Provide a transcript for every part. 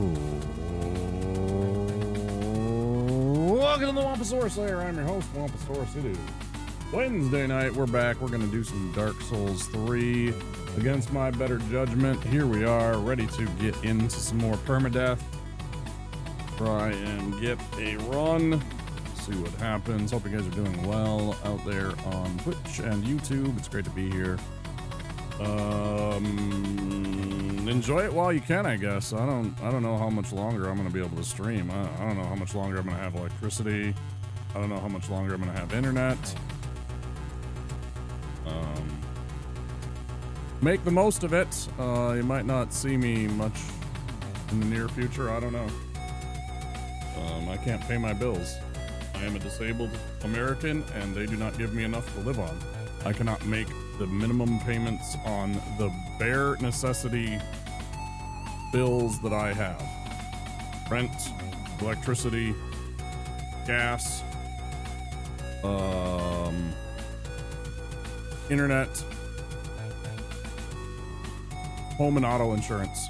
Welcome to the Wamposaurus Lair. I'm your host, Wamposaurus. It is Wednesday night. We're back. We're going to do some Dark Souls 3 against my better judgment. Here we are, ready to get into some more permadeath. Try and get a run. See what happens. Hope you guys are doing well out there on Twitch and YouTube. It's great to be here. Enjoy it while you can, I guess. I don't know how much longer I'm gonna be able to stream. I don't know how much longer I'm gonna have electricity. I don't know how much longer I'm gonna have internet. Make the most of it. You might not see me much in the near future. I don't know. I can't pay my bills. I am a disabled American, and they do not give me enough to live on. I cannot make the minimum payments on the bare necessity bills that I have. Rent, electricity, gas, internet, home and auto insurance.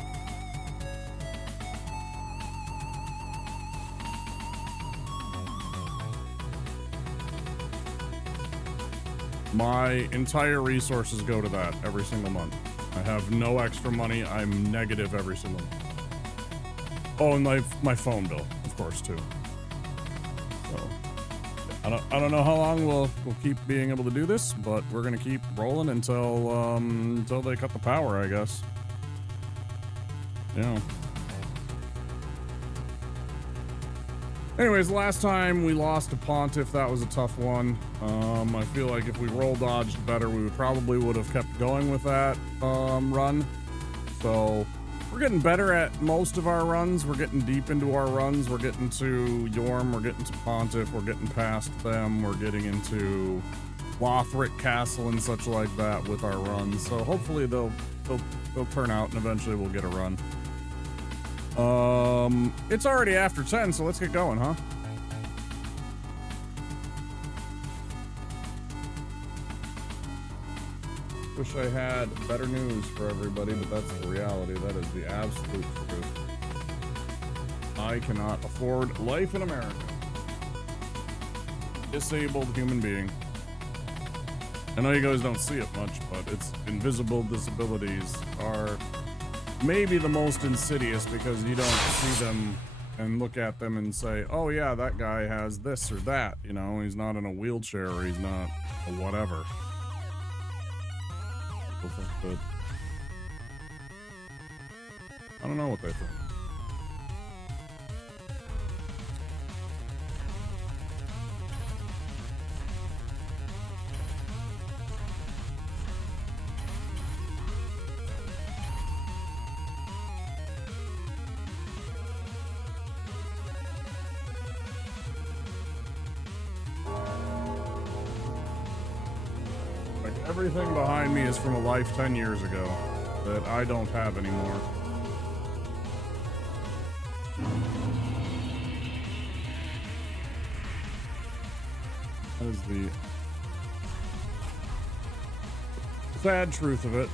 My entire resources go to that every single month. I have no extra money. I'm negative every single month. Oh, and my phone bill, of course, too. So I don't know how long we'll keep being able to do this, but we're gonna keep rolling until they cut the power, I guess. Yeah. Anyways, last time we lost to Pontiff, that was a tough one. I feel like if we roll dodged better, we would have kept going with that run. So we're getting better at most of our runs. We're getting deep into our runs. We're getting to Yorm. We're getting to Pontiff. We're getting past them. We're getting into Lothric Castle and such like that with our runs. So hopefully they'll turn out and eventually we'll get a run. It's already after 10, so let's get going, huh? Wish I had better news for everybody, but that's the reality. That is the absolute truth. I cannot afford life in America. Disabled human being. I know you guys don't see it much, but it's invisible disabilities are maybe the most insidious because you don't see them and look at them and say, oh yeah, that guy has this or that, you know, he's not in a wheelchair or he's not a whatever. People think that, I don't know what they think. Everything behind me is from a life 10 years ago that I don't have anymore. That is the sad truth of it.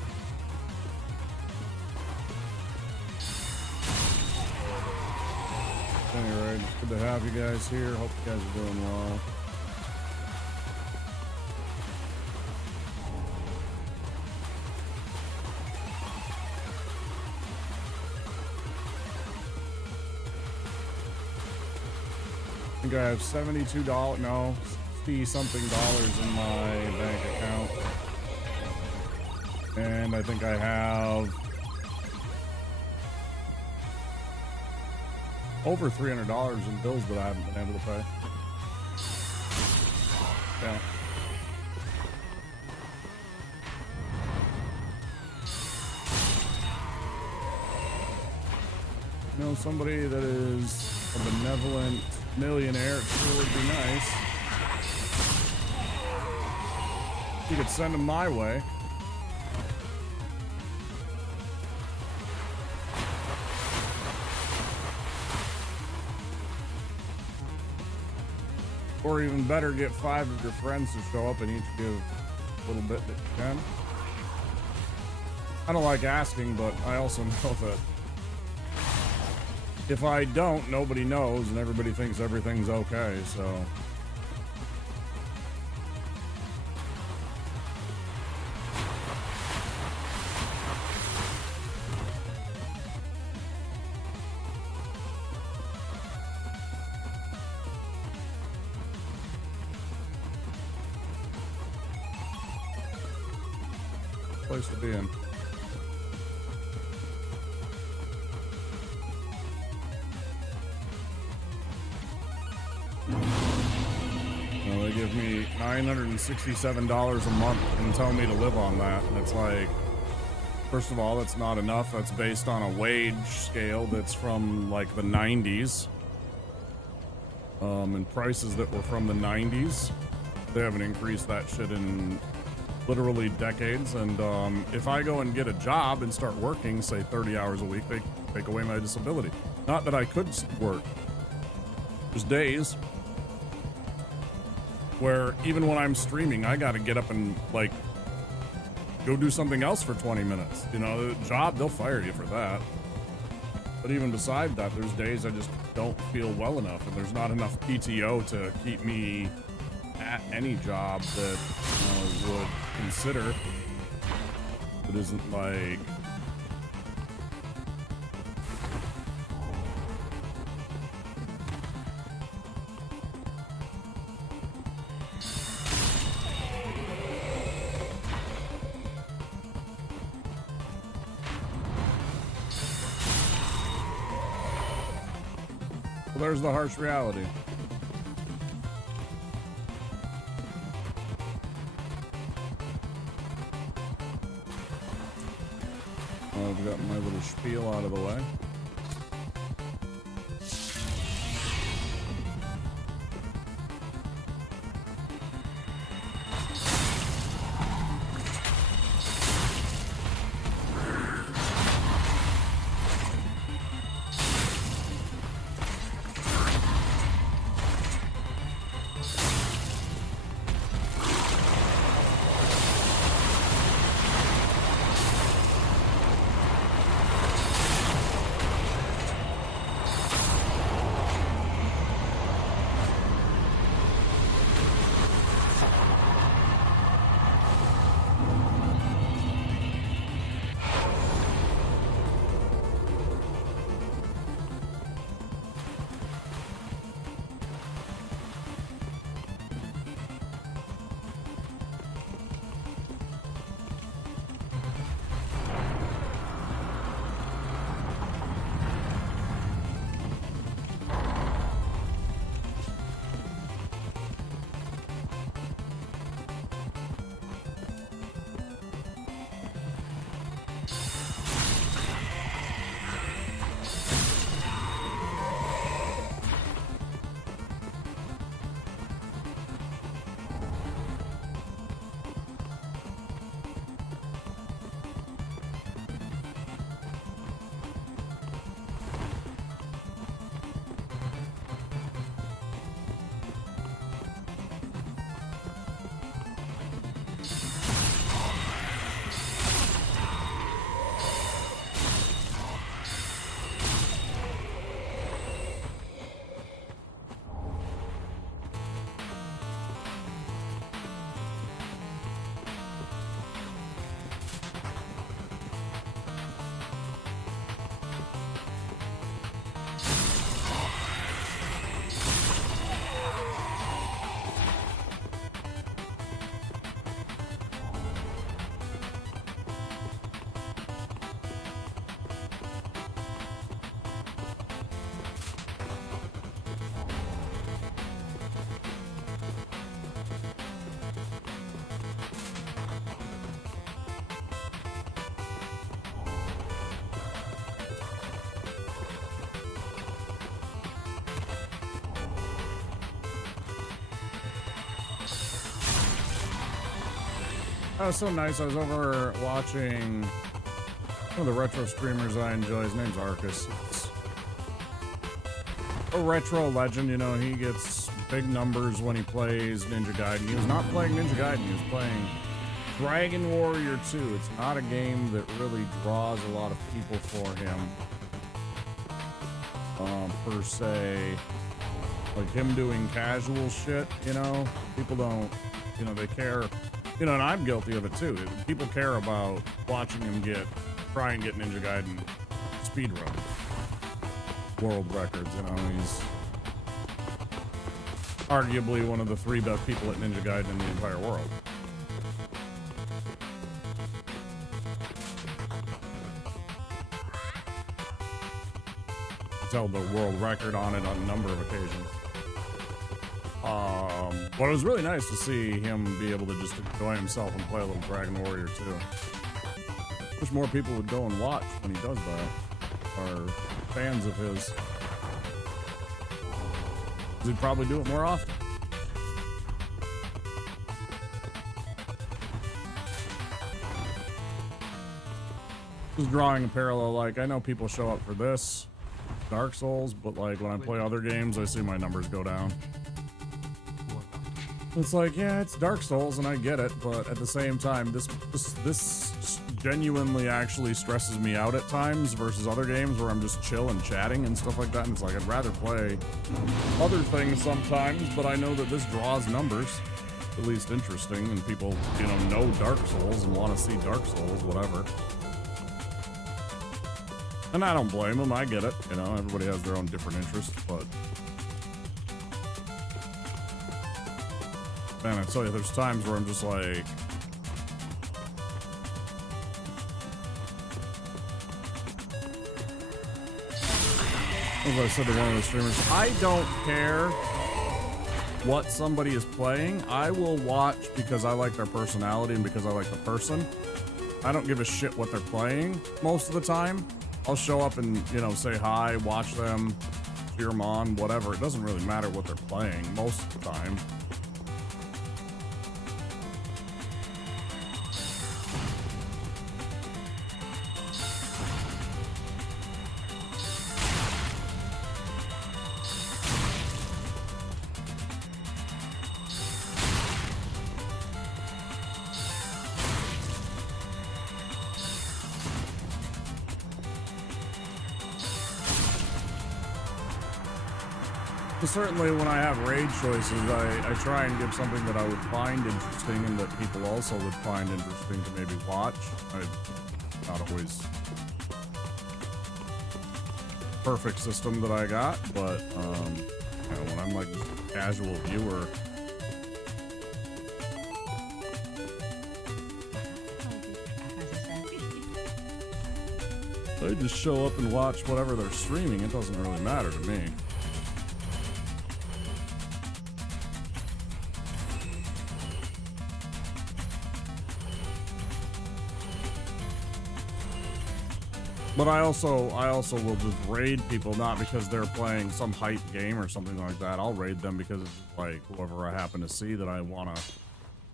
Anyway, it's good to have you guys here. Hope you guys are doing well. I think I have $72, no, 60-something dollars in my bank account. And I think I have over $300 in bills that I haven't been able to pay. Yeah. You know, somebody that is a benevolent millionaire, it sure would be nice. You could send them my way. Or even better, get 5 of your friends to show up and each give a little bit that you can. I don't like asking, but I also know that if I don't, nobody knows and everybody thinks everything's okay, so. Place to be in. Well, they give me $967 a month and tell me to live on that. And it's like, first of all, that's not enough. That's based on a wage scale that's from like the 90s. And prices that were from the 90s. They haven't increased that shit in literally decades. And if I go and get a job and start working, say 30 hours a week, they take away my disability. Not that I could work. There's days where even when I'm streaming, I gotta get up and like go do something else for 20 minutes. You know, the job, they'll fire you for that. But even beside that, there's days I just don't feel well enough, and there's not enough PTO to keep me at any job that would consider. It isn't like well, there's the harsh reality. I've got my little spiel out of the way. That was so nice. I was over watching one of the retro streamers I enjoy. His name's Arcus. It's a retro legend, you know. He gets big numbers when he plays Ninja Gaiden. He was not playing Ninja Gaiden. He was playing Dragon Warrior 2. It's not a game that really draws a lot of people for him. per se. Like him doing casual shit, you know? People don't, you know, they care. You know, and I'm guilty of it too. People care about watching him try and get Ninja Gaiden speedrun world records, you know? He's arguably one of the 3 best people at Ninja Gaiden in the entire world. He's held the world record on it on a number of occasions. But it was really nice to see him be able to just enjoy himself and play a little Dragon Warrior 2. Wish more people would go and watch when he does that. Are fans of his. He'd probably do it more often. Just drawing a parallel, like, I know people show up for this, Dark Souls, but like when I play other games, I see my numbers go down. It's like, yeah, it's Dark Souls and I get it, but at the same time, this genuinely actually stresses me out at times versus other games where I'm just chill and chatting and stuff like that. And it's like, I'd rather play other things sometimes, but I know that this draws numbers, at least interesting, and people, you know Dark Souls and want to see Dark Souls, whatever. And I don't blame them, I get it, you know, everybody has their own different interests, but man, I tell you, there's times where I'm just like, as I said to one of the streamers, I don't care what somebody is playing. I will watch because I like their personality and because I like the person. I don't give a shit what they're playing most of the time. I'll show up and, you know, say hi, watch them, cheer them on, whatever. It doesn't really matter what they're playing most of the time. Certainly when I have raid choices, I try and give something that I would find interesting and that people also would find interesting to maybe watch. It's not always perfect system that I got, but you know, when I'm like a casual viewer, they just show up and watch whatever they're streaming. It doesn't really matter to me. But I also will just raid people, not because they're playing some hype game or something like that. I'll raid them because it's like whoever I happen to see that I want to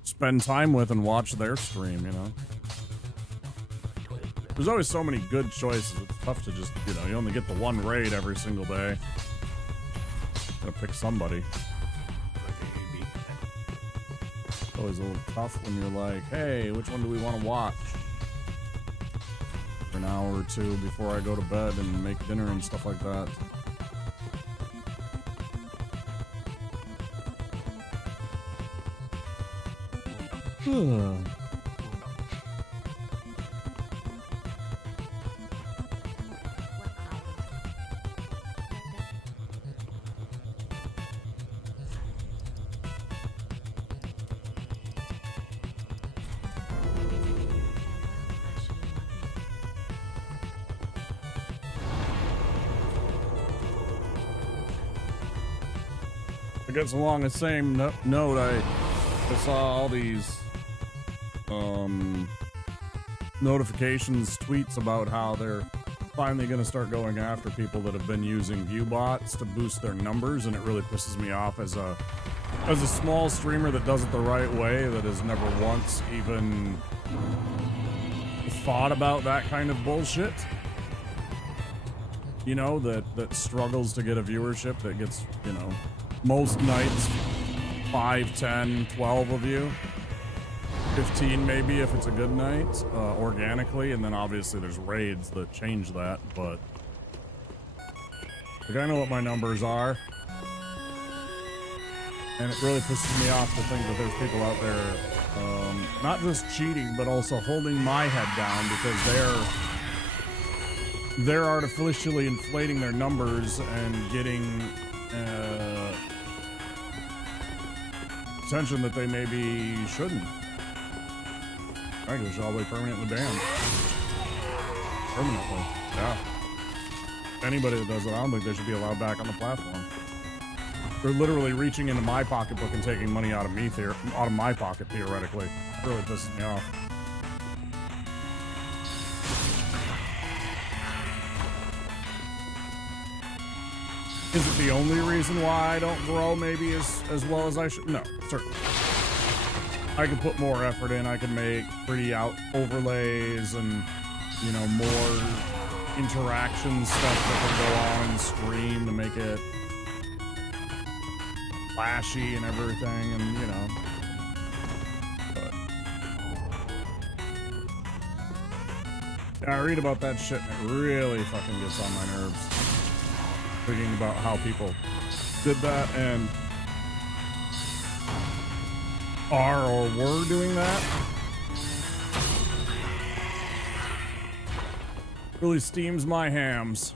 spend time with and watch their stream, you know? There's always so many good choices. It's tough to just, you know, you only get the one raid every single day. Gotta pick somebody. It's always a little tough when you're like, hey, which one do we want to watch? For an hour or two before I go to bed and make dinner and stuff like that. I guess along the same note, I saw all these notifications, tweets about how they're finally going to start going after people that have been using view bots to boost their numbers, and it really pisses me off as a small streamer that does it the right way, that has never once even thought about that kind of bullshit. You know, that struggles to get a viewership, that gets, you know, most nights 5, 10, 12 of you, 15 maybe if it's a good night, organically, and then obviously there's raids that change that, but Like, I know what my numbers are. And it really pisses me off to think that there's people out there, not just cheating, but also holding my head down because they're artificially inflating their numbers and getting attention that they maybe shouldn't. I think they should all be permanently banned. Permanently, yeah. Anybody that does it, I don't think they should be allowed back on the platform. They're literally reaching into my pocketbook and taking money out of me out of my pocket, theoretically. It really pisses me off. Is it the only reason why I don't grow maybe as well as I should? No, certainly. I can put more effort in. I can make pretty overlays and, you know, more interaction stuff that can go on and stream to make it flashy and everything, and you know, but yeah, I read about that shit and it really fucking gets on my nerves. Thinking about how people did that and are or were doing that really steams my hams.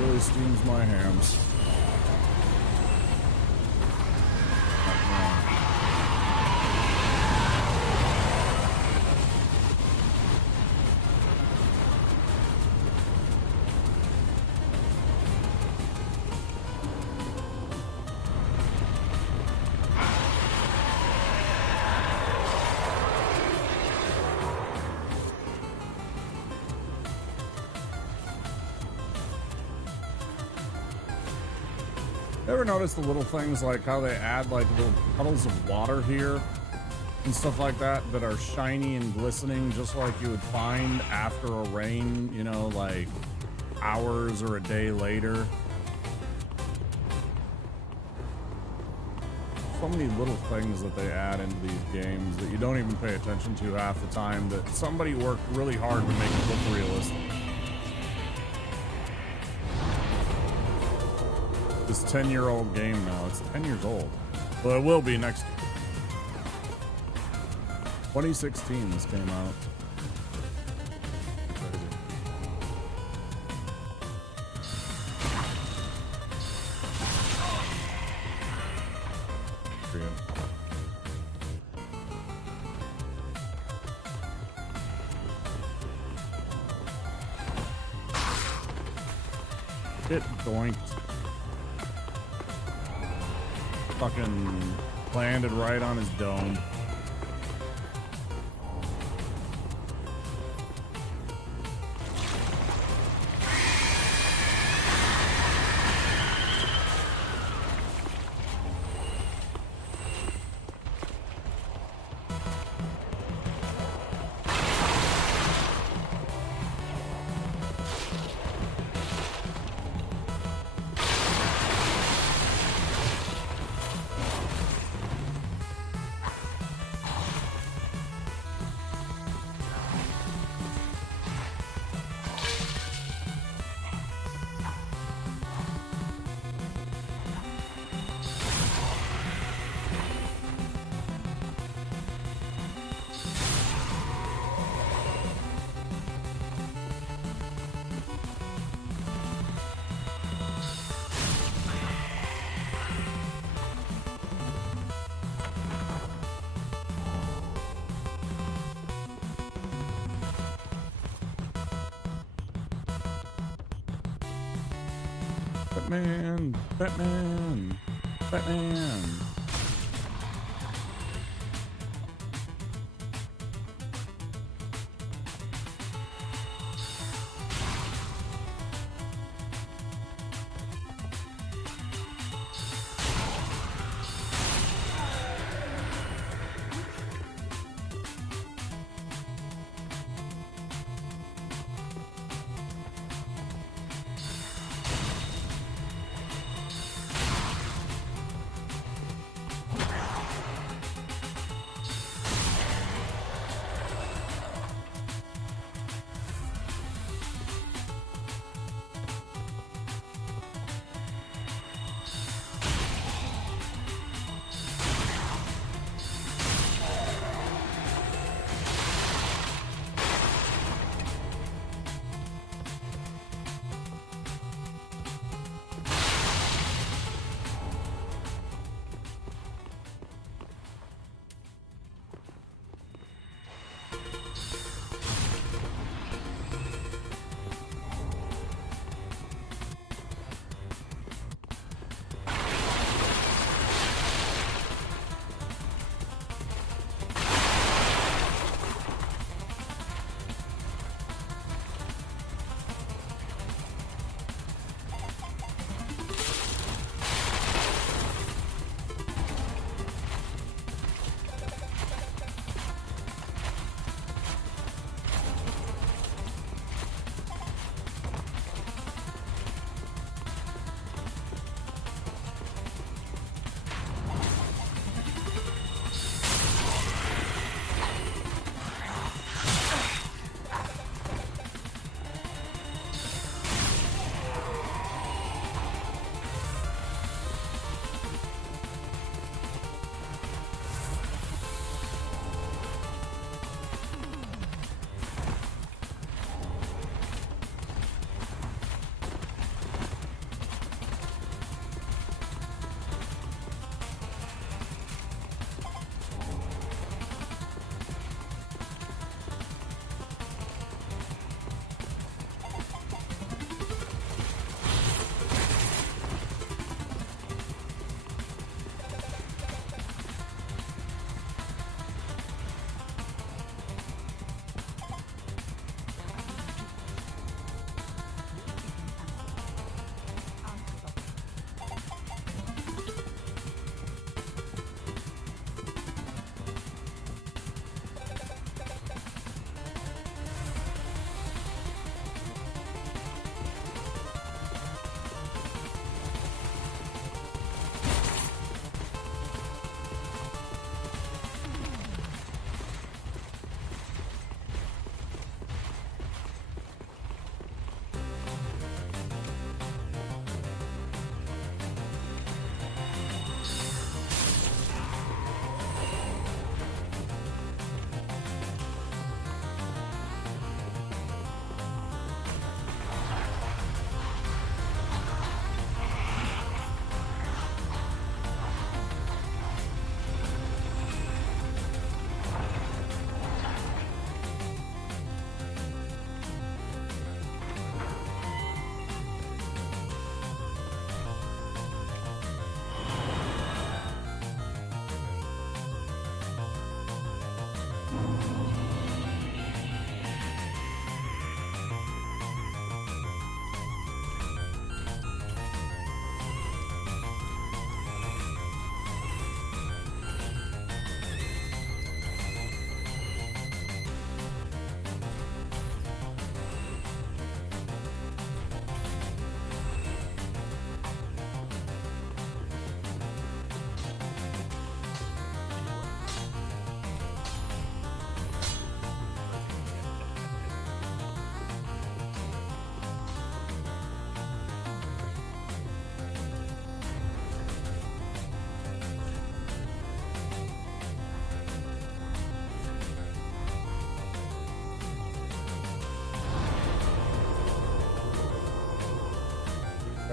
Really steams my hams. Ever notice the little things like how they add like little puddles of water here and stuff like that that are shiny and glistening just like you would find after a rain, you know, like hours or a day later? So many little things that they add into these games that you don't even pay attention to half the time, that somebody worked really hard to make it look realistic. This 10-year-old game now. It's 10 years old. Well, it will be next year. 2016 this came out. Crazy. Get doinked. Fucking landed right on his dome. Batman, Batman, Batman.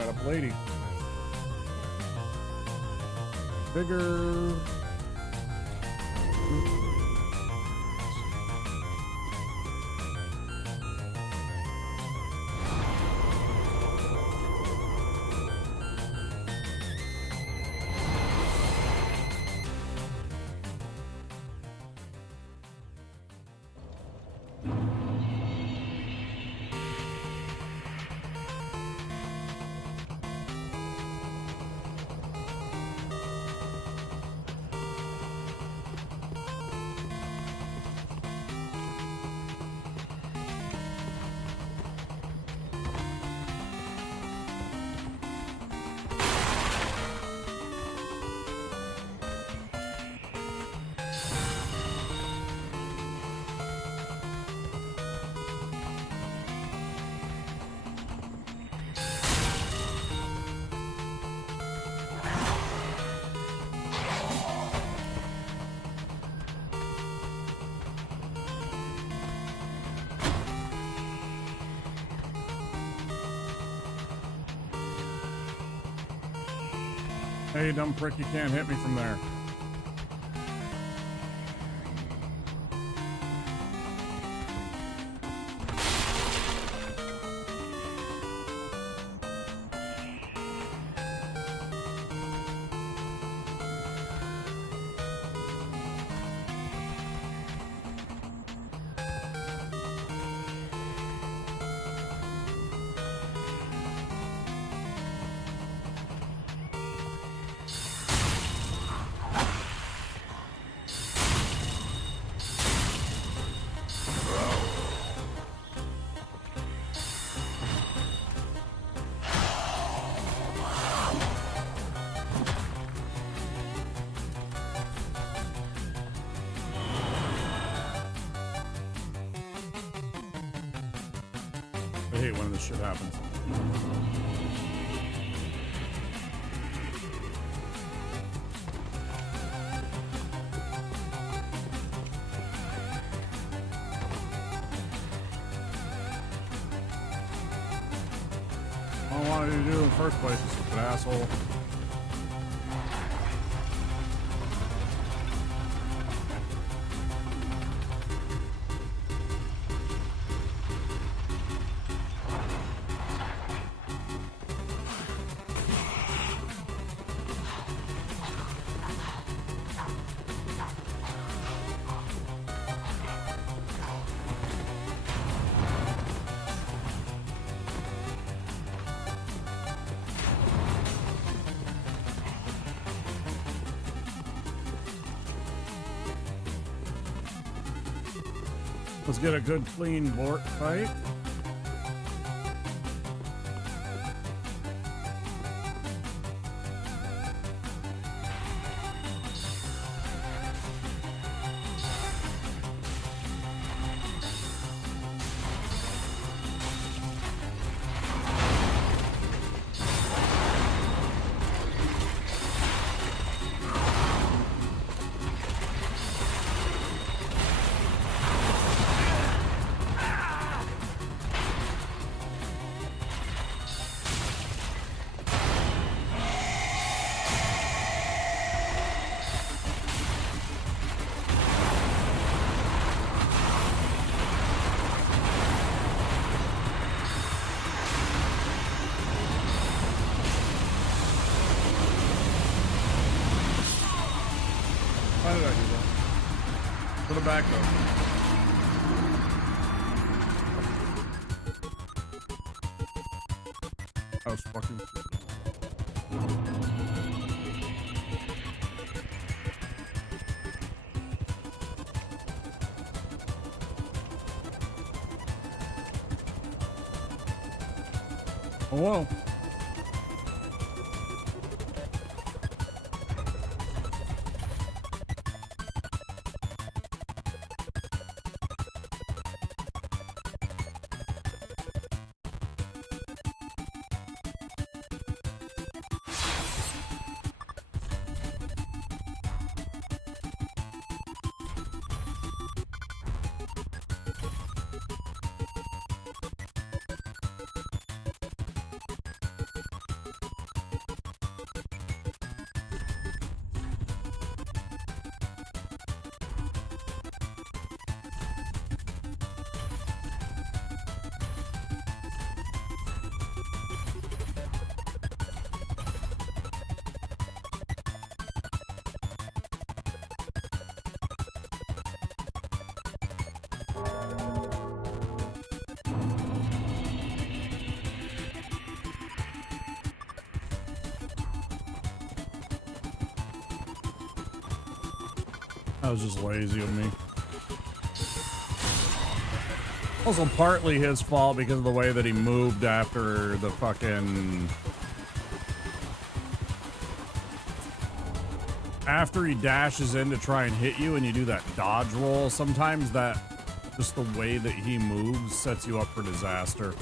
got a lady. Bigger. Hey, dumb prick, you can't hit me from there. I hate when this shit happens. I don't want you to do in the first place, you stupid asshole. Let's get a good clean Bort fight. Why did I do that? Put it back though. That was fucking stupid. Oh well. That was just lazy of me. Also partly his fault because of the way that he moved after the fucking... After he dashes in to try and hit you and you do that dodge roll, sometimes that, just the way that he moves sets you up for disaster.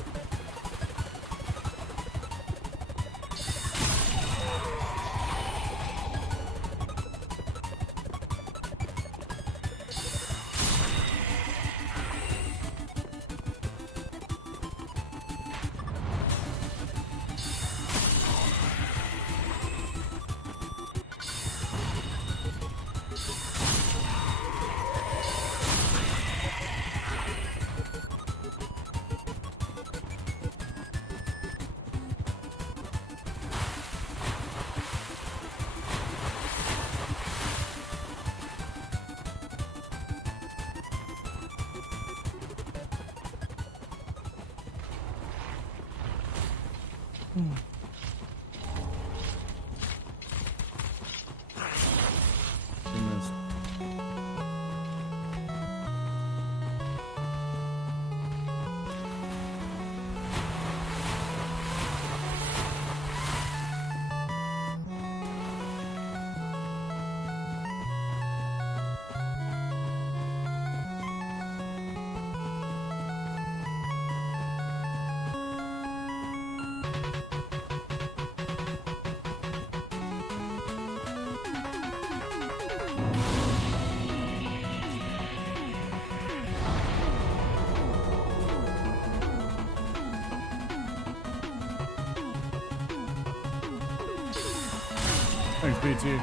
Thanks, BT.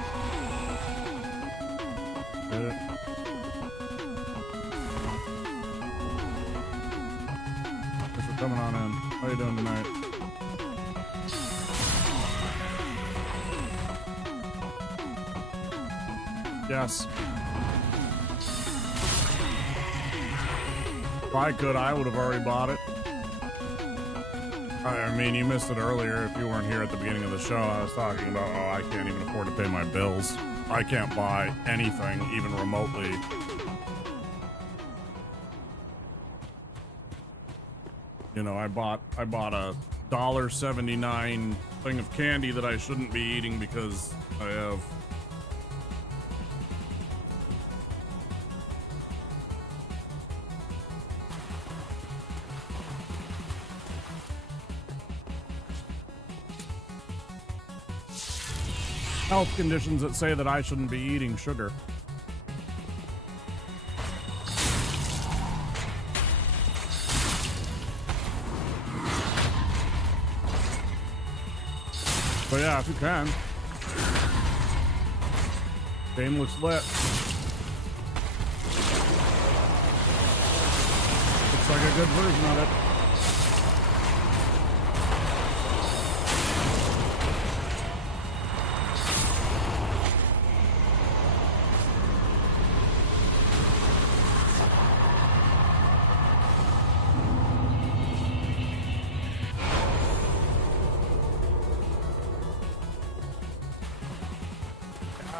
Get it. Thanks for coming on in. How you doing tonight? Yes. If I could, I would have already bought it. I mean, you missed it earlier if you weren't here at the beginning of the show. I was talking about, oh, I can't even afford to pay my bills. I can't buy anything, even remotely. You know, I bought a $1.79 thing of candy that I shouldn't be eating because I have health conditions that say that I shouldn't be eating sugar. So yeah, if you can. Game looks lit. Looks like a good version of it.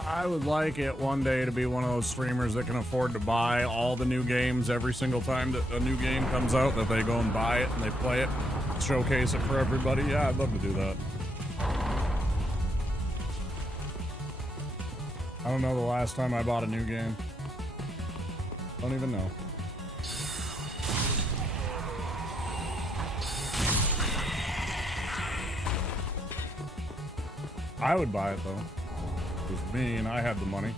I would like it one day to be one of those streamers that can afford to buy all the new games every single time that a new game comes out, that they go and buy it and they play it, showcase it for everybody. Yeah, I'd love to do that. I don't know the last time I bought a new game. Don't even know. I would buy it though. It was me and I had the money.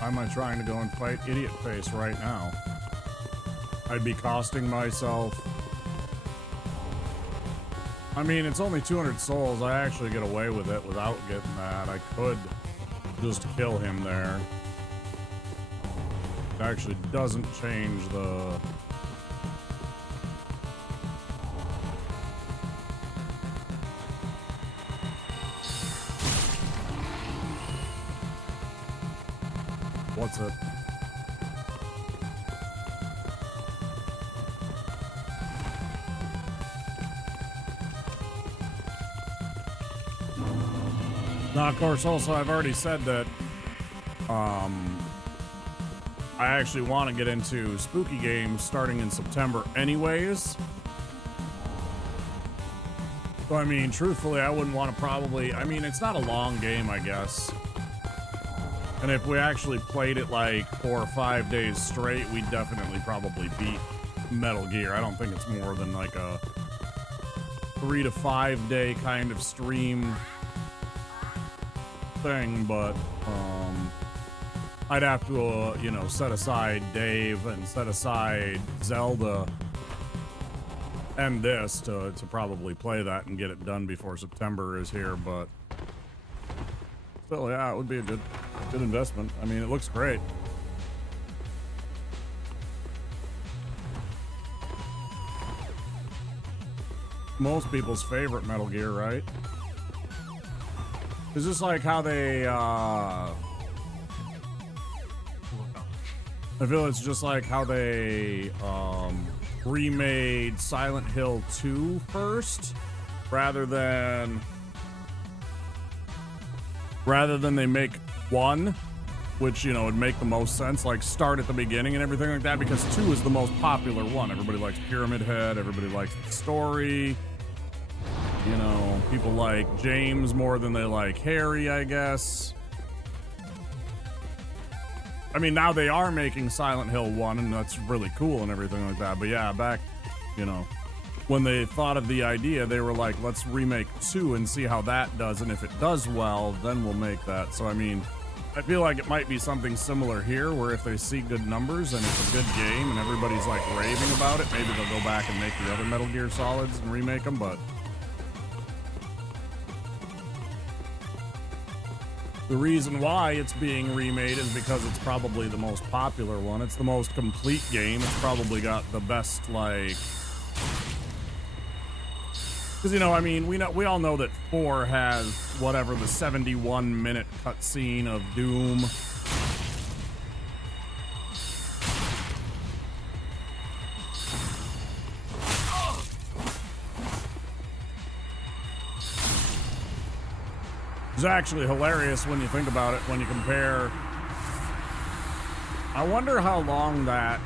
Why am I trying to go and fight Idiot Face right now? I'd be costing myself. I mean, it's only 200 souls. I actually get away with it without getting that. I could just kill him there. It actually doesn't change the... What's it? Now, of course, also, I've already said that I actually want to get into spooky games starting in September anyways. So, I mean, truthfully, I wouldn't want to probably... I mean, it's not a long game, I guess. And if we actually played it like 4 or 5 days straight, we'd definitely probably beat Metal Gear. I don't think it's more than like a 3 to 5 day kind of stream thing, but I'd have to, you know, set aside Dave and set aside Zelda and this to probably play that and get it done before September is here, but still, yeah, it would be a good investment. I mean, it looks great. Most people's favorite Metal Gear, right? Is this like how they, I feel it's just like how they, remade Silent Hill 2 first, rather than they make 1, which, you know, would make the most sense, like start at the beginning and everything like that, because 2 is the most popular one. Everybody likes Pyramid Head, everybody likes the story. You know, people like James more than they like Harry, I guess. I mean, now they are making Silent Hill 1, and that's really cool and everything like that. But yeah, back, you know, when they thought of the idea, they were like, let's remake 2 and see how that does. And if it does well, then we'll make that. So, I mean, I feel like it might be something similar here, where if they see good numbers and it's a good game and everybody's like raving about it, maybe they'll go back and make the other Metal Gear Solids and remake them. But the reason why it's being remade is because it's probably the most popular one. It's the most complete game. It's probably got the best, like... Because, you know, I mean, we all know that 4 has, whatever, the 71-minute cutscene of Doom. It's actually hilarious when you think about it, when you compare. I wonder how long that,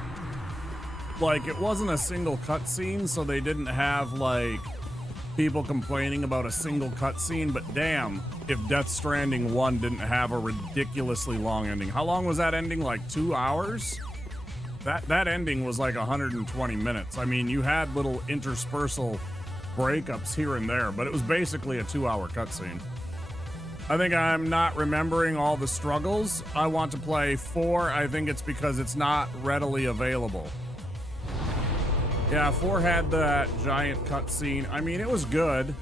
like, it wasn't a single cutscene, so they didn't have, like, people complaining about a single cutscene, but damn, if Death Stranding 1 didn't have a ridiculously long ending. How long was that ending? Like 2 hours? That ending was like 120 minutes. I mean, you had little interspersal breakups here and there, but it was basically a 2-hour cutscene. I think I'm not remembering all the struggles. I want to play 4. I think it's because it's not readily available. Yeah, 4 had that giant cutscene. I mean, it was good.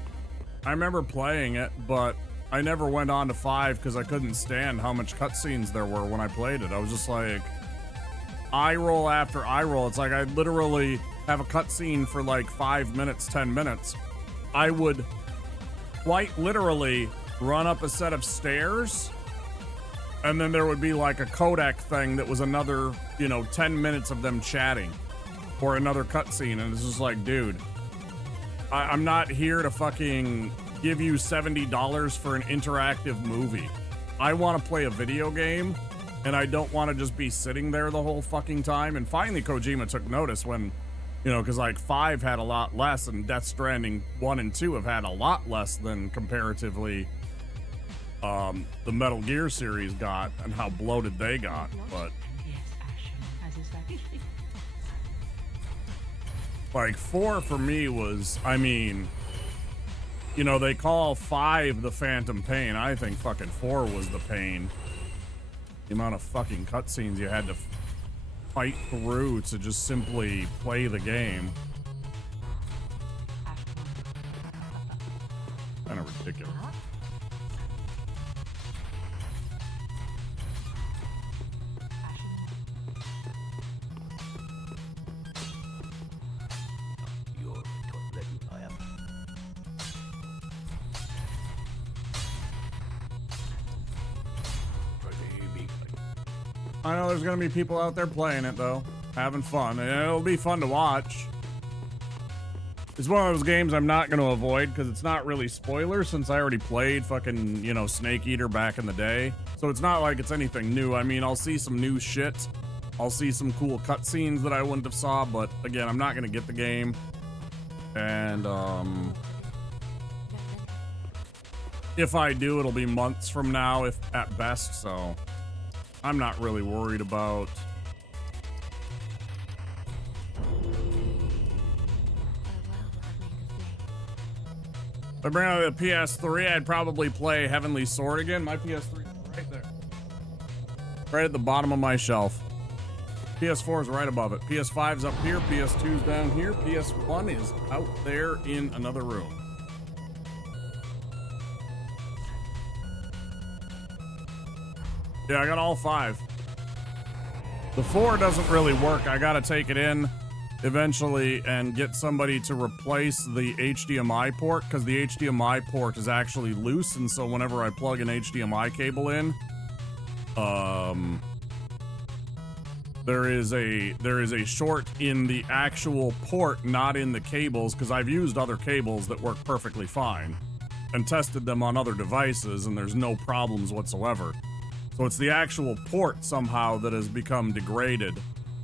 I remember playing it, but I never went on to 5 because I couldn't stand how much cutscenes there were when I played it. I was just like, eye roll after eye roll. It's like I literally have a cutscene for like 5 minutes, 10 minutes. I would quite literally run up a set of stairs, and then there would be like a codec thing that was another, you know, 10 minutes of them chatting or another cutscene. And it's just like, dude, I'm not here to fucking give you $70 for an interactive movie. I want to play a video game, and I don't want to just be sitting there the whole fucking time. And finally Kojima took notice when, you know, because like 5 had a lot less, and Death Stranding 1 and 2 have had a lot less than comparatively the Metal Gear series got, and how bloated they got. But like 4 for me was, I mean, you know, they call 5 the Phantom Pain. I think fucking 4 was the pain. The amount of fucking cutscenes you had to fight through to just simply play the game. Kind of ridiculous. I know there's gonna be people out there playing it though, having fun, and it'll be fun to watch. It's one of those games I'm not gonna avoid because it's not really spoilers since I already played fucking, you know, Snake Eater back in the day. So it's not like it's anything new. I mean, I'll see some new shit. I'll see some cool cutscenes that I wouldn't have saw, but again, I'm not gonna get the game. And if I do, it'll be months from now, if at best, so I'm not really worried about. If I bring out the PS3, I'd probably play Heavenly Sword again. My PS3 is right there. Right at the bottom of my shelf. PS4 is right above it. PS5's up here. PS2's down here. PS1 is out there in another room. Yeah, I got all 5. The 4 doesn't really work. I gotta take it in eventually and get somebody to replace the HDMI port because the HDMI port is actually loose, and so whenever I plug an HDMI cable in, there is a short in the actual port, not in the cables, because I've used other cables that work perfectly fine and tested them on other devices, and there's no problems whatsoever. So it's the actual port somehow that has become degraded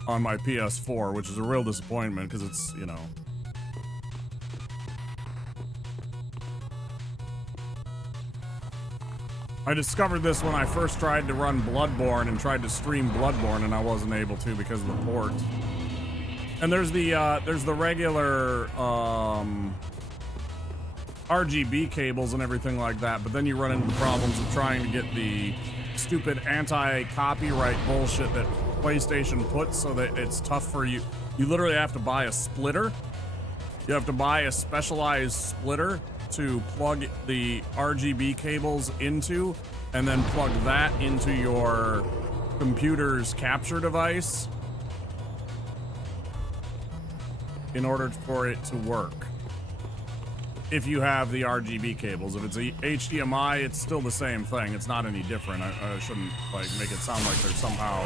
on my PS4, which is a real disappointment because it's, you know. I discovered this when I first tried to run Bloodborne and tried to stream Bloodborne, and I wasn't able to because of the port. And there's the regular RGB cables and everything like that, but then you run into the problems of trying to get the stupid anti-copyright bullshit that PlayStation puts so that it's tough for you. You literally have to buy a splitter. You have to buy a specialized splitter to plug the RGB cables into, and then plug that into your computer's capture device in order for it to work. If you have the RGB cables. If it's a HDMI, it's still the same thing. It's not any different. I shouldn't like make it sound like there's somehow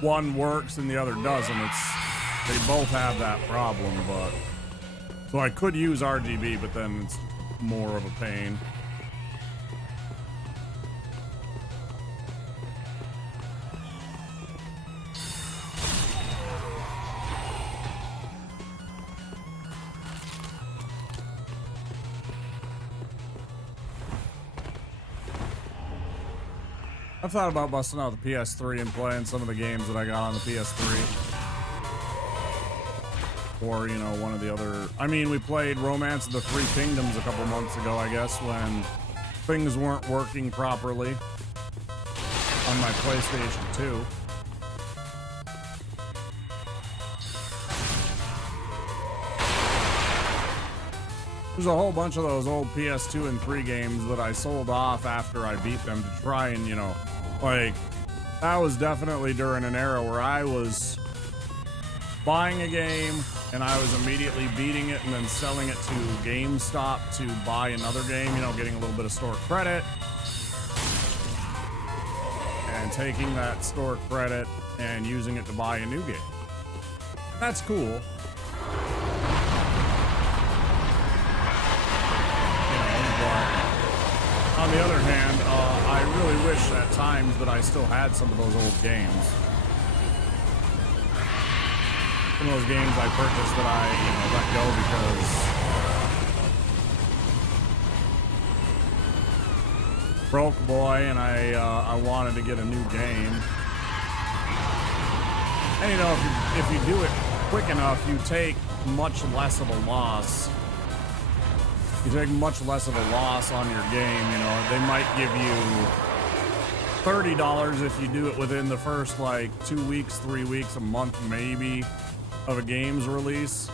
one works and the other doesn't. They both have that problem, but so I could use RGB, but then it's more of a pain. I've thought about busting out the PS3 and playing some of the games that I got on the PS3. Or, you know, one of the other... I mean, we played Romance of the Three Kingdoms a couple months ago, I guess, when things weren't working properly on my PlayStation 2. There's a whole bunch of those old PS2 and 3 games that I sold off after I beat them to try and, you know, like, that was definitely during an era where I was buying a game and I was immediately beating it and then selling it to GameStop to buy another game, you know, getting a little bit of store credit and taking that store credit and using it to buy a new game. That's cool. On the other hand, I really wish at times that I still had some of those old games. Some of those games I purchased that I, you know, let go because broke boy, and I wanted to get a new game. And you know, if you do it quick enough, you take much less of a loss. You take much less of a loss on your game, you know. They might give you $30 if you do it within the first like 2 weeks, 3 weeks, a month maybe of a game's release.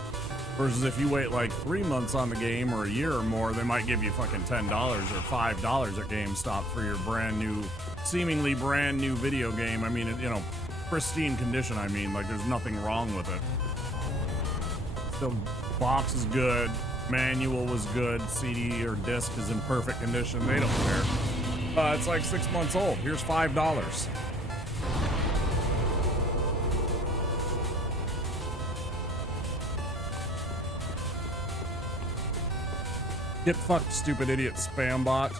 Versus if you wait like 3 months on the game or a year or more, they might give you fucking $10 or $5 at GameStop for your brand new, seemingly brand new video game. I mean, you know, pristine condition. I mean, like there's nothing wrong with it. The box is good, manual was good, CD or disc is in perfect condition. They don't care. It's like 6 months old. Here's $5. Get fucked, stupid idiot spam bot.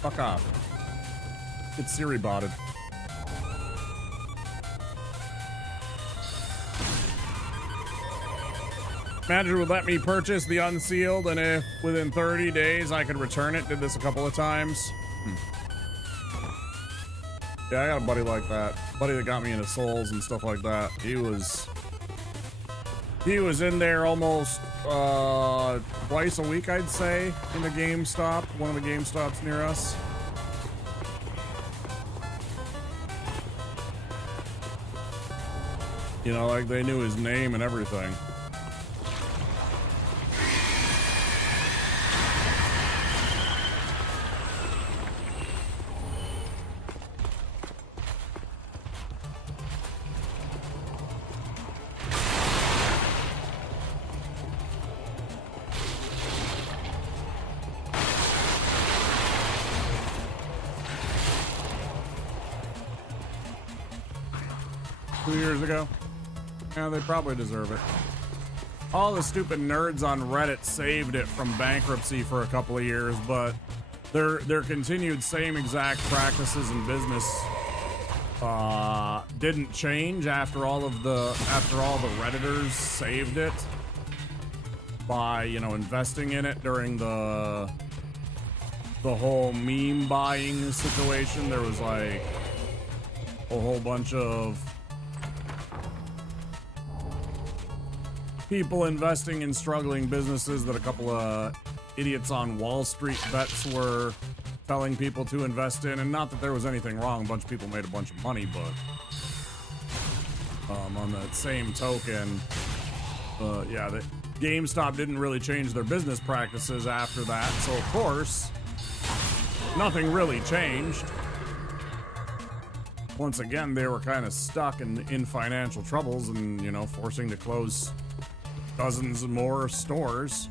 Fuck off. Get Siri botted. Manager would let me purchase the unsealed, and if within 30 days I could return it. Did this a couple of times. Yeah, I got a buddy like that. Buddy that got me into Souls and stuff like that. He was in there almost twice a week, I'd say, in the GameStop, one of the GameStops near us. You know, like they knew his name and everything. Years ago. Yeah, they probably deserve it. All the stupid nerds on Reddit saved it from bankruptcy for a couple of years, but their continued same exact practices in business didn't change after all the Redditors saved it by, you know, investing in it during the whole meme buying situation. There was like a whole bunch of people investing in struggling businesses that a couple of idiots on Wall Street bets were telling people to invest in. And not that there was anything wrong. A bunch of people made a bunch of money, but on that same token, yeah, the GameStop didn't really change their business practices after that. So of course, nothing really changed. Once again, they were kind of stuck in financial troubles and, you know, forcing to close dozens more stores.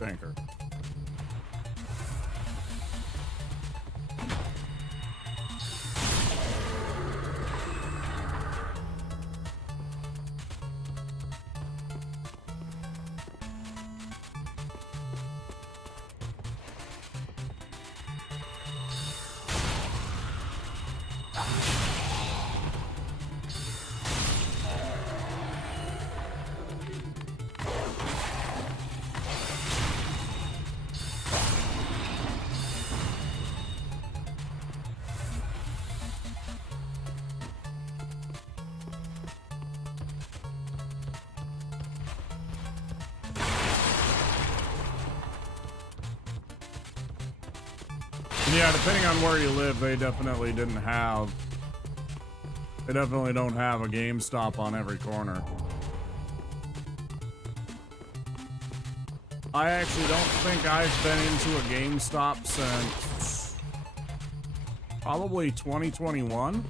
Banker. Yeah, depending on where you live, they definitely don't have a GameStop on every corner. I actually don't think I've been into a GameStop since probably 2021.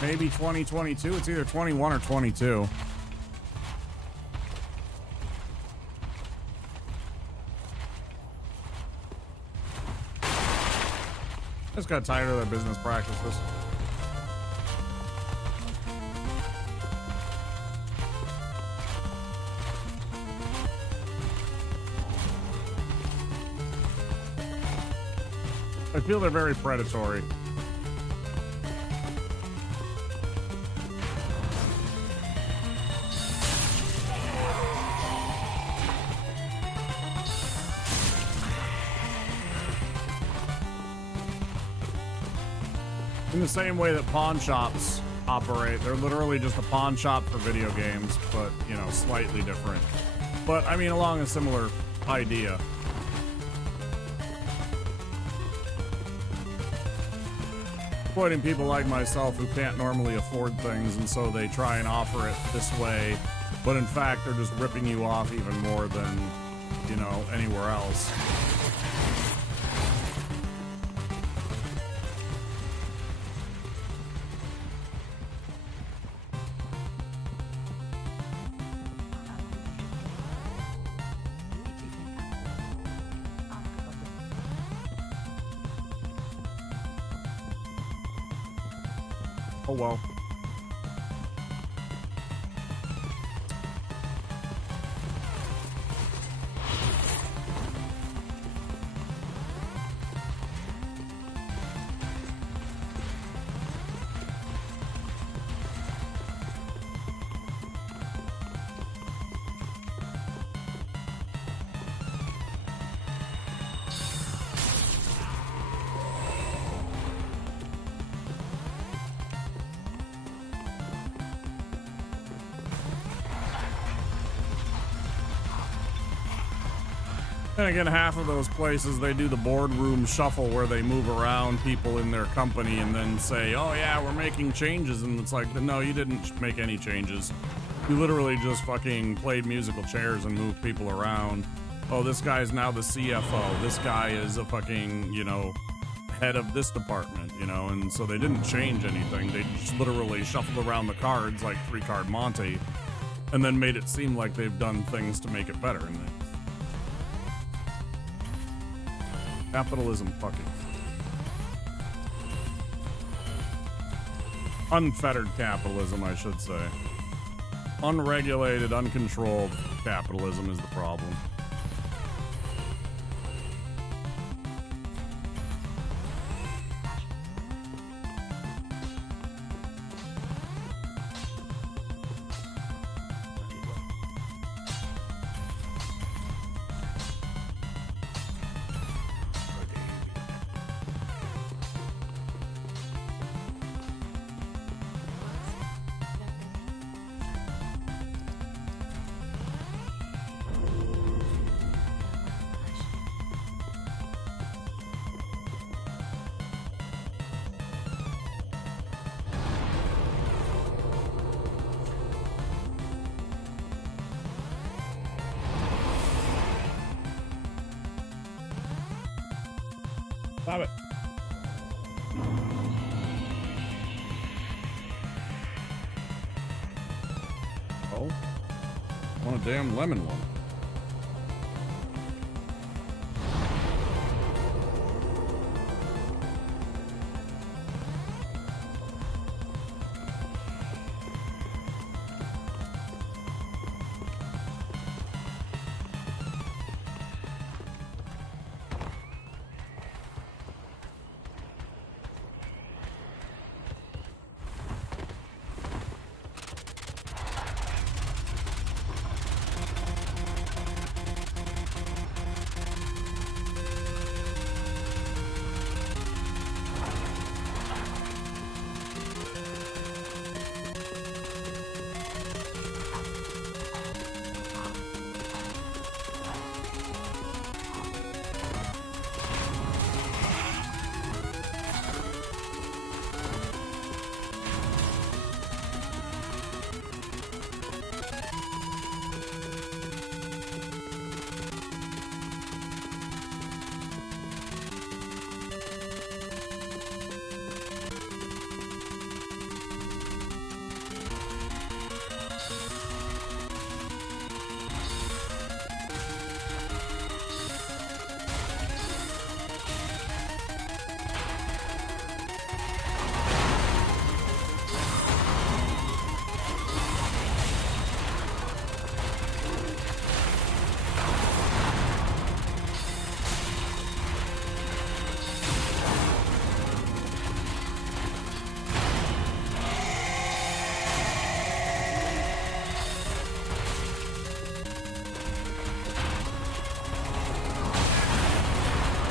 Maybe 2022. It's either 21 or 22. Just got tired of their business practices. I feel they're very predatory. In the same way that pawn shops operate. They're literally just a pawn shop for video games, but, you know, slightly different. But, I mean, along a similar idea. Exploiting people like myself who can't normally afford things, and so they try and offer it this way, but in fact, they're just ripping you off even more than, you know, anywhere else. Oh well. And again, half of those places, they do the boardroom shuffle where they move around people in their company and then say, oh yeah, we're making changes. And it's like, no, you didn't make any changes. You literally just fucking played musical chairs and moved people around. Oh, this guy's now the CFO. This guy is a fucking, you know, head of this department, you know, and so they didn't change anything. They just literally shuffled around the cards like 3-card Monte and then made it seem like they've done things to make it better. And capitalism fucking. Unfettered capitalism, I should say. Unregulated, uncontrolled capitalism is the problem. Stop it. Oh, I want a damn lemon one.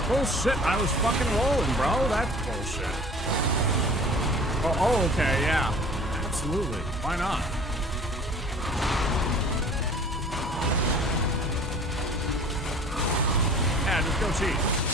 Bullshit, I was fucking rolling, bro. That's bullshit. Oh, okay, yeah. Absolutely. Why not? Yeah, just go cheat.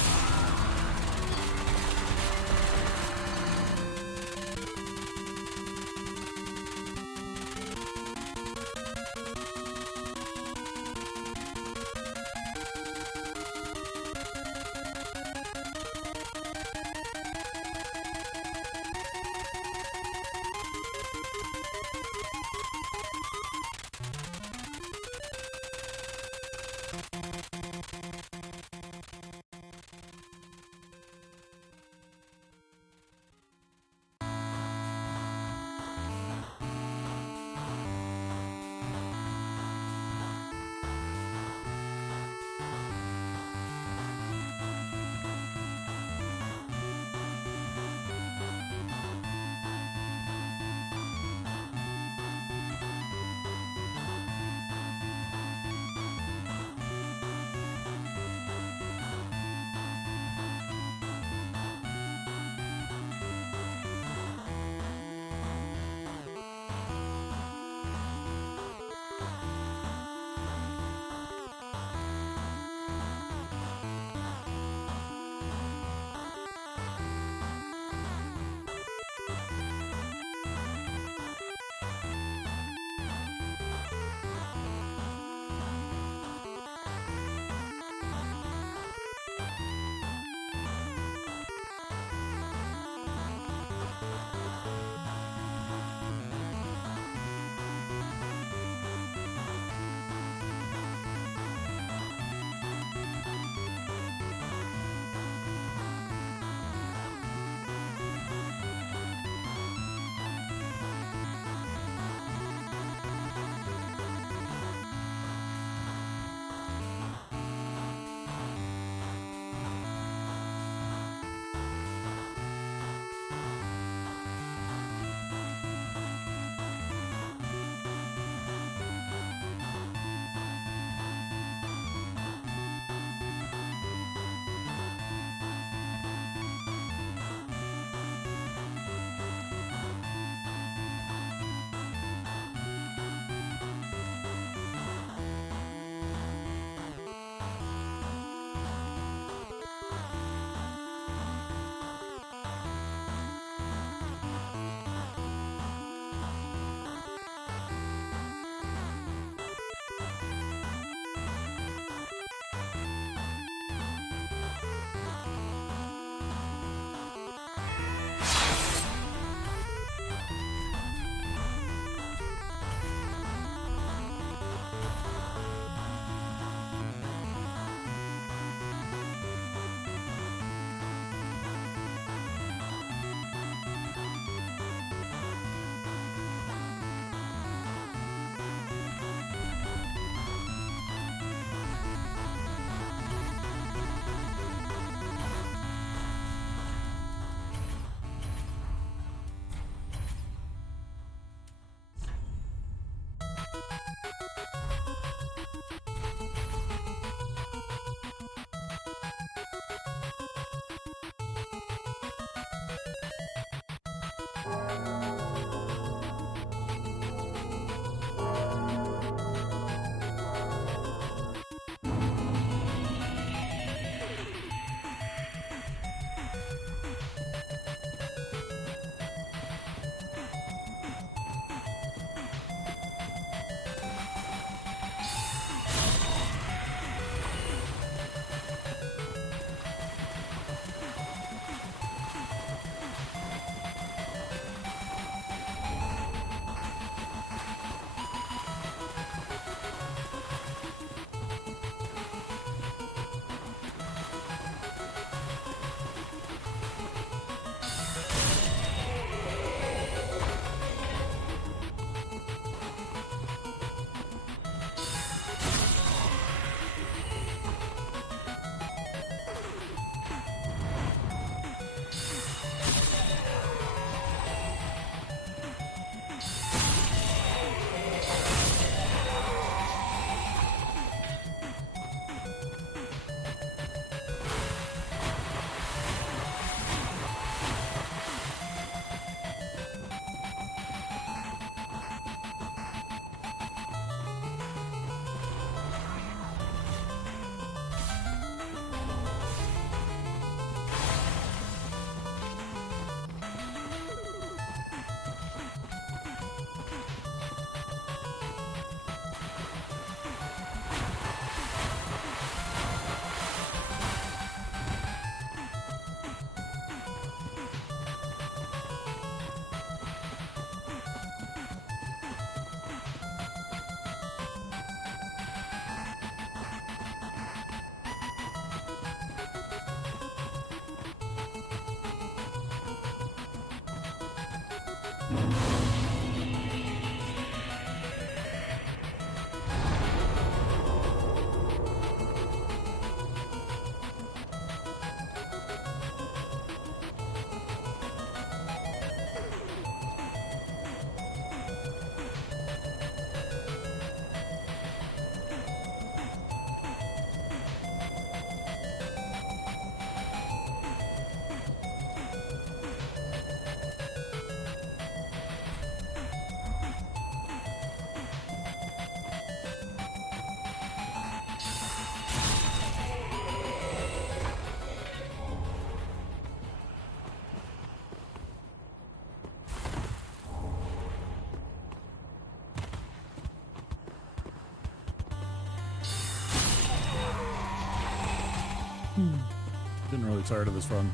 Getting really tired of this run.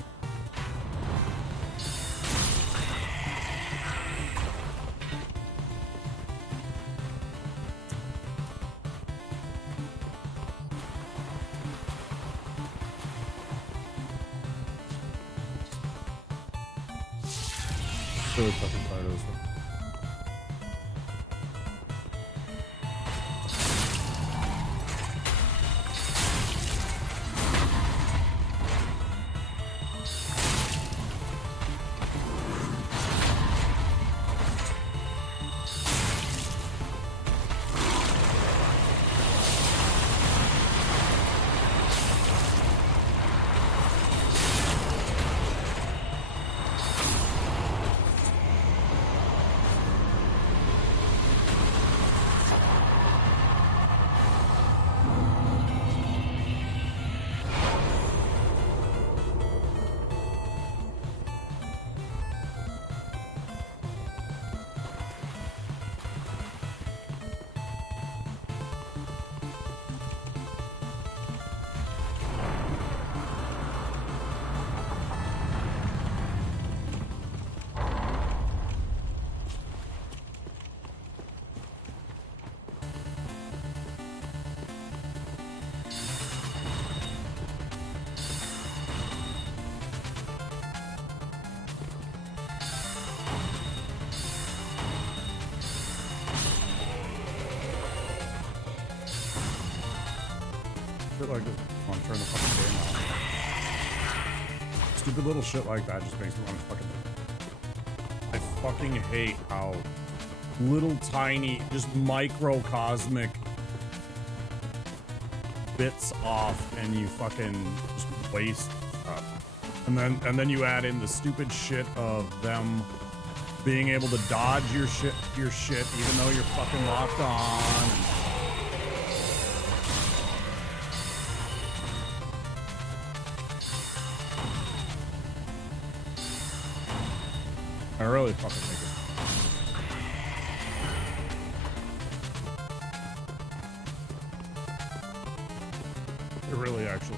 Really fucking tired of this one. Shit like this. I want to turn the fucking game off. Stupid little shit like that just makes me want to fucking. I fucking hate how little tiny, just microcosmic bits off, and you fucking just waste stuff. And then you add in the stupid shit of them being able to dodge your shit, even though you're fucking locked on. I really fucking think it. It really actually.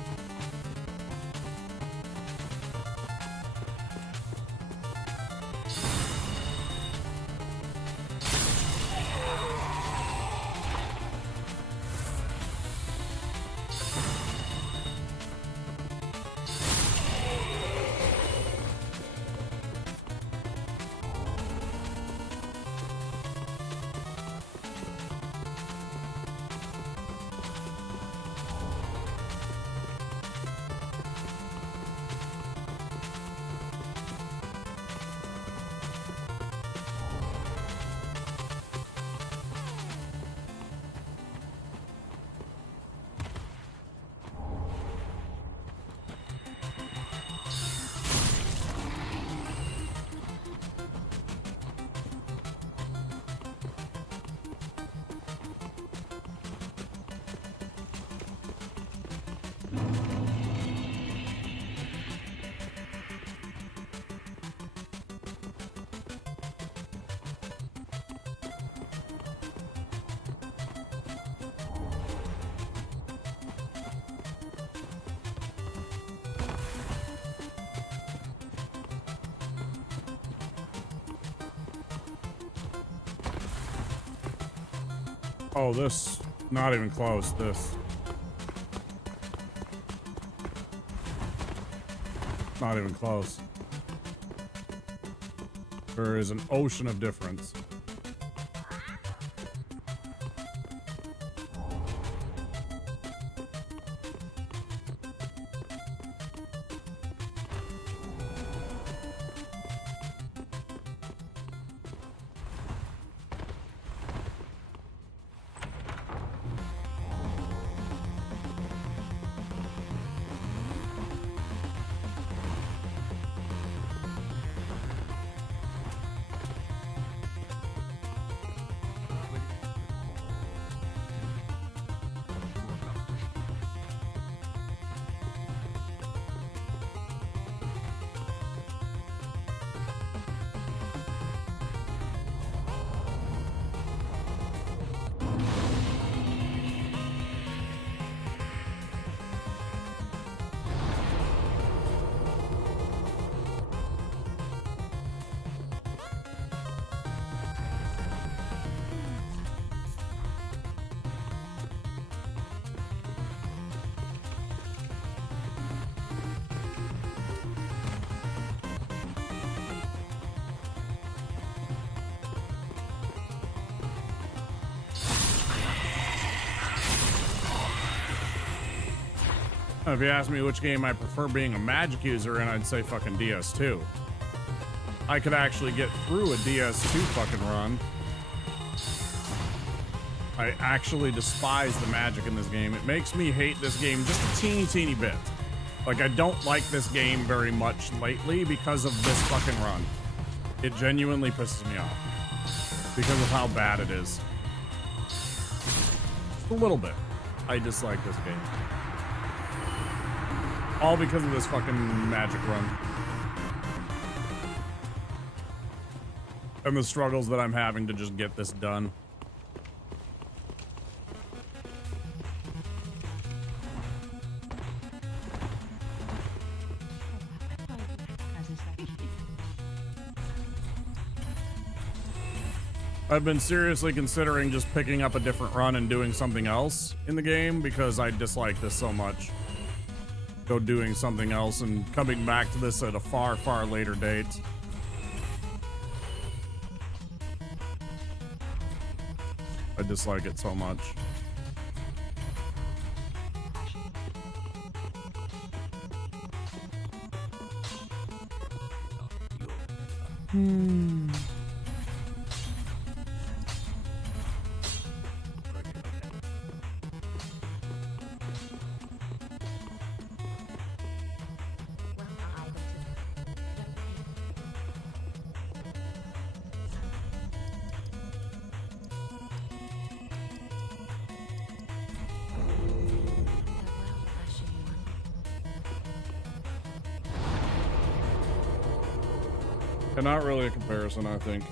Oh, this, not even close, this. Not even close. There is an ocean of difference. If you ask me which game I prefer being a magic user in, I'd say fucking DS2. I could actually get through a DS2 fucking run. I actually despise the magic in this game. It makes me hate this game just a teeny bit. Like, I don't like this game very much lately because of this fucking run. It genuinely pisses me off because of how bad it is. Just a little bit. I dislike this game. All because of this fucking magic run. And the struggles that I'm having to just get this done. I've been seriously considering just picking up a different run and doing something else in the game because I dislike this so much. Go doing something else and coming back to this at a far later date. I dislike it so much. And not really a comparison, I think.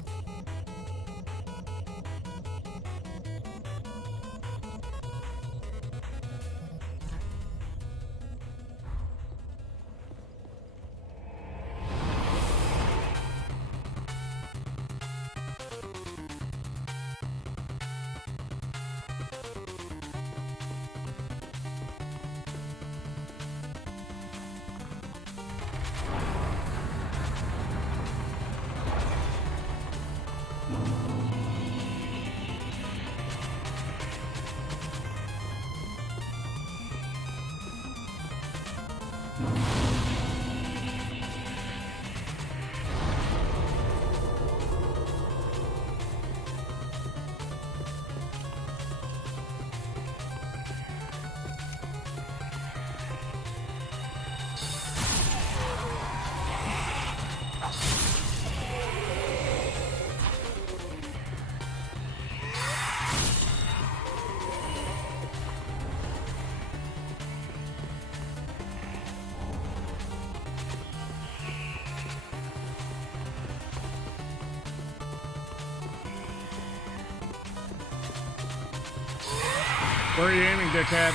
Where are you aiming, dickhead?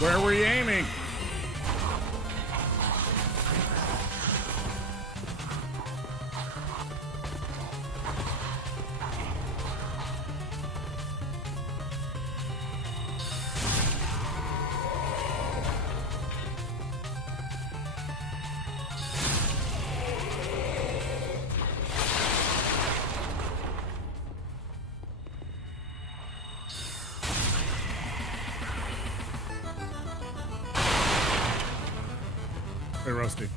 Where were you aiming? Hey, Rusty.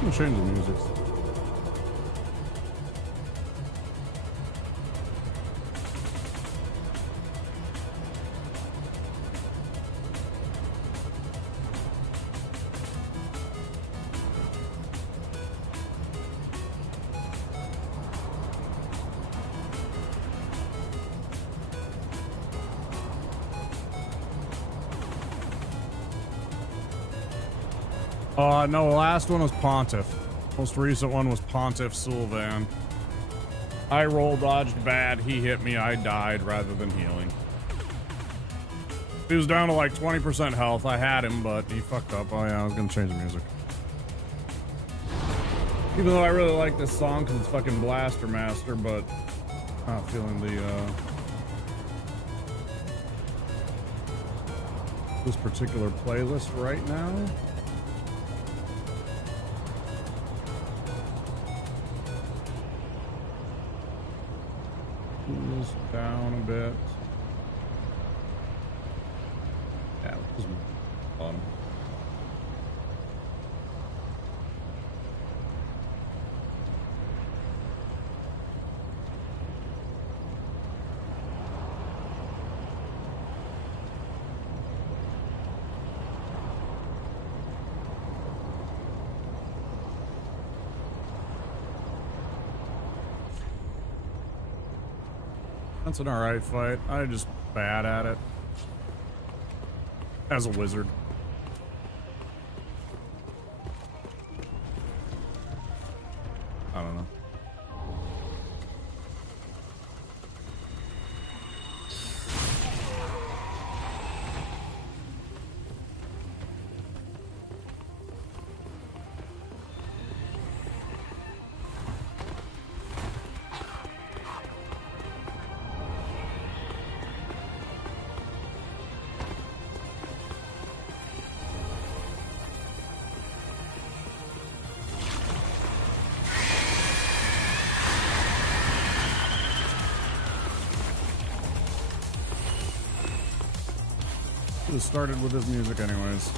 I'm gonna change the music. No, the last one was Pontiff. Most recent one was Pontiff Sylvan. I roll dodged bad, he hit me, I died rather than healing. He was down to like 20% health. I had him, but he fucked up. Oh yeah, I was gonna change the music. Even though I really like this song because it's fucking Blaster Master, but not feeling the this particular playlist right now. Down a bit. Yeah, this is bottom. That's an alright fight. I'm just bad at it. As a wizard. I don't know. Started with his music anyways.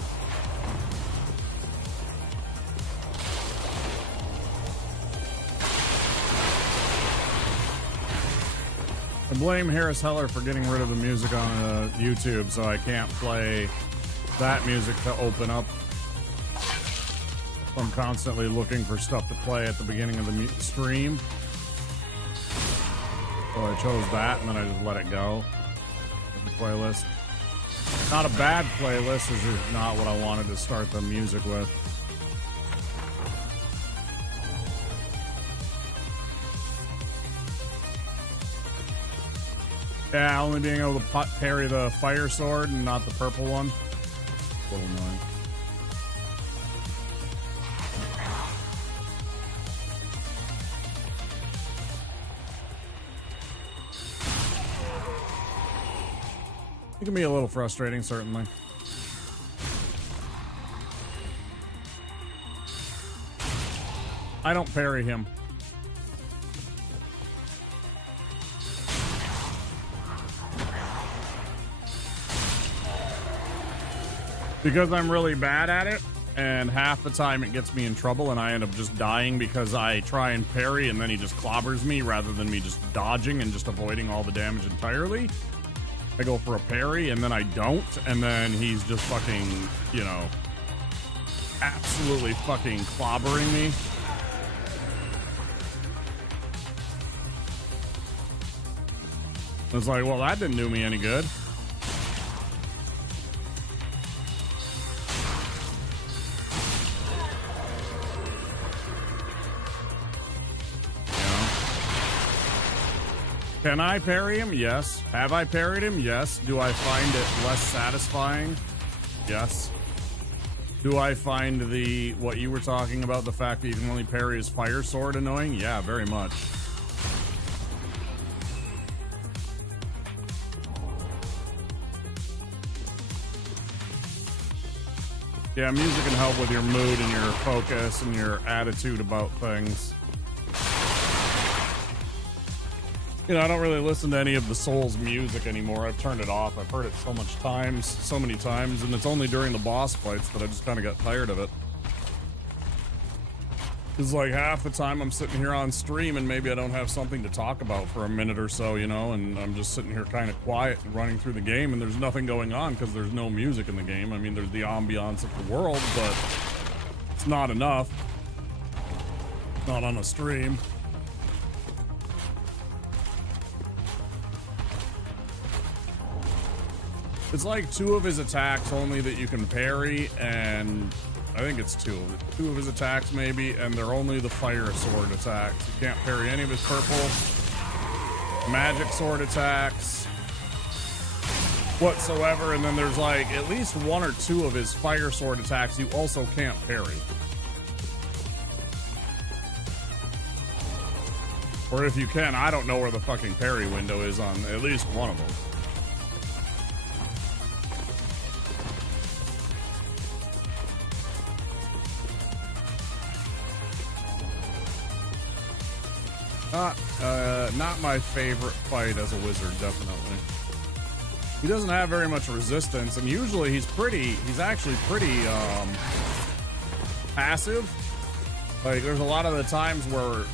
I blame Harris Heller for getting rid of the music on YouTube, so I can't play that music to open up. I'm constantly looking for stuff to play at the beginning of the stream. So I chose that and then I just let it go. The playlist. Not a bad playlist, it's just not what I wanted to start the music with. Yeah, only being able to parry the fire sword and not the purple one. A little annoying. It can be a little frustrating, certainly. I don't parry him. Because I'm really bad at it, and half the time it gets me in trouble and I end up just dying because I try and parry and then he just clobbers me rather than me just dodging and just avoiding all the damage entirely. I go for a parry and then I don't, and then he's just fucking, you know, absolutely fucking clobbering me. It's like, well, that didn't do me any good. Can I parry him? Yes. Have I parried him? Yes. Do I find it less satisfying? Yes. Do I find the, what you were talking about, the fact that you can only parry his fire sword annoying? Yeah, very much. Yeah, music can help with your mood and your focus and your attitude about things. You know, I don't really listen to any of the Souls music anymore. I've turned it off. I've heard it so many times, and it's only during the boss fights that I just kind of got tired of it. It's like half the time I'm sitting here on stream and maybe I don't have something to talk about for a minute or so, you know, and I'm just sitting here kind of quiet and running through the game and there's nothing going on because there's no music in the game. I mean, there's the ambiance of the world, but it's not enough. Not on a stream. It's like 2 of his attacks only that you can parry, and I think it's 2 of his attacks maybe, and they're only the fire sword attacks. You can't parry any of his purple magic sword attacks whatsoever, and then there's like at least 1 or 2 of his fire sword attacks you also can't parry. Or if you can, I don't know where the fucking parry window is on at least one of them. Not my favorite fight as a wizard, definitely. He doesn't have very much resistance, and usually he's actually pretty, passive. Like, there's a lot of the times where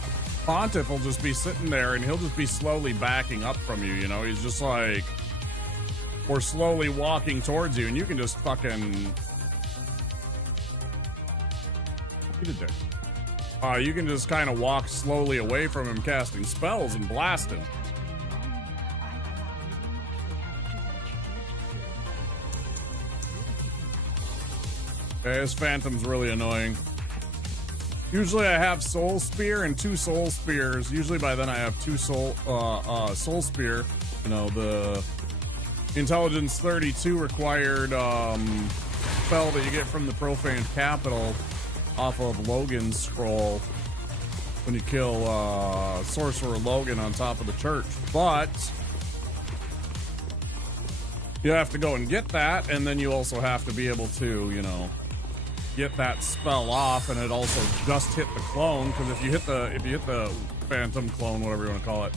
Pontiff will just be sitting there and he'll just be slowly backing up from you, you know? He's just like, or slowly walking towards you, and you can just fucking... Eat a dick. You can just kind of walk slowly away from him casting spells and blast him. Okay, his Phantom's really annoying. Usually I have Soul Spear and 2 Soul Spears. Usually by then I have 2 Soul Spear. You know, the Intelligence 32 required spell that you get from the Profaned Capital off of Logan's scroll when you kill Sorcerer Logan on top of the church. But you have to go and get that, and then you also have to be able to, you know, get that spell off, and it also just hit the clone, because if you hit the Phantom clone, whatever you want to call it,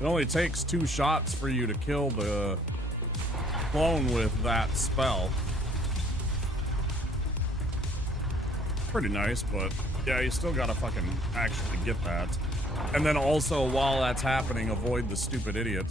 it only takes 2 shots for you to kill the clone with that spell. Pretty nice, but yeah, you still gotta fucking actually get that. And then also, while that's happening, avoid the stupid idiot.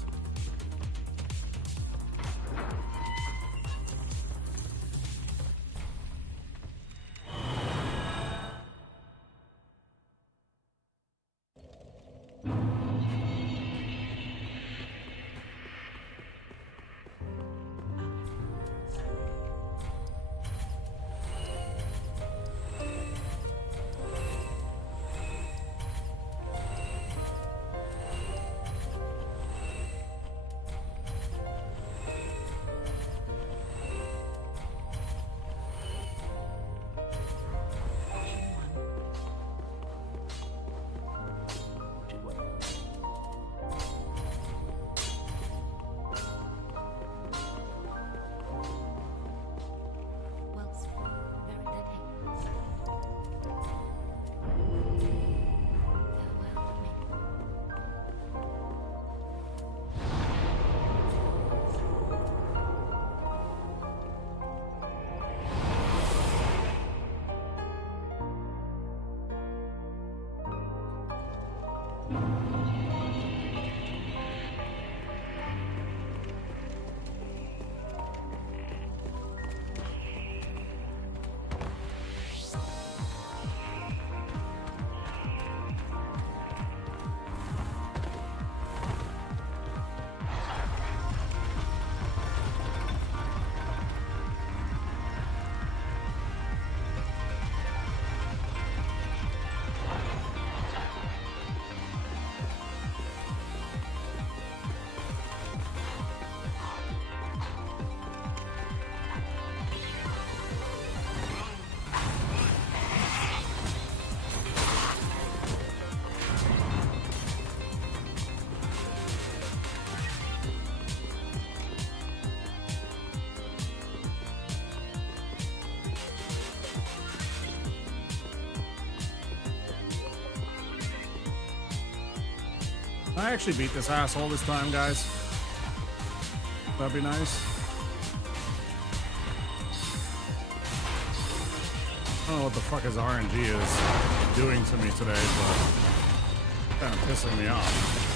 I actually beat this asshole this time, guys. That'd be nice. I don't know what the fuck his RNG is doing to me today, but kind of pissing me off.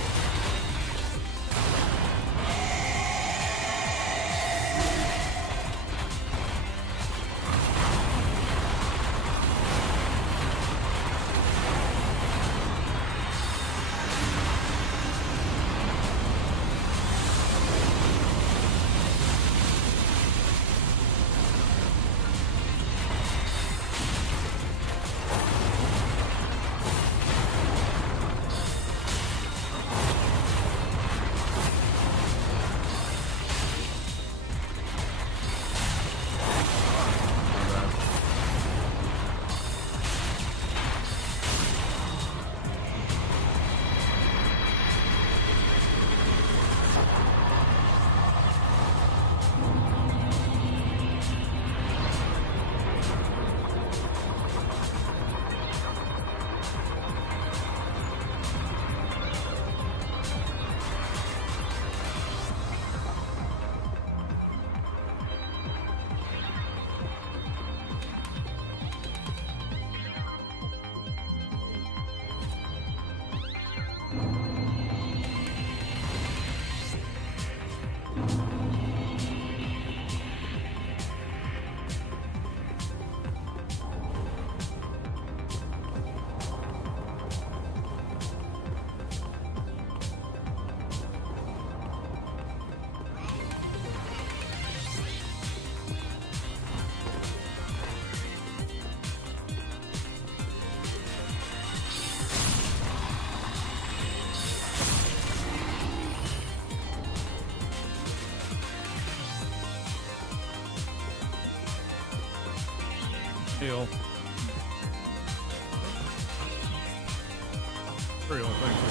Heal. Real, thank you.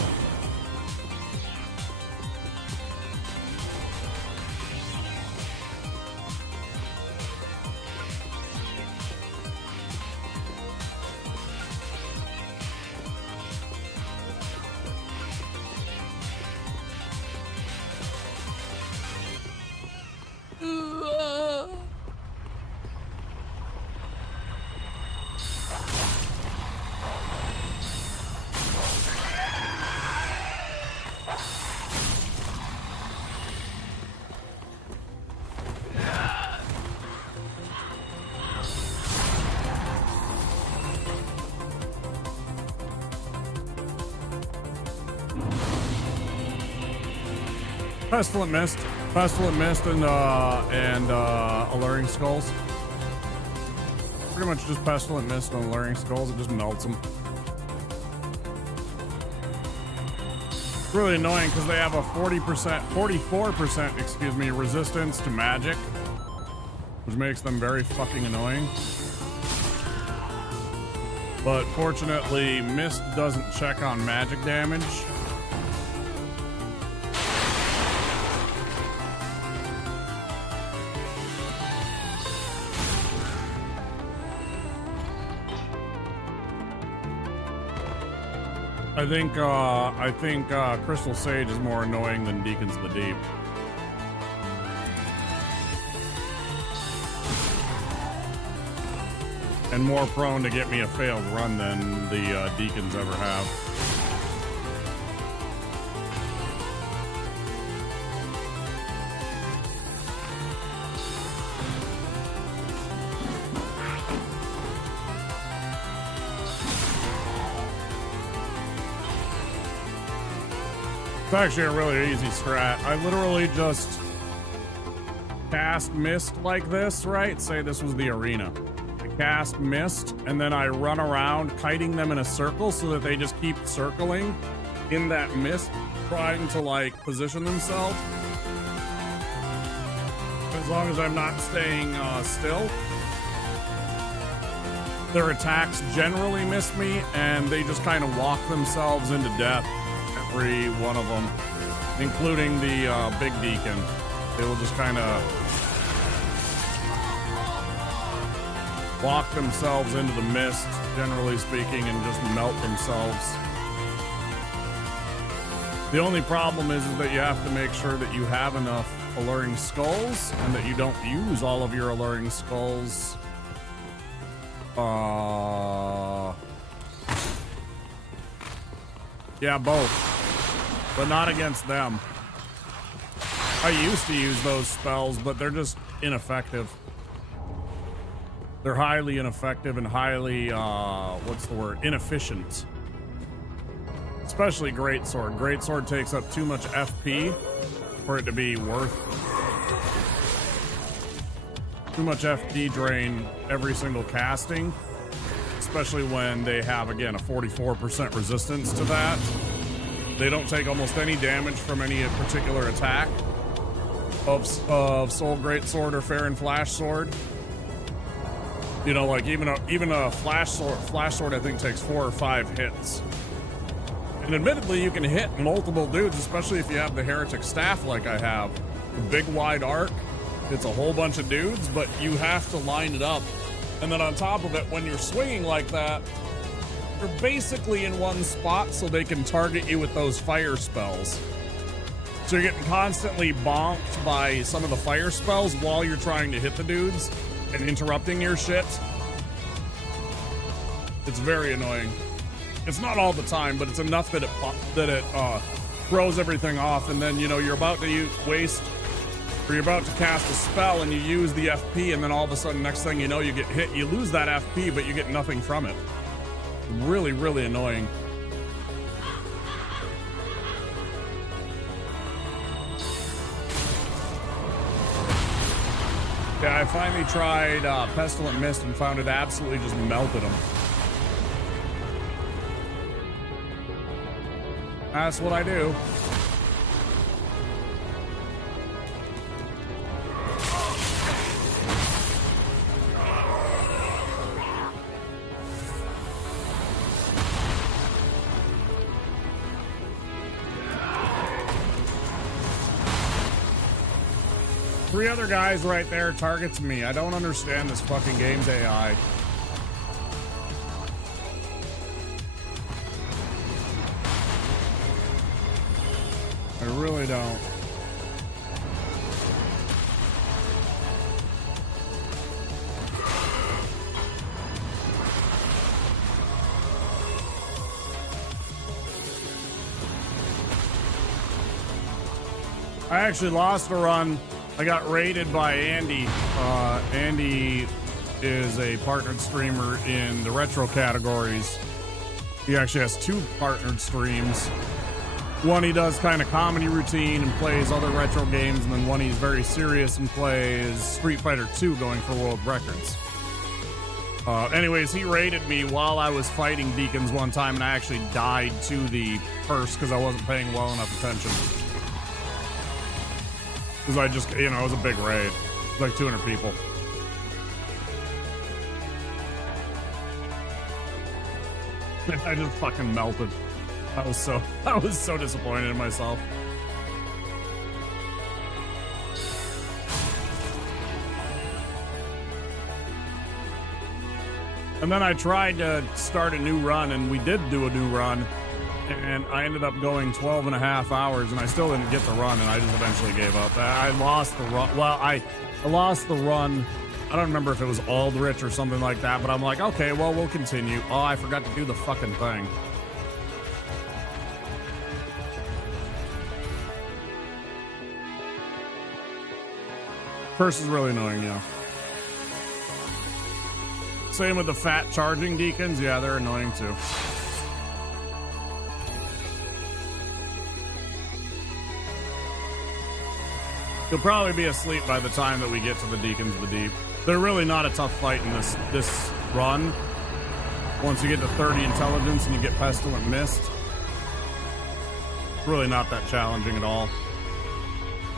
Pestilent Mist, and Alluring Skulls. Pretty much just Pestilent Mist and Alluring Skulls. It just melts them. Really annoying because they have a 44%, excuse me, resistance to magic, which makes them very fucking annoying. But fortunately, Mist doesn't check on magic damage. I think Crystal Sage is more annoying than Deacons of the Deep. And more prone to get me a failed run than the Deacons ever have. It's actually a really easy strat. I literally just cast mist like this, right? Say this was the arena. I cast mist, and then I run around kiting them in a circle so that they just keep circling in that mist, trying to like position themselves. As long as I'm not staying still. Their attacks generally miss me, and they just kind of walk themselves into death. Every one of them, including the big deacon. They will just kind of walk themselves into the mist, generally speaking, and just melt themselves. The only problem is that you have to make sure that you have enough alluring skulls and that you don't use all of your alluring skulls. Yeah, both, but not against them. I used to use those spells, but they're just ineffective. They're highly ineffective and highly, what's the word? Inefficient. Especially Greatsword. Greatsword takes up too much FP for it to be worth. Too much FP drain every single casting. Especially when they have, again, a 44% resistance to that. They don't take almost any damage from any particular attack of Soul Greatsword or Farron Flash Sword. You know, like even a Flash Sword I think takes 4 or 5 hits. And admittedly, you can hit multiple dudes, especially if you have the Heretic Staff like I have. A big wide arc, it's a whole bunch of dudes, but you have to line it up. And then on top of it, when you're swinging like that, you're basically in one spot so they can target you with those fire spells. So you're getting constantly bonked by some of the fire spells while you're trying to hit the dudes and interrupting your shit. It's very annoying. It's not all the time, but it's enough that it throws everything off, and then, you know, you're about to waste, or you're about to cast a spell and you use the FP, and then all of a sudden, next thing you know, you get hit. You lose that FP, but you get nothing from it. Really, really annoying. Yeah, I finally tried Pestilent Mist and found it absolutely just melted them. That's what I do. Three other guys right there targets me. I don't understand this fucking game's AI. I really don't. I actually lost a run. I got raided by Andy. Andy is a partnered streamer in the retro categories. He actually has 2 partnered streams. One he does kind of comedy routine and plays other retro games, and then one he's very serious and plays Street Fighter 2 going for world records. Anyways, he raided me while I was fighting Deacons one time, and I actually died to the curse because I wasn't paying well enough attention. Because I just, you know, it was a big raid. It was like 200 people. I just fucking melted. I was so disappointed in myself. And then I tried to start a new run, and we did do a new run. And I ended up going 12 and a half hours, and I still didn't get the run, and I just eventually gave up. I lost the run. Well, I lost the run. I don't remember if it was Aldrich or something like that, but I'm like, okay, well, we'll continue. Oh, I forgot to do the fucking thing. Curse is really annoying, yeah. Same with the fat charging deacons. Yeah, they're annoying too. He'll probably be asleep by the time that we get to the Deacons of the Deep. They're really not a tough fight in this run. Once you get to 30 intelligence and you get Pestilent Mist, it's really not that challenging at all.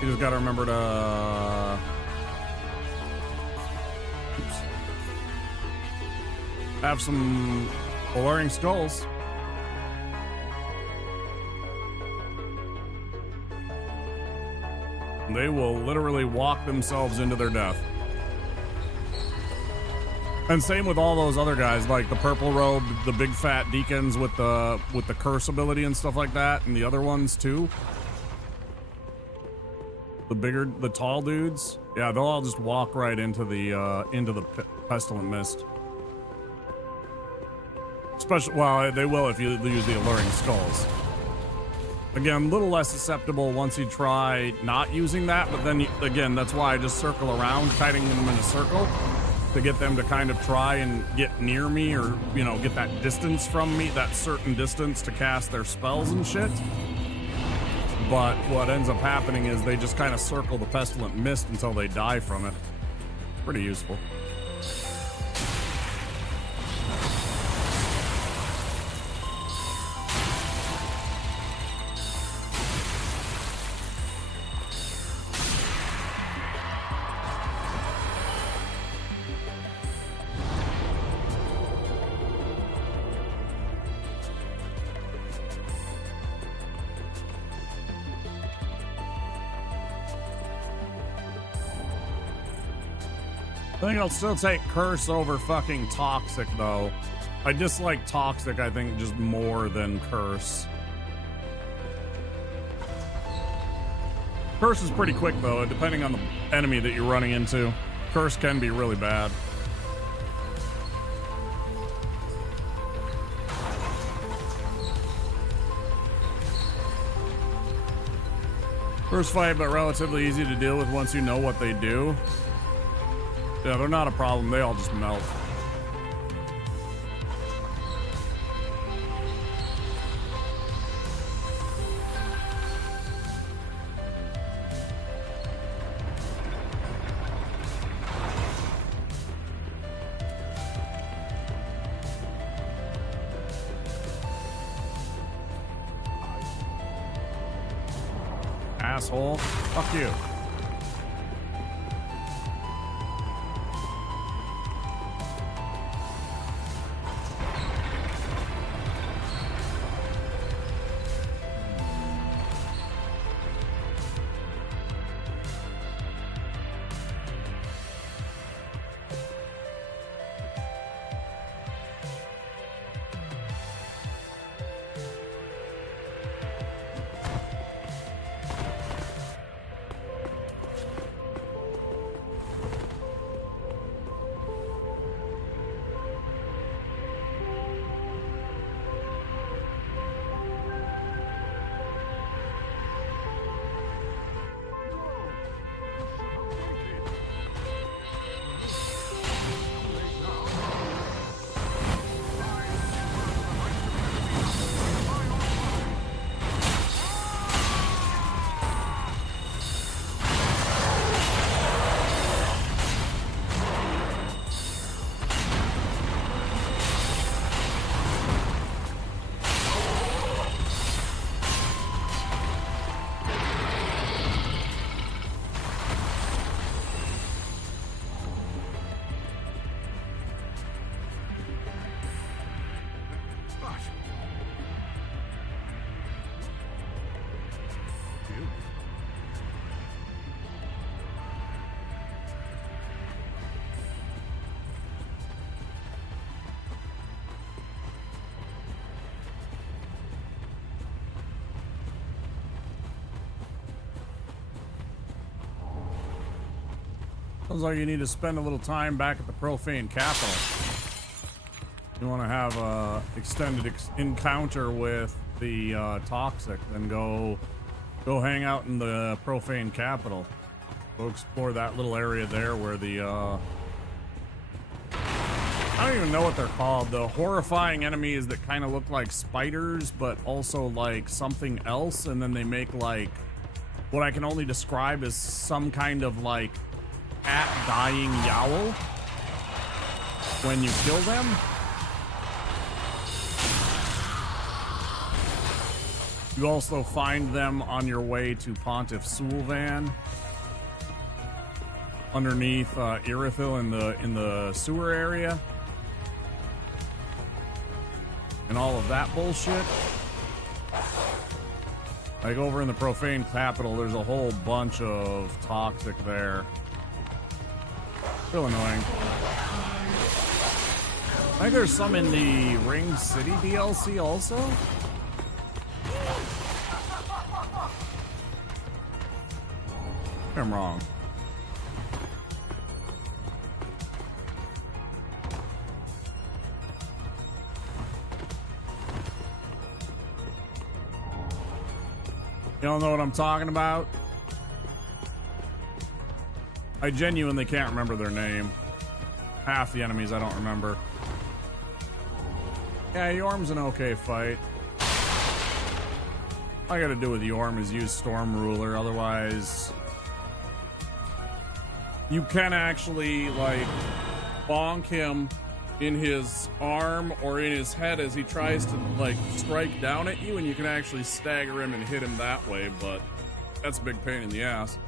You just gotta remember to... Oops. Have some alluring skulls. They will literally walk themselves into their death. And same with all those other guys, like the purple robe, the big fat deacons with the curse ability and stuff like that, and the other ones too. The tall dudes, yeah, they'll all just walk right into the pestilent mist. Especially, well, they will if you use the alluring skulls. Again, a little less susceptible once you try not using that, but then, again, that's why I just circle around, kiting them in a circle to get them to kind of try and get near me or, you know, get that distance from me, that certain distance to cast their spells and shit. But what ends up happening is they just kind of circle the pestilent mist until they die from it. Pretty useful. I think I'll still take Curse over fucking Toxic, though. I dislike Toxic, I think, just more than Curse. Curse is pretty quick, though, depending on the enemy that you're running into. Curse can be really bad. First fight, but relatively easy to deal with once you know what they do. Yeah, they're not a problem. They all just melt. Asshole. Fuck you. Sounds like you need to spend a little time back at the Profane Capital. You want to have a extended encounter with the Toxic, then go hang out in the Profane Capital. Go explore that little area there where the I don't even know what they're called. The horrifying enemies that kind of look like spiders, but also like something else, and then they make like what I can only describe as some kind of like cat dying yowl when you kill them. You also find them on your way to Pontiff Sulvan underneath Irithyll in the sewer area. And all of that bullshit. Like over in the Profane Capital, there's a whole bunch of toxic there. Real annoying. I think there's some in the Ring City DLC also. I'm wrong. You don't know what I'm talking about? I genuinely can't remember their name. Half the enemies I don't remember. Yeah, Yorm's an okay fight. All I gotta do with Yorm is use Storm Ruler, otherwise you can actually like bonk him in his arm or in his head as he tries to like strike down at you, and you can actually stagger him and hit him that way, but that's a big pain in the ass.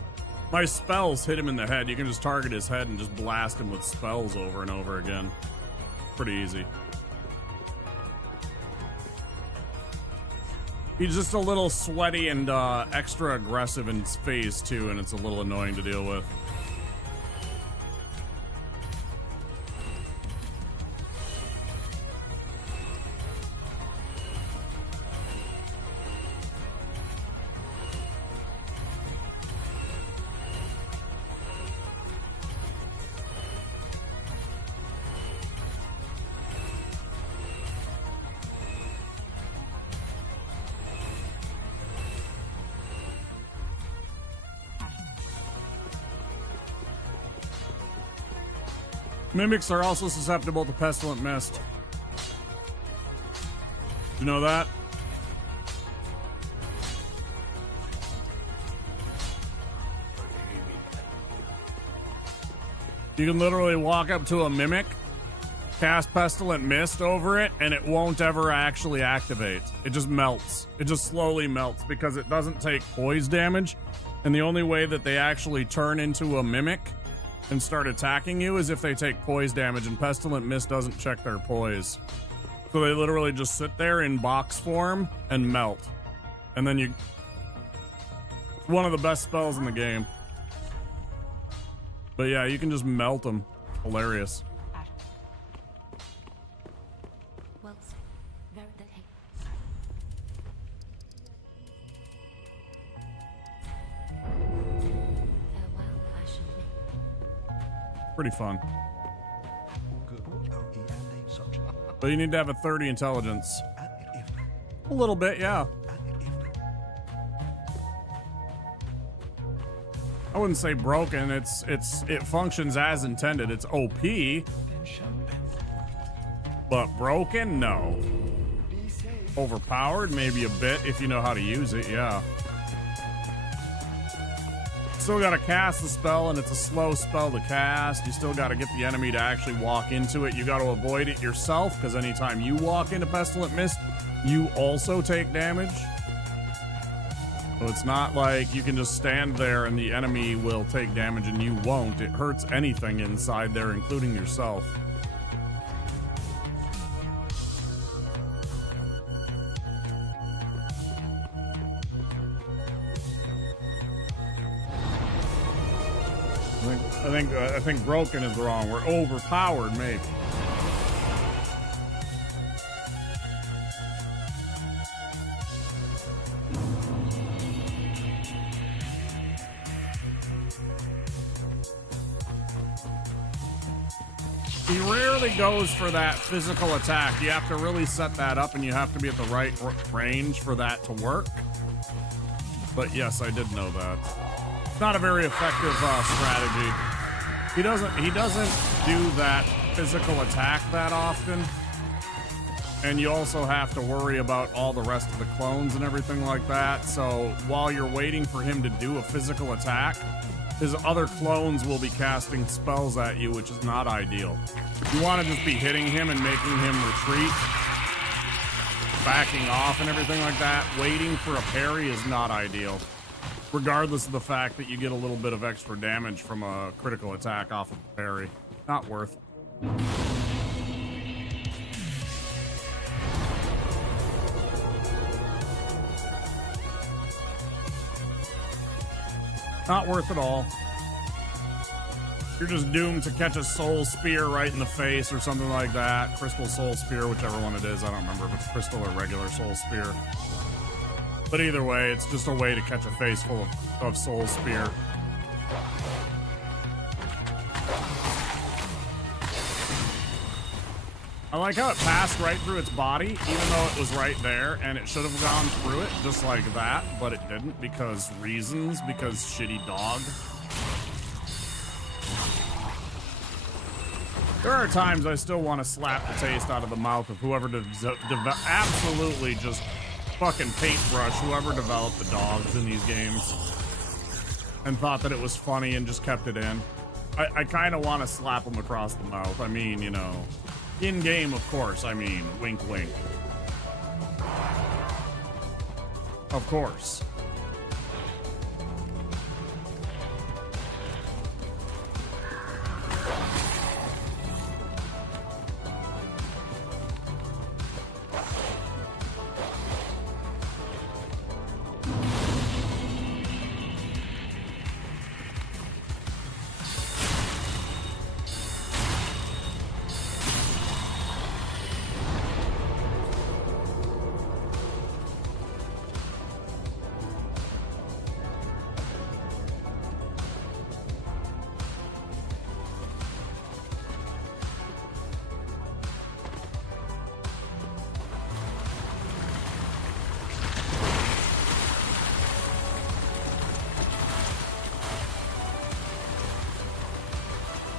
My spells hit him in the head. You can just target his head and just blast him with spells over and over again. Pretty easy. He's just a little sweaty and extra aggressive in phase 2, and it's a little annoying to deal with. Mimics are also susceptible to Pestilent Mist. You know that? You can literally walk up to a Mimic, cast Pestilent Mist over it, and it won't ever actually activate. It just melts. It just slowly melts because it doesn't take poise damage. And the only way that they actually turn into a Mimic and start attacking you is if they take poise damage, and Pestilent Mist doesn't check their poise. So they literally just sit there in box form and melt. And then you... It's one of the best spells in the game. But yeah, you can just melt them. Hilarious. Pretty fun. But you need to have a 30 intelligence. A little bit, yeah. I wouldn't say broken. It functions as intended. It's OP. But broken? No. Overpowered? Maybe a bit if you know how to use it, yeah. Still gotta cast the spell, and it's a slow spell to cast. You still gotta get the enemy to actually walk into it. You gotta avoid it yourself, because anytime you walk into Pestilent Mist, you also take damage. So it's not like you can just stand there and the enemy will take damage and you won't. It hurts anything inside there, including yourself. I think broken is wrong. We're overpowered, maybe. He rarely goes for that physical attack. You have to really set that up, and you have to be at the right range for that to work. But yes, I did know that. It's not a very effective strategy. He doesn't do that physical attack that often. And you also have to worry about all the rest of the clones and everything like that. So while you're waiting for him to do a physical attack, his other clones will be casting spells at you, which is not ideal. You want to just be hitting him and making him retreat, backing off and everything like that. Waiting for a parry is not ideal, regardless of the fact that you get a little bit of extra damage from a critical attack off of a parry. Not worth it. Not worth it all. You're just doomed to catch a soul spear right in the face or something like that. Crystal soul spear, whichever one it is. I don't remember if it's crystal or regular soul spear. But either way, it's just a way to catch a face full of soul spear. I like how it passed right through its body, even though it was right there, and it should have gone through it just like that, but it didn't because reasons, because shitty dog. There are times I still want to slap the taste out of the mouth of whoever absolutely just fucking paintbrush whoever developed the dogs in these games and thought that it was funny and just kept it in. I kind of want to slap them across the mouth. I mean, you know, in game, of course. I mean, wink, wink. Of course.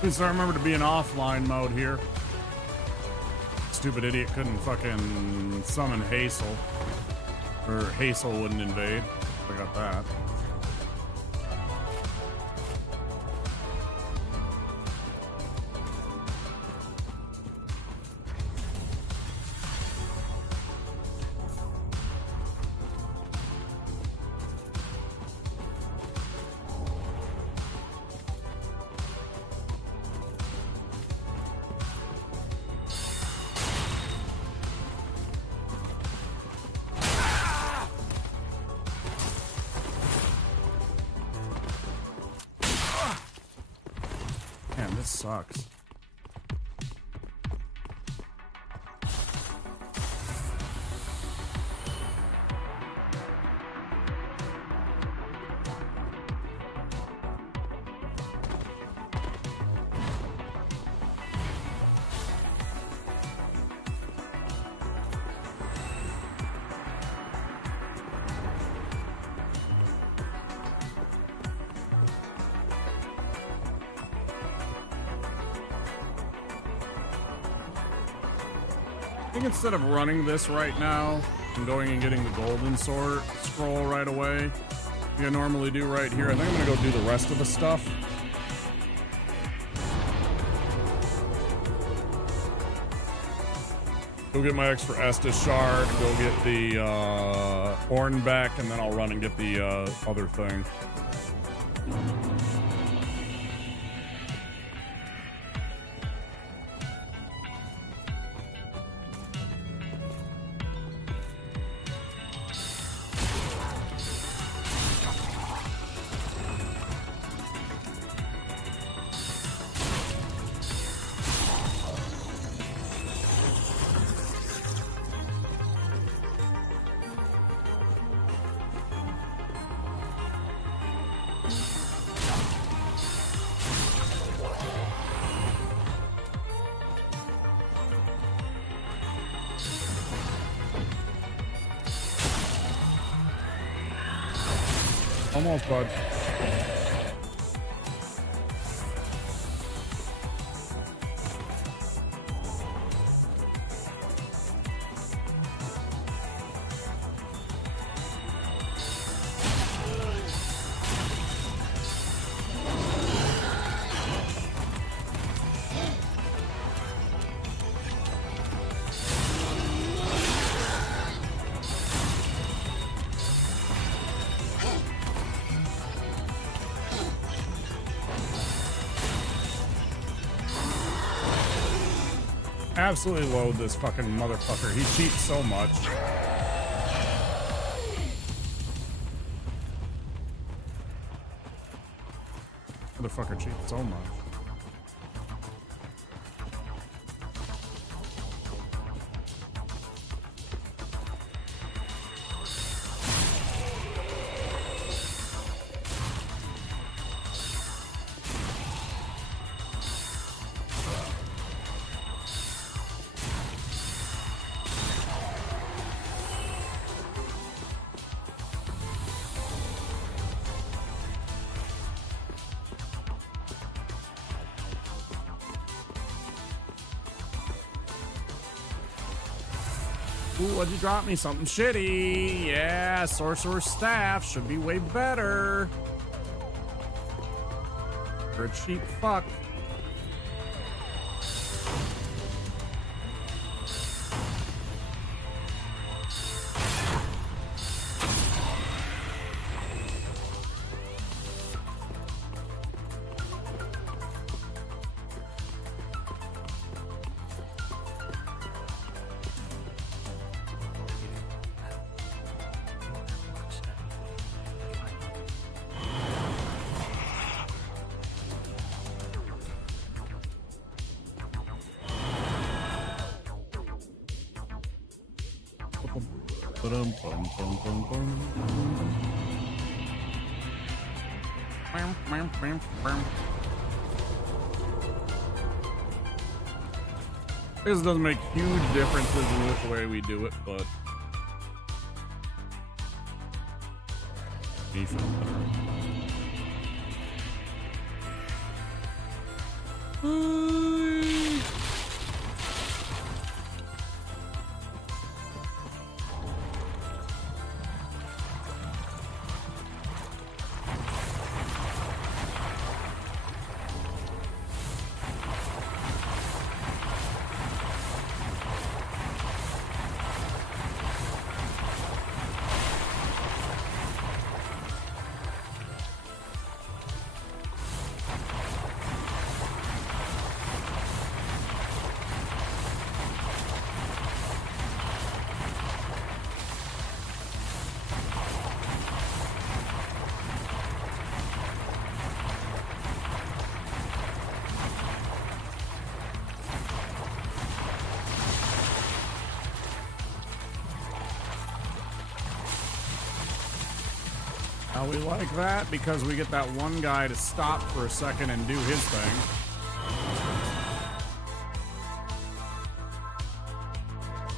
So I remember to be in offline mode here. Stupid idiot couldn't fucking summon Hazel. Or Hazel wouldn't invade. I got that. Sucks. I think instead of running this right now and going and getting the golden sword scroll right away, like I normally do right here, I think I'm gonna go do the rest of the stuff. Go get my extra Estus shard, go get the horn back, and then I'll run and get the other thing. Almost, bud. Absolutely load this fucking motherfucker. He cheats so much. Motherfucker cheats so much. Ooh, what'd you drop me? Something shitty. Yeah, Sorcerer's Staff should be way better. For a cheap fuck. This doesn't make huge differences in which way we do it, but me feel better. We like that because we get that one guy to stop for a second and do his thing.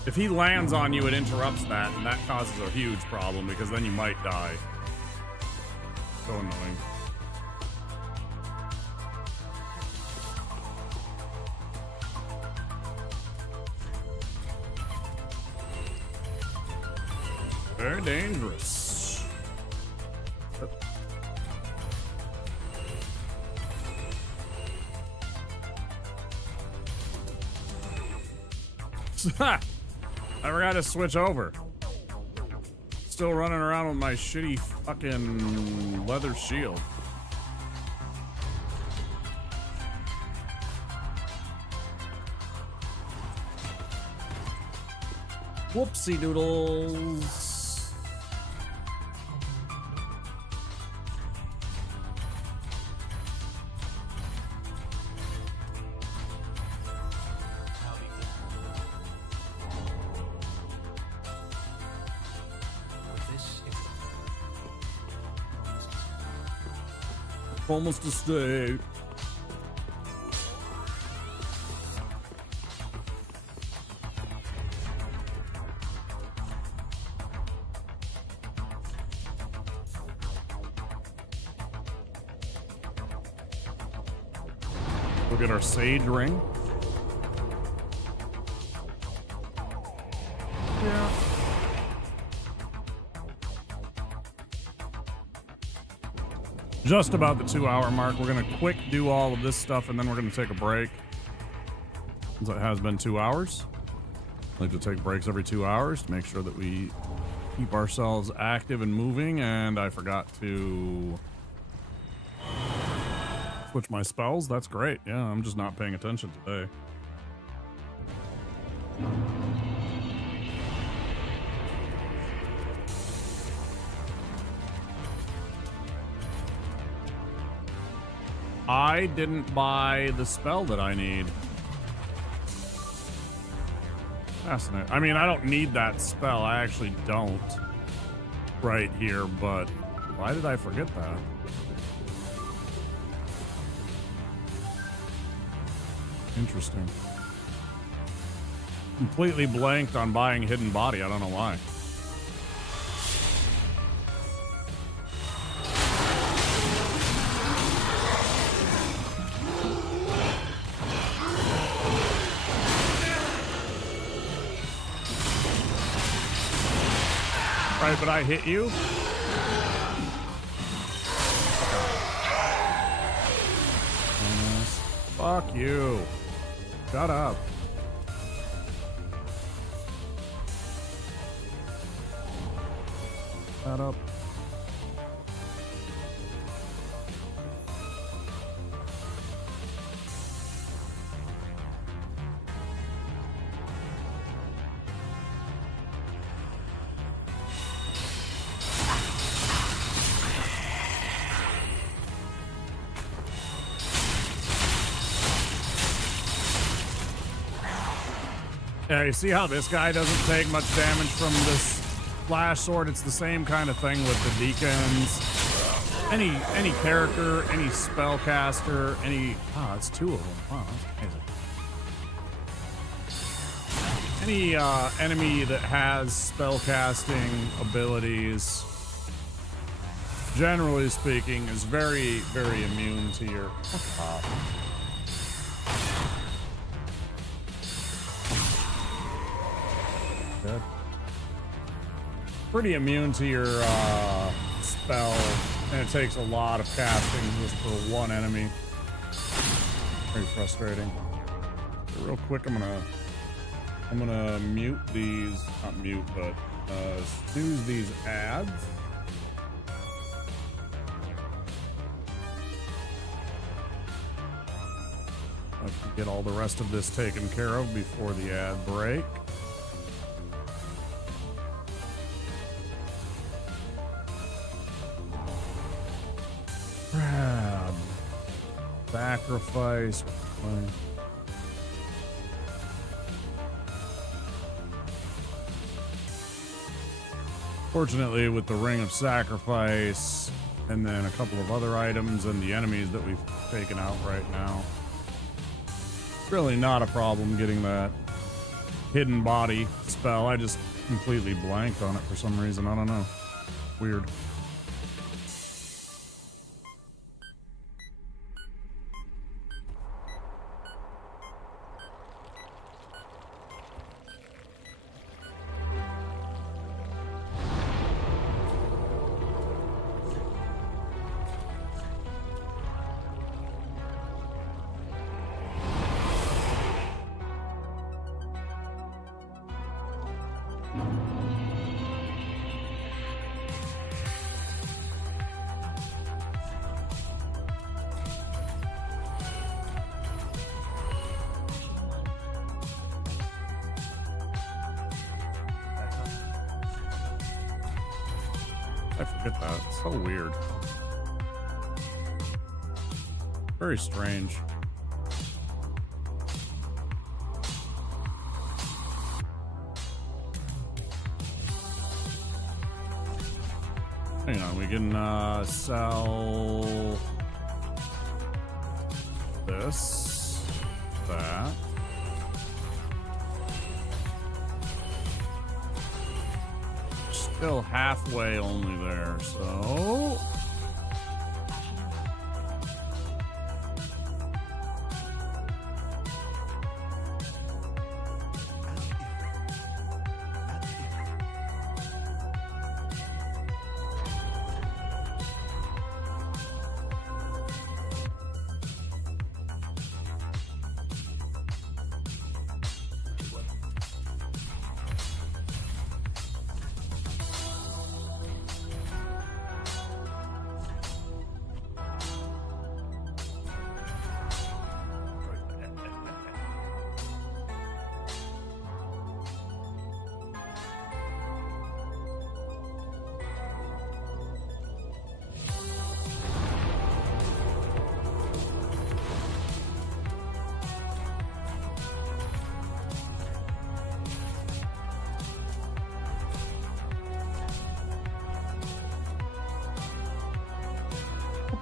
If he lands on you, it interrupts that, and that causes a huge problem because then you might die. So annoying. Very dangerous. I forgot to switch over. Still running around with my shitty fucking leather shield. Whoopsie doodles. Almost a state. We'll get our sage ring. Yeah. Just about the 2-hour mark. We're gonna quick do all of this stuff and then we're gonna take a break. Since it has been 2 hours. I like to take breaks every 2 hours to make sure that we keep ourselves active and moving, and I forgot to switch my spells. That's great. Yeah, I'm just not paying attention today. I didn't buy the spell that I need. Fascinating. I mean, I don't need that spell. I actually don't right here, but why did I forget that? Interesting. Completely blanked on buying Hidden Body. I don't know why. Right, but I hit you? Fuck you. Shut up. Shut up. Yeah, you see how this guy doesn't take much damage from this flash sword? It's the same kind of thing with the deacons. Any character, any spellcaster, any... Ah, it's two of them. Wow, that's amazing. Any enemy that has spellcasting abilities, generally speaking, is very, very immune to your... Good. Pretty immune to your spell, and it takes a lot of casting just for one enemy. Very frustrating. So real quick, I'm gonna mute these, not mute, but snooze these ads. I can get all the rest of this taken care of before the ad break. Grab. Sacrifice. Fortunately, with the Ring of Sacrifice and then a couple of other items and the enemies that we've taken out right now, really not a problem getting that Hidden Body spell. I just completely blanked on it for some reason. I don't know. Weird. I forget that. It's so weird. Very strange. Hang on, we can sell this, that. Still halfway only there, so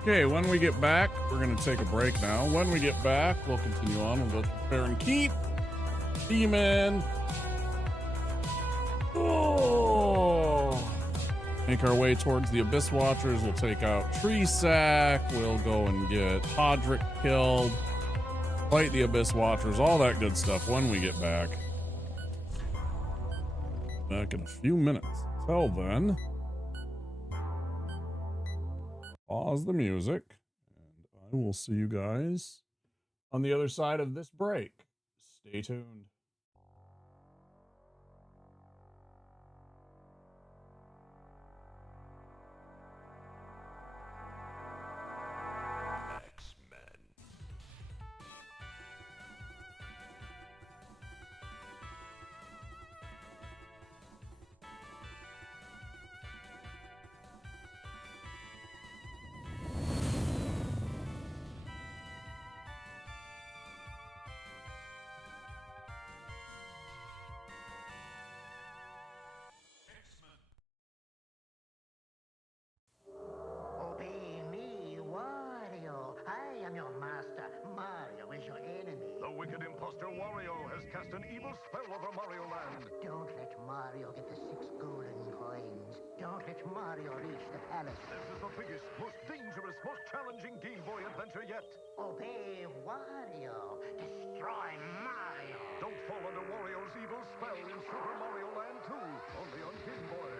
Okay, when we get back, we're gonna take a break now. When we get back, we'll continue on. We'll go to Prepare and Keep. Demon. Oh. Make our way towards the Abyss Watchers. We'll take out Tree Sack. We'll go and get Podrick killed. Fight the Abyss Watchers. All that good stuff when we get back. Back in a few minutes. Till then, pause the music. And I will see you guys on the other side of this break. Stay tuned. Obey me, Wario. I am your master. Mario is your enemy. The wicked imposter Wario has cast an evil spell over Mario Land. Don't let Mario get the 6 golden coins. Don't let Mario reach the palace. This is the biggest, most dangerous, most challenging Game Boy adventure yet. Obey Wario. Destroy Mario. Don't fall under Wario's evil spell in Super Mario Land 2, only on Game Boy.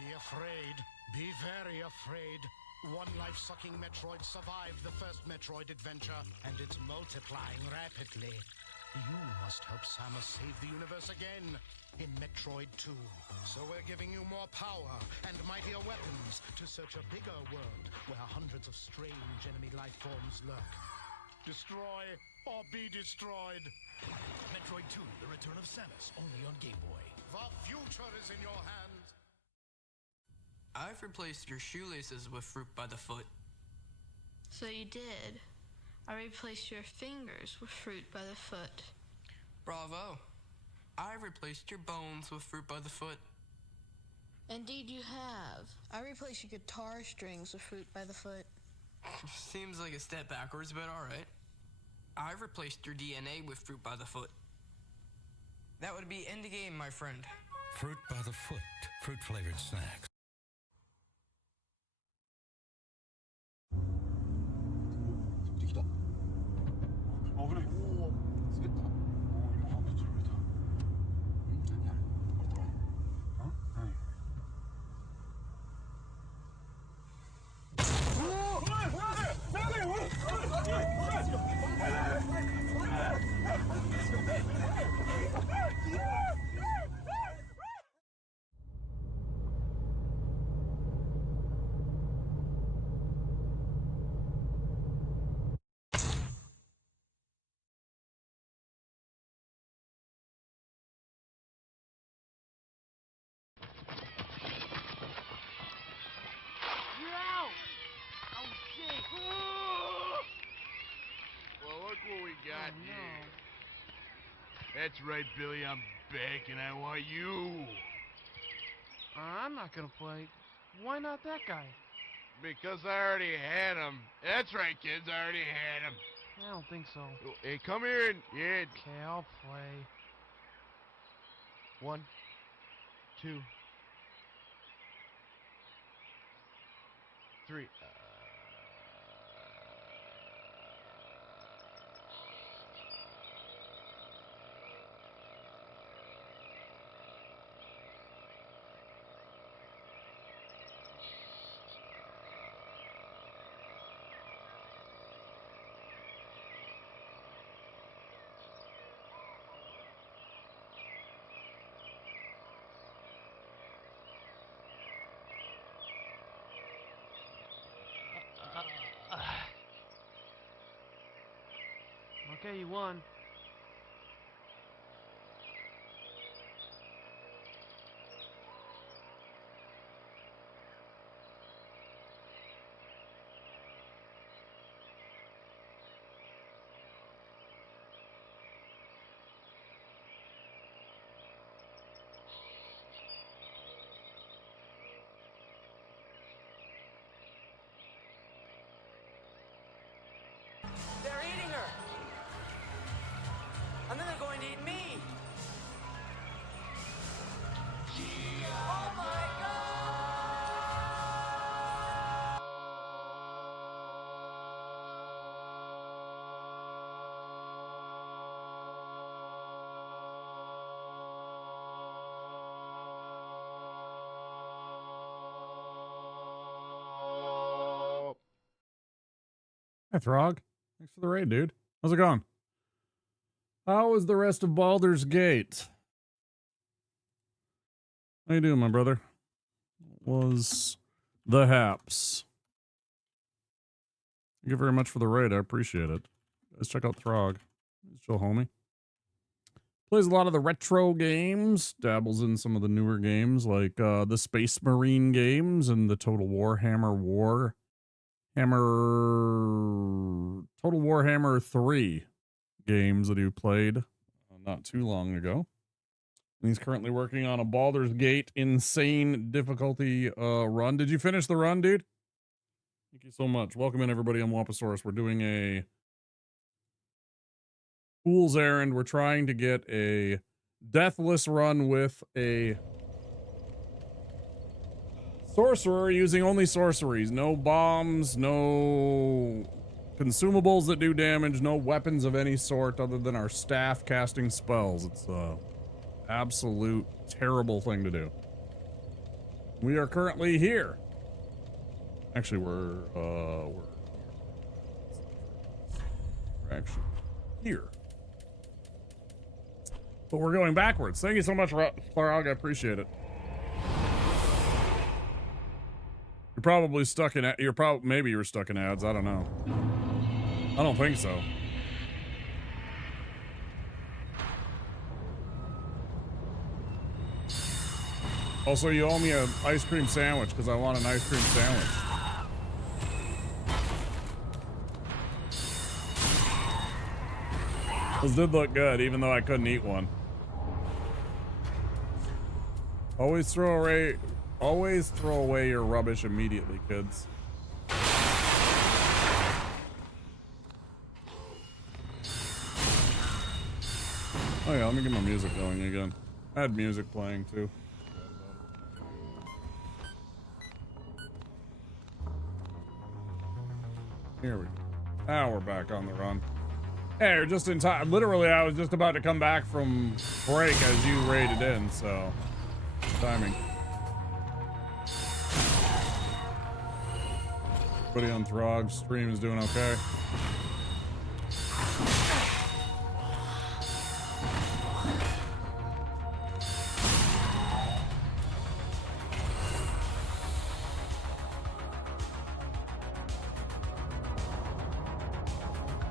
Be afraid. Be very afraid. One life-sucking Metroid survived the first Metroid adventure, and it's multiplying rapidly. You must help Samus save the universe again in Metroid 2. So we're giving you more power and mightier weapons to search a bigger world where hundreds of strange enemy life forms lurk. Destroy or be destroyed. Metroid 2, The Return of Samus, only on Game Boy. The future is in your hands. I've replaced your shoelaces with fruit by the foot. So you did. I replaced your fingers with fruit by the foot. Bravo. I replaced your bones with fruit by the foot. Indeed you have. I replaced your guitar strings with fruit by the foot. Seems like a step backwards, but alright. I replaced your DNA with fruit by the foot. That would be end the game, my friend. Fruit by the foot. Fruit-flavored snacks. got you. That's right, Billy. I'm back, and I want you. I'm not gonna play. Why not that guy? Because I already had him. That's right, kids. I already had him. I don't think so. Hey, come here and... Yeah. Okay, I'll play. 1, 2, 3. Okay, you won. They're eating her! And then they're going to eat me! Oh my Hi, Throg. Thanks for the raid, dude. How's it going? How is the rest of Baldur's Gate? How you doing, my brother? Was the haps. Thank you very much for the raid. I appreciate it. Let's check out Throg. He's chill, homie. Plays a lot of the retro games. Dabbles in some of the newer games like the Space Marine games and the Total Warhammer Total Warhammer 3 games that he played not too long ago. And he's currently working on a Baldur's Gate insane difficulty run. Did you finish the run, dude? Thank you so much. Welcome in, everybody. I'm Wampasaurus. We're doing a fool's errand. We're trying to get a deathless run with a sorcerer using only sorceries. No bombs, no consumables that do damage, no weapons of any sort other than our staff casting spells. It's a absolute terrible thing to do. We are currently here. Actually, we're actually here. But we're going backwards. Thank you so much, Farag. I appreciate it. You're probably stuck in. Maybe you're stuck in ads. I don't know. I don't think so. Also, you owe me an ice cream sandwich because I want an ice cream sandwich. Those did look good, even though I couldn't eat one. Always throw away your rubbish immediately, kids. Oh yeah, let me get my music going again. I had music playing too. Here we go. Now we're back on the run. Hey, you're just in time. Literally, I was just about to come back from break as you raided in, so timing. Everybody on Throg's stream is doing okay.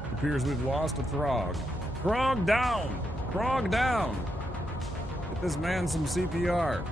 It appears we've lost a Throg. Throg down! Throg down! Get this man some CPR.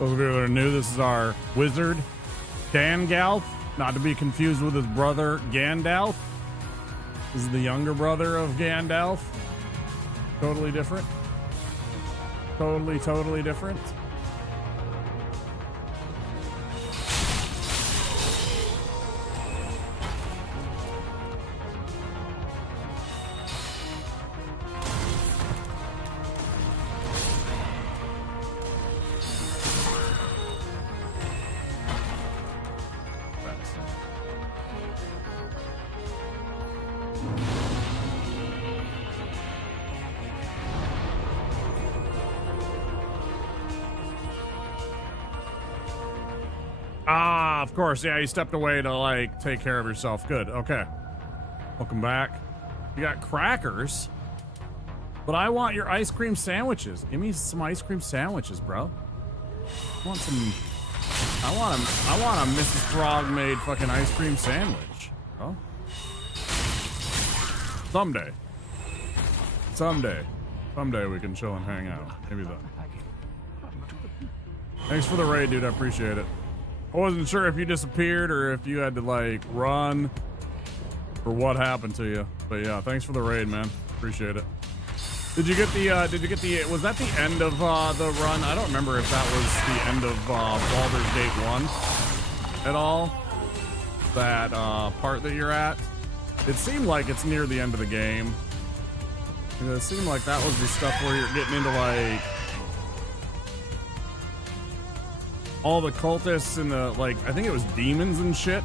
Those of you that are new, this is our wizard, Gandalf, not to be confused with his brother, Gandalf. This is the younger brother of Gandalf. Totally different. Totally different. Ah, of course. Yeah, you stepped away to, like, take care of yourself. Good. Okay. Welcome back. You got crackers. But I want your ice cream sandwiches. Give me some ice cream sandwiches, bro. I want some... I want a Mrs. Frog made fucking ice cream sandwich, bro. Someday. Someday we can chill and hang out. Maybe then. Thanks for the raid, dude. I appreciate it. I wasn't sure if you disappeared or if you had to, like, run or what happened to you. But yeah, thanks for the raid, man. Appreciate it. Did you get the, was that the end of the run? I don't remember if that was the end of Baldur's Gate 1 at all. That part that you're at. It seemed like it's near the end of the game. It seemed like that was the stuff where you're getting into, like, all the cultists and the, like, I think it was demons and shit.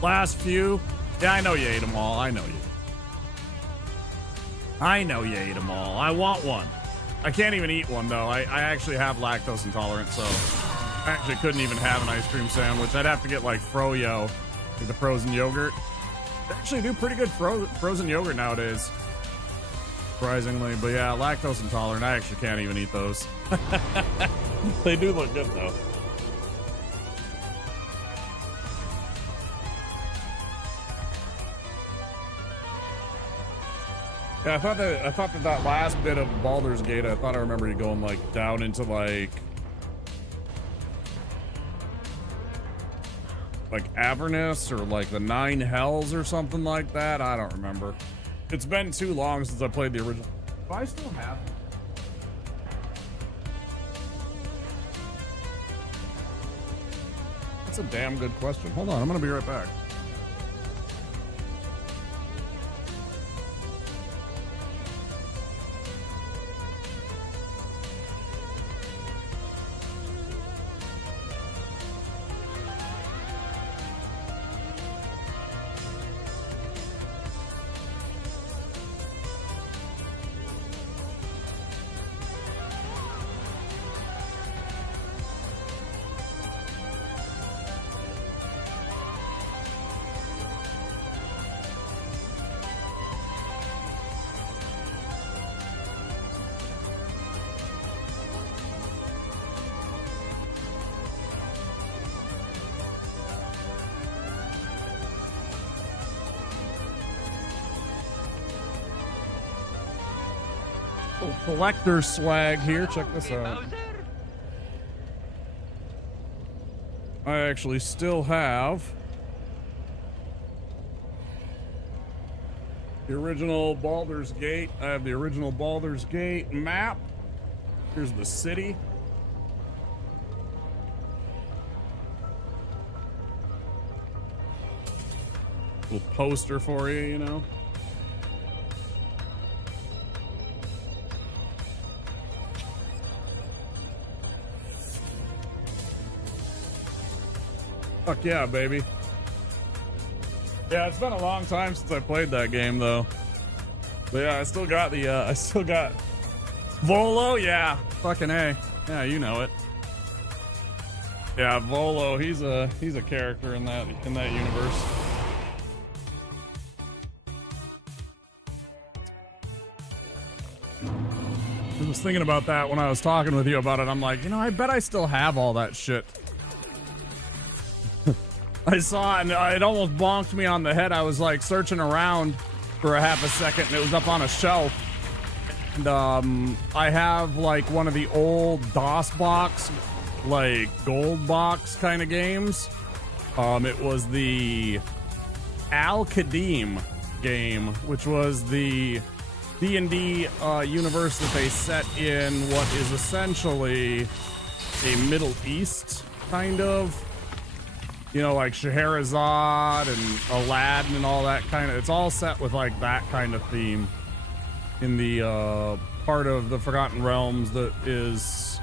Last few. Yeah, I know you ate them all. I know you ate them all. I want one. I can't even eat one, though. I actually have lactose intolerance, so I actually couldn't even have an ice cream sandwich. I'd have to get, like, Froyo, like the frozen yogurt. They actually do pretty good frozen yogurt nowadays. Surprisingly, but yeah, lactose intolerant. I actually can't even eat those. They do look good though. Yeah, I thought that last bit of Baldur's Gate, I thought I remember you going like down into like Avernus or like the Nine Hells or something like that. I don't remember. It's been too long since I played the original. Do I still have it? That's a damn good question. Hold on, I'm gonna be right back. Collector swag here. Check this out. I actually still have the original Baldur's Gate. I have the original Baldur's Gate map. Here's the city. Little poster for you, you know. Fuck yeah, baby. Yeah, it's been a long time since I played that game, though. But yeah, I still got Volo, yeah. Fucking A. Yeah, you know it. Yeah, Volo, he's a character in that universe. I was thinking about that when I was talking with you about it. I'm like, you know, I bet I still have all that shit. I saw it and it almost bonked me on the head. I was like searching around for a half a second and it was up on a shelf And I have like one of the old DOS box, like gold box kind of games. It was the Al Qadim game, which was the D&D universe that they set in what is essentially a Middle East kind of, you know, like Scheherazade and Aladdin and all that kind of, it's all set with like that kind of theme in the part of the Forgotten Realms that is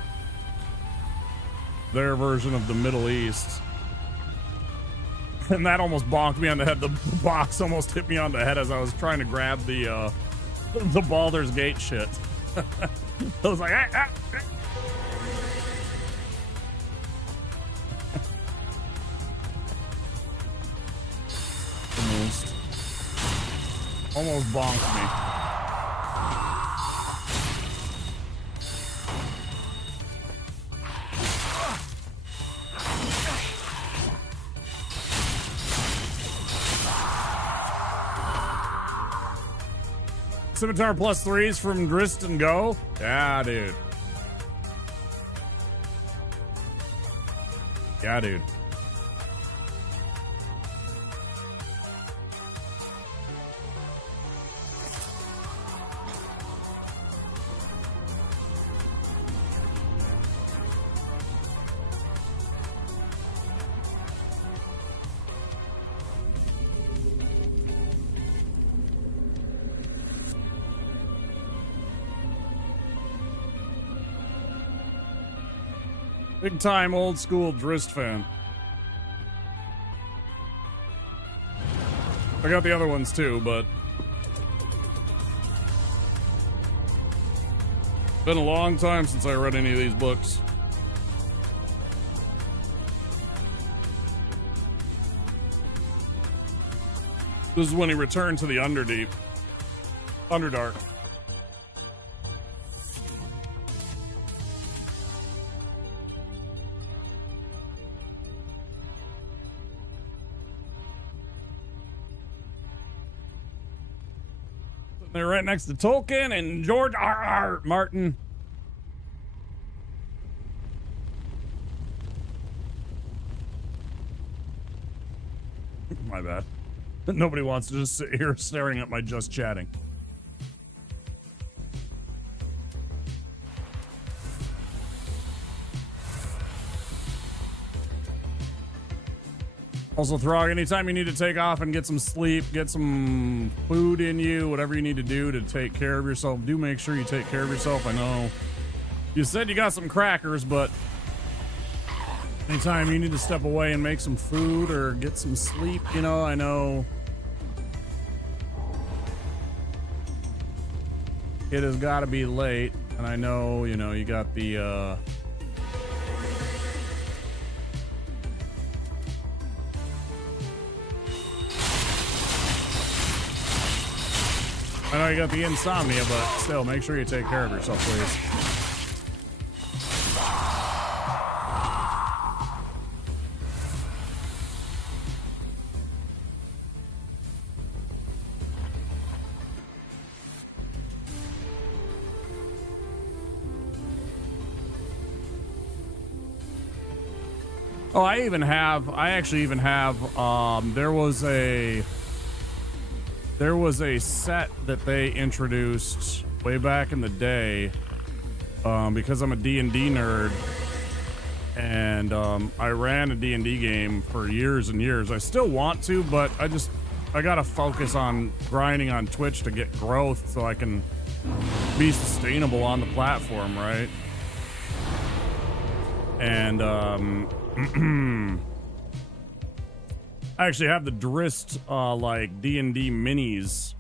their version of the Middle East. And that almost bonked me on the head. The box almost hit me on the head as I was trying to grab the Baldur's Gate shit. I was like, almost bonked me. Scimitar +3s from Grist and Go? Yeah, dude. Yeah, dude. Big time old school Drist fan. I got the other ones too, but been a long time since I read any of these books. This is when he returned to the Underdeep. Underdark. They're right next to Tolkien and George R.R. Martin. My bad. Nobody wants to just sit here staring at my just chatting. Also, Throg, anytime you need to take off and get some sleep, get some food in you, whatever you need to do to take care of yourself, do make sure you take care of yourself. I know you said you got some crackers, but anytime you need to step away and make some food or get some sleep, you know, I know it has got to be late, and I know, you know, you got the, I know you got the insomnia, but still, make sure you take care of yourself, please. Oh, I actually even have, there was a set that they introduced way back in the day, because I'm a D&D nerd, and I ran a D&D game for years and years. I still want to, but I gotta focus on grinding on Twitch to get growth so I can be sustainable on the platform, right? And I actually have the Drist like D&D minis.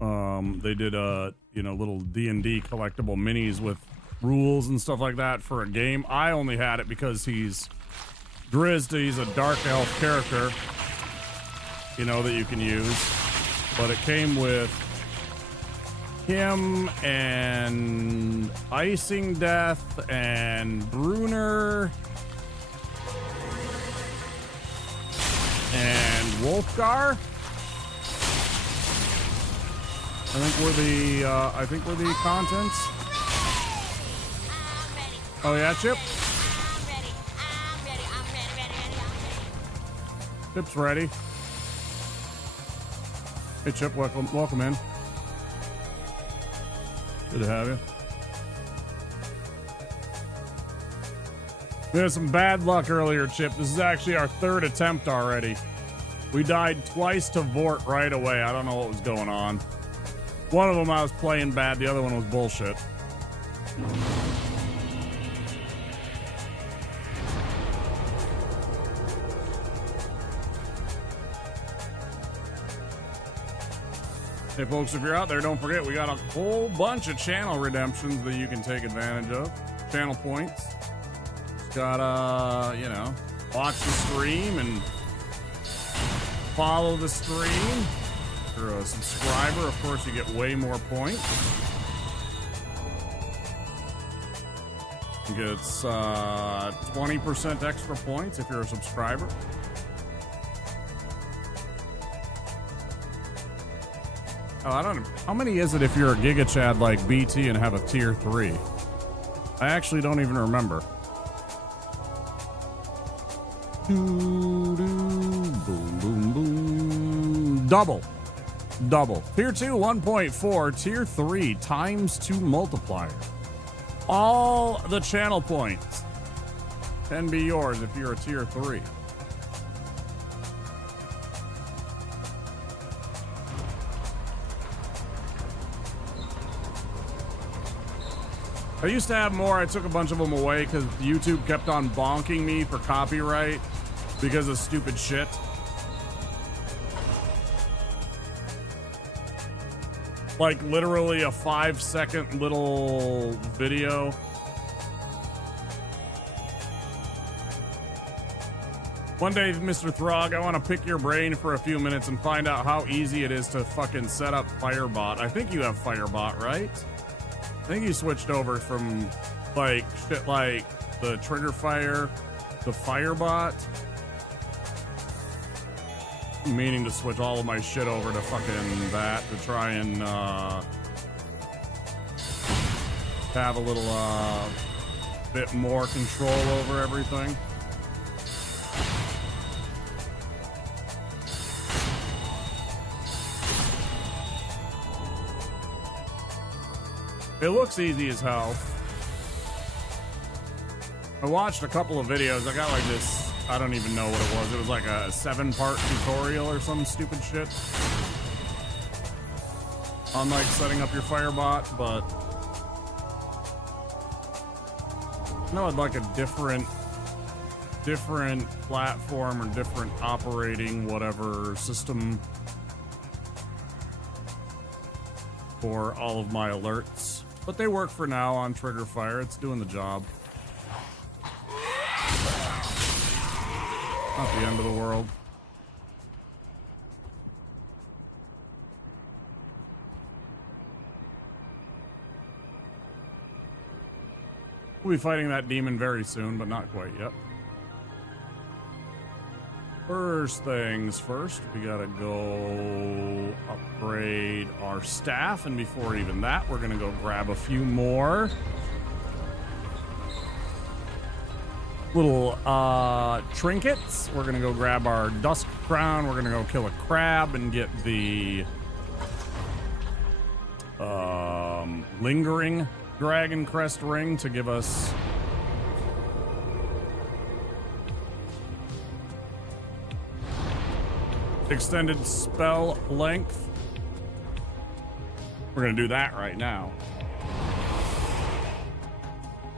They did little D&D collectible minis with rules and stuff like that for a game. I only had it because he's Drizzt. He's a dark elf character, you know, that you can use. But it came with him and Icing Death and Bruner and Wolfgar. I think we're the contents. Oh yeah, Chip? Chip's ready. Hey Chip, welcome in. Good to have you. We had some bad luck earlier, Chip. This is actually our third attempt already. We died twice to Vort right away. I don't know what was going on. One of them I was playing bad, the other one was bullshit. Hey folks, if you're out there, don't forget we got a whole bunch of channel redemptions that you can take advantage of. Channel points. Just gotta, you know, watch the stream and follow the stream. If you're a subscriber, of course, you get way more points. You get 20% extra points if you're a subscriber. Oh, I don't know. How many is it if you're a Giga Chad like BT and have a tier 3? I actually don't even remember. Boom, boom, boom. Double. Tier 2, 1.4. Tier 3, ×2 multiplier. All the channel points can be yours if you're a tier 3. I used to have more. I took a bunch of them away because YouTube kept on bonking me for copyright because of stupid shit. Like literally a 5-second little video. One day, Mr. Throg, I want to pick your brain for a few minutes and find out how easy it is to fucking set up Firebot. I think you have Firebot, right? I think you switched over from like shit like the Trigger Fire to Firebot. I'm meaning to switch all of my shit over to fucking that to try and have a little bit more control over everything. It looks easy as hell. I watched a couple of videos. I got like this, I don't even know what it was. It was like a 7-part tutorial or some stupid shit on like setting up your Firebot, but no, I'd like a different platform or different operating whatever system for all of my alerts. But they work for now on Trigger Fire. It's doing the job. Not the end of the world. We'll be fighting that demon very soon, but not quite yet. First things first, we gotta go upgrade our staff, and before even that, we're gonna go grab a few more little trinkets. We're gonna go grab our Dusk Crown, we're gonna go kill a crab and get the Lingering Dragon Crest Ring to give us extended spell length. We're gonna do that right now.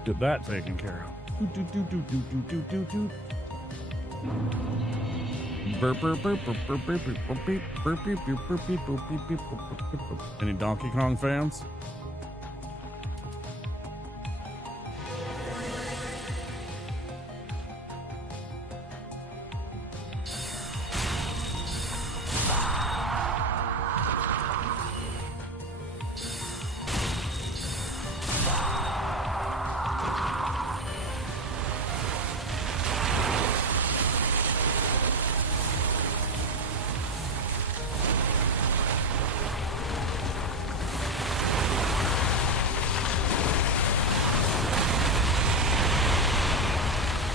Get that taken care of. Any Donkey Kong fans?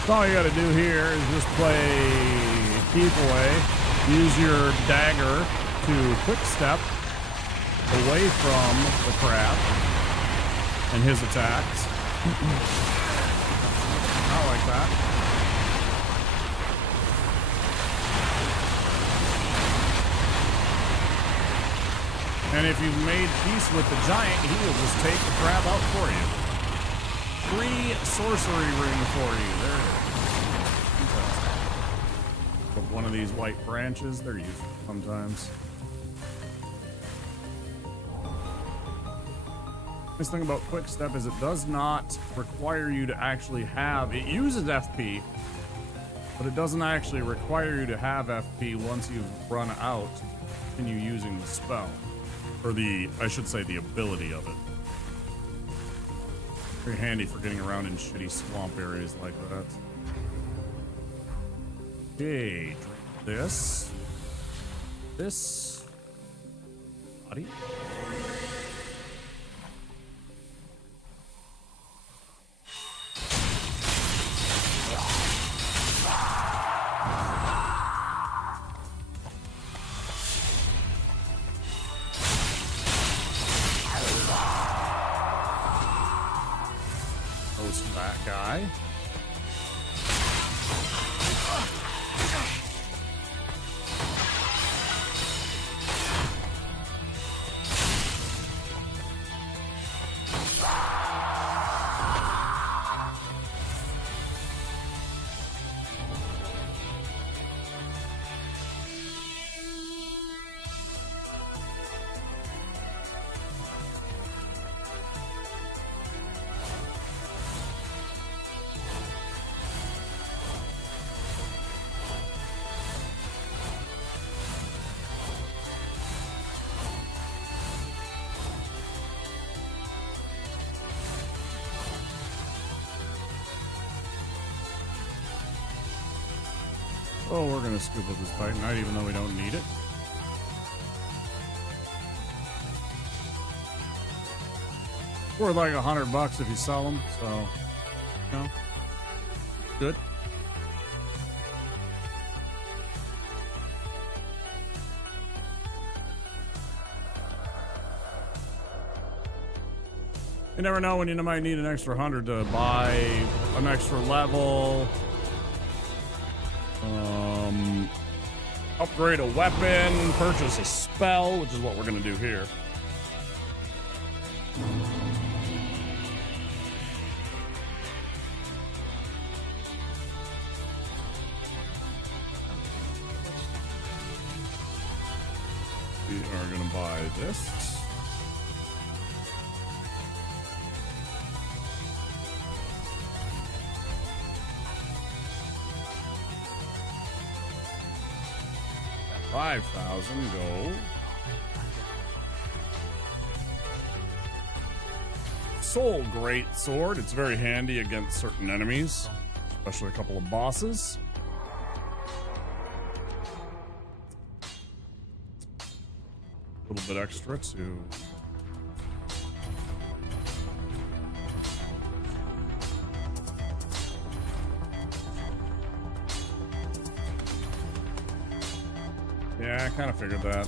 So all you gotta do here is just play keep away. Use your dagger to quick step away from the crab and his attacks. I like that. And if you've made peace with the giant, he will just take the crab out for you. Free sorcery ring for you. There it is. Fantastic. Put one of these white branches. They're useful sometimes. Nice thing about quick step is it does not require you to actually have, it uses FP, but it doesn't actually require you to have FP once you've run out and you using the spell. Or I should say the ability of it. Very handy for getting around in shitty swamp areas like that. Okay, drink this. This. Body. That guy. Oh, we're gonna scoop up this Titanite even though we don't need it. Worth like $100 if you sell them, so no, good. You never know when you might need an extra 100 to buy an extra level. Upgrade a weapon, purchase a spell, which is what we're gonna do here. We are gonna buy this. $5,000 gold. Soul Great Sword. It's very handy against certain enemies, especially a couple of bosses. A little bit extra to yeah, I kind of figured that.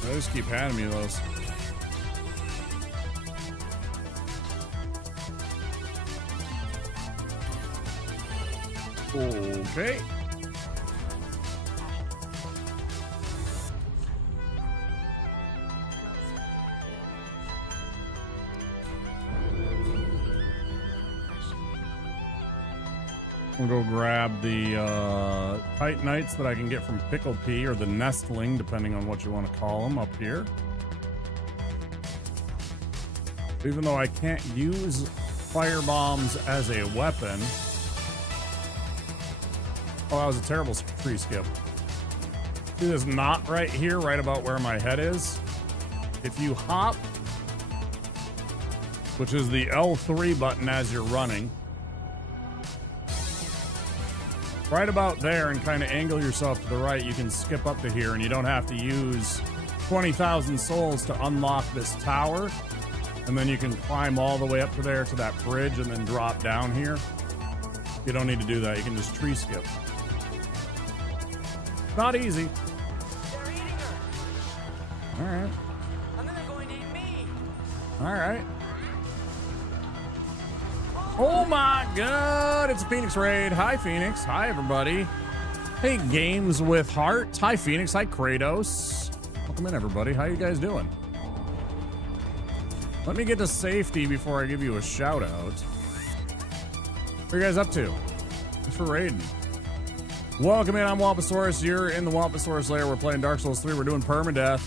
They just keep handing me those. Okay. We'll go grab the Titanites that I can get from Pickle Pea, or the Nestling, depending on what you want to call them, up here. Even though I can't use fire bombs as a weapon, Oh, that was a terrible tree skip. See this knot right here, right about where my head is? If you hop, which is the L3 button as you're running, right about there, and kind of angle yourself to the right, you can skip up to here, and you don't have to use 20,000 souls to unlock this tower. And then you can climb all the way up to there to that bridge and then drop down here. You don't need to do that. You can just tree skip. Not easy. They're eating her. All right. And then they're going to eat me. All right. Oh my God, it's a Phoenix raid. Hi, Phoenix. Hi, everybody. Hey, Games with Heart. Hi, Phoenix. Hi, Kratos. Welcome in, everybody. How you guys doing? Let me get to safety before I give you a shout out. What are you guys up to? Thanks for raiding. Welcome in, I'm Wampasaurus. You're in the Wampasaurus lair. We're playing Dark Souls 3. We're doing permadeath.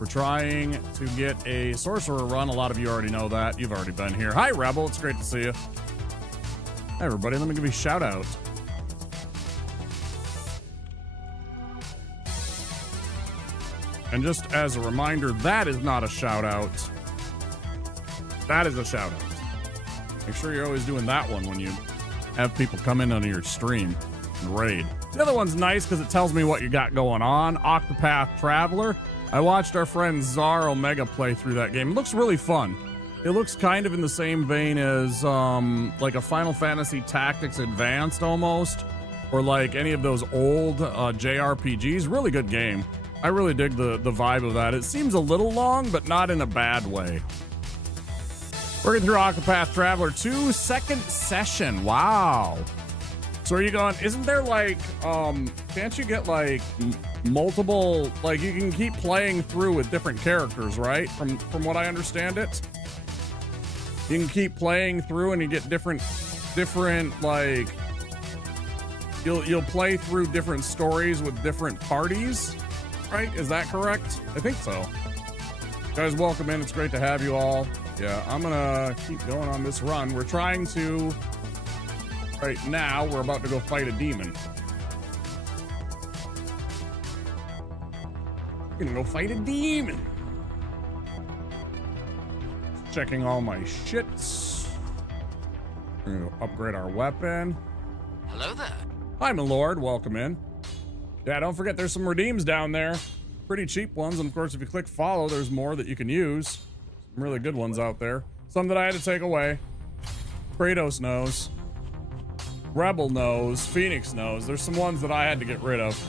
We're trying to get a sorcerer run. A lot of you already know that. You've already been here. Hi, Rebel. It's great to see you. Hi, everybody. Let me give you a shout out. And just as a reminder, that is not a shout out. That is a shout out. Make sure you're always doing that one when you have people come in on your stream and raid. The other one's nice because it tells me what you got going on. Octopath Traveler. I watched our friend Czar Omega play through that game. It looks really fun. It looks kind of in the same vein as like a Final Fantasy Tactics Advanced almost, or like any of those old JRPGs. Really good game. I really dig the vibe of that. It seems a little long, but not in a bad way. Working through Octopath Traveler 2, second session. Wow. So are you going, isn't there like, can't you get like multiple, like you can keep playing through with different characters, right? From what I understand it. You can keep playing through and you get different like, you'll play through different stories with different parties, right? Is that correct? I think so. Guys, welcome in. It's great to have you all. Yeah, I'm gonna keep going on this run. We're trying to, right now, we're about to go fight a demon. We're gonna go fight a demon. Checking all my shits. We're gonna go upgrade our weapon. Hello there. Hi, my lord. Welcome in. Yeah, don't forget there's some redeems down there. Pretty cheap ones. And of course, if you click follow, there's more that you can use. Some really good ones out there. Some that I had to take away. Kratos knows. Rebel knows. Phoenix knows. There's some ones that I had to get rid of.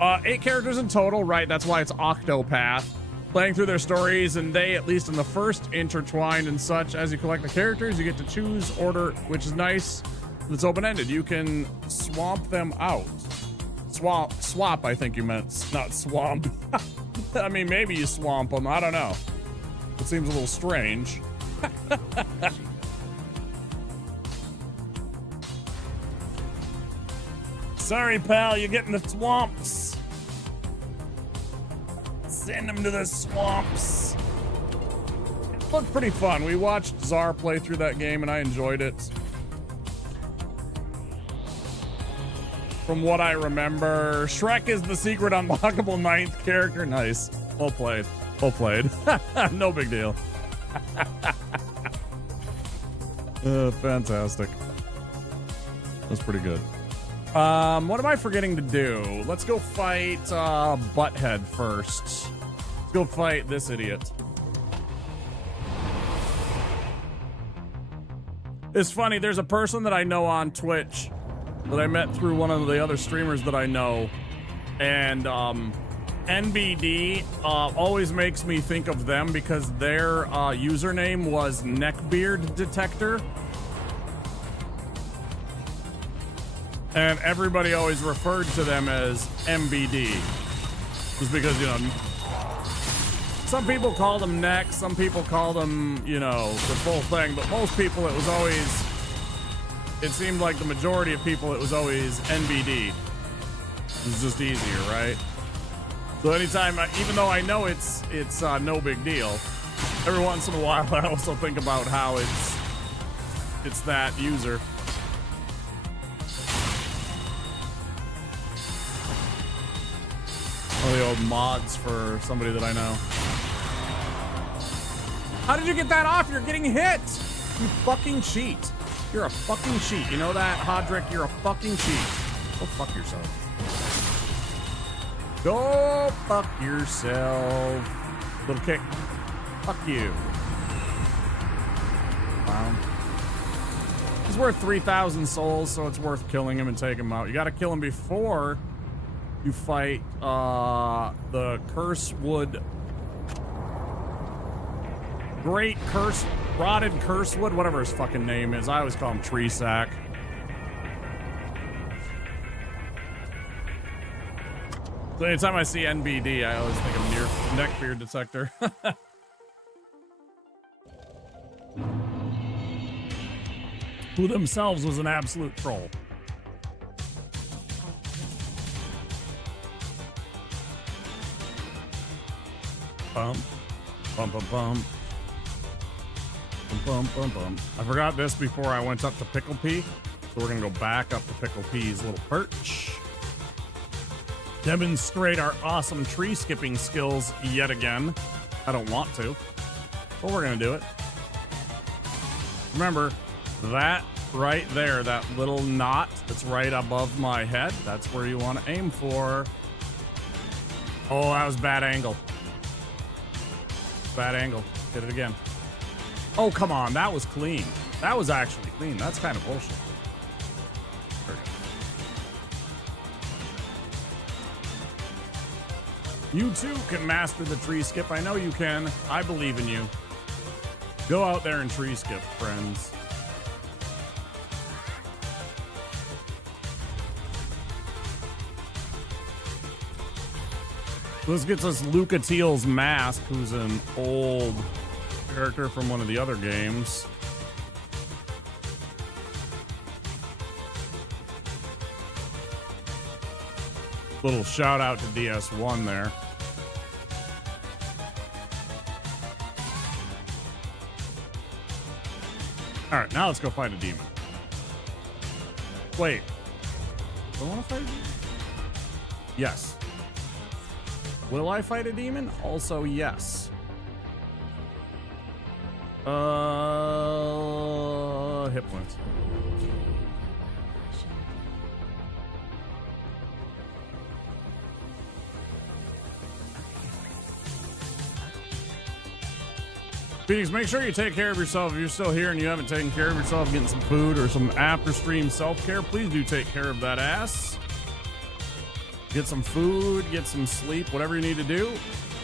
8 characters in total, right? That's why it's Octopath. Playing through their stories, and they, at least in the first, intertwined and such. As you collect the characters, you get to choose order, which is nice. It's open-ended. You can swamp them out. Swap, I think you meant, not swamp. I mean, maybe you swamp them. I don't know. It seems a little strange. Sorry, pal, you're getting the swamps. Send them to the swamps. It looked pretty fun. We watched Czar play through that game, and I enjoyed it. From what I remember, Shrek is the secret unlockable 9th character. Nice. Well played. Well played. No big deal. Fantastic. That's pretty good. What am I forgetting to do? Let's go fight Butthead first. Let's go fight this idiot. It's funny, there's a person that I know on Twitch that I met through one of the other streamers that I know, and NBD always makes me think of them because their username was Neckbeard Detector, and everybody always referred to them as MBD, just because, you know, some people call them Neck, some people call them, you know, the full thing, but most people it seemed like the majority of people, it was always NBD. It was just easier, right? So anytime, even though I know it's no big deal, every once in a while I also think about how it's that user. build mods for somebody that I know. How did you get that off? You're getting hit. You fucking cheat. You're a fucking cheat. You know that, Hodrick? You're a fucking cheat. Go fuck yourself. Go fuck yourself. Little kick. Fuck you. Wow. He's worth 3,000 souls, so it's worth killing him and taking him out. You gotta kill him before you fight the Cursewood. Great Rotted Cursewood, whatever his fucking name is. I always call him Tree Sack. So anytime I see NBD, I always think of neckbeard detector. Who themselves was an absolute troll. Bum, bum, bum, bum. Bum, bum, bum, bum. I forgot this before I went up to Pickle Pea, so we're gonna go back up to Pickle Pea's little perch. Demonstrate our awesome tree skipping skills yet again. I don't want to, but we're gonna do it. Remember, that right there, that little knot that's right above my head, that's where you want to aim for. Oh, that was bad angle. Bad angle. Hit it again. Oh, come on. That was clean. That was actually clean. That's kind of bullshit. You too can master the tree skip. I know you can. I believe in you. Go out there and tree skip, friends. This gets us Luca Teal's mask, who's an old character from one of the other games. Little shout out to DS1 there. All right, now let's go fight a demon. Wait. Do I want to fight a demon? Yes. Will I fight a demon? Also, yes. Hit points. Phoenix, make sure you take care of yourself. If you're still here and you haven't taken care of yourself, getting some food or some after-stream self-care, please do take care of that ass. Get some food, get some sleep, whatever you need to do.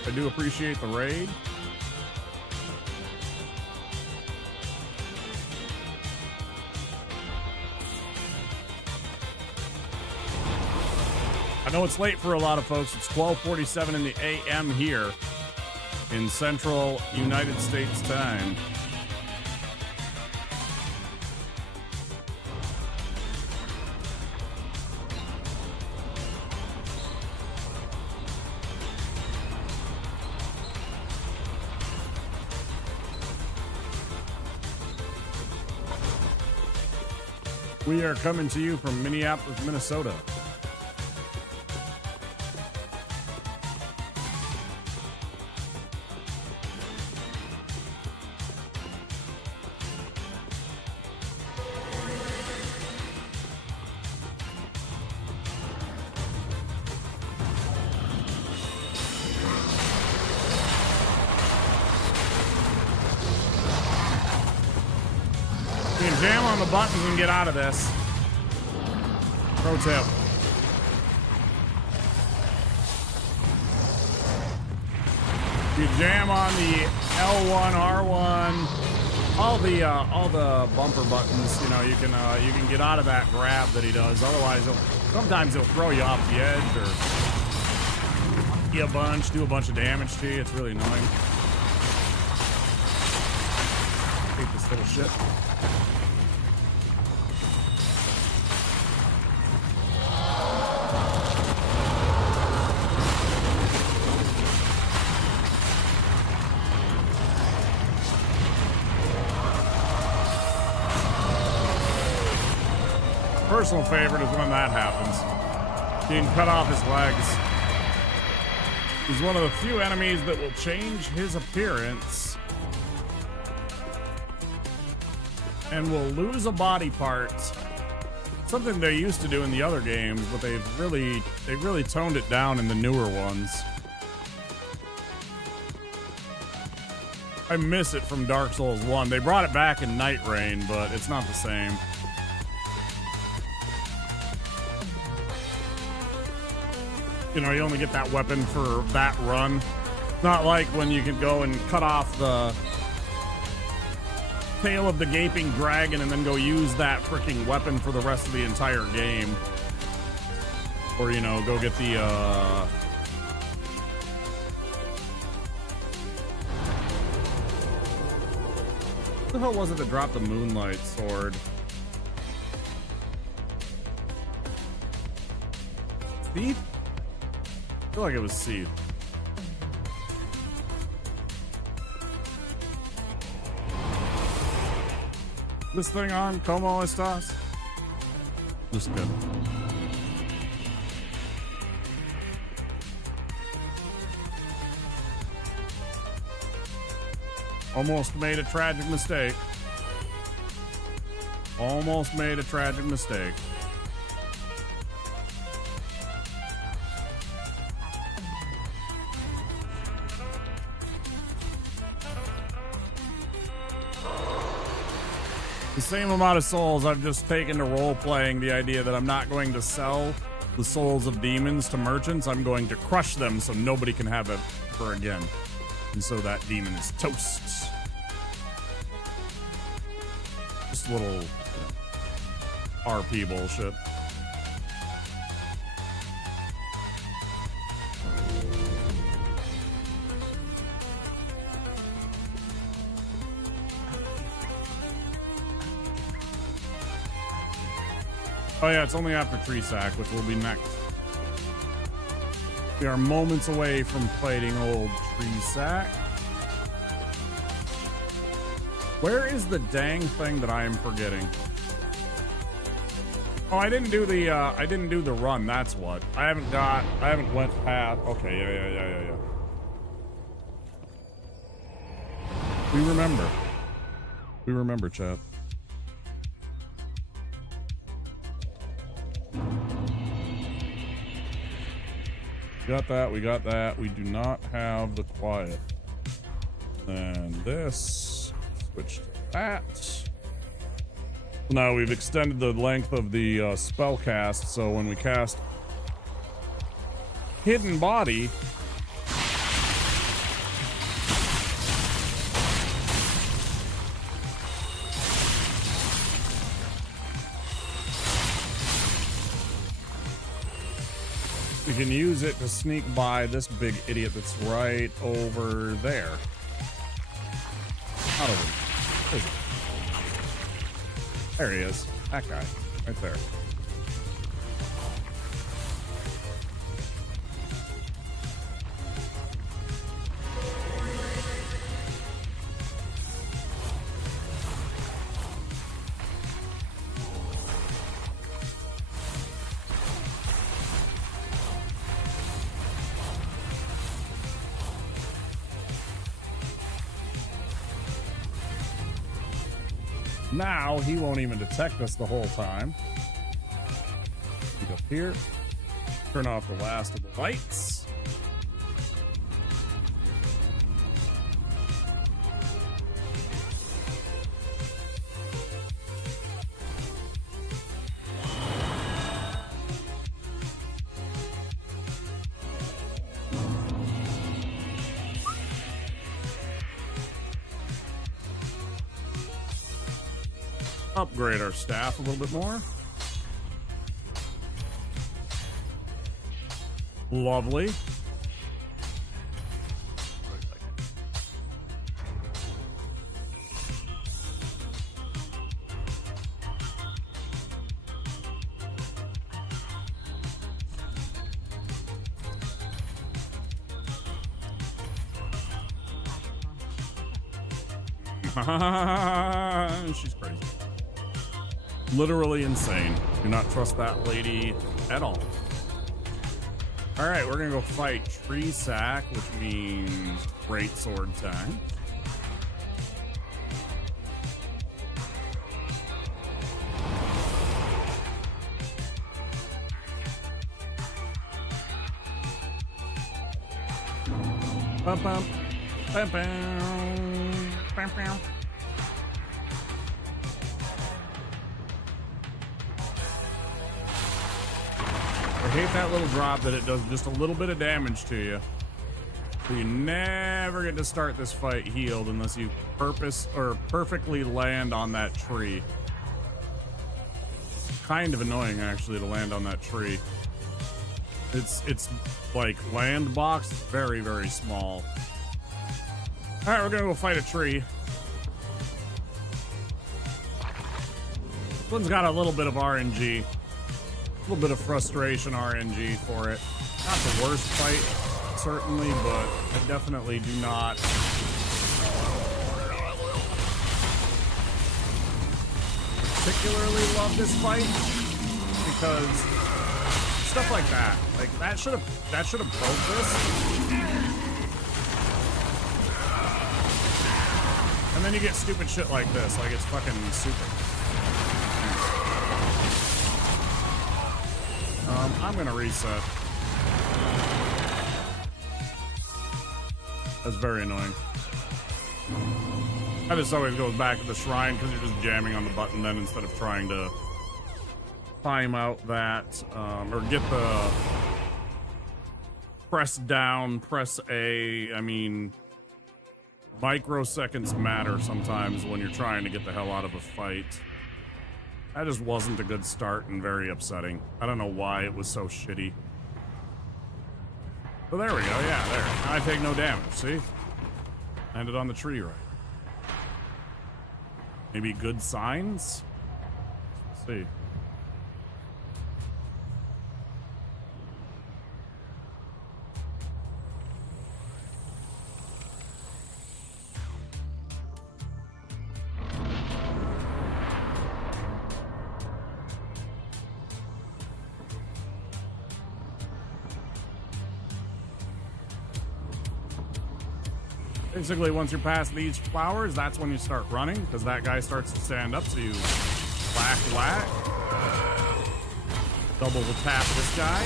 I do appreciate the raid. I know it's late for a lot of folks. It's 12:47 in the AM here in Central United States time. We are coming to you from Minneapolis, Minnesota. You can jam on the buttons and get out of this. Pro tip. You jam on the L1, R1, all the bumper buttons. You know, you can get out of that grab that he does. Otherwise, sometimes he'll throw you off the edge or do a bunch of damage to you. It's really annoying. I hate this little shit. Personal favorite is when that happens. You can cut off his legs. He's one of the few enemies that will change his appearance and will lose a body part. Something they used to do in the other games, but they've really toned it down in the newer ones. I miss it from Dark Souls 1. They brought it back in Night Rain, but it's not the same. You know, you only get that weapon for that run. Not like when you could go and cut off the tail of the gaping dragon and then go use that freaking weapon for the rest of the entire game. Or, you know, go get the, what the hell was it that dropped the Moonlight Sword? Seath? I feel like it was Seath. This thing on? Como estás? Just good. Almost made a tragic mistake. Almost made a tragic mistake. The same amount of souls I've just taken to role-playing the idea that I'm not going to sell the souls of demons to merchants. I'm going to crush them so nobody can have it ever again. And so that demon is toast. Just little, you know, RP bullshit. Oh yeah, it's only after Tree Sack, which will be next. We are moments away from fighting old Tree Sack. Where is the dang thing that I am forgetting? Oh, I didn't do the run, that's what. I haven't went past. Okay, yeah. We remember, chat. We got that. We do not have the quiet. And this, switch to that. Now we've extended the length of the spell cast, so when we cast Hidden Body, we can use it to sneak by this big idiot that's right over there. Not over there. Is it? There he is. That guy. Right there. Now he won't even detect us the whole time. Get up here, turn off the last of the lights. Upgrade our staff a little bit more. Lovely. She's crazy. Literally insane. Do not trust that lady at all. All right, we're gonna go fight Tree Sack, which means great sword time. Bum bum bum bum bum bum. I hate that little drop that it does just a little bit of damage to you. So you never get to start this fight healed unless you perfectly land on that tree. Kind of annoying actually to land on that tree. It's like land box, very, very small. All right, we're gonna go fight a tree. This one's got a little bit of RNG. A little bit of frustration RNG for it. Not the worst fight, certainly, but I definitely do not particularly love this fight because stuff like that, that should have broke this. And then you get stupid shit like this, like it's fucking super. I'm gonna reset. That's very annoying. That just always goes back to the shrine because you're just jamming on the button then instead of trying to time out that or get the press down, press A. I mean, microseconds matter sometimes when you're trying to get the hell out of a fight. That just wasn't a good start and very upsetting. I don't know why it was so shitty. But there we go, yeah, there. Now I take no damage, see? Landed on the tree right. Maybe good signs? Let's see. Basically, once you're past these flowers, that's when you start running, because that guy starts to stand up, so you whack, whack. Double will tap this guy.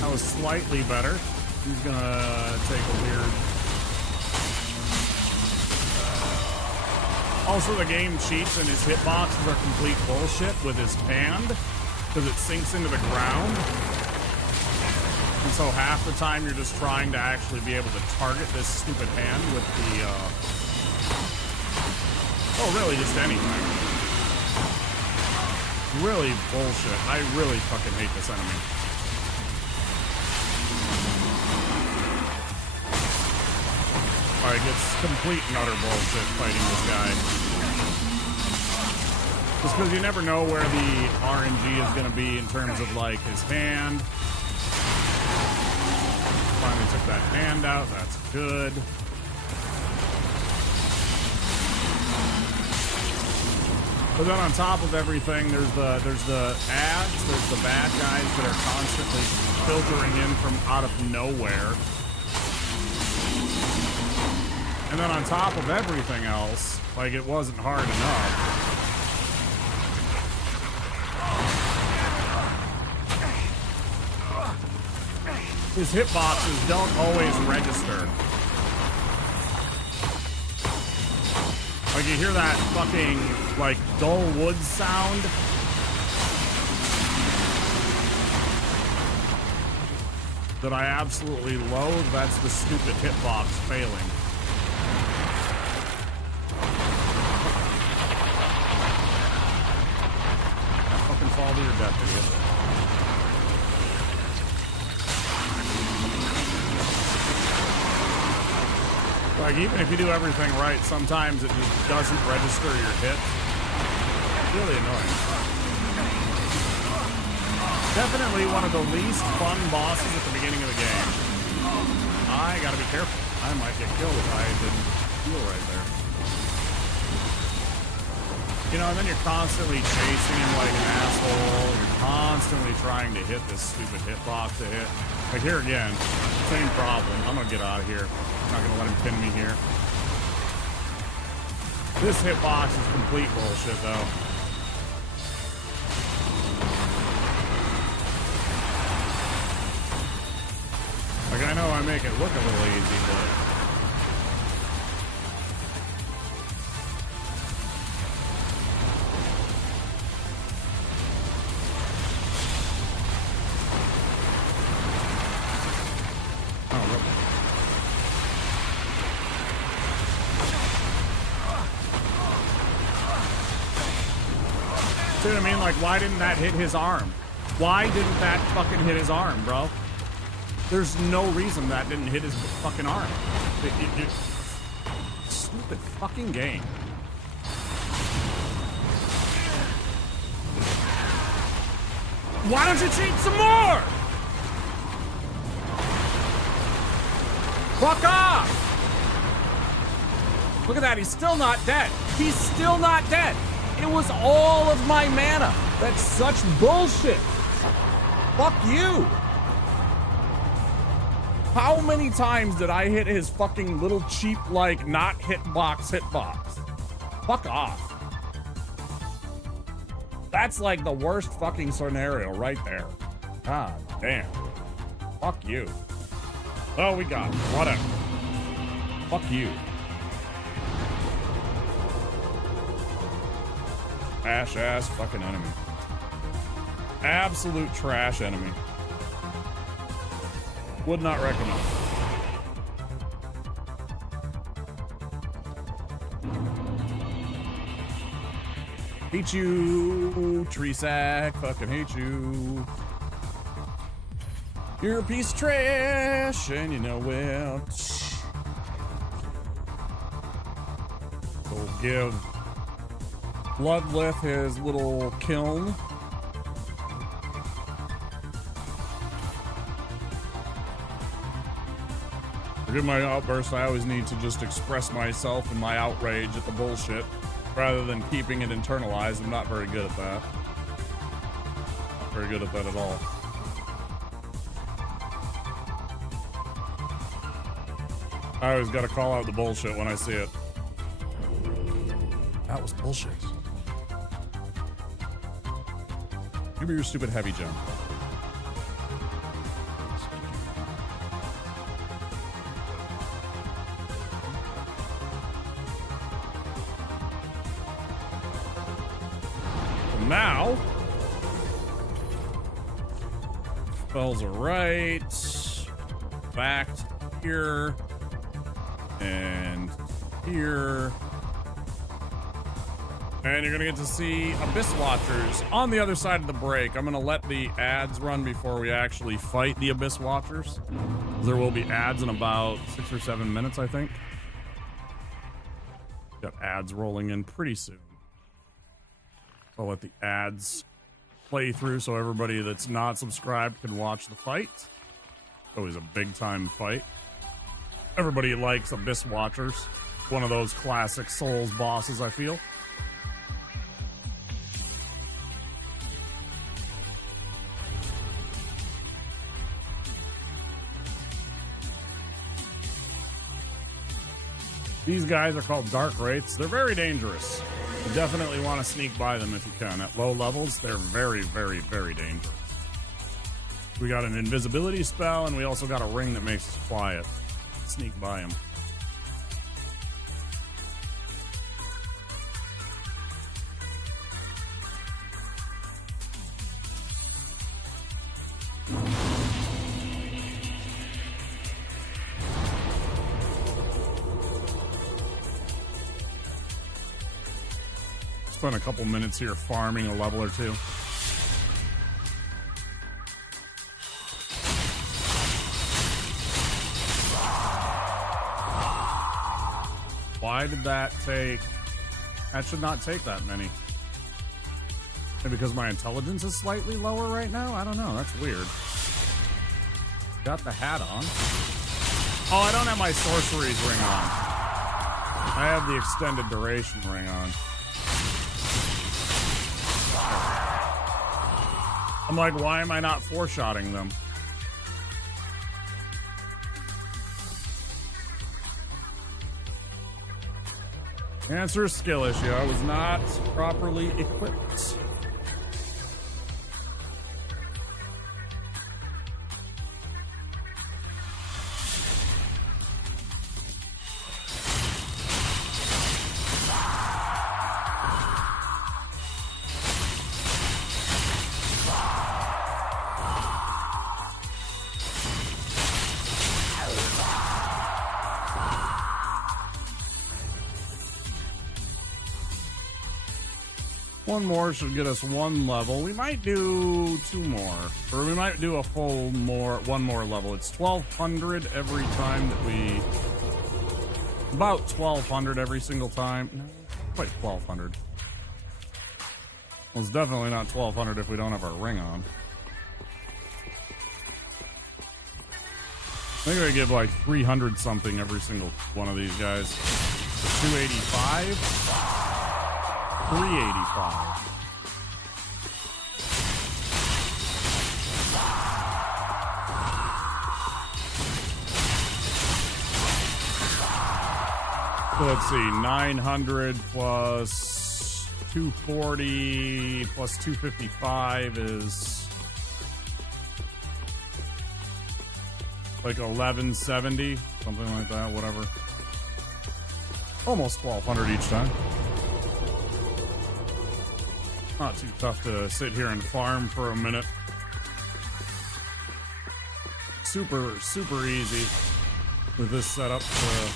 That was slightly better. He's gonna take a weird... Also, the game cheats and his hitboxes are complete bullshit with his hand because it sinks into the ground. And so half the time you're just trying to actually be able to target this stupid hand with the, oh, really just anything. Really bullshit. I really fucking hate this enemy. Like, it's complete and utter bullshit fighting this guy. Just because you never know where the RNG is going to be in terms of, like, his hand. Finally took that hand out. That's good. But then on top of everything, there's the ads, there's the bad guys that are constantly filtering in from out of nowhere. And then on top of everything else, like, it wasn't hard enough. His hitboxes don't always register. Like, you hear that fucking, like, dull wood sound? That I absolutely loathe. That's the stupid hitbox failing. Fall to your death, idiot. Like, even if you do everything right, sometimes it just doesn't register your hits. It's really annoying. Definitely one of the least fun bosses at the beginning of the game. I gotta be careful. I might get killed if I didn't heal right there. You know, and then you're constantly chasing him like an asshole. You're constantly trying to hit this stupid hitbox to hit. Like here again, same problem. I'm gonna get out of here. I'm not gonna let him pin me here. This hitbox is complete bullshit though. Like I know I make it look a little easy, but see what I mean? Like, why didn't that hit his arm? Why didn't that fucking hit his arm, bro? There's no reason that didn't hit his fucking arm. Stupid fucking game. Why don't you cheat some more? Fuck off! Look at that, he's still not dead. He's still not dead. It was all of my mana. That's such bullshit. Fuck you. How many times did I hit his fucking little cheap, like, not hitbox? Fuck off. That's like the worst fucking scenario right there. God damn. Fuck you. Oh, we got it. Whatever. Fuck you. Trash ass fucking enemy. Absolute trash enemy. Would not recommend. Hate you, tree sack. Fucking hate you. You're a piece of trash, and you know it. So give Bloodlith his little kiln. Forgive my outburst. I always need to just express myself and my outrage at the bullshit rather than keeping it internalized. I'm not very good at that. Not very good at that at all. I always got to call out the bullshit when I see it. That was bullshit. Give me your stupid heavy gem. So now, spells are right. Back to here. And here. And you're gonna get to see Abyss Watchers on the other side of the break. I'm gonna let the ads run before we actually fight the Abyss Watchers. There will be ads in about 6 or 7 minutes, I think. Got ads rolling in pretty soon. So I'll let the ads play through so everybody that's not subscribed can watch the fight. Always a big time fight. Everybody likes Abyss Watchers. One of those classic Souls bosses, I feel. These guys are called Dark Wraiths. They're very dangerous. You definitely want to sneak by them if you can. At low levels, they're very, very, very dangerous. We got an invisibility spell, and we also got a ring that makes us quiet. Sneak by them. Spent a couple minutes here farming a level or two. Why did that take? That should not take that many. And because my intelligence is slightly lower right now? I don't know. That's weird. Got the hat on. Oh, I don't have my sorceries ring on. I have the extended duration ring on. I'm like, why am I not four-shotting them? Answer is skill issue. I was not properly equipped. One more should get us one level. We might do two more, or we might do a full one more level. It's 1200 every time that we, about 1200 every single time. No, quite 1200. Well, it's definitely not 1200 if we don't have our ring on. I think I give like 300 something every single one of these guys. 285. 385. So let's see, 900 plus 240 plus 255 is like 1170, something like that, whatever. Almost 1200 each time. Not too tough to sit here and farm for a minute. Super, super easy with this setup to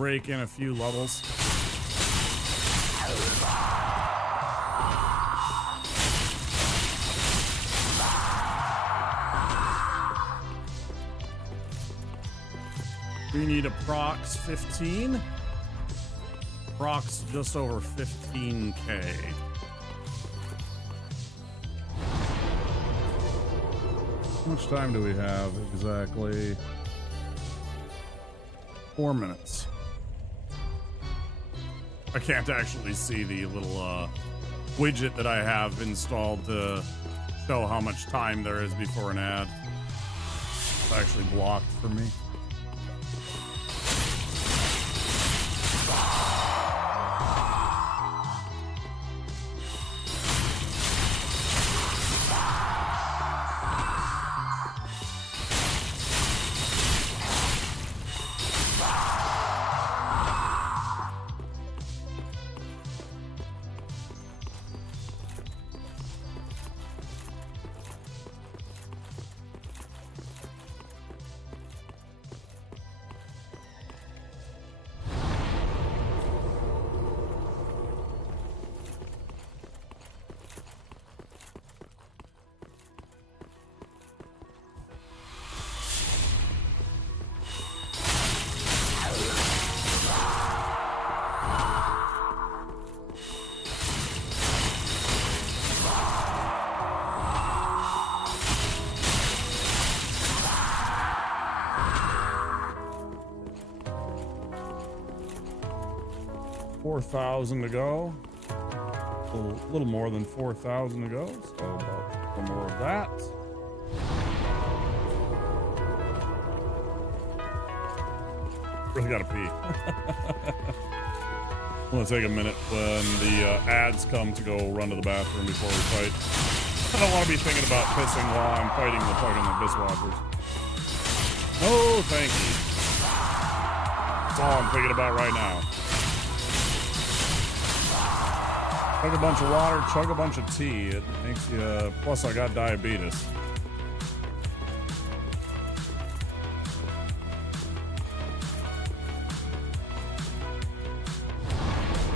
rake in a few levels. We need approx 15. Procs just over 15k. How much time do we have exactly? 4 minutes. I can't actually see the little widget that I have installed to show how much time there is before an ad. It's actually blocked for me. $4,000 to go. A little more than 4,000 to go. So about one more of that. Really gotta pee. I'm gonna take a minute when the ads come to go run to the bathroom before we fight. I don't want to be thinking about pissing while I'm fighting the fucking Abyss Watchers. No, thank you. That's all I'm thinking about right now. Chug a bunch of water, chug a bunch of tea. It makes you, plus I got diabetes.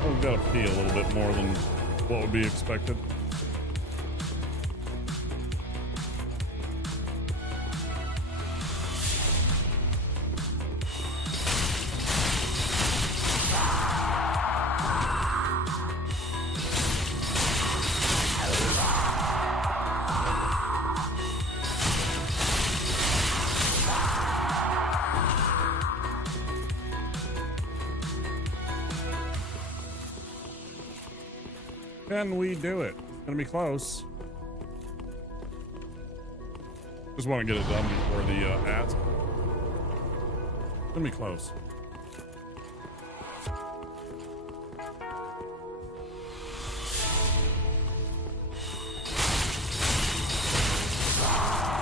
We've got to pee a little bit more than what would be expected. Can we do it? It's gonna be close. Just want to get it done before the ads. It's gonna be close.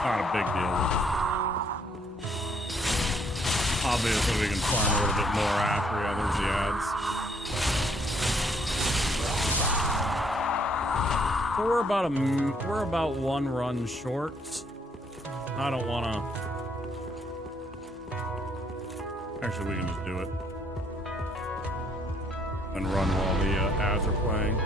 Not a big deal. Obviously, we can farm a little bit more after. Yeah, there's the ads. So we're about one run short. I don't want to. Actually, we can just do it and run while the ads are playing.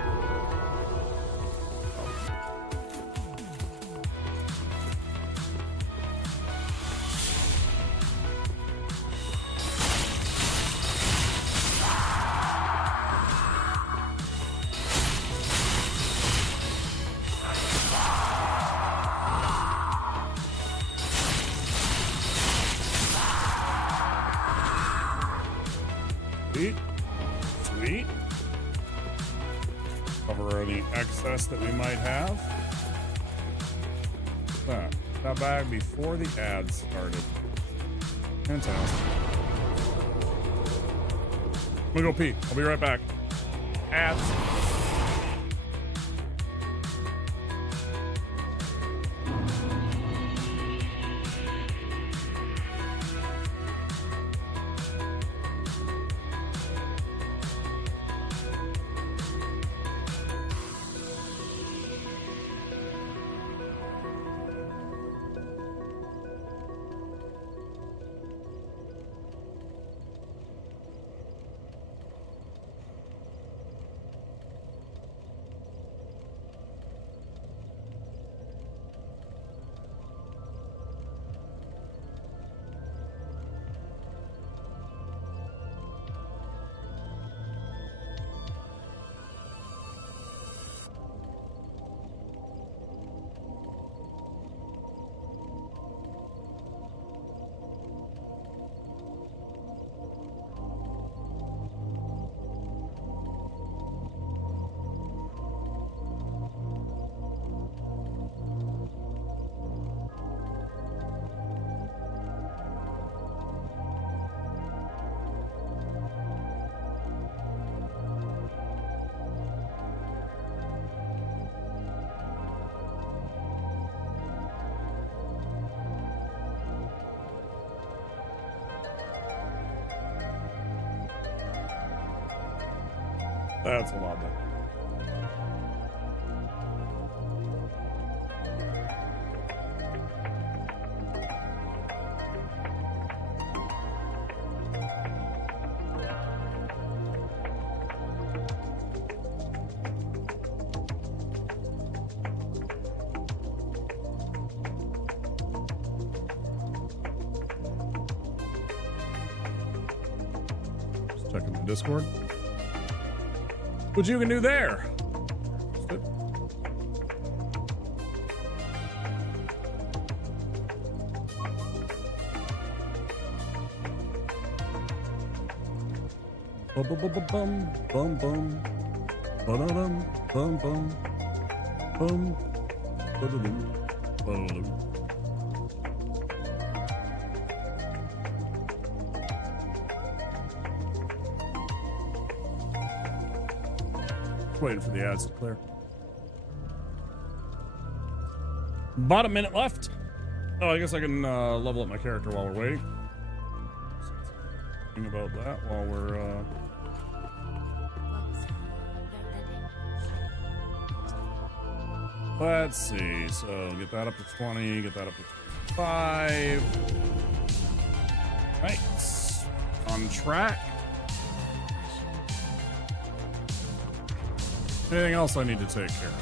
Sweet. Cover the excess that we might have. That bag before the ads started. Fantastic. I'm gonna go pee. I'll be right back. Ads. That's a lot better. Just checking the Discord. What you can do there? Bum bum bum bum bum bum bum bum bum bum. Waiting for the ads to clear. About a minute left. Oh, I guess I can level up my character while we're waiting. Think about that while we're let's see. So get that up to 20, get that up to 25. Right. On track. Anything else I need to take care of?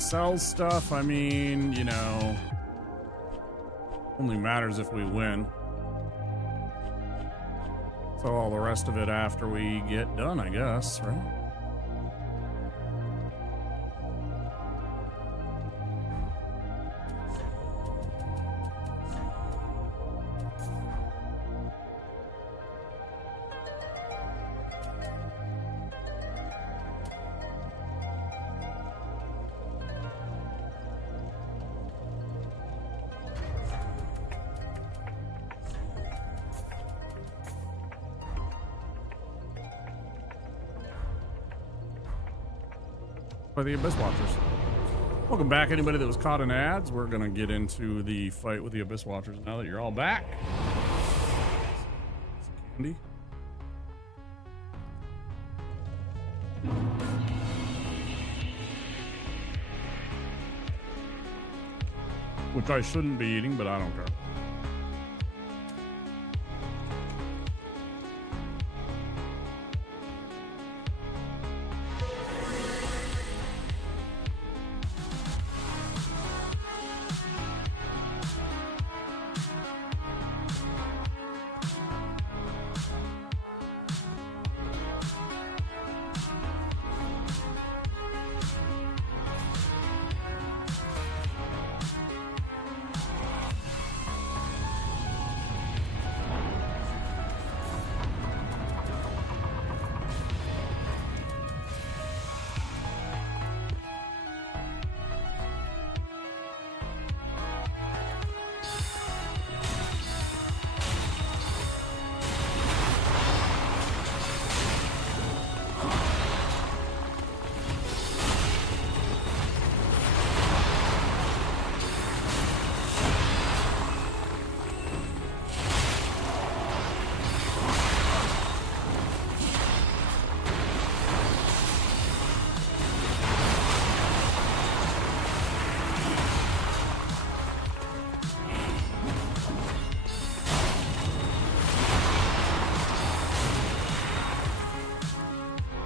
Sell stuff, I mean, you know, only matters if we win. So all the rest of it after we get done, I guess, right? by the Abyss Watchers. Welcome back, anybody that was caught in ads. We're gonna get into the fight with the Abyss Watchers now that you're all back. Candy. Which I shouldn't be eating, but I don't care.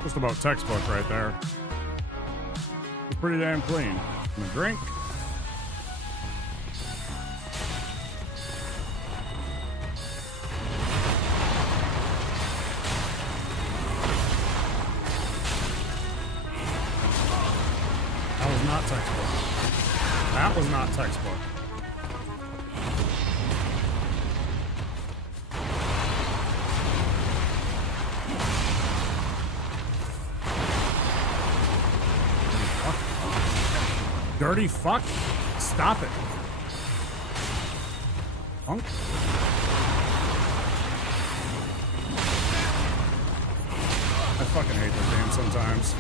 Just about textbook right there. It's pretty damn clean. I'm gonna drink. That was not textbook. That was not textbook. Dirty fuck. Stop it. Punk. I fucking hate this game sometimes.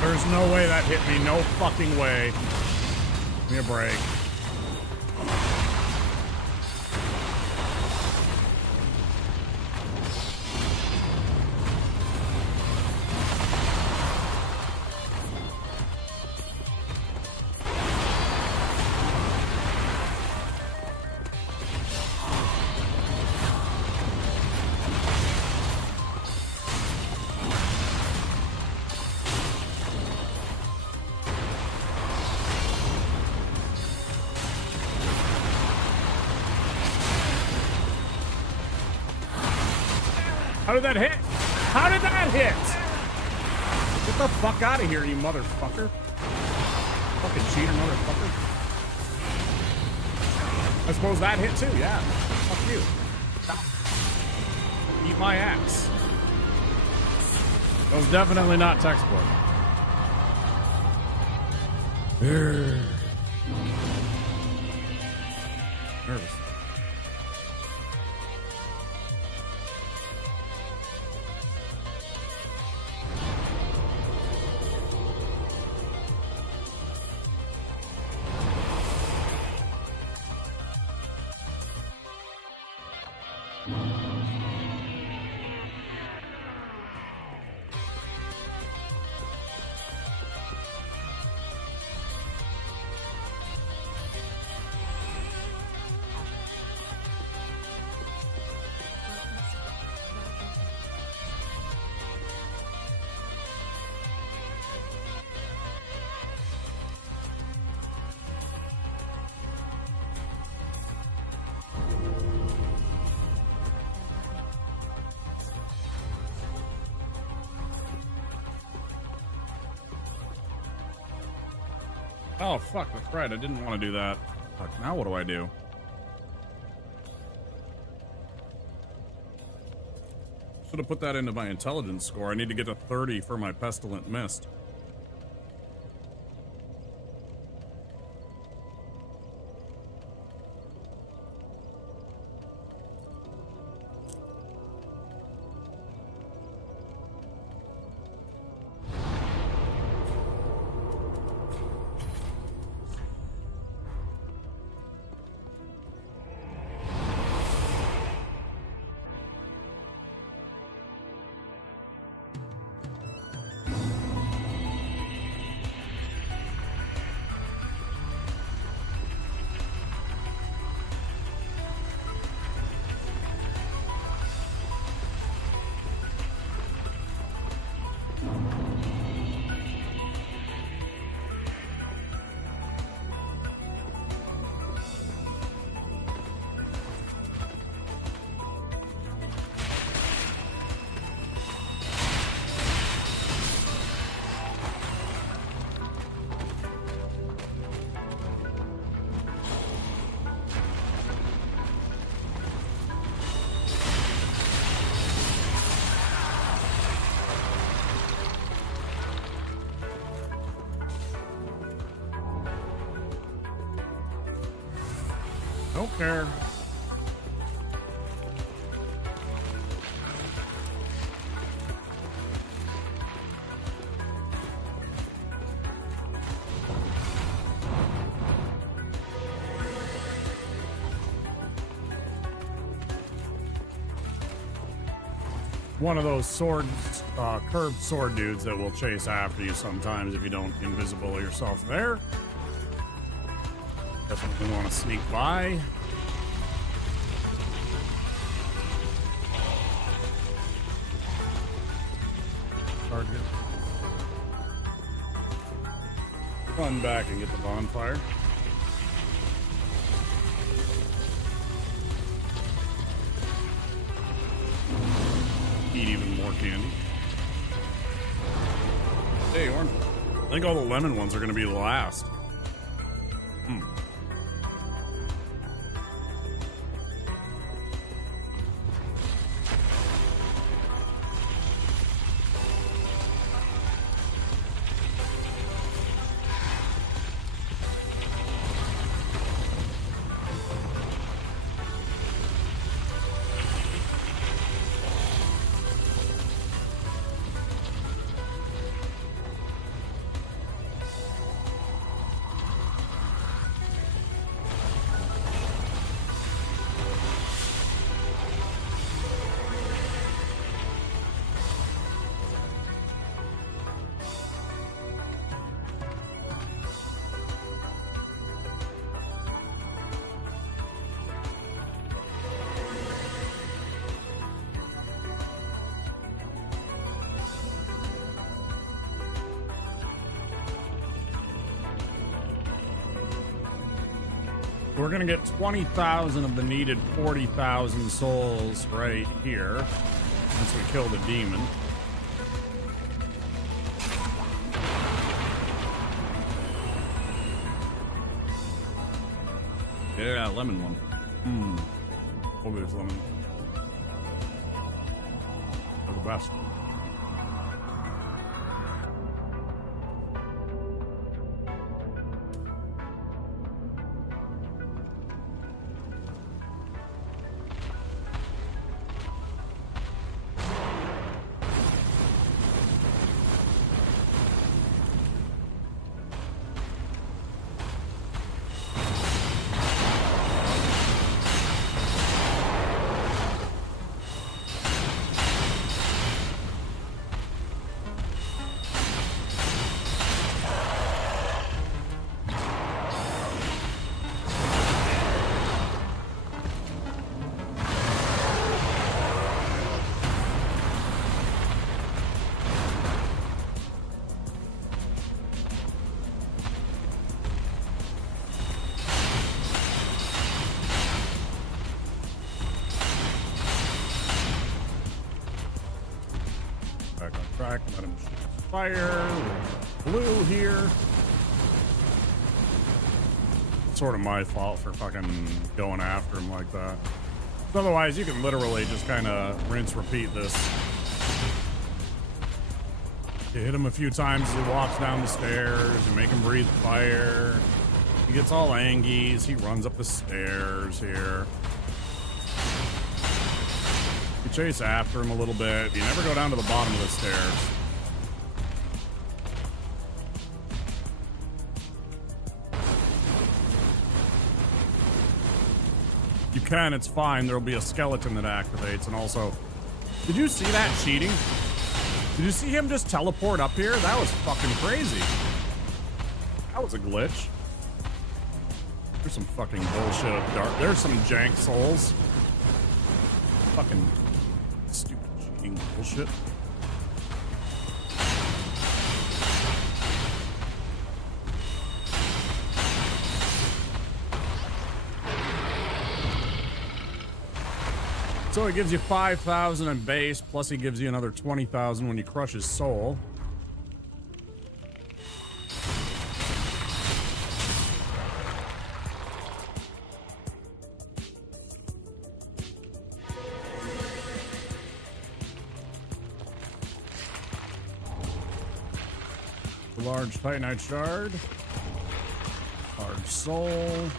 There's no way that hit me. No fucking way. Give me a break. How did that hit? How did that hit? Get the fuck out of here, you motherfucker. Fucking cheater motherfucker. I suppose that hit too, yeah. Fuck you. Stop. Eat my ass. That was definitely not textbook. Nervous. Oh, fuck, that's right. I didn't want to do that. Fuck, now what do I do? Should have put that into my intelligence score. I need to get to 30 for my pestilent mist. care. One of those curved sword dudes that will chase after you sometimes if you don't invisible yourself there. Definitely want to sneak by. Target. Run back and get the bonfire. Eat even more candy. Hey, orange. I think all the lemon ones are going to be the last. We're gonna get 20,000 of the needed 40,000 souls right here once we kill the demon. Yeah, lemon one. Hopefully it's lemon. They're the best. Back on track, let him shoot fire. Blue here. Sort of my fault for fucking going after him like that. Otherwise, you can literally just kind of rinse, repeat this. You hit him a few times as he walks down the stairs. You make him breathe fire. He gets all angies. He runs up the stairs here. You chase after him a little bit. You never go down to the bottom of the stairs. You can, it's fine. There'll be a skeleton that activates. And also, did you see that cheating? Did you see him just teleport up here? That was fucking crazy. That was a glitch. There's some fucking bullshit up dark. There's some jank souls. Fucking stupid cheating bullshit. So it gives you 5,000 in base, plus he gives you another 20,000 when you crush his soul. The large Titanite shard. Large soul.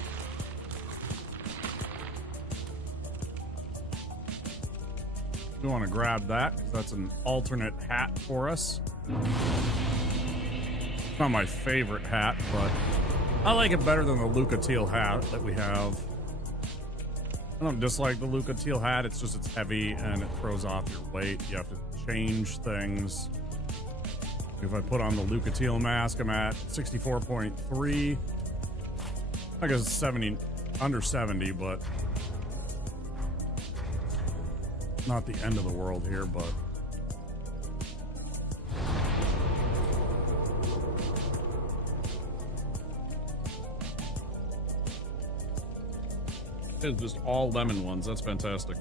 We want to grab that because that's an alternate hat for us. It's not my favorite hat, but I like it better than the Luca Teal hat that we have. I don't dislike the Luca Teal hat. It's just it's heavy and it throws off your weight. You have to change things. If I put on the Luca Teal mask, I'm at 64.3. I guess it's 70, under 70, but not the end of the world here, but it's just all lemon ones. That's fantastic.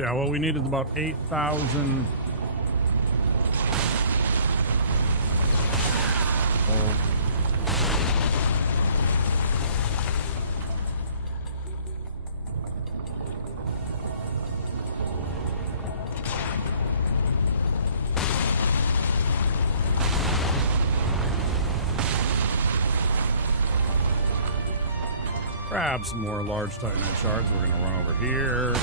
Yeah, well, we needed about 8,000. Grab some more large Titanite shards. We're going to run over here.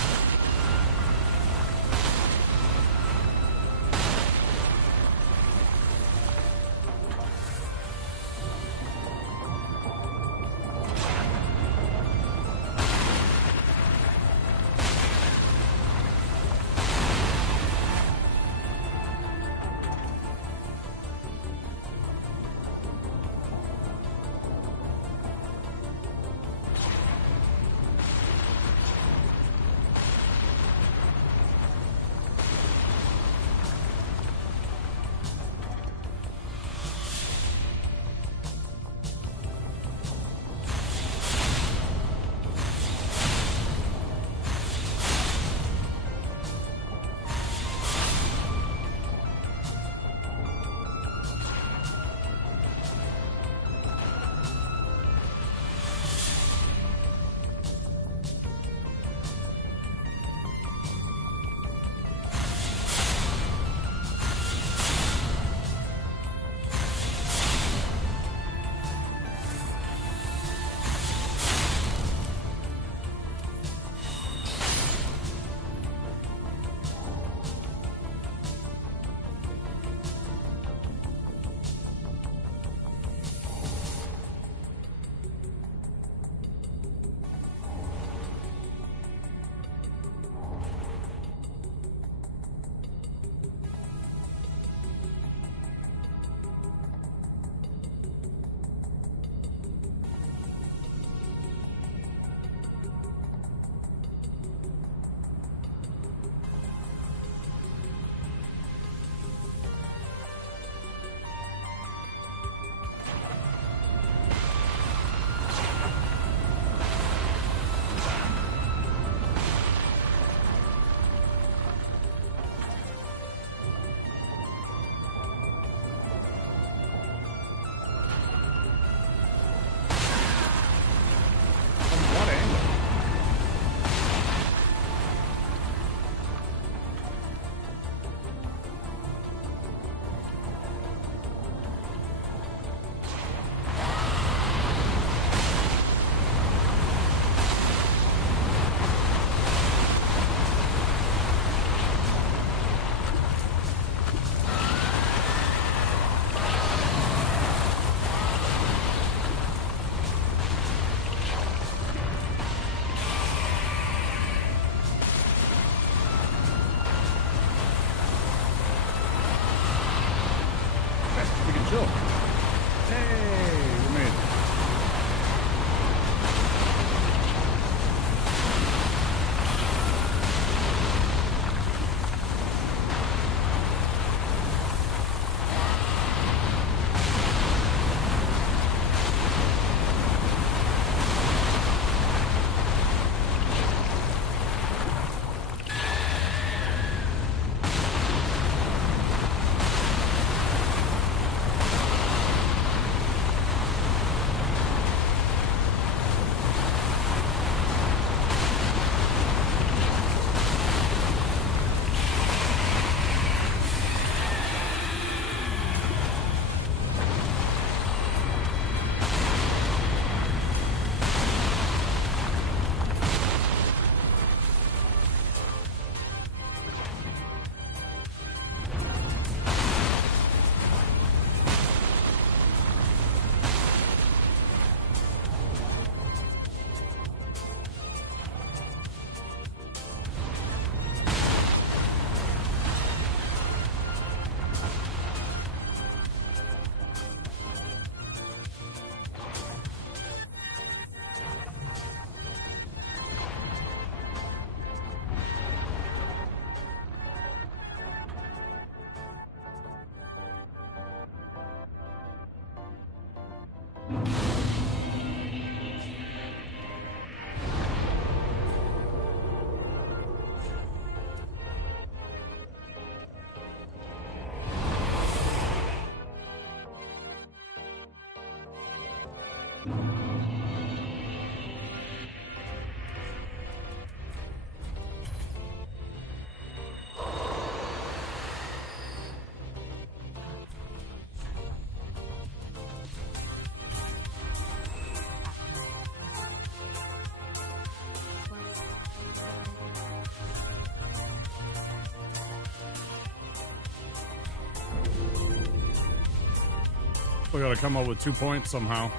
We gotta come up with 2 points somehow.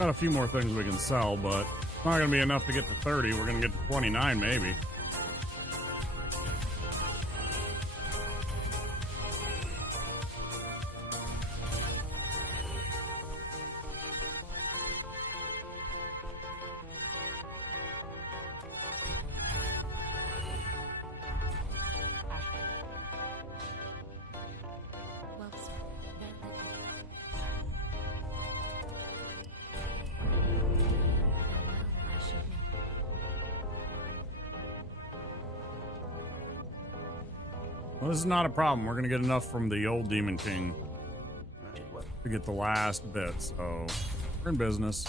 Got a few more things we can sell, but it's not gonna be enough to get to 30. We're gonna get to 29 maybe. Well, this is not a problem. We're going to get enough from the old Demon King to get the last bit, so we're in business.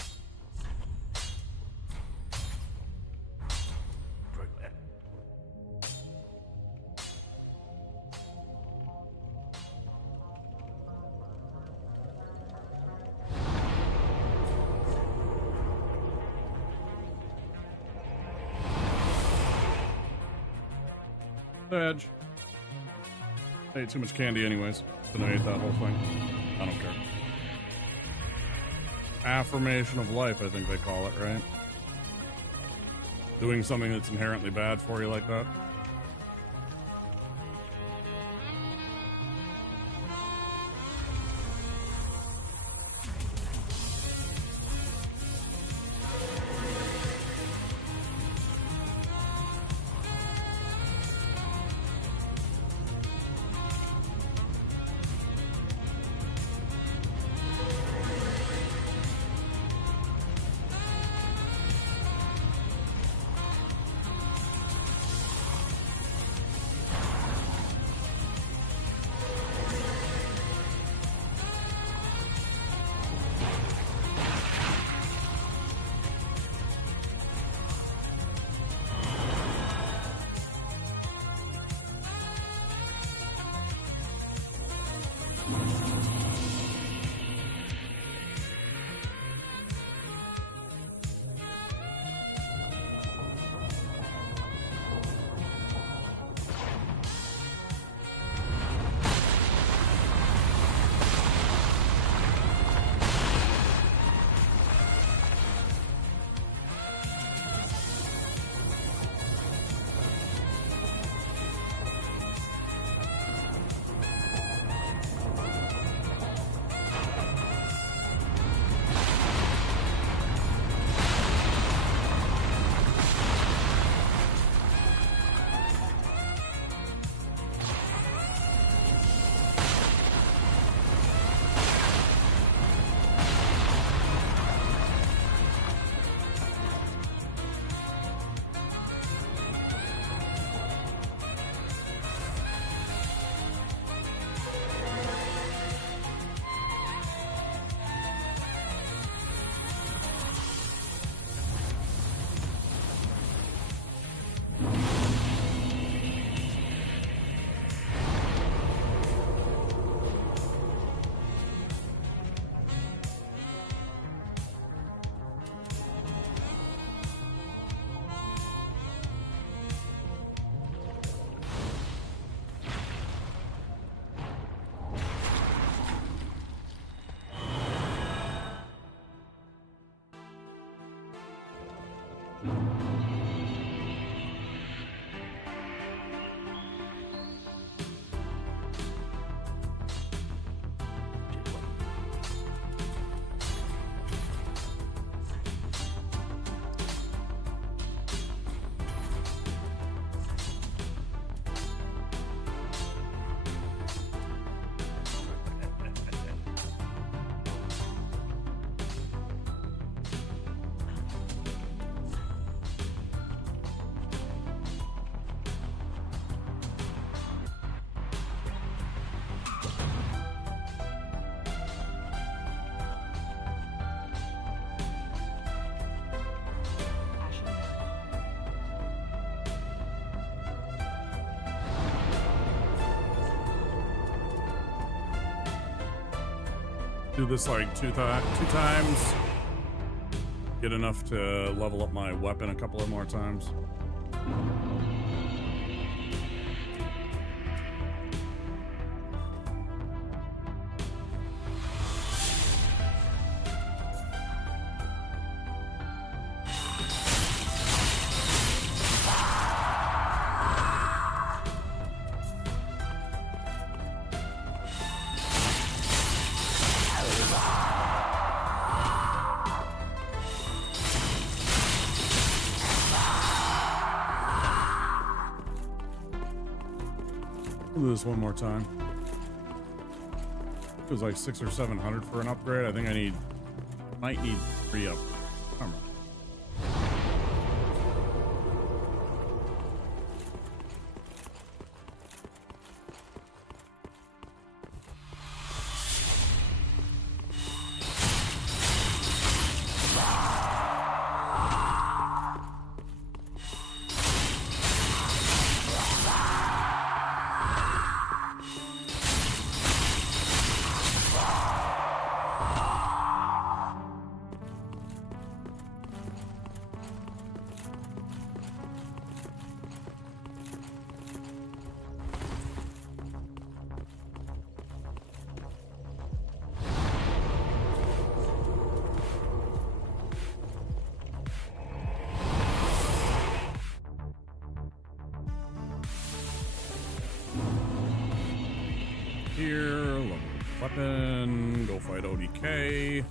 Edge. I ate too much candy anyways, but I ate that whole thing. I don't care. Affirmation of life, I think they call it, right? Doing something that's inherently bad for you like that. Do this like two times. get enough to level up my weapon a couple of more times. We'll do this one more time. It was like 600 or 700 for an upgrade. I think I might need 3 up. Here, level weapon, go fight ODK.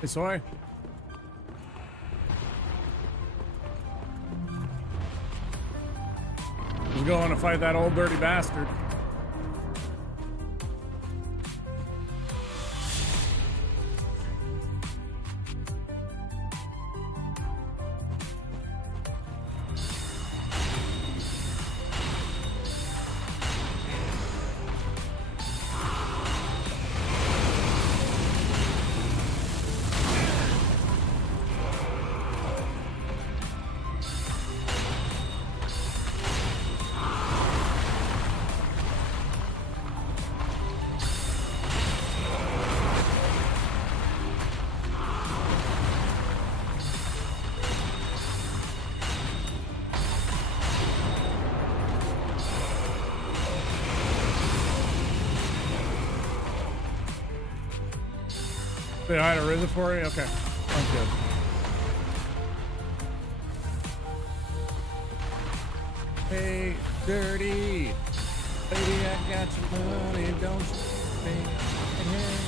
Hey, Soy. He's going to fight that old dirty bastard. Say hi to Rizza for you? Okay. Sounds good. Hey, dirty. Baby, I got your money, don't you? Hey, hey.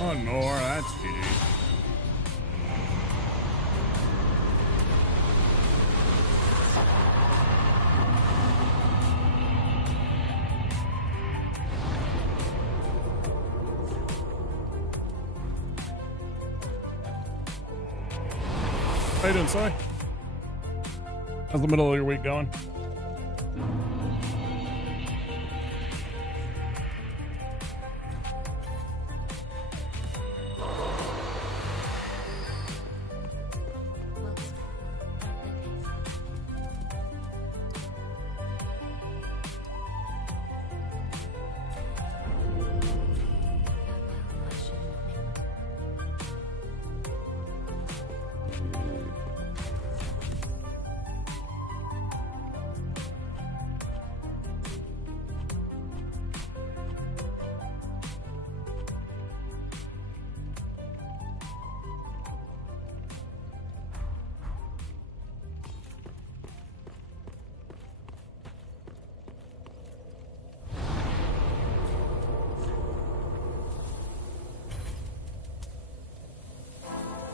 One more, that's GG. How you doing, Soy? How's the middle of your week going?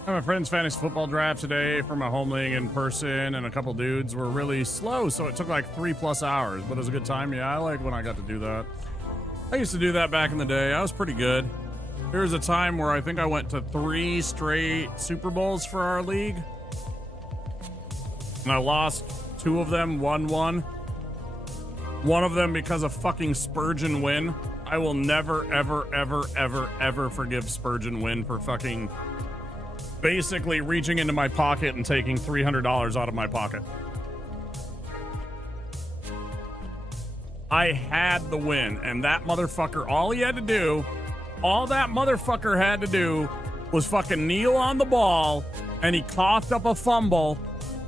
My friend's fantasy football draft today for my home league in person, and a couple dudes were really slow, so it took like 3+ hours, but it was a good time. Yeah, I like when I got to do that. I used to do that back in the day. I was pretty good. There was a time where I think I went to 3 straight Super Bowls for our league, and I lost 2 of them, won 1. One of them because of fucking Spurgeon Wynn. I will never, ever, ever, ever, ever forgive Spurgeon Wynn for fucking basically reaching into my pocket and taking $300 out of my pocket. I had the win, and that motherfucker, all that motherfucker had to do was fucking kneel on the ball, and he coughed up a fumble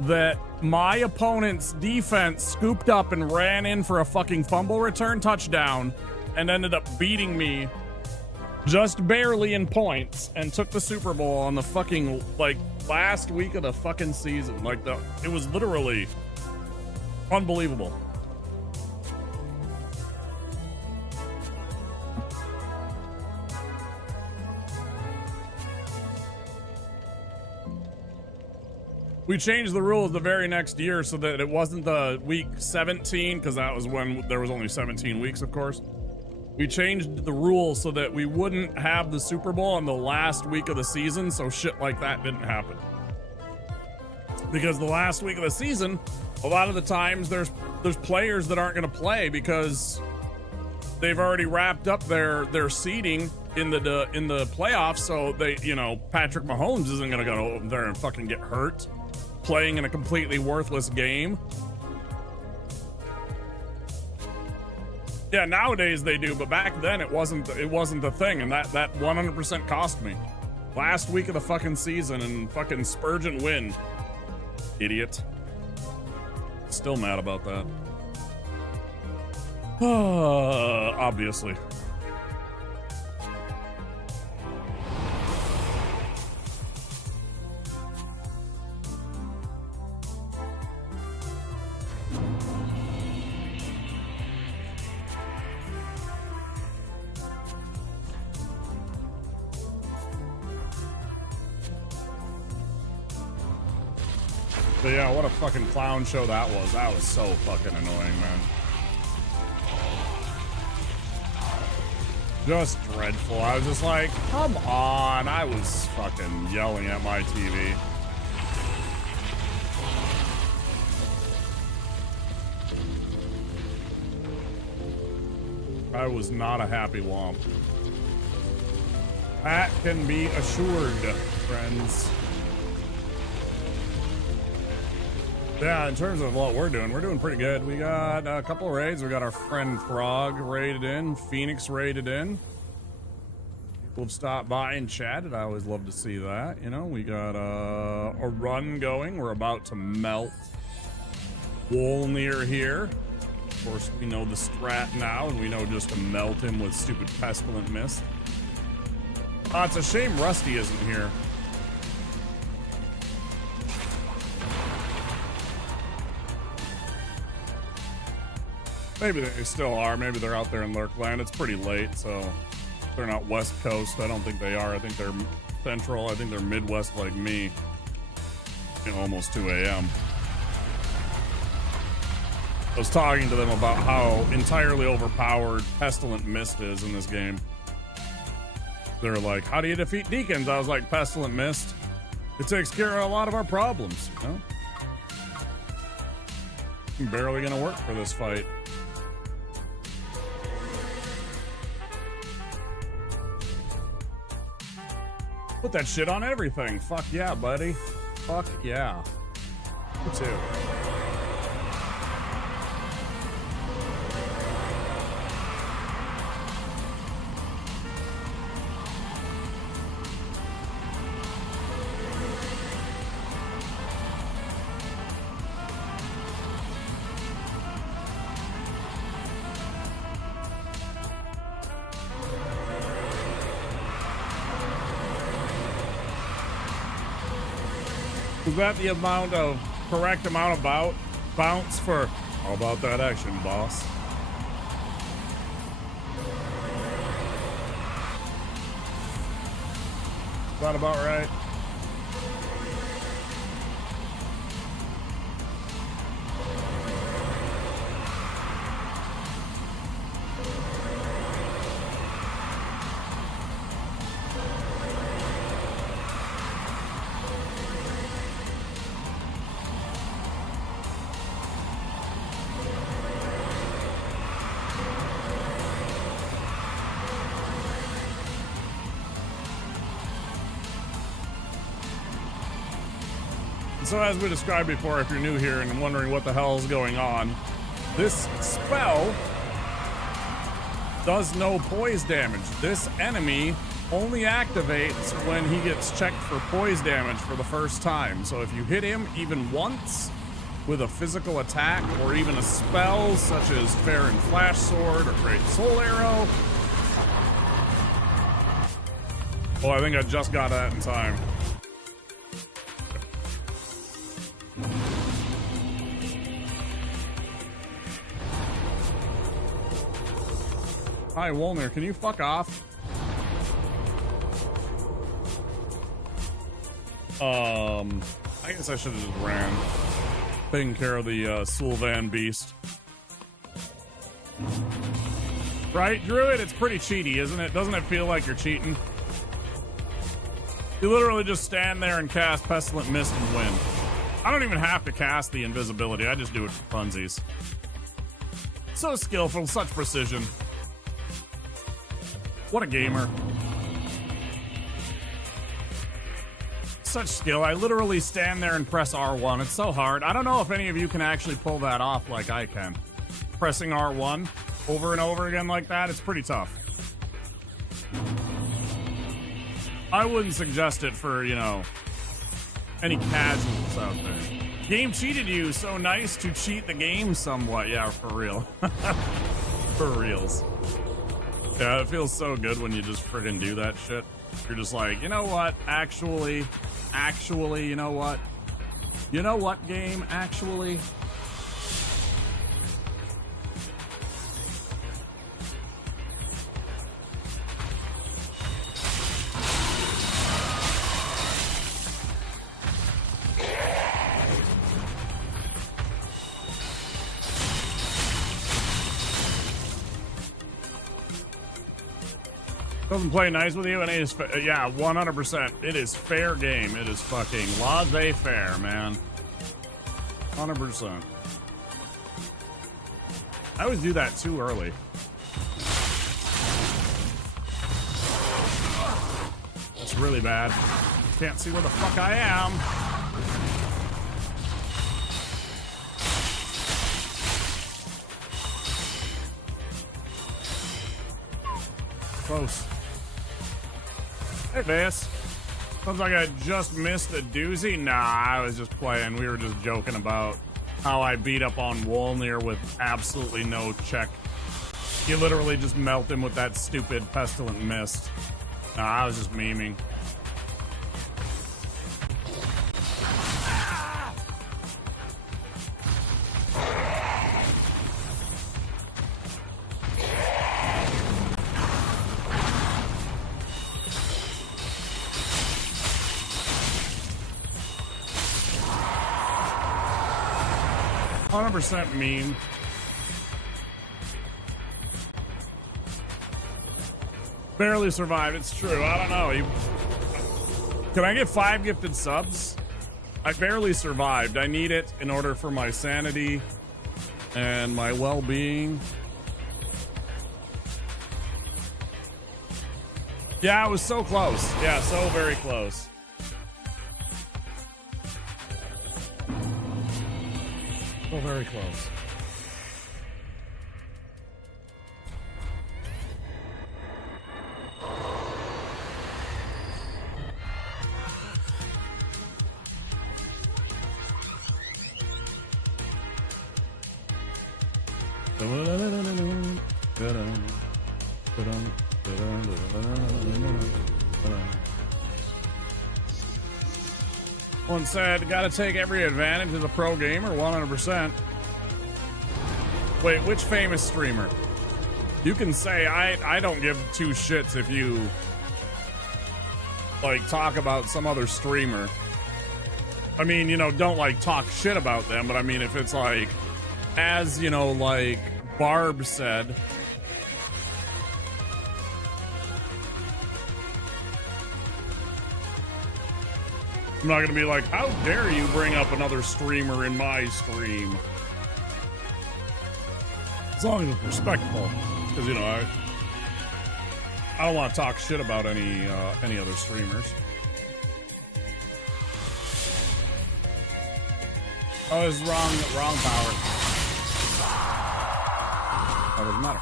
that my opponent's defense scooped up and ran in for a fucking fumble return touchdown and ended up beating me just barely in points and took the Super Bowl on the fucking, like, last week of the fucking season. Like, it was literally unbelievable. We changed the rules the very next year so that it wasn't the week 17, because that was when there was only 17 weeks, of course. We changed the rules so that we wouldn't have the Super Bowl on the last week of the season, so shit like that didn't happen. Because the last week of the season, a lot of the times there's players that aren't going to play because they've already wrapped up their seeding in the playoffs. So they, Patrick Mahomes isn't going to go over there and fucking get hurt playing in a completely worthless game. Yeah, nowadays they do, but back then it wasn't the thing, and that 100% cost me. Last week of the fucking season, and fucking Spurgeon Wynn. Idiot. Still mad about that. Obviously. But yeah, what a fucking clown show that was. That was so fucking annoying, man. Just dreadful. I was just like, come on. I was fucking yelling at my TV. I was not a happy womp. That can be assured, friends. Yeah, in terms of what we're doing pretty good. We got a couple of raids. We got our friend Frog raided in, Phoenix raided in. People have stopped by and chatted. I always love to see that. We got a run going. We're about to melt Wolnir here. Of course, we know the strat now, and we know just to melt him with stupid pestilent mist. It's a shame Rusty isn't here. Maybe they still are. Maybe they're out there in Lurkland. It's pretty late, so they're not West Coast. I don't think they are. I think they're Central. I think they're Midwest like me. Almost 2 a.m. I was talking to them about how entirely overpowered Pestilent Mist is in this game. They're like, how do you defeat Deacons? I was like, Pestilent Mist. It takes care of a lot of our problems, you know? I'm barely gonna work for this fight. Put that shit on everything. Fuck yeah, buddy. Fuck yeah. Me too. Is that the correct amount of bounce for? How about that action, boss? Is that about right? So as we described before, if you're new here and wondering what the hell is going on, this spell does no poise damage. This enemy only activates when he gets checked for poise damage for the first time. So if you hit him even once with a physical attack or even a spell such as Fair and Flash Sword or Great Soul Arrow. Oh, I think I just got that in time. Hi, Wolner, can you fuck off? I guess I should have just ran. Taking care of the Sylvan Beast. Right, Druid? It's pretty cheaty, isn't it? Doesn't it feel like you're cheating? You literally just stand there and cast Pestilent Mist and win. I don't even have to cast the invisibility. I just do it for funsies. So skillful, such precision. What a gamer. Such skill. I literally stand there and press R1. It's so hard. I don't know if any of you can actually pull that off like I can. Pressing R1 over and over again like that, it's pretty tough. I wouldn't suggest it for, you know, any casuals out there. Game cheated you. So nice to cheat the game somewhat. Yeah, for real. For reals. Yeah, it feels so good when you just friggin' do that shit. You're just like, you know what? Actually, you know what? You know what, game? Actually. 'Doesn't play nice with you, and it is, yeah, 100%. It is fair game. It is fucking laissez-faire, man. 100%. I always do that too early. It's really bad. Can't see where the fuck I am. Close. Hey, Bass. Sounds like I just missed a doozy. Nah, I was just playing. We were just joking about how I beat up on Wolnir with absolutely no check. You literally just melt him with that stupid Pestilent Mist. Nah, I was just memeing. 100% meme. Barely survived. It's true. I don't know. Can I get 5 gifted subs? I barely survived. I need it in order for my sanity and my well-being. Yeah, it was so close. Yeah, so very close. So very close. One said, gotta take every advantage as a pro gamer, 100%. Wait, which famous streamer? You can say, I don't give 2 shits if you, like, talk about some other streamer. I mean, you know, don't, like, talk shit about them, but I mean, if it's, like, as, you know, like, Barb said, I'm not gonna be like, how dare you bring up another streamer in my stream? As long as it's respectful, because you know I don't want to talk shit about any other streamers. Oh, it's wrong power. That doesn't matter.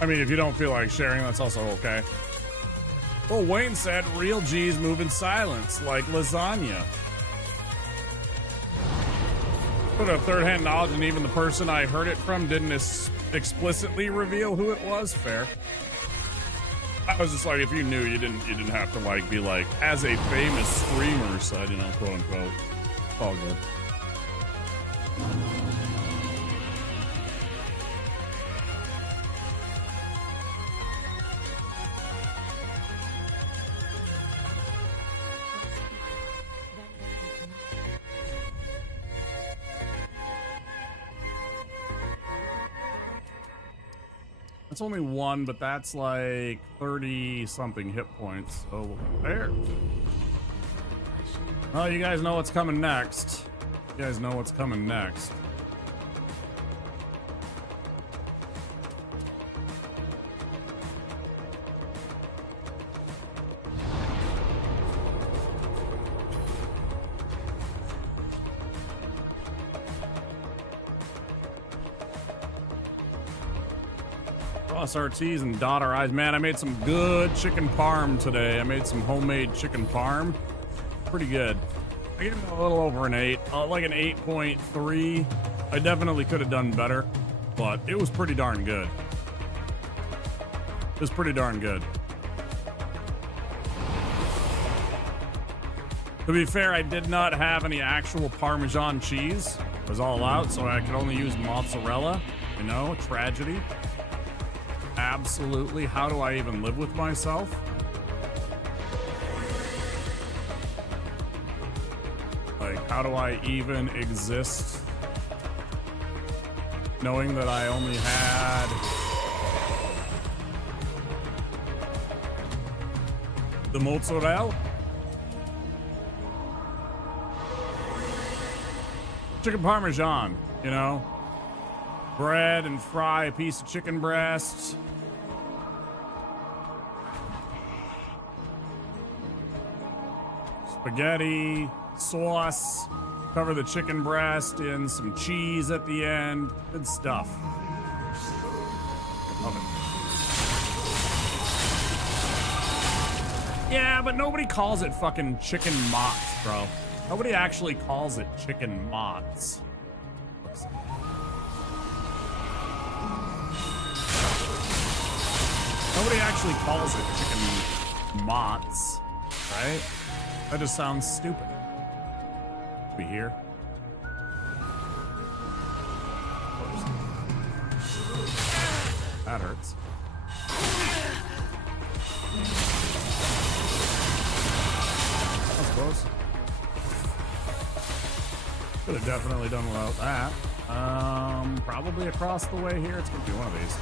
I mean, if you don't feel like sharing, that's also okay. Well, Wayne said real G's move in silence, like lasagna. Put a third-hand knowledge, and even the person I heard it from didn't explicitly reveal who it was. Fair. I was just like, if you knew, you didn't have to like be like, as a famous streamer said, you know, quote unquote. It's all good. It's only 1, but that's like 30 something hit points. So there. Well, you guys know what's coming next. You guys know what's coming next. RTs and dot our eyes. Man, I made some good chicken parm today. I made some homemade chicken parm. Pretty good. I gave it a little over an 8, like an 8.3. I definitely could have done better, but it was pretty darn good. It was pretty darn good. To be fair, I did not have any actual Parmesan cheese. It was all out, so I could only use mozzarella. You know, tragedy. Absolutely. How do I even live with myself? Like, how do I even exist knowing that I only had the mozzarella? Chicken Parmesan, you know? Bread and fry a piece of chicken breast. Spaghetti, sauce, cover the chicken breast in some cheese at the end. Good stuff. Love it. Yeah, but nobody calls it fucking chicken mozz, bro. Nobody actually calls it chicken mozz. Nobody actually calls it chicken mozz, right? That just sounds stupid. We here? That hurts. That was close. Could have definitely done without that. Probably across the way here. It's gonna be one of these.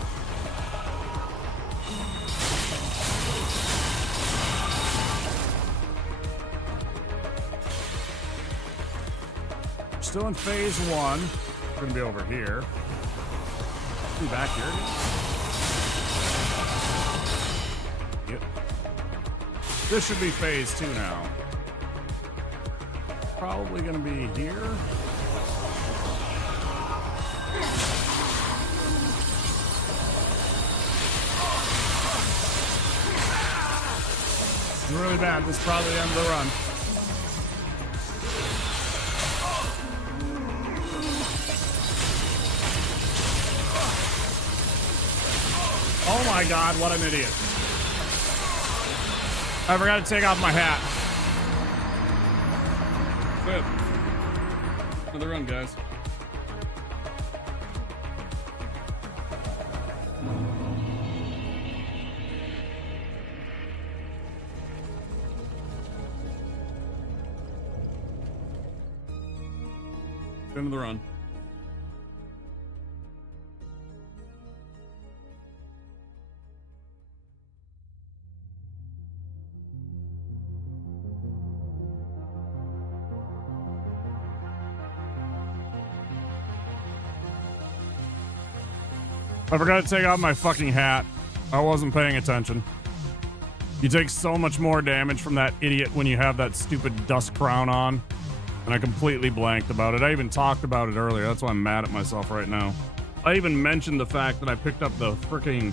We're still in phase 1. We're gonna be over here. Be back here again. Yep. This should be phase 2 now. Probably gonna be here. Really bad. This is probably the end of the run. Oh my god, what an idiot. I forgot to take off my hat. Good. Another run, guys. End of the run. I forgot to take off my fucking hat. I wasn't paying attention. You take so much more damage from that idiot when you have that stupid dust crown on. And I completely blanked about it. I even talked about it earlier. That's why I'm mad at myself right now. I even mentioned the fact that I picked up the freaking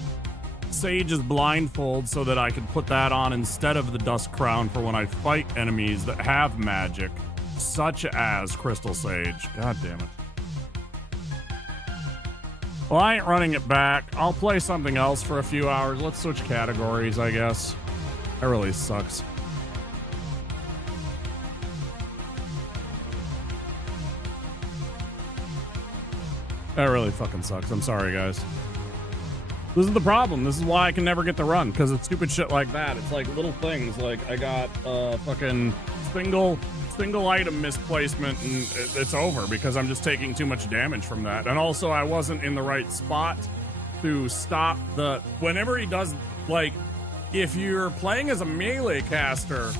Sage's blindfold so that I could put that on instead of the dust crown for when I fight enemies that have magic, such as Crystal Sage. God damn it. Well, I ain't running it back. I'll play something else for a few hours. Let's switch categories, I guess. That really sucks. That really fucking sucks. I'm sorry, guys. This is the problem. This is why I can never get the run, because it's stupid shit like that. It's like little things. Like I got fucking single item misplacement, and it's over because I'm just taking too much damage from that. And also, I wasn't in the right spot to stop the. Whenever he does, like, if you're playing as a melee caster.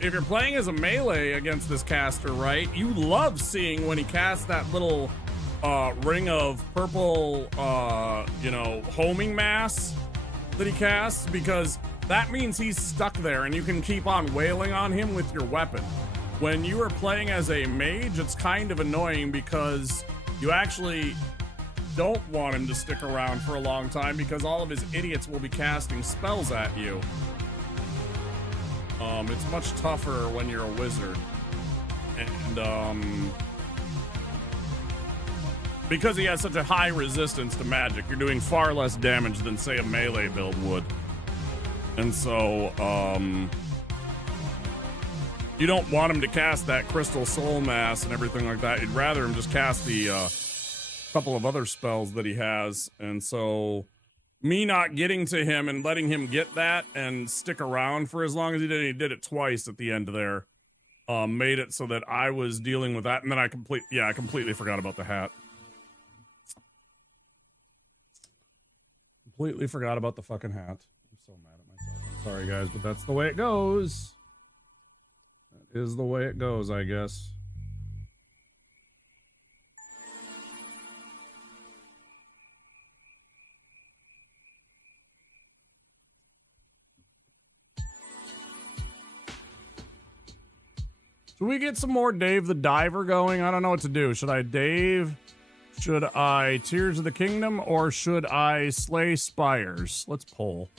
If you're playing as a melee against this caster, right, you love seeing when he casts that little ring of purple, homing mass that he casts, because that means he's stuck there and you can keep on wailing on him with your weapon. When you are playing as a mage, it's kind of annoying because you actually don't want him to stick around for a long time because all of his idiots will be casting spells at you. It's much tougher when you're a wizard. And, because he has such a high resistance to magic, you're doing far less damage than, say, a melee build would. And so, you don't want him to cast that crystal soul mass and everything like that. You'd rather him just cast the, couple of other spells that he has. And so, me not getting to him and letting him get that and stick around for as long as he did, and he did it twice at the end there, made it so that I was dealing with that. And then I completely forgot about the hat. Completely forgot about the fucking hat. I'm so mad at myself. I'm sorry, guys, but that's the way it goes. That is the way it goes, I guess. Should we get some more Dave the Diver going? I don't know what to do. Should I Dave? Should I Tears of the Kingdom? Or should I Slay Spires? Let's poll.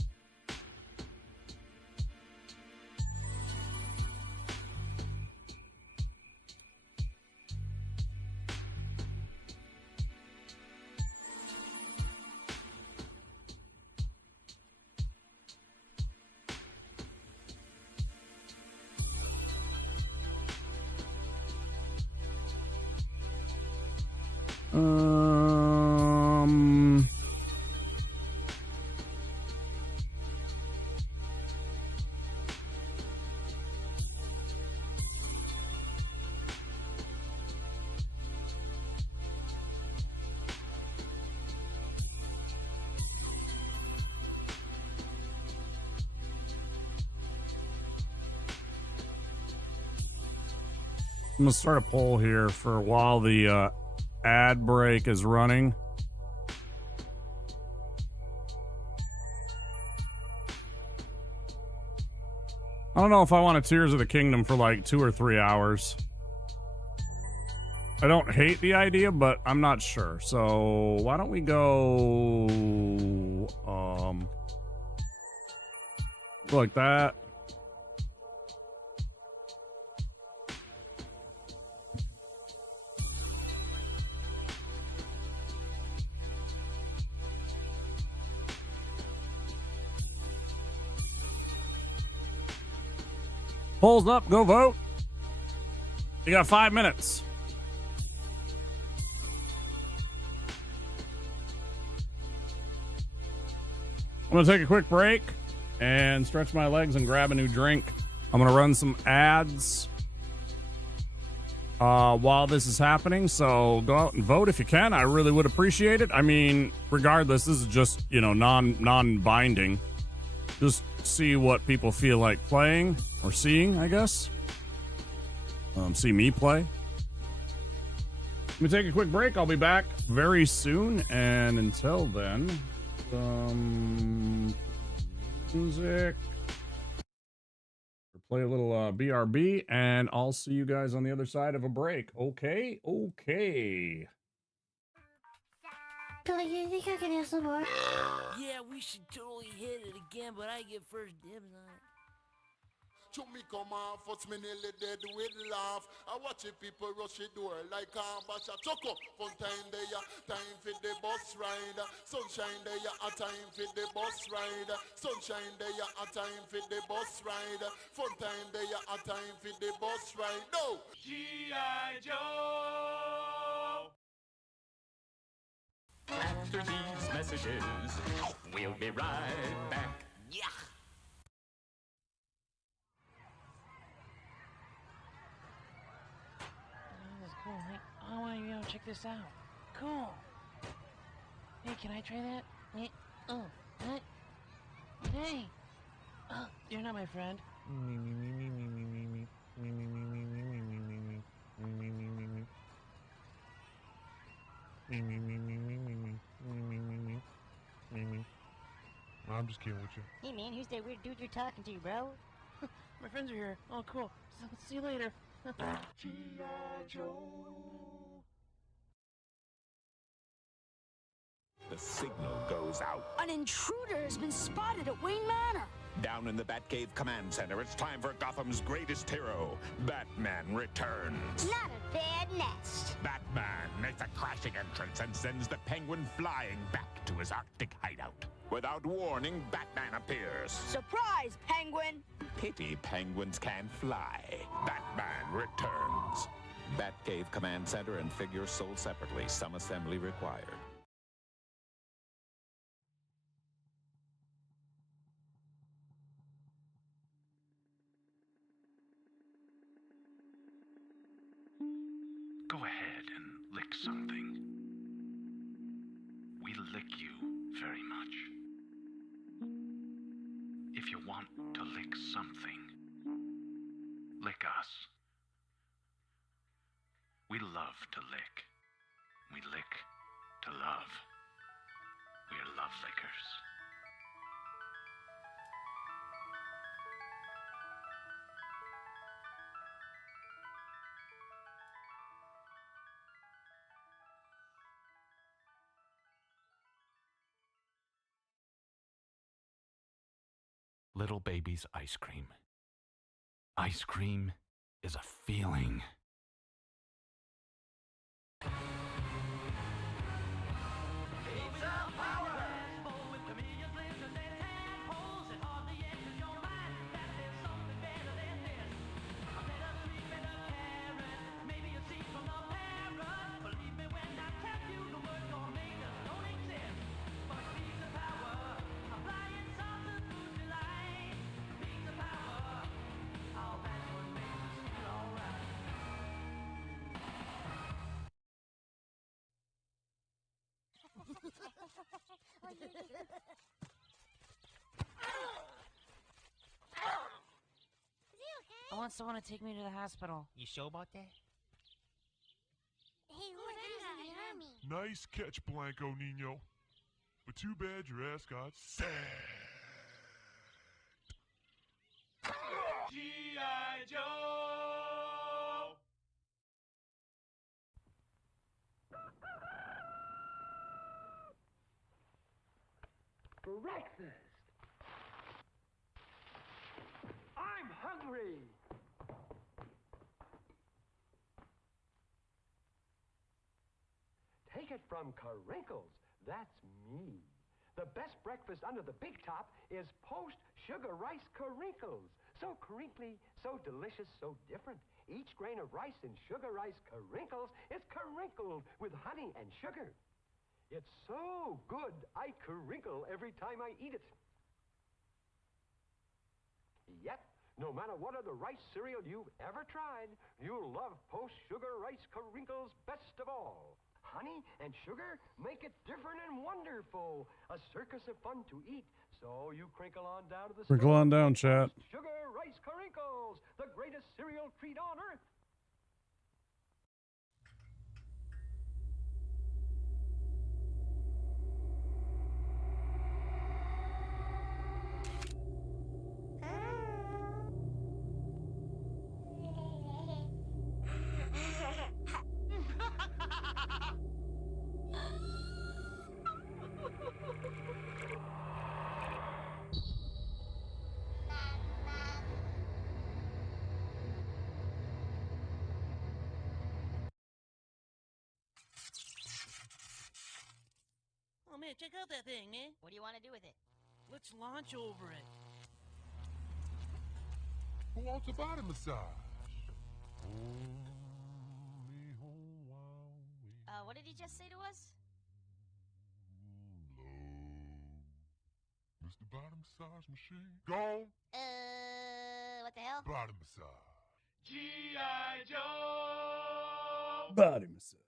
I'm gonna start a poll here for while the ad break is running. I don't know if I want a Tears of the Kingdom for like 2 or 3 hours. I don't hate the idea, but I'm not sure. So why don't we go like that. Polls up, go vote. You got 5 minutes. I'm gonna take a quick break and stretch my legs and grab a new drink. I'm gonna run some ads while this is happening, so go out and vote if you can. I really would appreciate it. I mean, regardless, this is just, you know, non-binding. Just see what people feel like playing or seeing, I guess. See me play. Let me take a quick break. I'll be back very soon, and until then, music. Play a little BRB, and I'll see you guys on the other side of a break. Okay? Okay. Billy, you think I can have some more? Yeah, we should totally hit it again, but I get first dibs on it. To me come off, what's me nearly dead with laugh. I watch it people rush the door like bash a choco. Fun time there, time for the bus ride. Sunshine there, a time for the bus ride. Sunshine there, a time for the bus ride. Fun time there, a time for the bus ride. No! G.I. Joe! After these messages, we'll be right back. Yeah. Cool. Hey, I want to check this out. Cool. Hey, can I try that? Oh, what? Hey. Oh, you're not my friend. I'm just kidding with you. Hey man, who's that weird dude you're talking to, bro? My friends are here. Oh, cool. So, see you later. G.I. Joe. The signal goes out. An intruder has been spotted at Wayne Manor. Down in the Batcave Command Center, it's time for Gotham's greatest hero. Batman returns. Not a bad nest. Batman makes a crashing entrance and sends the Penguin flying back to his Arctic hideout. Without warning, Batman appears. Surprise, Penguin! Pity penguins can't fly. Batman returns. Batcave Command Center and figures sold separately. Some assembly required. Go ahead and lick something. We lick you very much. If you want to lick something, lick us. We love to lick. We lick to love. We're love lickers. Little baby's ice cream. Ice cream is a feeling. I want someone to take me to the hospital. You sure about that? Nice catch, Blanco Nino. But too bad your ass got sacked. G.I. Joe! Breakfast! I'm hungry! Take it from Carinkles. That's me. The best breakfast under the big top is post-sugar rice Carinkles. So crinkly, so delicious, so different. Each grain of rice in sugar rice Carinkles is crinkled with honey and sugar. It's so good, I crinkle every time I eat it. Yep, no matter what other rice cereal you've ever tried, you'll love post-sugar rice Carinkles best of all. Honey and sugar make it different and wonderful. A circus of fun to eat. So you crinkle on down to the Crinkle on down, chat. Sugar rice Carinkles, the greatest cereal treat on earth. Oh, man, check out that thing, man. What do you want to do with it? Let's launch over it. Who wants a body massage? What did he just say to us? Mr. Body Massage Machine. Go! What the hell? Body massage. G.I. Joe! Body massage.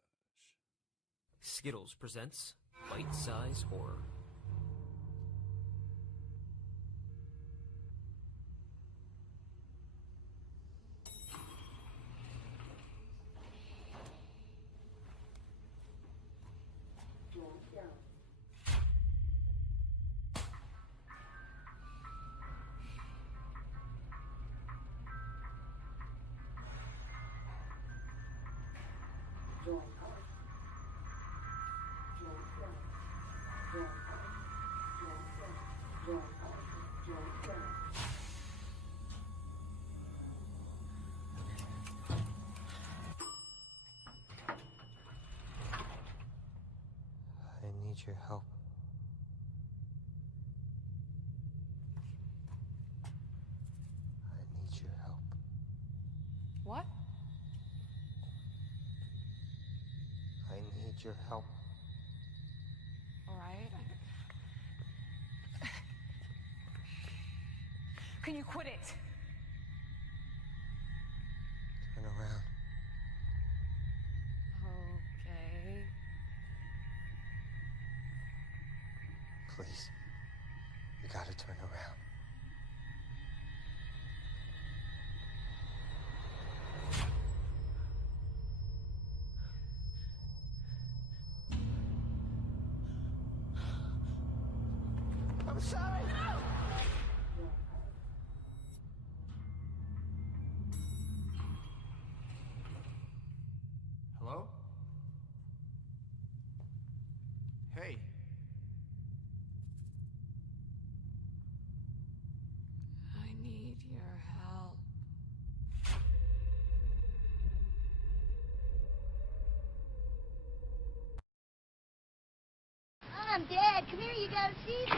Skittles presents Bite-Size Horror. I need your help. I need your help. What? I need your help. All right. Can you quit it? Turn around. Okay. Please. You gotta turn around. I'm sorry! Hello? Hey. I need your help. Mom, Dad, come here, you gotta see this.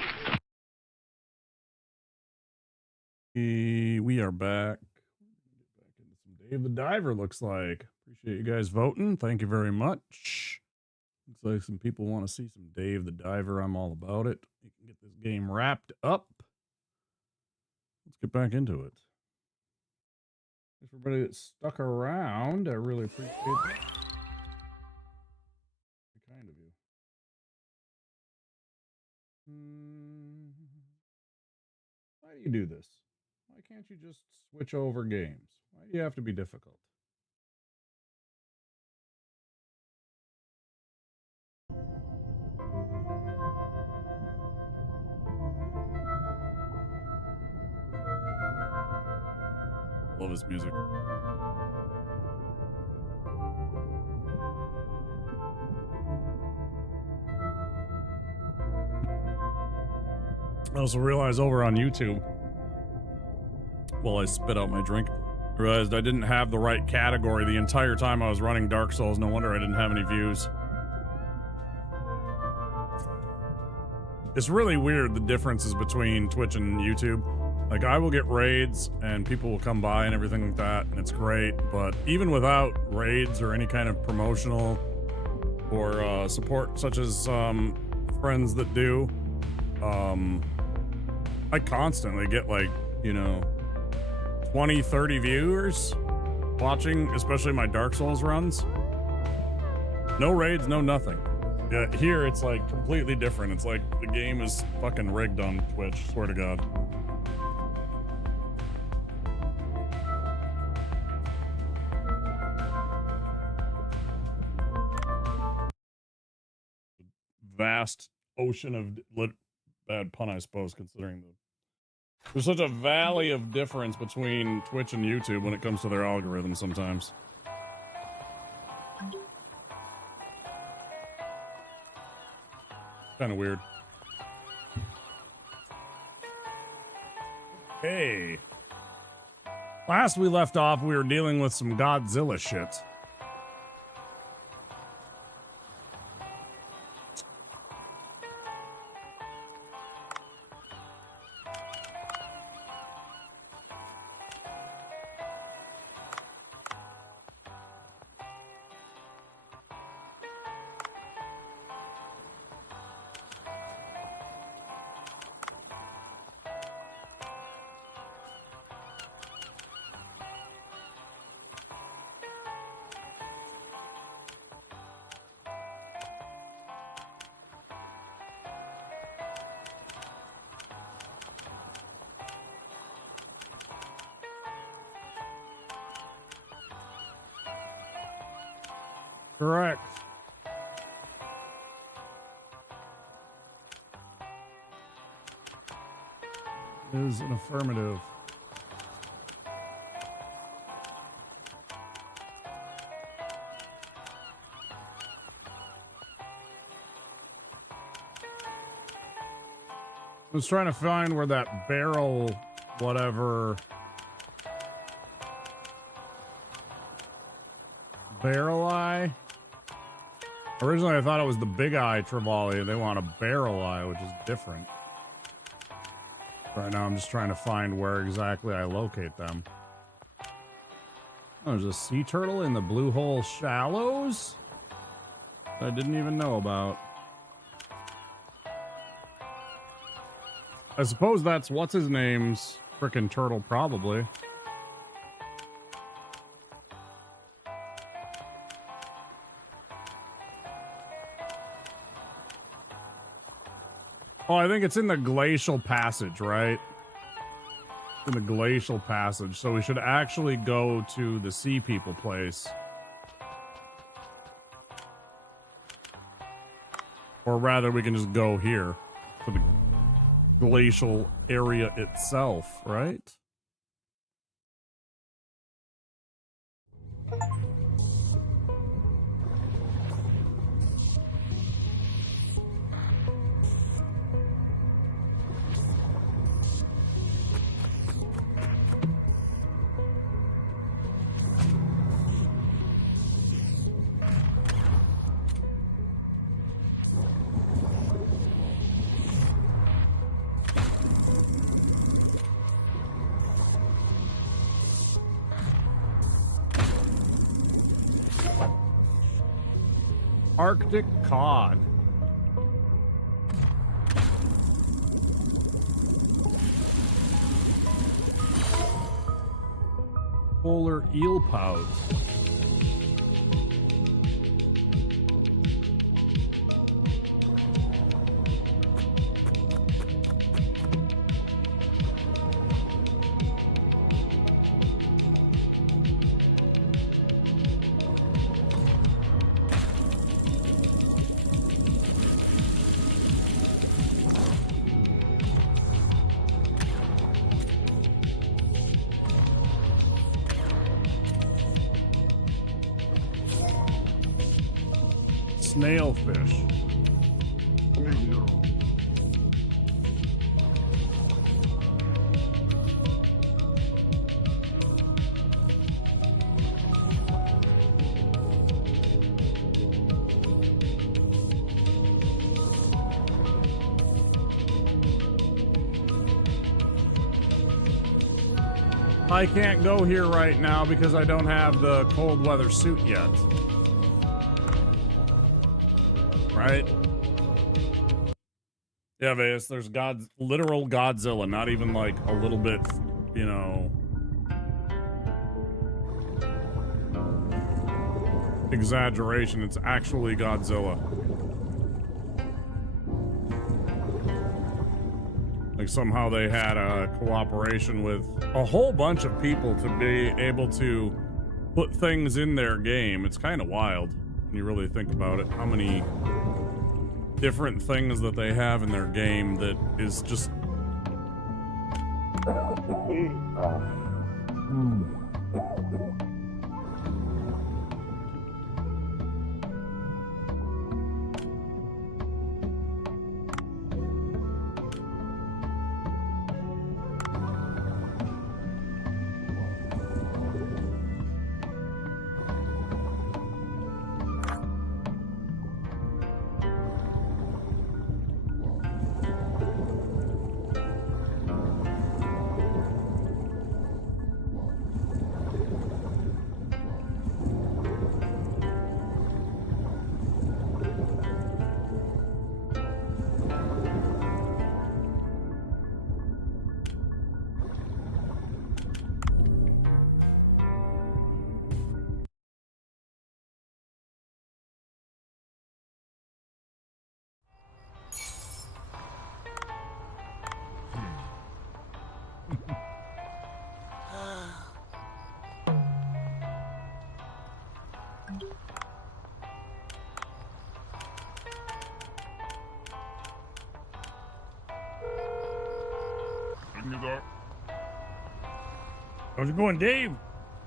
We are back. Get back into some Dave the Diver, looks like. Appreciate you guys voting. Thank you very much. Looks like some people want to see some Dave the Diver. I'm all about it. You can get this game wrapped up. Let's get back into it. Everybody that stuck around, I really appreciate that. Kind of you. Why do you do this? Why can't you just switch over games? Why do you have to be difficult? Love his music. I also realized over on YouTube, while I spit out my drink, I realized I didn't have the right category the entire time I was running Dark Souls. No wonder I didn't have any views. It's really weird, the differences between Twitch and YouTube. Like, I will get raids and people will come by and everything like that, and it's great. But even without raids or any kind of promotional or support, such as friends that do, I constantly get, like, you know, 20, 30 viewers watching, especially my Dark Souls runs. No raids, no nothing. Yeah, here it's like completely different. It's like the game is fucking rigged on Twitch, swear to God. Vast ocean of bad pun, I suppose, considering there's such a valley of difference between Twitch and YouTube when it comes to their algorithm sometimes. Kind of weird. Hey. Last we left off, we were dealing with some Godzilla shit. Correct. Is an affirmative. I was trying to find where that barrel, whatever. Barrel eye? Originally, I thought it was the big eye Trevally. They want a barrel eye, which is different. Right now, I'm just trying to find where exactly I locate them. Oh, there's a sea turtle in the Blue Hole Shallows? I didn't even know about. I suppose that's what's his name's frickin' turtle, probably. Oh, I think it's in the Glacial Passage, right? In the Glacial Passage. So we should actually go to the Sea People place. Or rather, we can just go here to the glacial area itself, right? Arctic cod. Polar eel pout. Snailfish. I can't go here right now because I don't have the cold weather suit yet. Right? Yeah, Vegas, there's literal Godzilla, not even like a little bit, you know, exaggeration. It's actually Godzilla. Like somehow they had a cooperation with a whole bunch of people to be able to put things in their game. It's kind of wild when you really think about it. How many different things that they have in their game that is just... How's it going, Dave?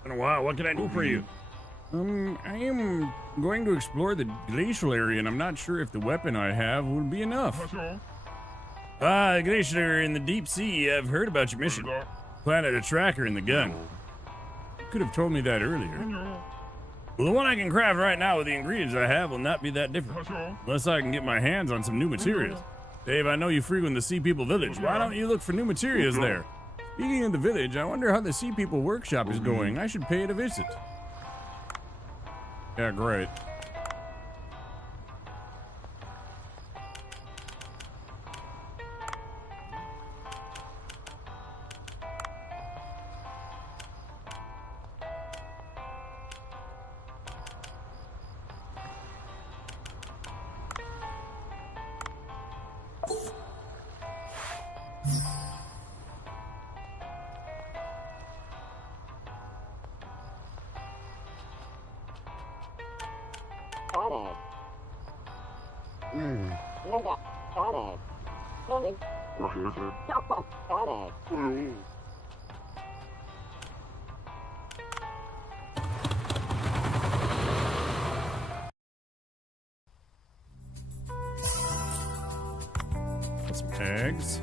Been a while. What can I do for you? I am going to explore the glacial area, and I'm not sure if the weapon I have will be enough. The glacial area in the deep sea. I've heard about your mission. Planted a tracker in the gun. You could have told me that earlier. Well, the one I can craft right now with the ingredients I have will not be that different. Unless I can get my hands on some new materials. Dave, I know you frequent the Sea People Village. Why don't you look for new materials there? Speaking of the village, I wonder how the Sea People workshop is going. I should pay it a visit. Yeah, great. Some eggs.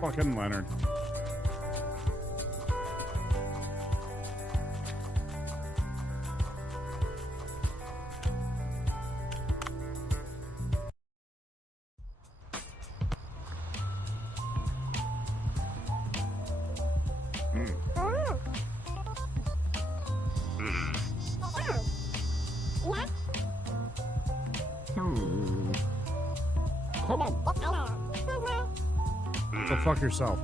Fucking Leonard. Go fuck yourself.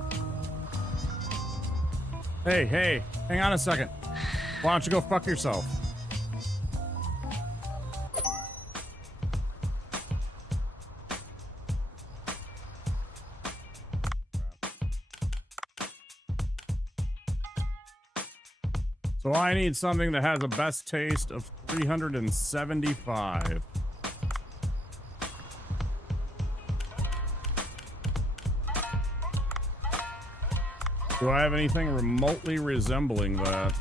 Hey, hey, hang on a second. Why don't you go fuck yourself? So I need something that has a best taste of 375. Do I have anything remotely resembling that?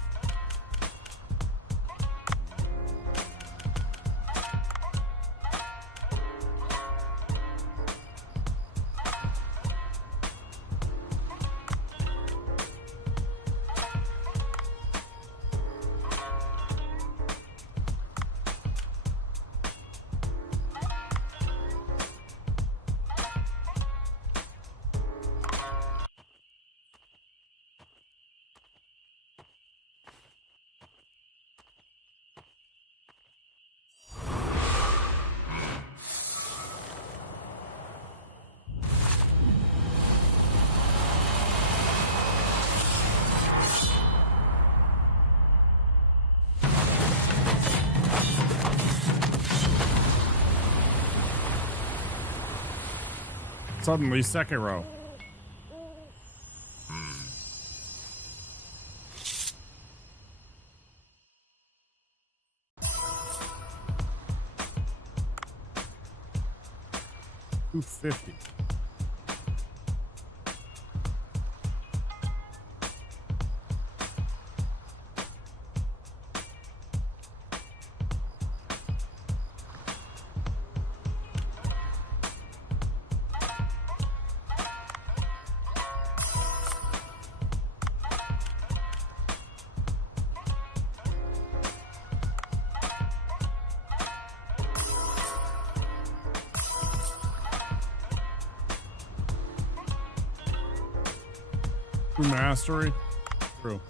Suddenly, Sekiro. $250. Mastery? True.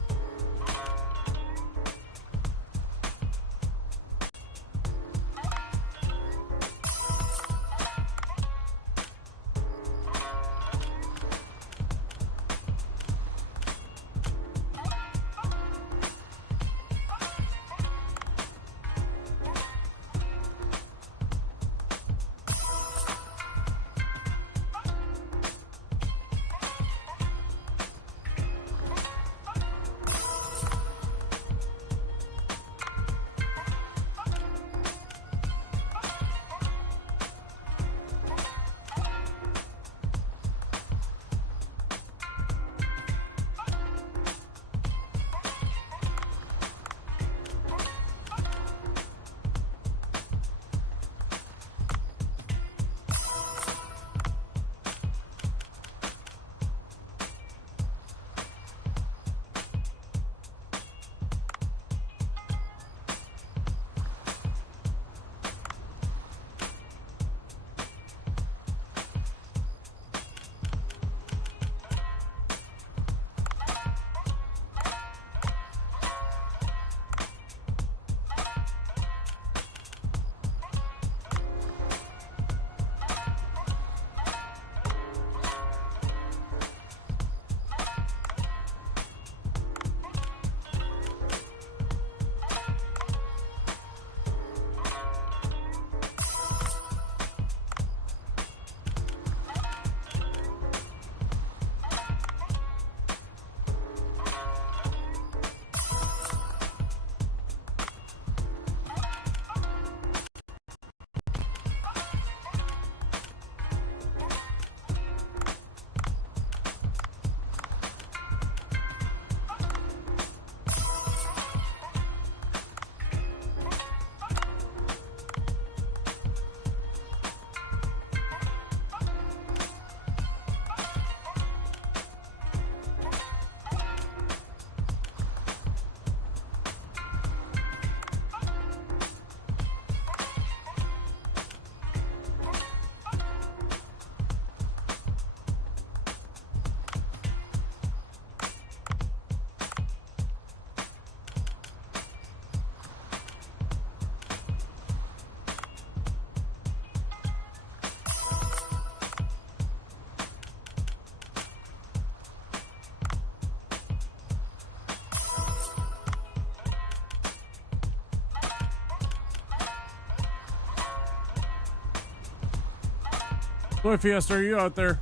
Boy Fiesta, are you out there?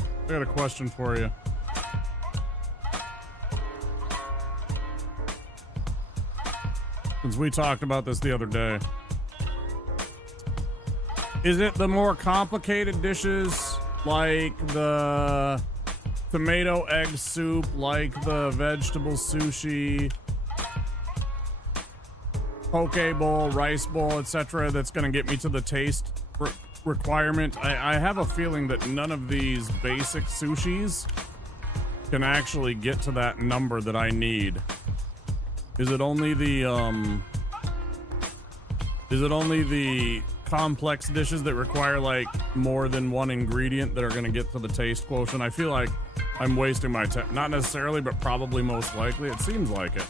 I got a question for you. Since we talked about this the other day. Is it the more complicated dishes like the tomato egg soup, like the vegetable sushi, poke bowl, rice bowl, etc. that's going to get me to the taste requirement? I have a feeling that none of these basic sushis can actually get to that number that I need. Is it only the complex dishes that require like more than one ingredient that are going to get to the taste quotient? I feel like I'm wasting my time. Not necessarily, but probably most likely. It seems like it.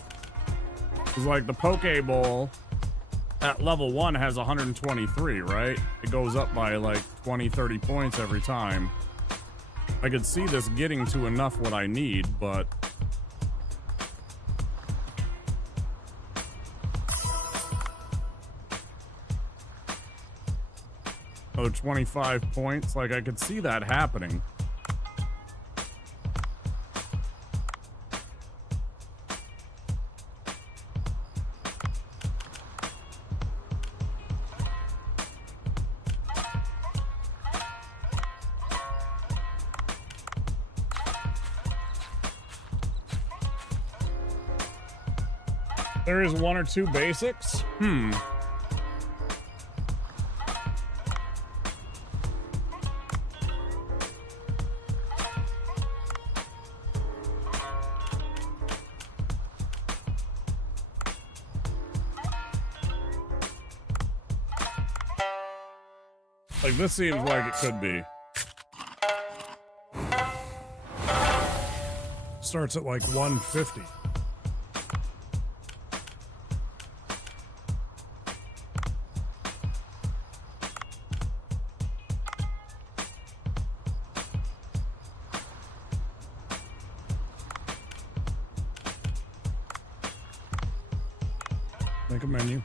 It's like the poke bowl at level 1 has 123, right? It goes up by like 20, 30 points every time. I could see this getting to enough what I need, but oh, 25 points. Like, I could see that happening. There is 1 or 2 basics? Like, this seems like it could be. Starts at like 150. Make a menu.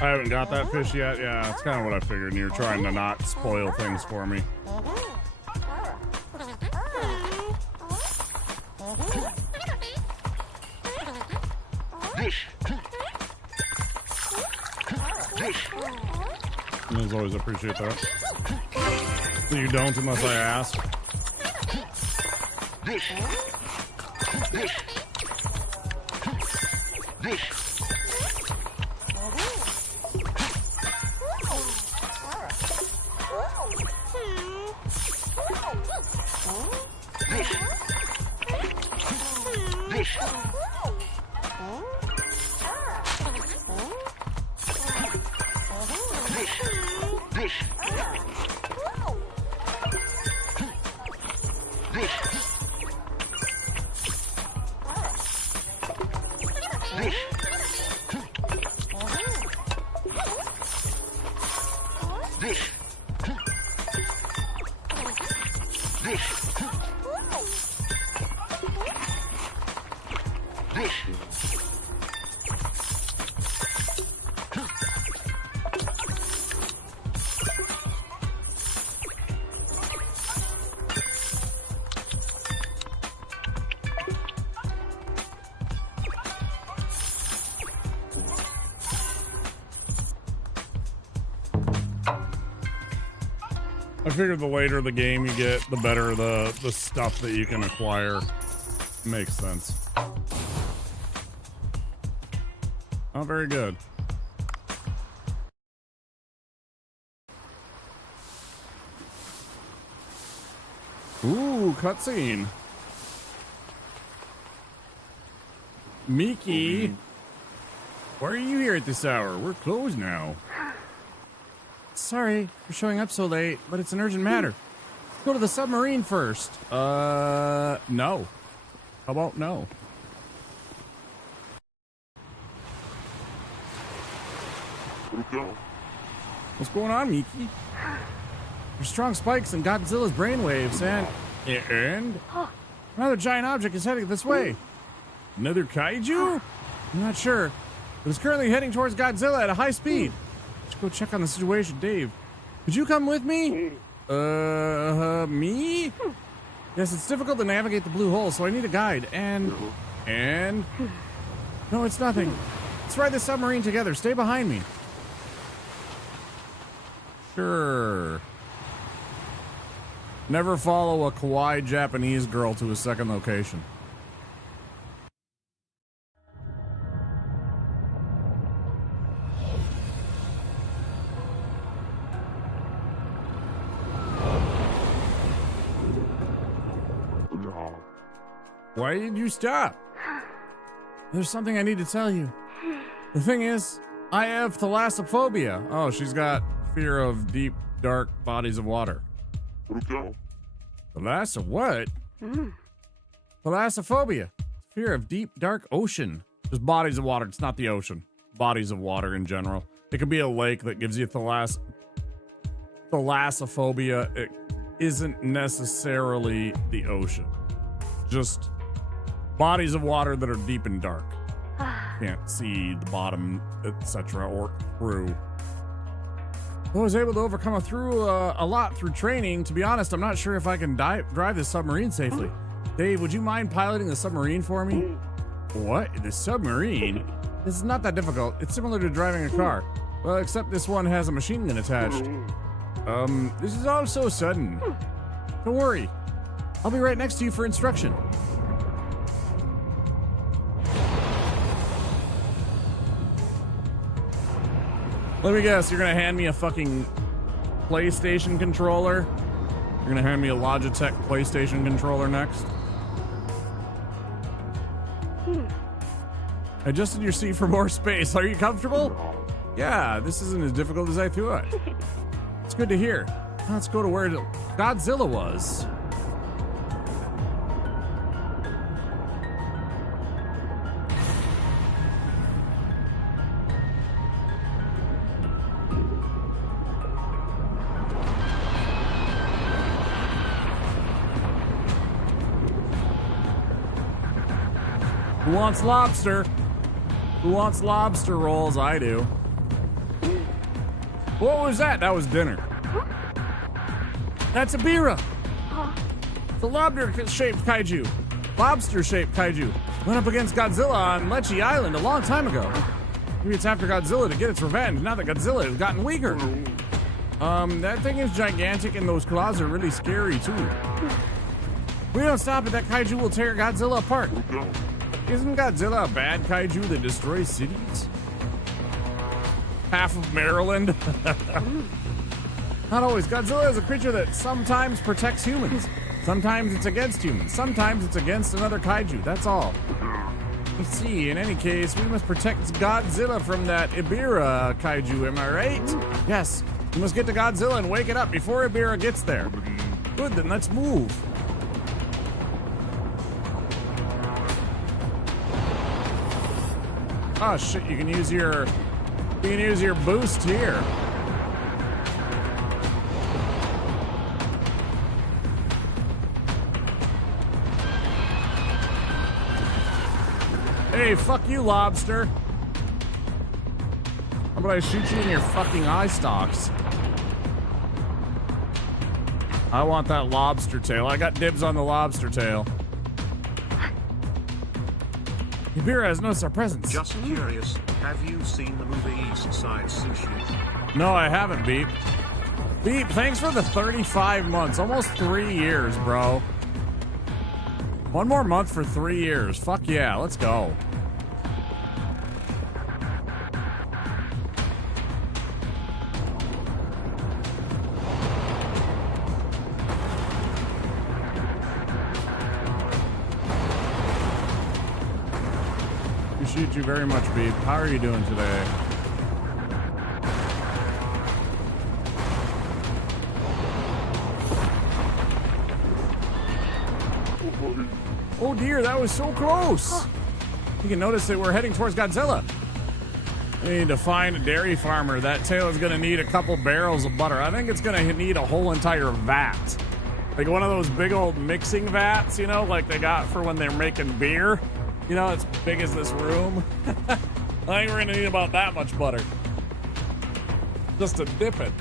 I haven't got that fish yet. Yeah, that's kind of what I figured. And you're trying to not spoil things for me. As always, appreciate that. You don't unless I ask. I figured the later the game you get, the better the stuff that you can acquire. Makes sense. Oh, very good. Ooh, cutscene. Miki, why are you here at this hour? We're closed now. Sorry for showing up so late, but it's an urgent matter. Go to the submarine first. No. How about no? What's going on, Miki? There's strong spikes in Godzilla's brainwaves, and another giant object is heading this way. Another kaiju? I'm not sure, but it's currently heading towards Godzilla at a high speed. Let's go check on the situation, Dave. Could you come with me? Me? Yes, it's difficult to navigate the blue hole, so I need a guide. And? No, it's nothing. Let's ride the submarine together. Stay behind me. Sure. Never follow a kawaii Japanese girl to a second location. Why did you stop? There's something I need to tell you. The thing is, I have thalassophobia. Oh, she's got fear of deep, dark bodies of water. Thalasso what? Thalassophobia. Fear of deep, dark ocean. Just bodies of water. It's not the ocean. Bodies of water in general. It could be a lake that gives you thalassophobia. It isn't necessarily the ocean. Just bodies of water that are deep and dark. Can't see the bottom, etc. or through. I was able to overcome a lot through training. To be honest, I'm not sure if I can drive this submarine safely. Dave, would you mind piloting the submarine for me? What? The submarine? This is not that difficult. It's similar to driving a car. Well, except this one has a machine gun attached. This is all so sudden. Don't worry. I'll be right next to you for instruction. Let me guess, you're gonna hand me a fucking PlayStation controller? You're gonna hand me a Logitech PlayStation controller next? Adjusted your seat for more space. Are you comfortable? Yeah, this isn't as difficult as I thought. It's good to hear. Now let's go to where Godzilla was. Who wants lobster? Who wants lobster rolls? I do. What was that? That was dinner. That's a Bira. The lobster-shaped kaiju. Lobster-shaped kaiju. Went up against Godzilla on Lechi Island a long time ago. Maybe it's after Godzilla to get its revenge, now that Godzilla has gotten weaker. That thing is gigantic and those claws are really scary too. If we don't stop it, that kaiju will tear Godzilla apart. Isn't Godzilla a bad kaiju that destroys cities? Half of Maryland? Not always. Godzilla is a creature that sometimes protects humans. Sometimes it's against humans. Sometimes it's against another kaiju. That's all. Let's see. In any case, we must protect Godzilla from that Ibira kaiju. Am I right? Yes. We must get to Godzilla and wake it up before Ibira gets there. Good, then let's move. Oh shit, you can use your boost here. Hey, fuck you, lobster. How about I shoot you in your fucking eye stalks? I want that lobster tail. I got dibs on the lobster tail. Ibira has noticed our presence. Just curious, have you seen the movie East Side Sushi? No, I haven't, Beep. Beep, thanks for the 35 months. Almost 3 years, bro. One more month for 3 years. Fuck yeah, let's go. Appreciate you very much, Beep. How are you doing today? Oh dear, that was so close. You can notice that we're heading towards Godzilla. We need to find a dairy farmer. That tail is going to need a couple barrels of butter. I think it's going to need a whole entire vat. Like one of those big old mixing vats, you know, like they got for when they're making beer. You know, it's big as this room. I think we're going to need about that much butter. Just to dip it.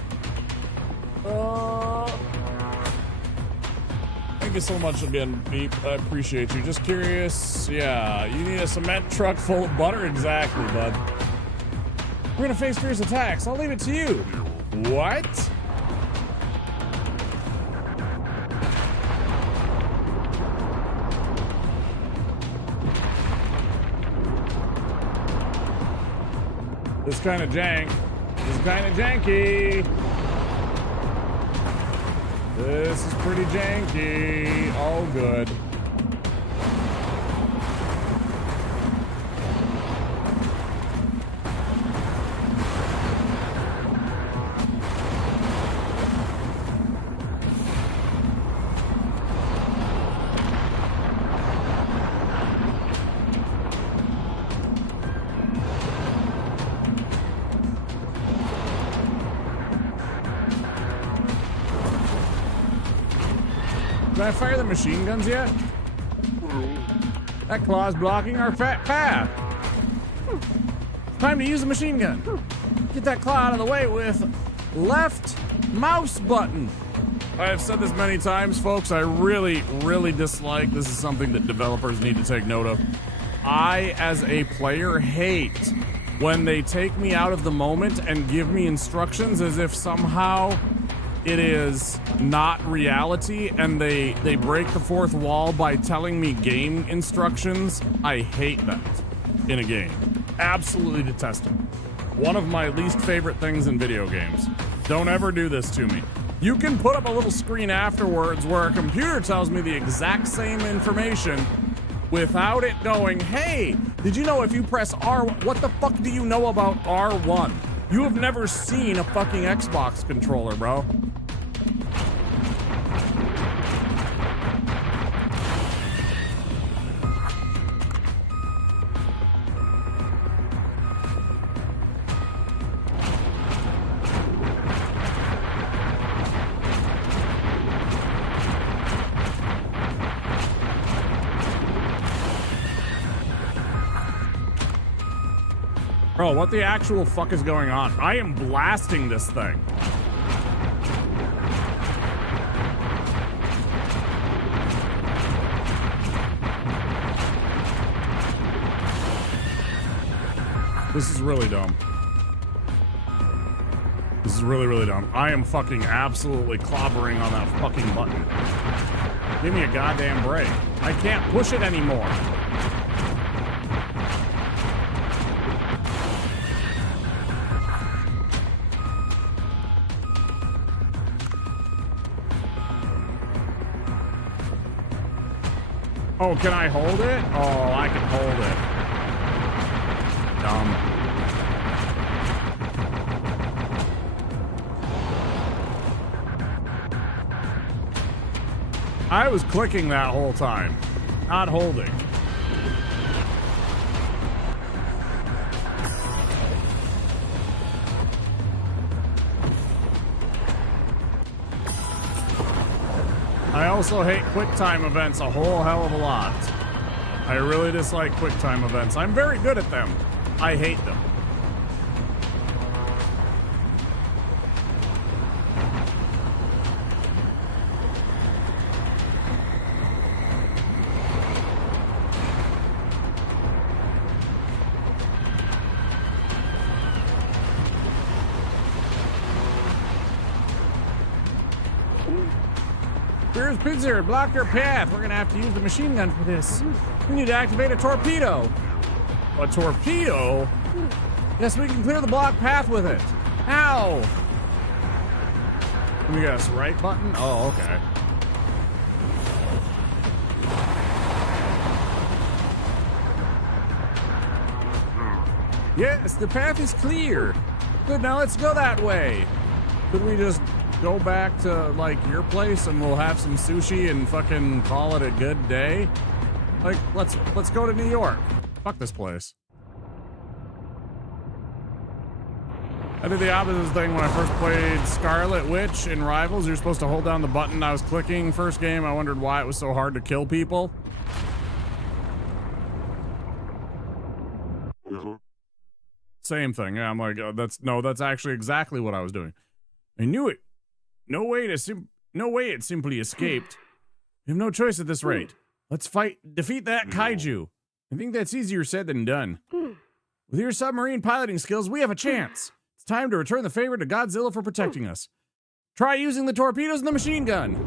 Thank you so much again, Beep. I appreciate you. Just curious. Yeah, you need a cement truck full of butter? Exactly, bud. We're gonna face fierce attacks. I'll leave it to you. What? This kind of jank. This is kind of janky. This is pretty janky. Oh, good. Did I fire the machine guns yet? That claw's blocking our fat path. Time to use the machine gun. Get that claw out of the way with left mouse button. I have said this many times, folks. I really, really dislike. This is something that developers need to take note of. I, as a player, hate when they take me out of the moment and give me instructions as if somehow it is not reality, and they break the fourth wall by telling me game instructions. I hate that in a game. Absolutely detest it. One of my least favorite things in video games. Don't ever do this to me. You can put up a little screen afterwards where a computer tells me the exact same information without it going, hey, did you know if you press R, what the fuck do you know about R1? You have never seen a fucking Xbox controller, bro. Bro, what the actual fuck is going on? I am blasting this thing. This is really dumb. This is really, really dumb. I am fucking absolutely clobbering on that fucking button. Give me a goddamn break. I can't push it anymore. Oh, can I hold it? Oh, I can hold it. Dumb. I was clicking that whole time, not holding. I also hate QuickTime events a whole hell of a lot. I really dislike QuickTime events. I'm very good at them. I hate them. Here's Pinzer, block your path. We're gonna have to use the machine gun for this. We need to activate a torpedo. A torpedo? Yes, we can clear the block path with it. How? Let me guess, right button? Oh, okay. Yes, the path is clear. Good, now let's go that way. Could we just go back to, like, your place and we'll have some sushi and fucking call it a good day? Like, let's go to New York. Fuck this place. I did the opposite thing when I first played Scarlet Witch in Rivals. You're supposed to hold down the button I was clicking first game. I wondered why it was so hard to kill people. Same thing. Yeah, I'm like, that's actually exactly what I was doing. I knew it. No way it simply escaped. We have no choice at this rate. Let's defeat that kaiju. I think that's easier said than done. With your submarine piloting skills, we have a chance. It's time to return the favor to Godzilla for protecting us. Try using the torpedoes and the machine gun.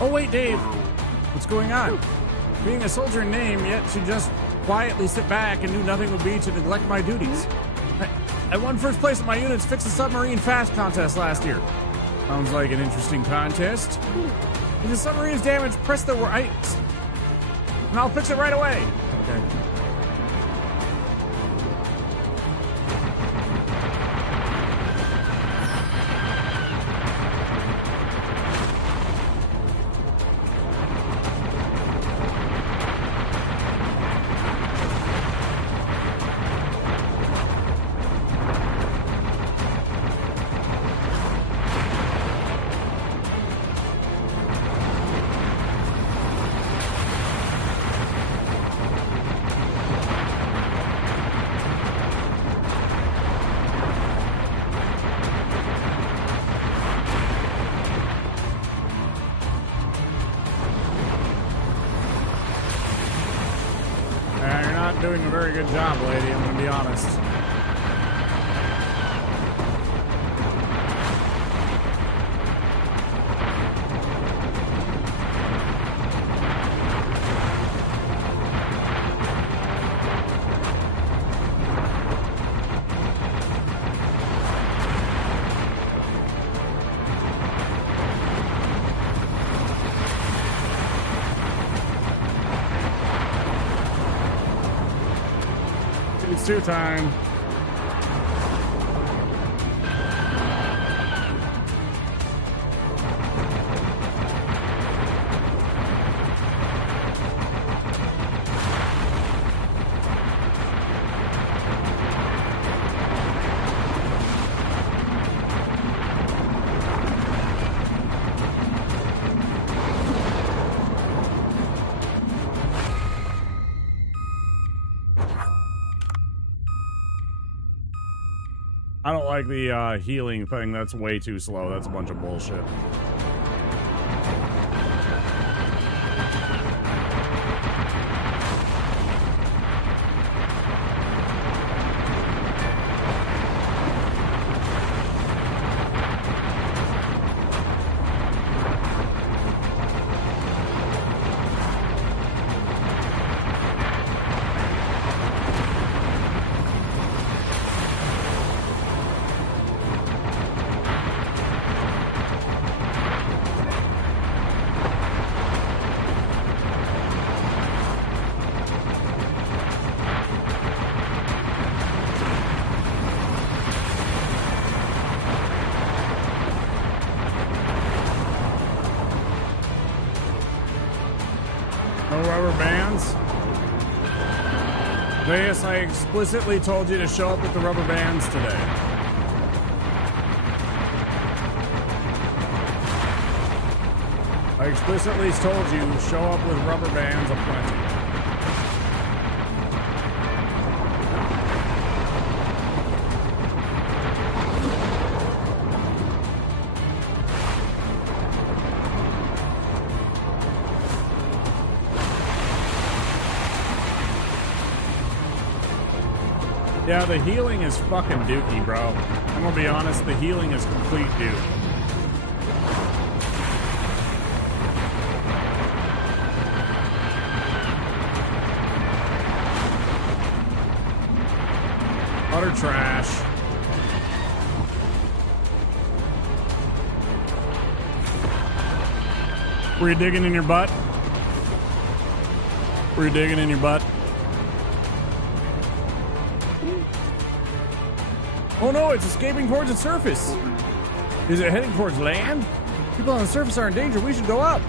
Oh wait, Dave. What's going on? Being a soldier in name, yet to just quietly sit back and do nothing would be to neglect my duties. I won first place in my unit's Fix a Submarine Fast contest last year. Sounds like an interesting contest. If the submarine is damaged, press the right, and I'll fix it right away. Okay. Doing a very good job, lady, I'm gonna be honest. It's 2 time. I don't like the healing thing. That's way too slow. That's a bunch of bullshit. No rubber bands? Vegas, I explicitly told you to show up with the rubber bands today. I explicitly told you show up with rubber bands aplenty. Yeah, the healing is fucking dookie, bro. I'm gonna be honest, the healing is complete duke. Utter trash. Were you digging in your butt? Were you digging in your butt? Oh no, it's escaping towards the surface. Is it heading towards land? People on the surface are in danger. We should go up.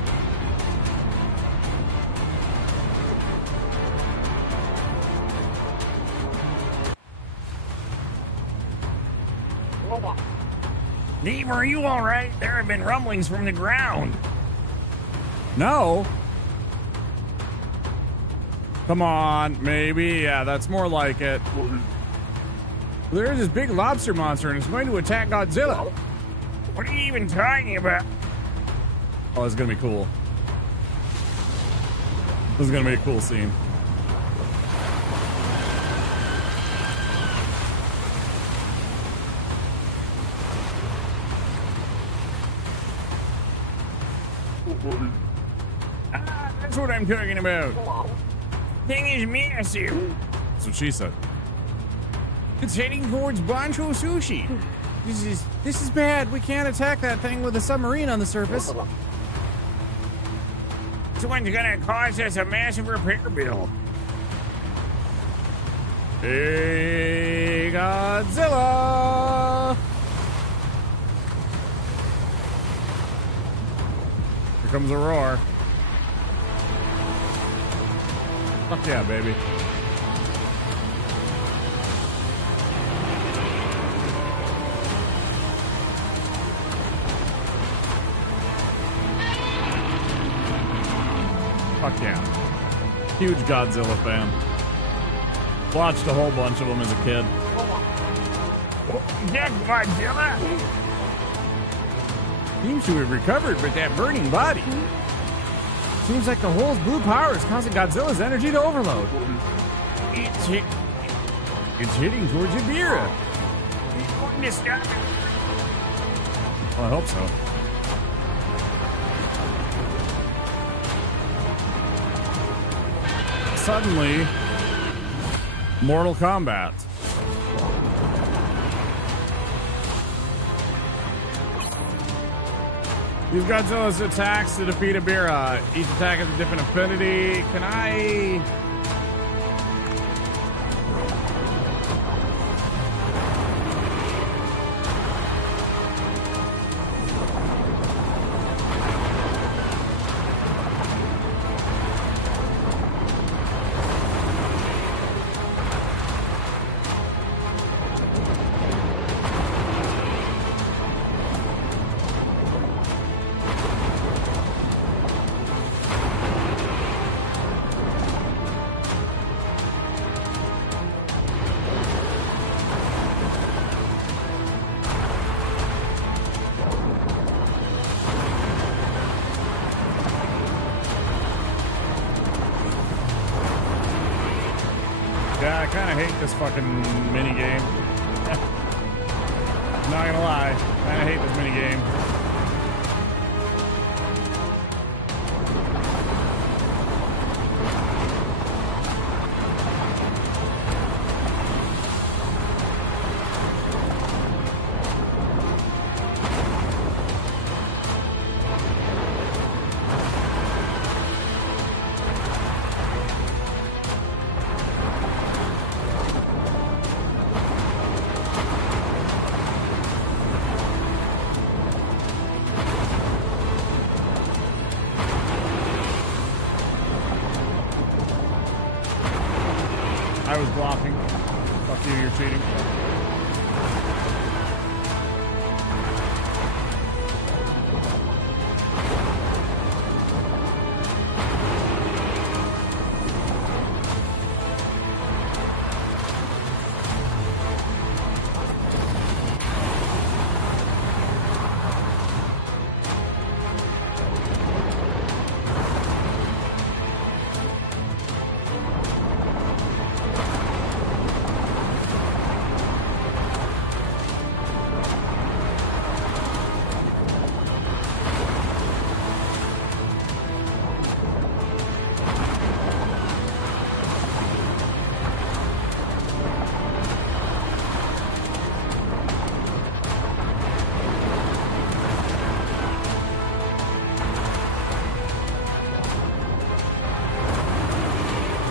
Dave, are you all right? There have been rumblings from the ground. No. Come on, maybe. Yeah, that's more like it. There's this big lobster monster and it's going to attack Godzilla. What are you even talking about? Oh, it's gonna be cool. This is gonna be a cool scene. That's what I'm talking about. Thing is massive. That's what she said. It's heading towards Bancho Sushi. This is bad. We can't attack that thing with a submarine on the surface. This one's gonna cause us a massive repair bill. Hey, Godzilla! Here comes a roar. Fuck yeah, baby. Fuck yeah. Huge Godzilla fan. Watched a whole bunch of them as a kid. Yeah, Godzilla! Seems to have recovered, but that burning body. Seems like the hole's blue power is causing Godzilla's energy to overload. It's hitting towards Ibira. He's going to stop it. Well, I hope so. Suddenly, Mortal Kombat. Use Godzilla's attacks to defeat Ibira. Each attack has a different affinity. Can I... Yeah, I kind of hate this fucking mini game. Not gonna lie, kind of hate this mini game. I was blocking. Fuck you, you're cheating.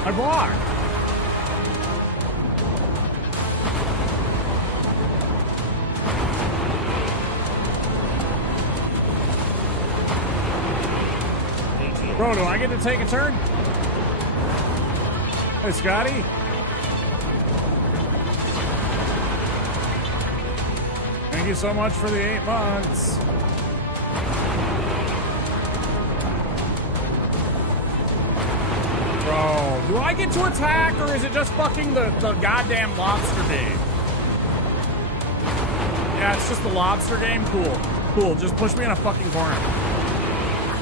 I blocked. Bro, do I get to take a turn? Hey, Scotty. Thank you so much for the 8 months. Bro, do I get to attack or is it just fucking the goddamn lobster game? Yeah, it's just the lobster game? Cool. Cool, just push me in a fucking corner.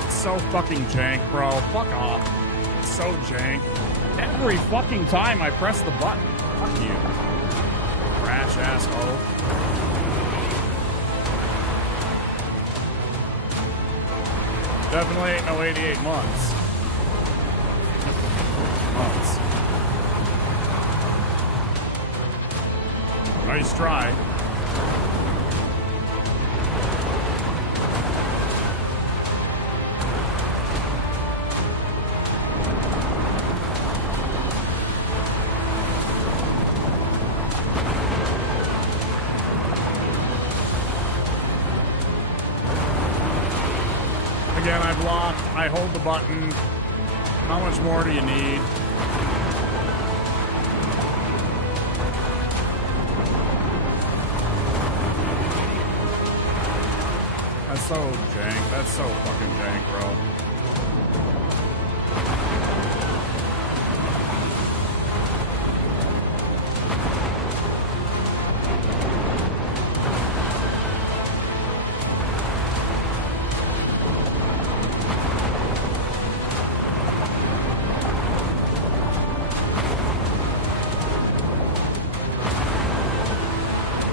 It's so fucking jank, bro. Fuck off. It's so jank. Every fucking time I press the button. Fuck you. Trash asshole. Definitely ain't no 88 months. Nice try. Again, I block. I hold the button. How much more do you need? That's so jank. That's so fucking jank, bro.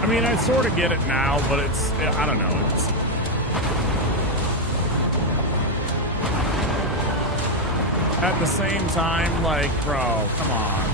I mean, I sort of get it now, but it's, I don't know. It's, at the same time, like, bro, come on.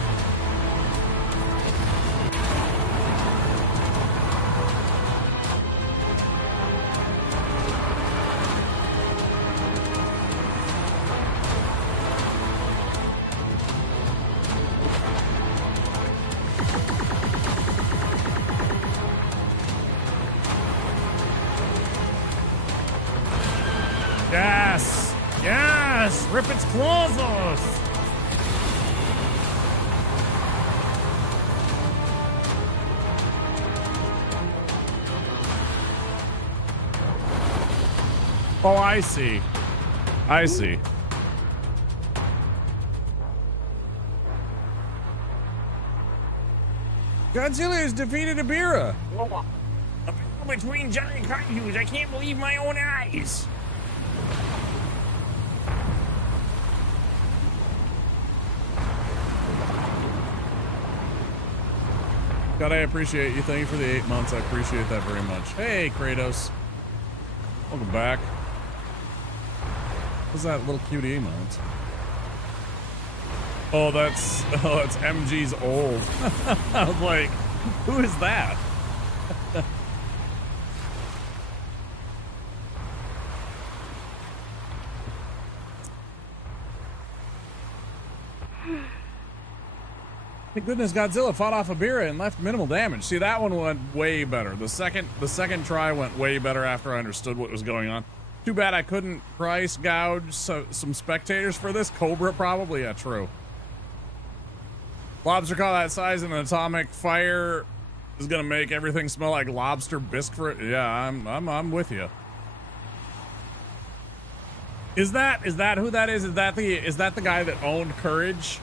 Yes! Yes! Rip its claws off! Oh, I see. I see. Godzilla has defeated Ibira. Between giant kaijus, I can't believe my own eyes. God, I appreciate you. Thank you for the 8 months. I appreciate that very much. Hey, Kratos. Welcome back. What's that little cutie emote? Oh, that's MG's old. I was like, who is that? Thank goodness Godzilla fought off Ibira and left minimal damage. See, that one went way better. The second try went way better after I understood what was going on. Too bad I couldn't price gouge some spectators for this. Cobra probably, yeah, true. Lobster caught that size in an atomic fire is gonna make everything smell like lobster biscuit. Yeah, I'm with you. Is that who that is? Is that the guy that owned Courage?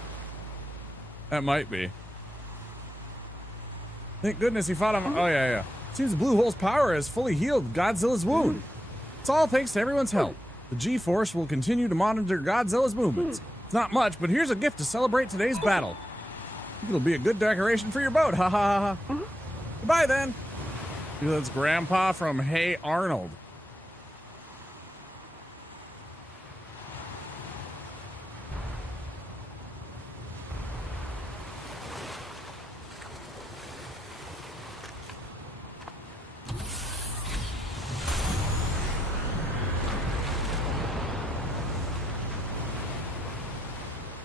That might be. Thank goodness he fought him. Oh, yeah. Seems the blue hole's power has fully healed Godzilla's wound. It's all thanks to everyone's help. The G-Force will continue to monitor Godzilla's movements. It's not much, but here's a gift to celebrate today's battle. I think it'll be a good decoration for your boat. Ha ha ha. Goodbye then. That's Grandpa from Hey Arnold.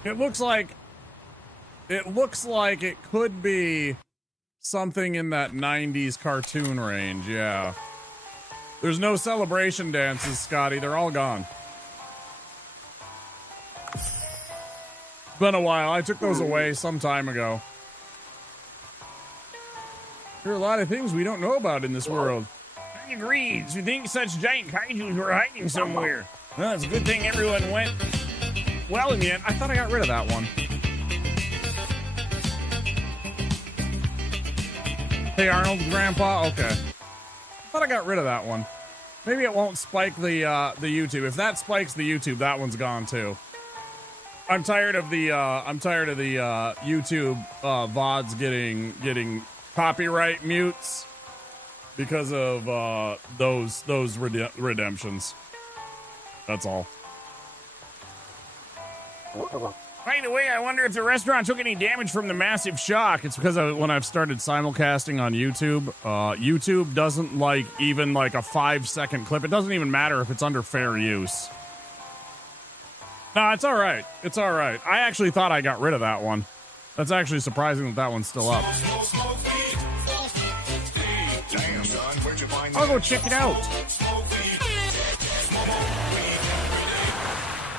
It looks like It looks like it could be something in that 90s cartoon range, yeah. There's no celebration dances, Scotty. They're all gone. It's been a while. I took those away some time ago. There are a lot of things we don't know about in this world. I agree. You think such giant kaijus were hiding somewhere? Well, it's a good thing everyone went. Well, in the end, I thought I got rid of that one. Hey, Arnold's grandpa? Okay. I thought I got rid of that one. Maybe it won't spike the YouTube. If that spikes the YouTube, that one's gone too. I'm tired of the YouTube VODs getting copyright mutes because of those redemptions. That's all. By the way, I wonder if the restaurant took any damage from the massive shock. It's because when I've started simulcasting on YouTube, YouTube doesn't like even like a 5-second clip. It doesn't even matter if it's under fair use. No, it's all right. It's all right. I actually thought I got rid of that one. That's actually surprising that that one's still up. Damn, son, where'd you find I'll go check it out.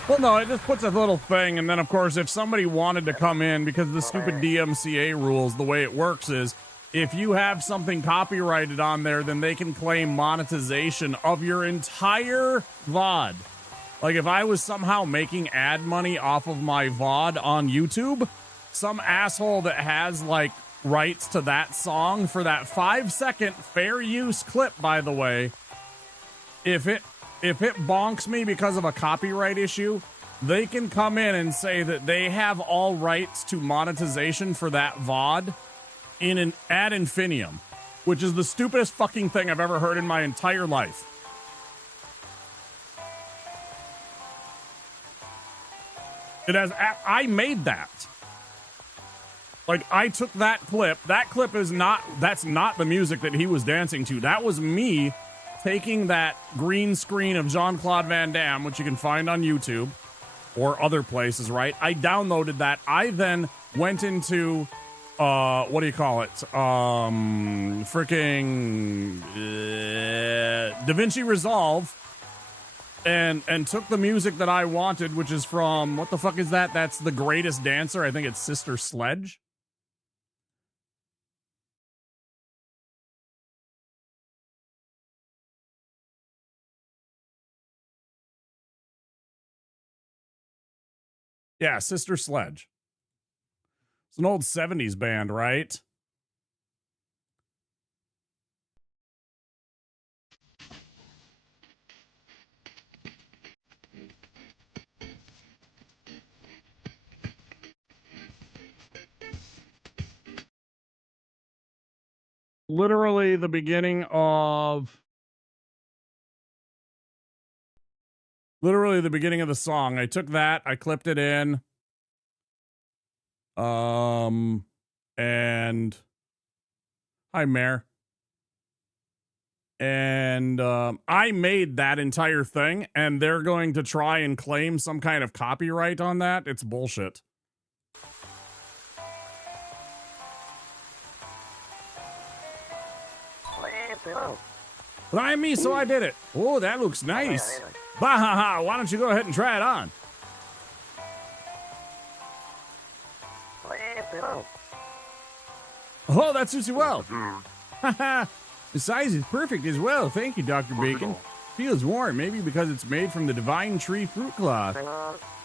Well, no, it just puts a little thing, and then, of course, if somebody wanted to come in, because of the stupid DMCA rules, the way it works is, if you have something copyrighted on there, then they can claim monetization of your entire VOD. Like, if I was somehow making ad money off of my VOD on YouTube, some asshole that has, like, rights to that song for that 5-second fair use clip, by the way, if it bonks me because of a copyright issue, they can come in and say that they have all rights to monetization for that VOD in an ad infinitum, which is the stupidest fucking thing I've ever heard in my entire life. I made that. Like, I took that clip. That clip is that's not the music that he was dancing to. That was me taking that green screen of Jean-Claude Van Damme, which you can find on YouTube or other places, right? I downloaded that. I then went into, what do you call it? DaVinci Resolve and took the music that I wanted, which is from, what the fuck is that? That's The Greatest Dancer. I think it's Sister Sledge. Yeah, Sister Sledge. It's an old 70s band, right? Literally the beginning of the song. I took that, I clipped it in. And hi, Mayor. And I made that entire thing, and they're going to try and claim some kind of copyright on that. It's bullshit. Blind me, so I did it. Oh, that looks nice. Bahaha, why don't you go ahead and try it on? Oh, that suits you well. Haha. The size is perfect as well. Thank you, Dr. Bacon. Feels warm, maybe because it's made from the divine tree fruit cloth.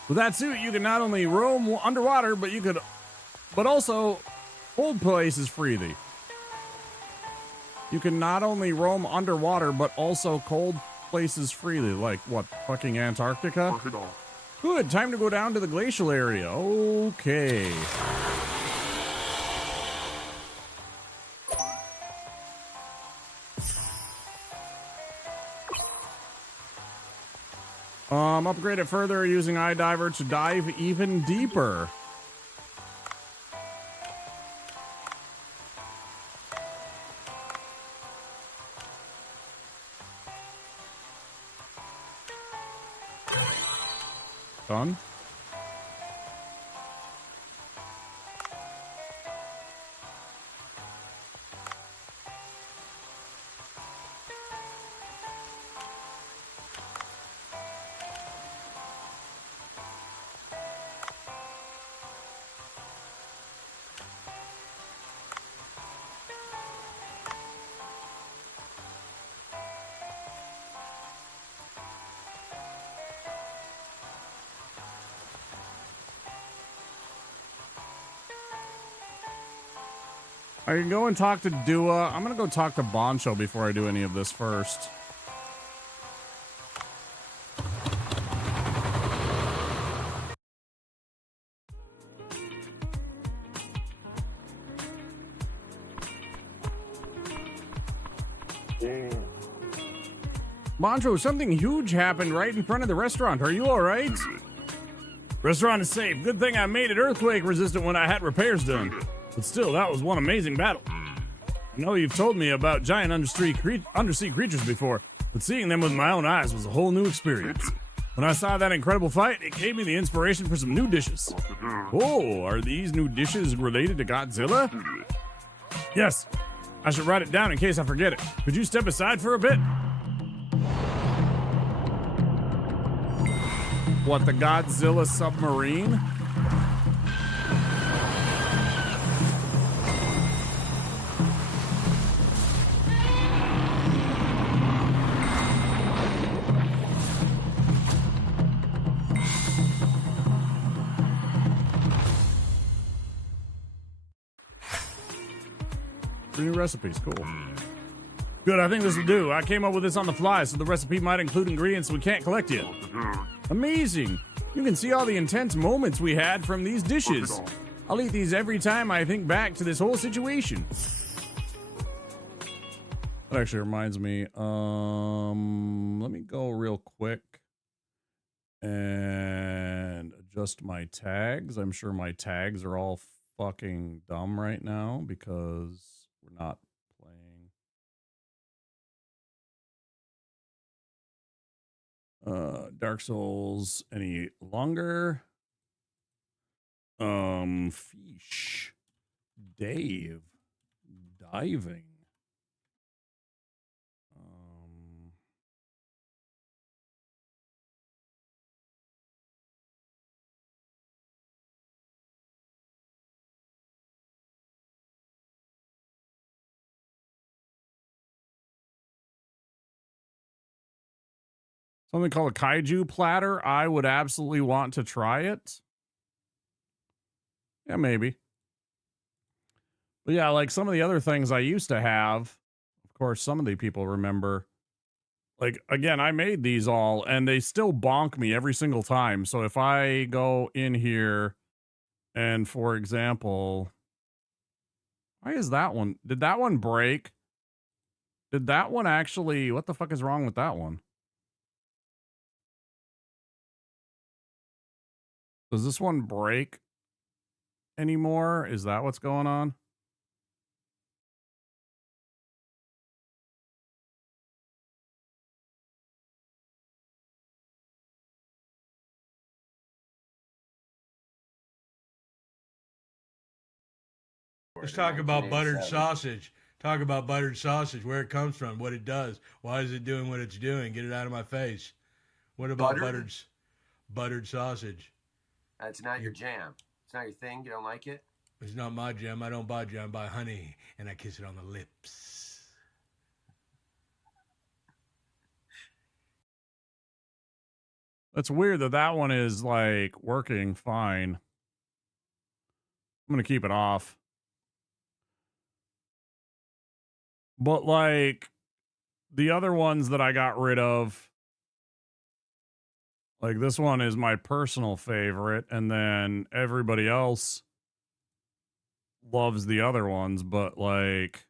With that suit, you can not only roam underwater, but also hold places freely. You can not only roam underwater, but also cold places freely. Like, what, fucking Antarctica? Good, time to go down to the glacial area. Okay. Upgrade it further using iDiver to dive even deeper. Done. I can go and talk to Dua. I'm gonna go talk to Boncho before I do any of this first. Boncho, something huge happened right in front of the restaurant. Are you all right? Restaurant is safe. Good thing I made it earthquake resistant when I had repairs done. But still, that was one amazing battle. I know you've told me about giant undersea creatures before, but seeing them with my own eyes was a whole new experience. When I saw that incredible fight, it gave me the inspiration for some new dishes. Oh, are these new dishes related to Godzilla? Yes. I should write it down in case I forget it. Could you step aside for a bit? What, the Godzilla submarine? Three new recipes, cool. Good, I think this will do. I came up with this on the fly, so the recipe might include ingredients we can't collect yet. Amazing! You can see all the intense moments we had from these dishes. I'll eat these every time I think back to this whole situation. That actually reminds me, let me go real quick and adjust my tags. I'm sure my tags are all fucking dumb right now because we're not playing Dark Souls any longer. Fish. Dave. Diving. Something called a kaiju platter. I would absolutely want to try it. Yeah, maybe. But yeah, like some of the other things I used to have, of course, some of the people remember. Like, again, I made these all, and they still bonk me every single time. So if I go in here and, for example, why is that one? Did that one break? Did that one actually, what the fuck is wrong with that one? Does this one break anymore? Is that what's going on? Let's talk about buttered sausage. Talk about buttered sausage, where it comes from, what it does. Why is it doing what it's doing? Get it out of my face. What about buttered sausage? That's not your jam. It's not your thing. You don't like it? It's not my jam. I don't buy jam. I buy honey, and I kiss it on the lips. That's weird that that one is like working fine. I'm going to keep it off. But like the other ones that I got rid of, like this one is my personal favorite, and then everybody else loves the other ones, but like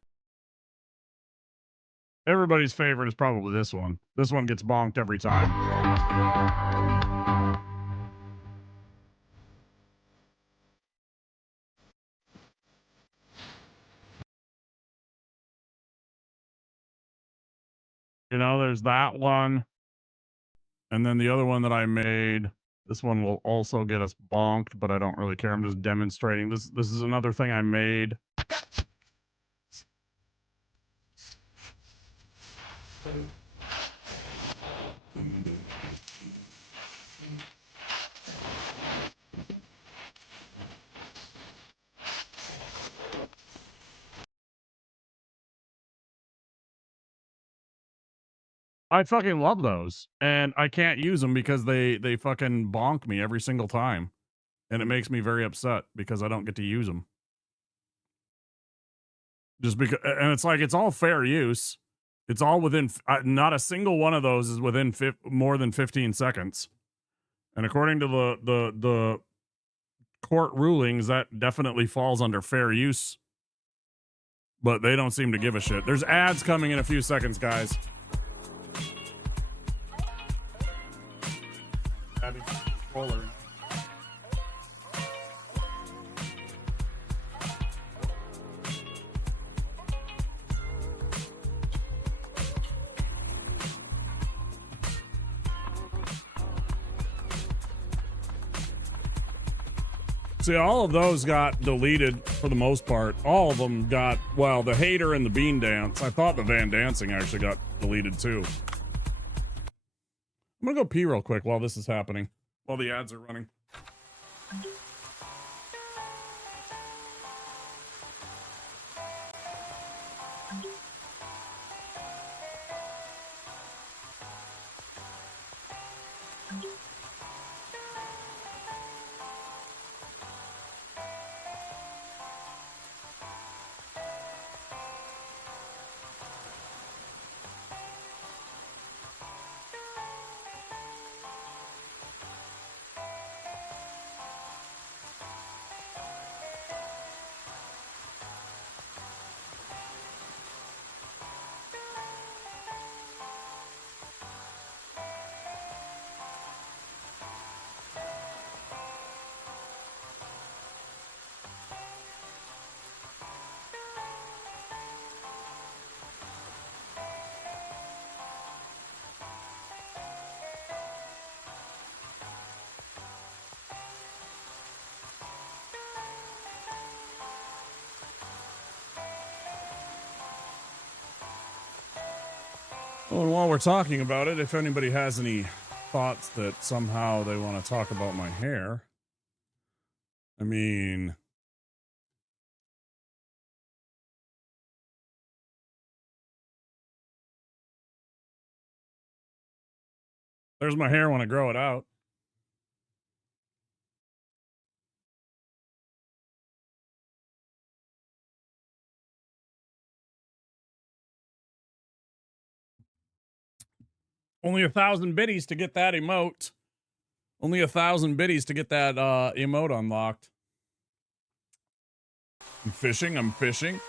everybody's favorite is probably this one. This one gets bonked every time. You know, there's that one. And then the other one that I made, this one will also get us bonked, but I don't really care. I'm just demonstrating. This is another thing I made. I fucking love those, and I can't use them because they fucking bonk me every single time, and it makes me very upset because I don't get to use them. Just because, and it's like, it's all fair use. It's all within, not a single one of those is within more than 15 seconds. And according to the court rulings, that definitely falls under fair use. But they don't seem to give a shit. There's ads coming in a few seconds, guys. See, all of those got deleted for the most part. All of them got, well, the hater and the bean dance. I thought the Van Dancing actually got deleted too. I'm gonna go pee real quick while this is happening, while the ads are running. Well, and while we're talking about it, if anybody has any thoughts that somehow they want to talk about my hair, I mean, there's my hair when I grow it out. Only 1,000 biddies to get that emote. Only 1,000 biddies to get that emote unlocked. I'm fishing. I'm fishing.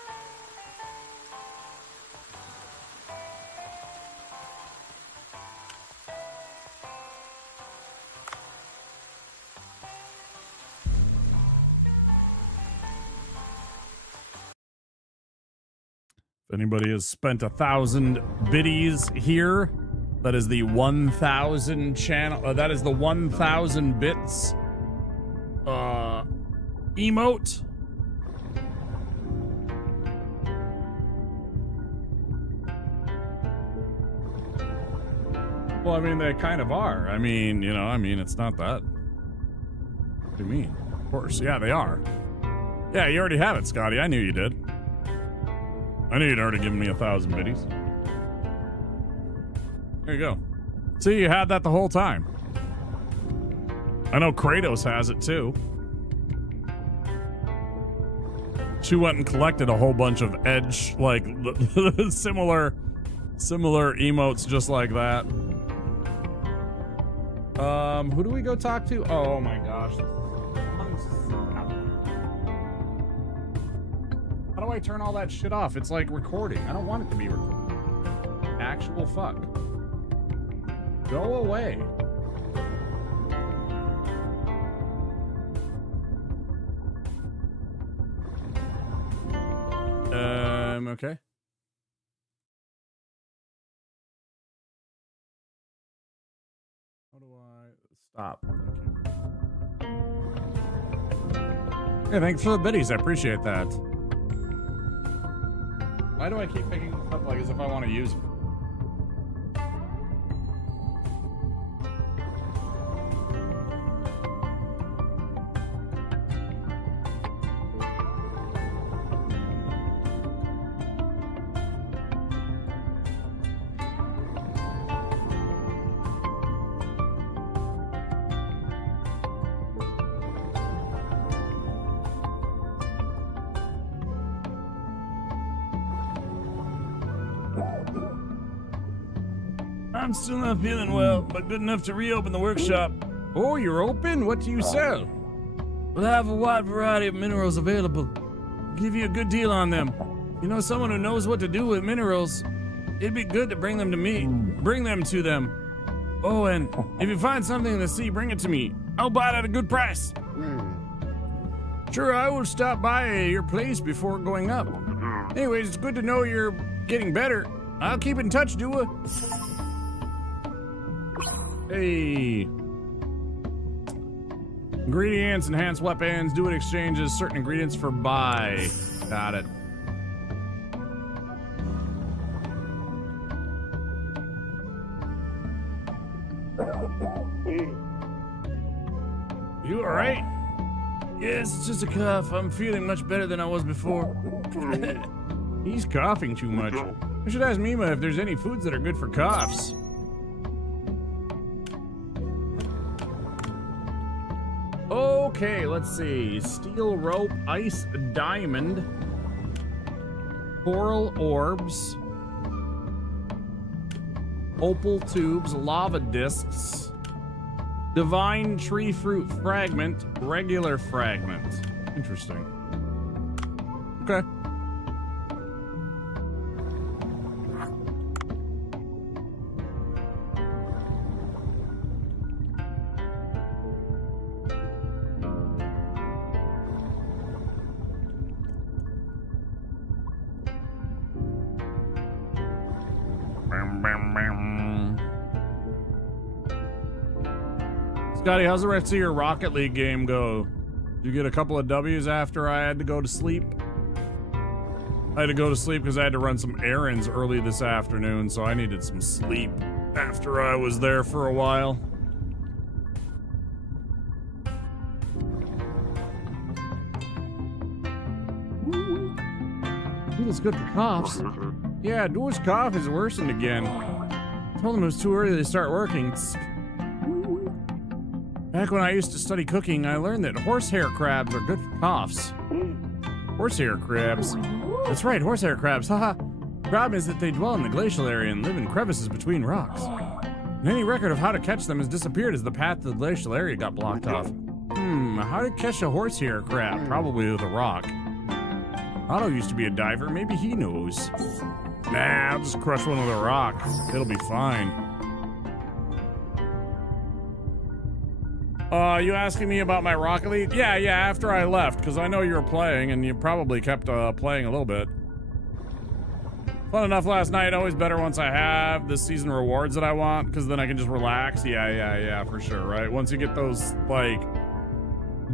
If anybody has spent 1,000 biddies here, that is the 1,000 channel. That is the 1,000 bits emote. Well, I mean, they kind of are. I mean, you know, I mean, it's not that. What do you mean? Of course. Yeah, they are. Yeah, you already have it, Scotty. I knew you did. I knew you'd already given me 1,000 biddies. There you go. See, you had that the whole time. I know Kratos has it too. She went and collected a whole bunch of Edge, like, similar emotes just like that. Who do we go talk to? Oh my gosh. How do I turn all that shit off? It's like recording. I don't want it to be recording. Actual fuck. Go away. Okay. How do I stop? Thank you. Hey, thanks for the biddies. I appreciate that. Why do I keep picking this up like as if I want to use it? I'm still not feeling well, but good enough to reopen the workshop. Oh, you're open? What do you sell? We'll have a wide variety of minerals available. Give you a good deal on them. You know someone who knows what to do with minerals? It'd be good to bring them to me. Bring them to them. Oh, and if you find something in the sea, bring it to me. I'll buy it at a good price. Sure, I will stop by your place before going up. Anyways, it's good to know you're getting better. I'll keep in touch, Dua. Hey. Ingredients, enhanced weapons, do it exchanges, certain ingredients for buy. Got it. You alright? Yes, it's just a cough. I'm feeling much better than I was before. He's coughing too much. I should ask Mima if there's any foods that are good for coughs. Okay, let's see. Steel rope, ice diamond, coral orbs, opal tubes, lava discs, divine tree fruit fragment, regular fragment. Interesting. Okay. Scotty, how's the rest of your Rocket League game go? Did you get a couple of W's after I had to go to sleep? I had to go to sleep because I had to run some errands early this afternoon, so I needed some sleep after I was there for a while. It's good for coughs. Yeah, Dua's cough is worsened again. I told him it was too early to start working. Back when I used to study cooking, I learned that horsehair crabs are good for coughs. Horsehair crabs? That's right, horsehair crabs, haha. The problem is that they dwell in the glacial area and live in crevices between rocks. And any record of how to catch them has disappeared as the path to the glacial area got blocked off. How to catch a horsehair crab? Probably with a rock. Otto used to be a diver, maybe he knows. Nah, I'll just crush one with a rock. It'll be fine. You asking me about my Rocket League? Yeah, after I left, because I know you were playing, and you probably kept playing a little bit. Fun enough last night, always better once I have the season rewards that I want, because then I can just relax. Yeah, for sure, right? Once you get those, like,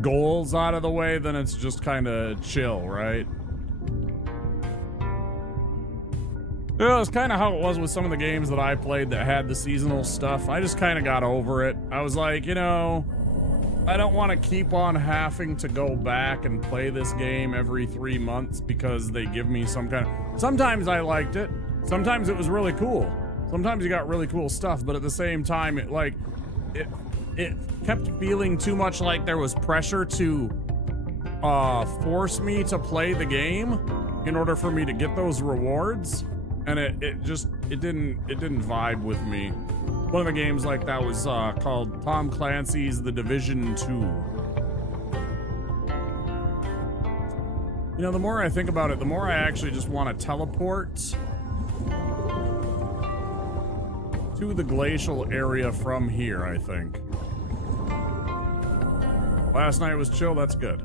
goals out of the way, then it's just kind of chill, right? Yeah, it's kind of how it was with some of the games that I played that had the seasonal stuff. I just kind of got over it. I was like, you know, I don't want to keep on having to go back and play this game every 3 months because they give me some kind of... Sometimes I liked it. Sometimes it was really cool. Sometimes you got really cool stuff, but at the same time, it kept feeling too much like there was pressure to force me to play the game in order for me to get those rewards. And it didn't vibe with me. One of the games like that was called Tom Clancy's The Division 2. You know, the more I think about it, the more I actually just want to teleport to the glacial area from here, I think. Last night was chill, that's good.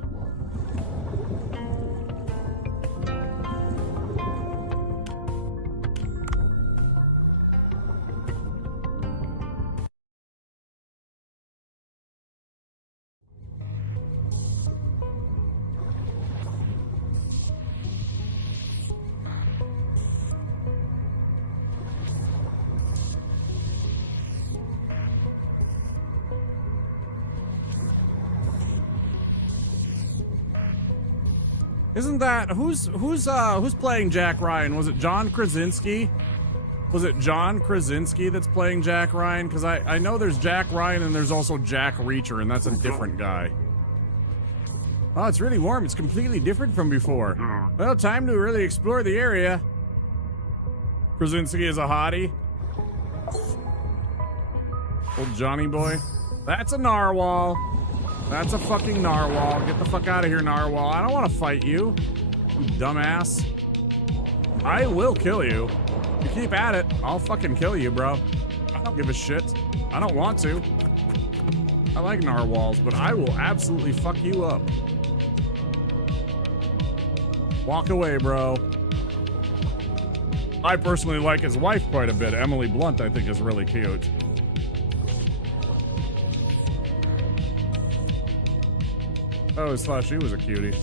Isn't that who's playing Jack Ryan? Was it John Krasinski? Was it John Krasinski that's playing Jack Ryan? Because I know there's Jack Ryan and there's also Jack Reacher, and that's a different guy. Oh, it's really warm. It's completely different from before. Well, time to really explore the area. Krasinski is a hottie. Old Johnny boy. That's a narwhal. That's a fucking narwhal. Get the fuck out of here, narwhal. I don't want to fight you, you dumbass. I will kill you. You keep at it, I'll fucking kill you, bro. I don't give a shit. I don't want to. I like narwhals, but I will absolutely fuck you up. Walk away, bro. I personally like his wife quite a bit. Emily Blunt, I think, is really cute. I always thought she was a cutie.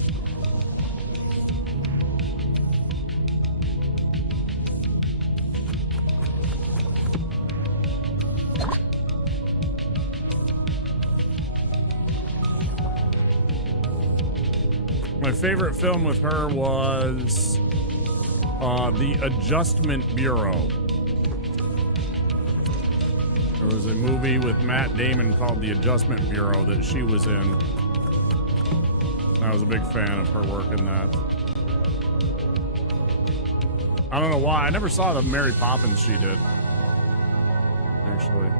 My favorite film with her was The Adjustment Bureau. There was a movie with Matt Damon called The Adjustment Bureau that she was in. I was a big fan of her work in that. I don't know why. I never saw the Mary Poppins she did, actually.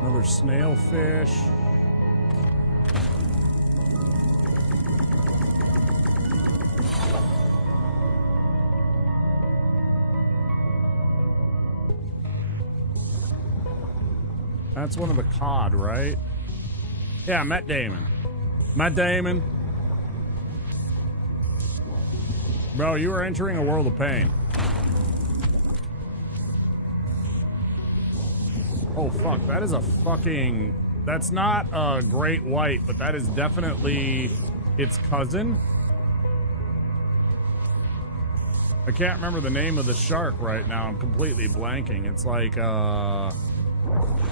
Another snailfish. That's one of the cod, right? Yeah, Matt Damon. Matt Damon. Bro, you are entering a world of pain. Oh, fuck. That is a fucking... That's not a great white, but that is definitely its cousin. I can't remember the name of the shark right now. I'm completely blanking. It's like,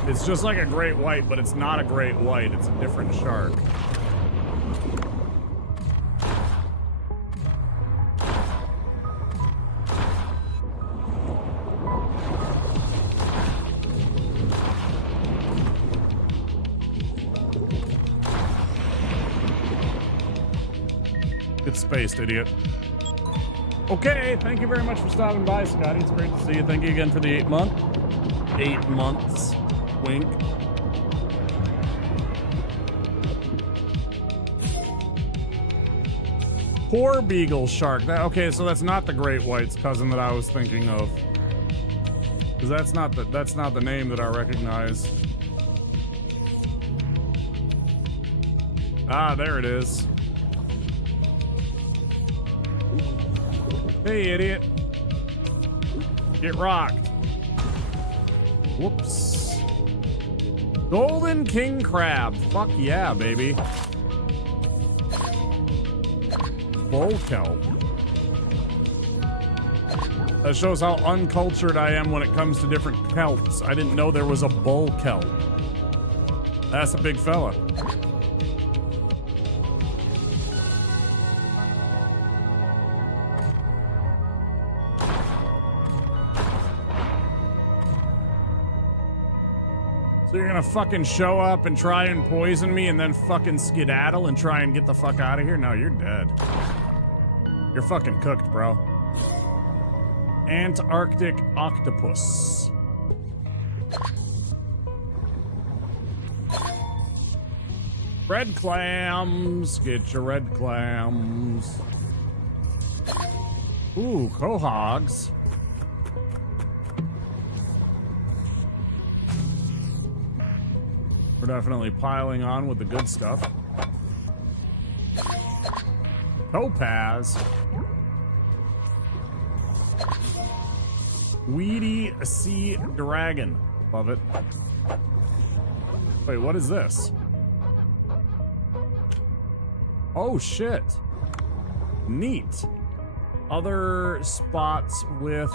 it's just like a great white, but it's not a great white. It's a different shark. It's spaced, idiot. Okay, thank you very much for stopping by, Scotty. It's great to see you. Thank you again for the 8 months. Wink. Poor beagle shark. Okay, so that's not the great white's cousin that I was thinking of. Because that's not the name that I recognize. Ah, there it is. Hey, idiot. Get rocked. Whoops. Golden king crab. Fuck yeah, baby. Bull kelp. That shows how uncultured I am when it comes to different kelps. I didn't know there was a bull kelp. That's a big fella. So you're gonna fucking show up and try and poison me and then fucking skedaddle and try and get the fuck out of here? No, you're dead. You're fucking cooked, bro. Antarctic octopus. Red clams. Get your red clams. Ooh, quahogs. We're definitely piling on with the good stuff. Topaz. Weedy sea dragon. Love it. Wait, what is this? Oh, shit. Neat. Other spots with...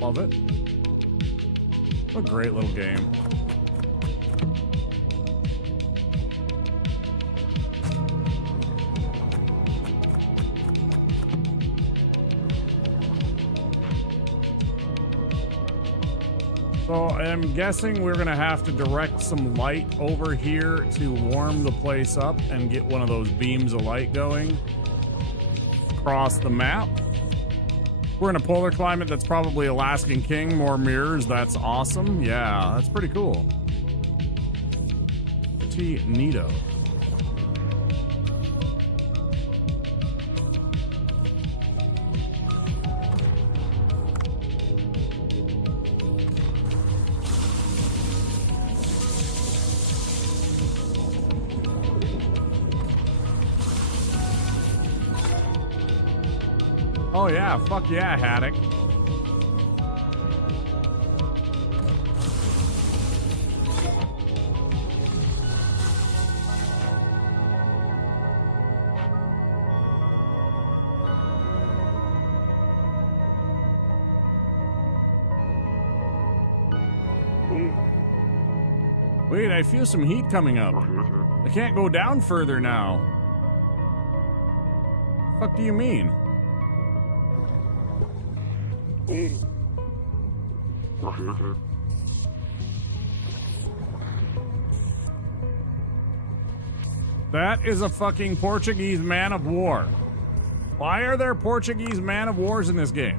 Love it. What a great little game. So I'm guessing we're gonna have to direct some light over here to warm the place up and get one of those beams of light going across the map. We're in a polar climate that's probably Alaskan King, more mirrors. That's awesome. Yeah, that's pretty cool. Pretty neato. Oh yeah, fuck yeah, Haddock. Wait, I feel some heat coming up. I can't go down further now. The fuck do you mean? That is a fucking Portuguese man of war. Why are there Portuguese man of wars in this game?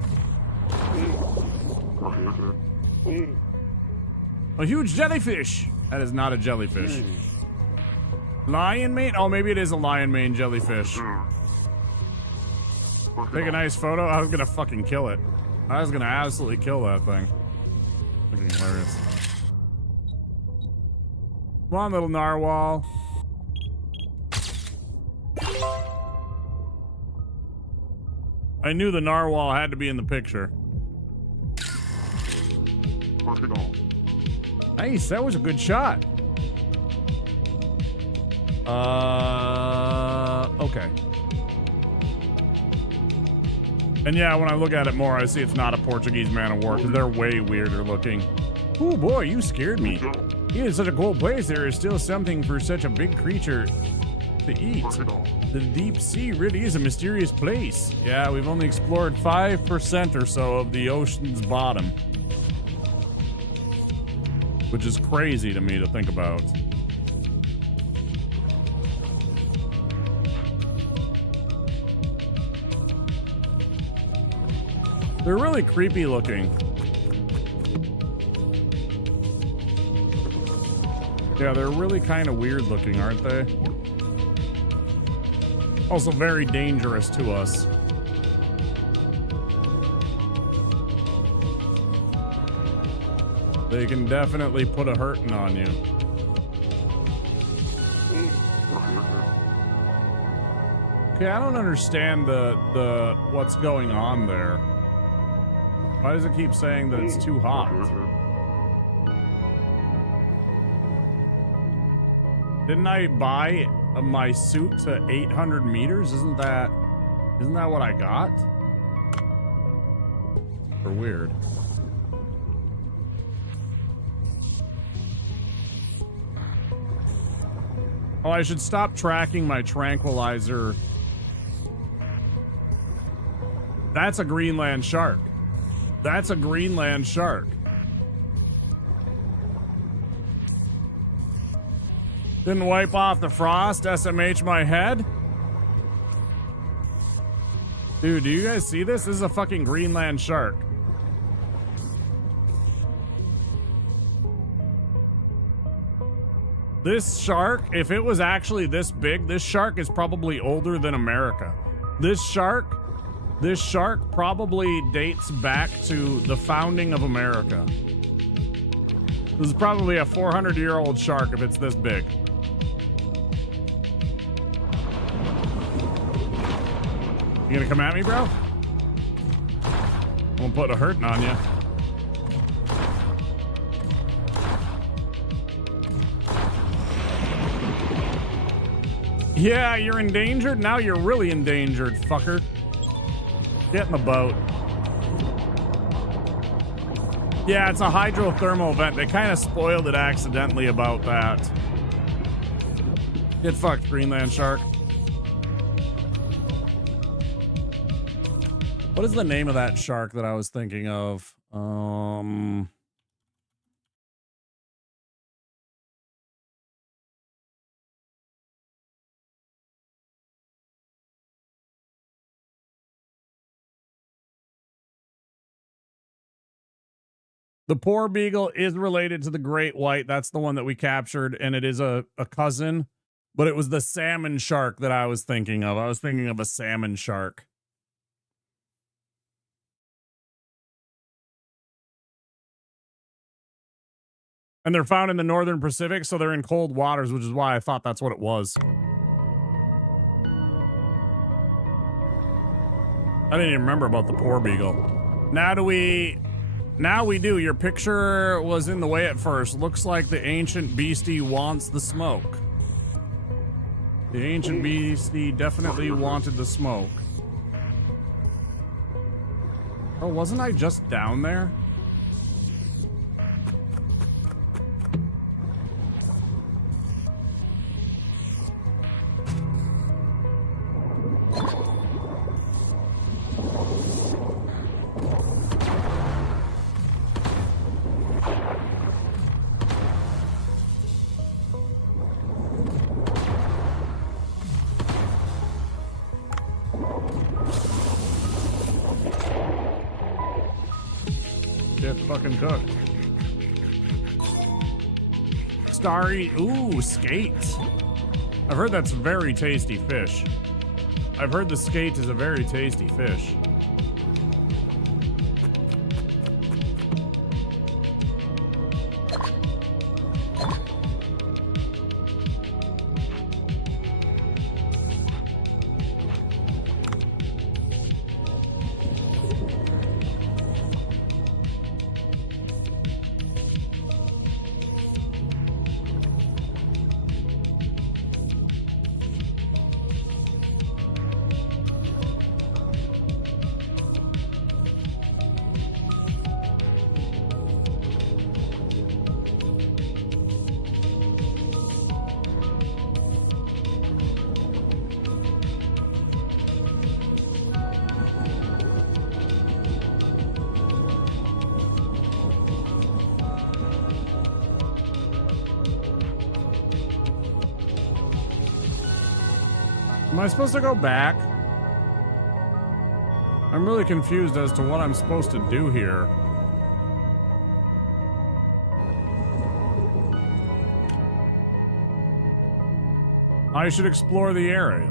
A huge jellyfish. That is not a jellyfish. Lion mane? Oh, maybe it is a lion mane jellyfish. Take a nice photo. I was gonna fucking kill it. I was gonna absolutely kill that thing. Fucking hilarious. Come on, little narwhal. I knew the narwhal had to be in the picture. Nice, that was a good shot. Okay. And yeah, when I look at it more, I see it's not a Portuguese man of war because they're way weirder looking. Oh boy, you scared me. Even in such a cold place, there is still something for such a big creature to eat. The deep sea really is a mysterious place. Yeah, we've only explored 5% or so of the ocean's bottom. Which is crazy to me to think about. They're really creepy looking. Yeah, they're really kind of weird looking, aren't they? Also very dangerous to us. They can definitely put a hurting on you. Okay, I don't understand the what's going on there. Why does it keep saying that it's too hot? Didn't I buy my suit to 800 meters? Isn't that what I got? Or weird. Oh, I should stop tracking my tranquilizer. That's a Greenland shark. That's a Greenland shark. Didn't wipe off the frost, SMH my head. Dude, do you guys see this? This is a fucking Greenland shark. This shark, if it was actually this big, this shark is probably older than America. This shark probably dates back to the founding of America. This is probably a 400-year-old shark if it's this big. You gonna come at me, bro? I'm gonna put a hurting on you. Yeah, you're endangered? Now you're really endangered, fucker. Get in the boat. Yeah, it's a hydrothermal vent. They kind of spoiled it accidentally about that. Get fucked, Greenland shark. What is the name of that shark that I was thinking of? The poor beagle is related to the great white. That's the one that we captured, and it is a cousin. But it was the salmon shark that I was thinking of. I was thinking of a salmon shark. And they're found in the northern Pacific, so they're in cold waters, which is why I thought that's what it was. I didn't even remember about the poor beagle. Now we do. Your picture was in the way at first. Looks like the ancient beastie wants the smoke. The ancient beastie definitely wanted the smoke. Oh, wasn't I just down there? Get fucking cooked. Starry, ooh, skate. I've heard that's very tasty fish. I've heard the skate is a very tasty fish. Am I supposed to go back? I'm really confused as to what I'm supposed to do here. I should explore the area.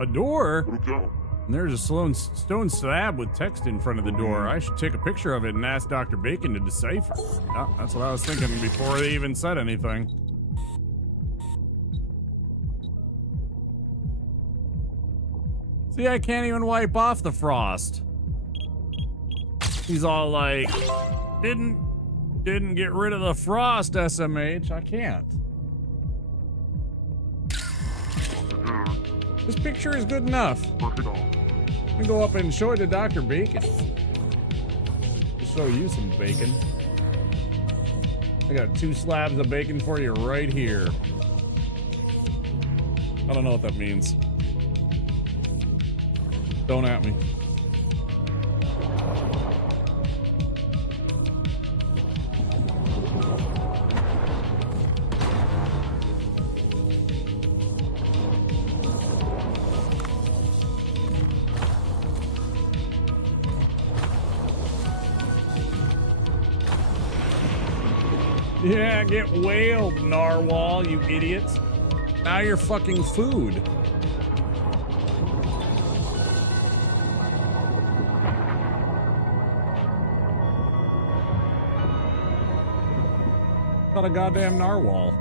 A door? And there's a stone slab with text in front of the door. I should take a picture of it and ask Dr. Bacon to decipher. Yeah, that's what I was thinking before they even said anything. See, I can't even wipe off the frost. He's all like, didn't get rid of the frost, SMH. I can't. This picture is good enough. Let me go up and show it to Dr. Bacon. Just show you some bacon. I got 2 slabs of bacon for you right here. I don't know what that means. Don't at me. Yeah, get whaled, narwhal, you idiots. Now you're fucking food. Not a goddamn narwhal.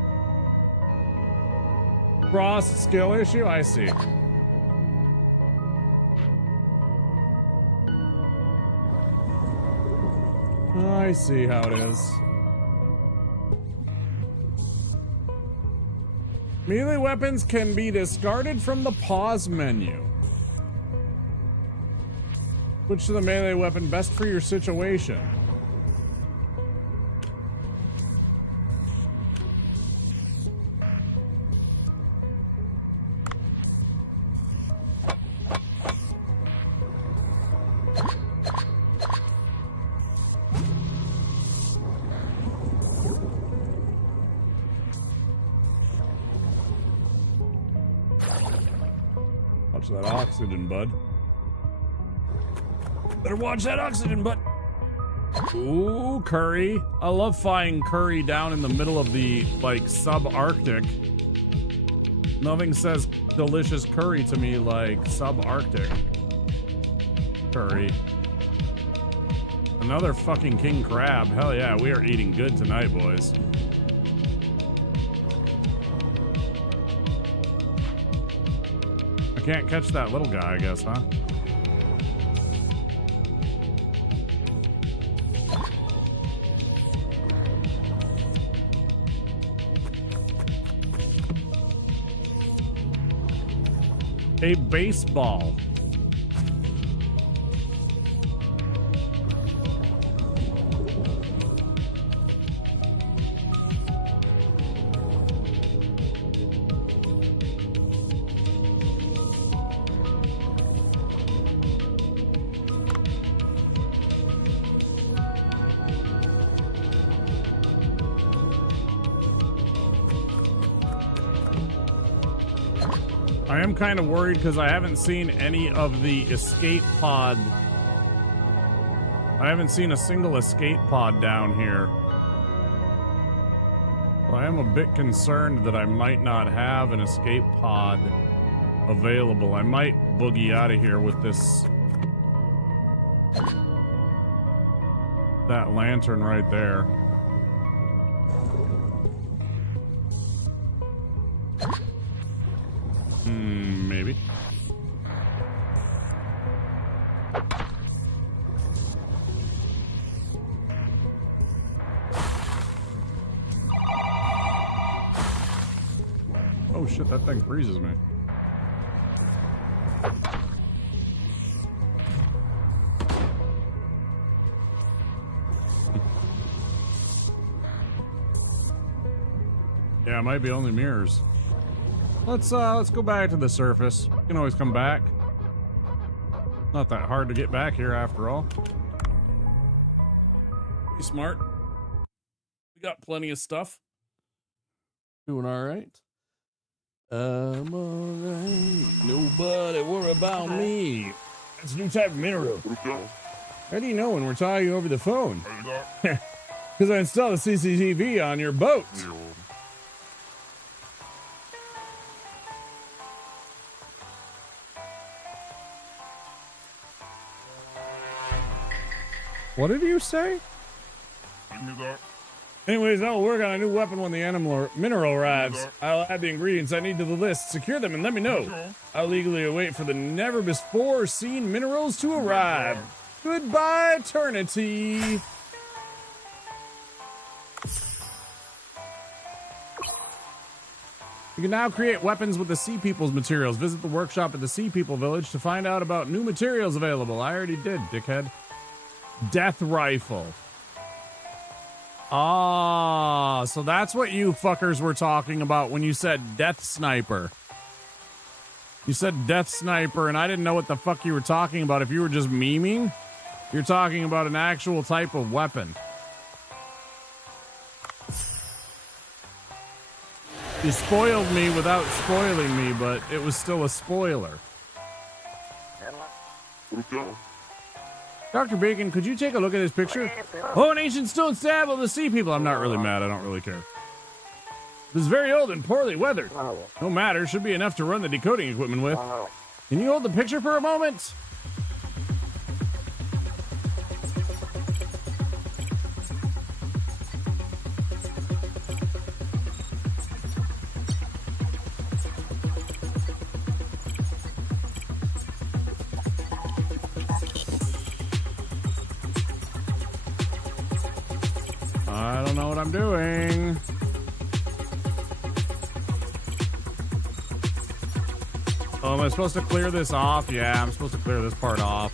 Frost skill issue? I see. I see how it is. Melee weapons can be discarded from the pause menu. Switch to the melee weapon best for your situation. Watch that oxygen, bud. Better watch that oxygen, bud. Ooh, curry. I love finding curry down in the middle of the, like, subarctic. Nothing says delicious curry to me like subarctic curry. Another fucking king crab. Hell yeah, we are eating good tonight, boys. I can't catch that little guy, I guess, huh? A baseball. I am kind of worried because I haven't seen any of the escape pod. I haven't seen a single escape pod down here. Well, I am a bit concerned that I might not have an escape pod available. I might boogie out of here with this. That lantern right there. Maybe. Oh shit, that thing freezes me. Yeah, it might be only mirrors. Let's go back to the surface. You can always come back. Not that hard to get back here after all. Be smart. We got plenty of stuff. Doing all right. I'm all right. Nobody worry about me. That's a new type of mineral. How do you know when we're talking over the phone? Because I installed a CCTV on your boat. What did you say? Anyways, I'll work on a new weapon when the mineral arrives. I'll add the ingredients I need to the list. Secure them and let me know. I'll eagerly await for the never before seen minerals to arrive. Goodbye, eternity. You can now create weapons with the Sea People's materials. Visit the workshop at the Sea People Village to find out about new materials available. I already did, dickhead. Death rifle. Ah, so that's what you fuckers were talking about when you said death sniper. You said death sniper, and I didn't know what the fuck you were talking about. If you were just memeing, you're talking about an actual type of weapon. You spoiled me without spoiling me, but it was still a spoiler. Dr. Bacon, could you take a look at this picture? Oh, an ancient stone stab of the Sea People. I'm not really mad. I don't really care. This is very old and poorly weathered. No matter. Should be enough to run the decoding equipment with. Can you hold the picture for a moment? I don't know what I'm doing. Oh, am I supposed to clear this off? Yeah, I'm supposed to clear this part off.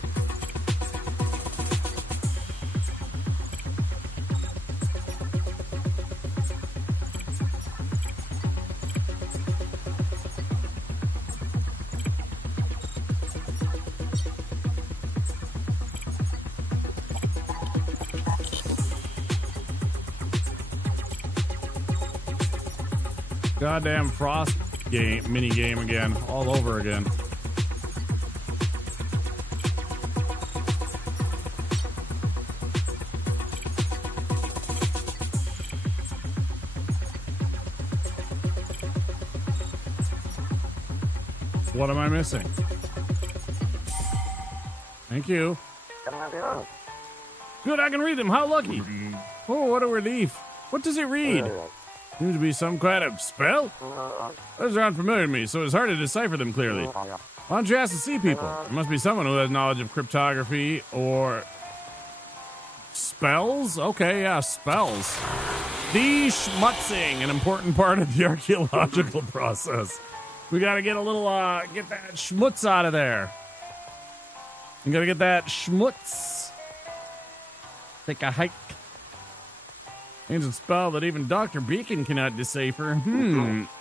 Goddamn frost game, mini game again, all over again. What am I missing? Thank you. Good, I can read them. How lucky. Oh, what a relief. What does it read? Seems to be some kind of spell? Those are unfamiliar to me, so it's hard to decipher them clearly. Why don't you ask the sea people? There must be someone who has knowledge of cryptography or spells? Okay, yeah, spells. De-schmutzing, an important part of the archaeological process. We gotta get a little, get that schmutz out of there. You gotta get that schmutz. Take a hike. Ancient spell that even Dr. Beacon cannot decipher.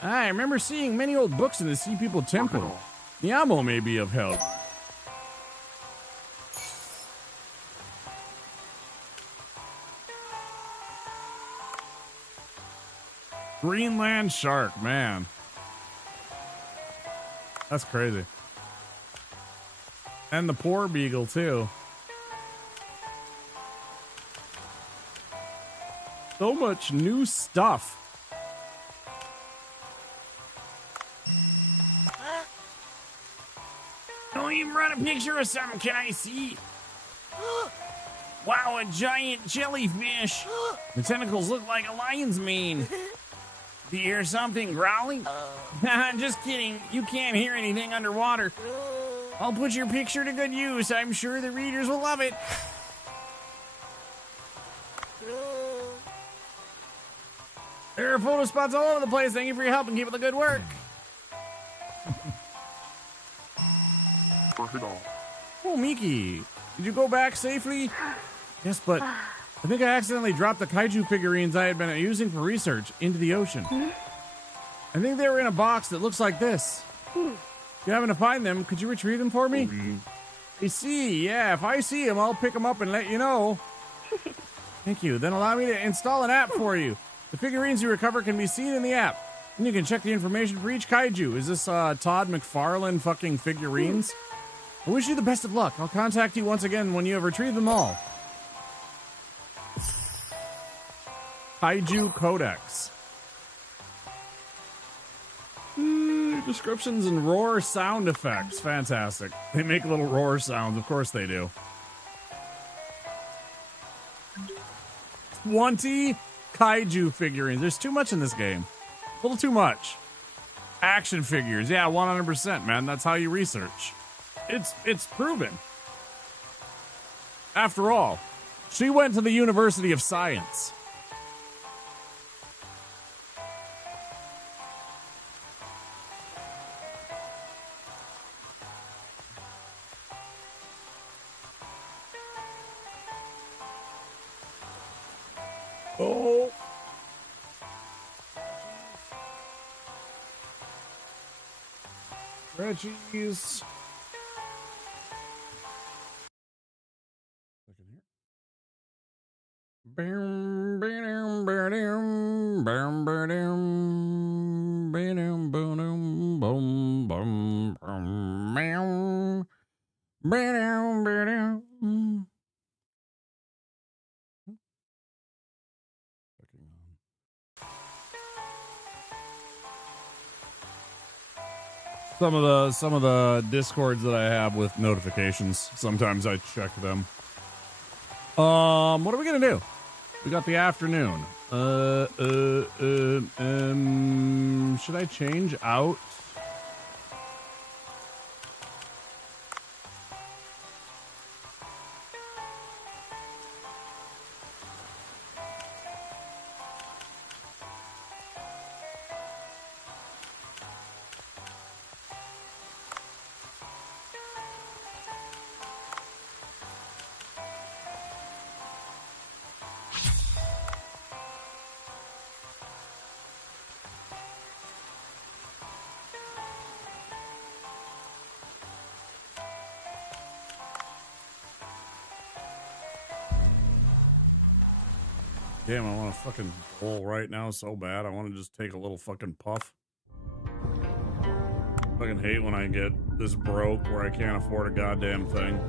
I remember seeing many old books in the Sea People Temple. The ammo may be of help. Greenland shark, man. That's crazy. And the poor beagle, too. So much new stuff. Don't even run a picture of something, can I see? Wow, a giant jellyfish. The tentacles look like a lion's mane. Do you hear something growling? Just kidding. You can't hear anything underwater. I'll put your picture to good use. I'm sure the readers will love it. There are photo spots all over the place. Thank you for your help and keep up the good work. Oh, Miki, did you go back safely? Yes, but I think I accidentally dropped the kaiju figurines I had been using for research into the ocean. I think they were in a box that looks like this. If you happen to find them, could you retrieve them for me? I see, yeah, if I see them, I'll pick them up and let you know. Thank you. Then allow me to install an app for you. The figurines you recover can be seen in the app. And you can check the information for each kaiju. Is this Todd McFarlane fucking figurines? I wish you the best of luck. I'll contact you once again when you have retrieved them all. Kaiju Codex. Descriptions and roar sound effects. Fantastic. They make little roar sounds. Of course they do. 20 kaiju figurines. There's too much in this game. A little too much. Action figures. Yeah, 100%, man. That's how you research. It's proven. After all, she went to the University of Science. Oh. Reggie's. Some of the Discords that I have with notifications, sometimes I check them. What are we gonna do? We got the afternoon. Should I change out? Damn, I want a fucking bowl right now so bad. I want to just take a little fucking puff. Fucking hate when I get this broke where I can't afford a goddamn thing.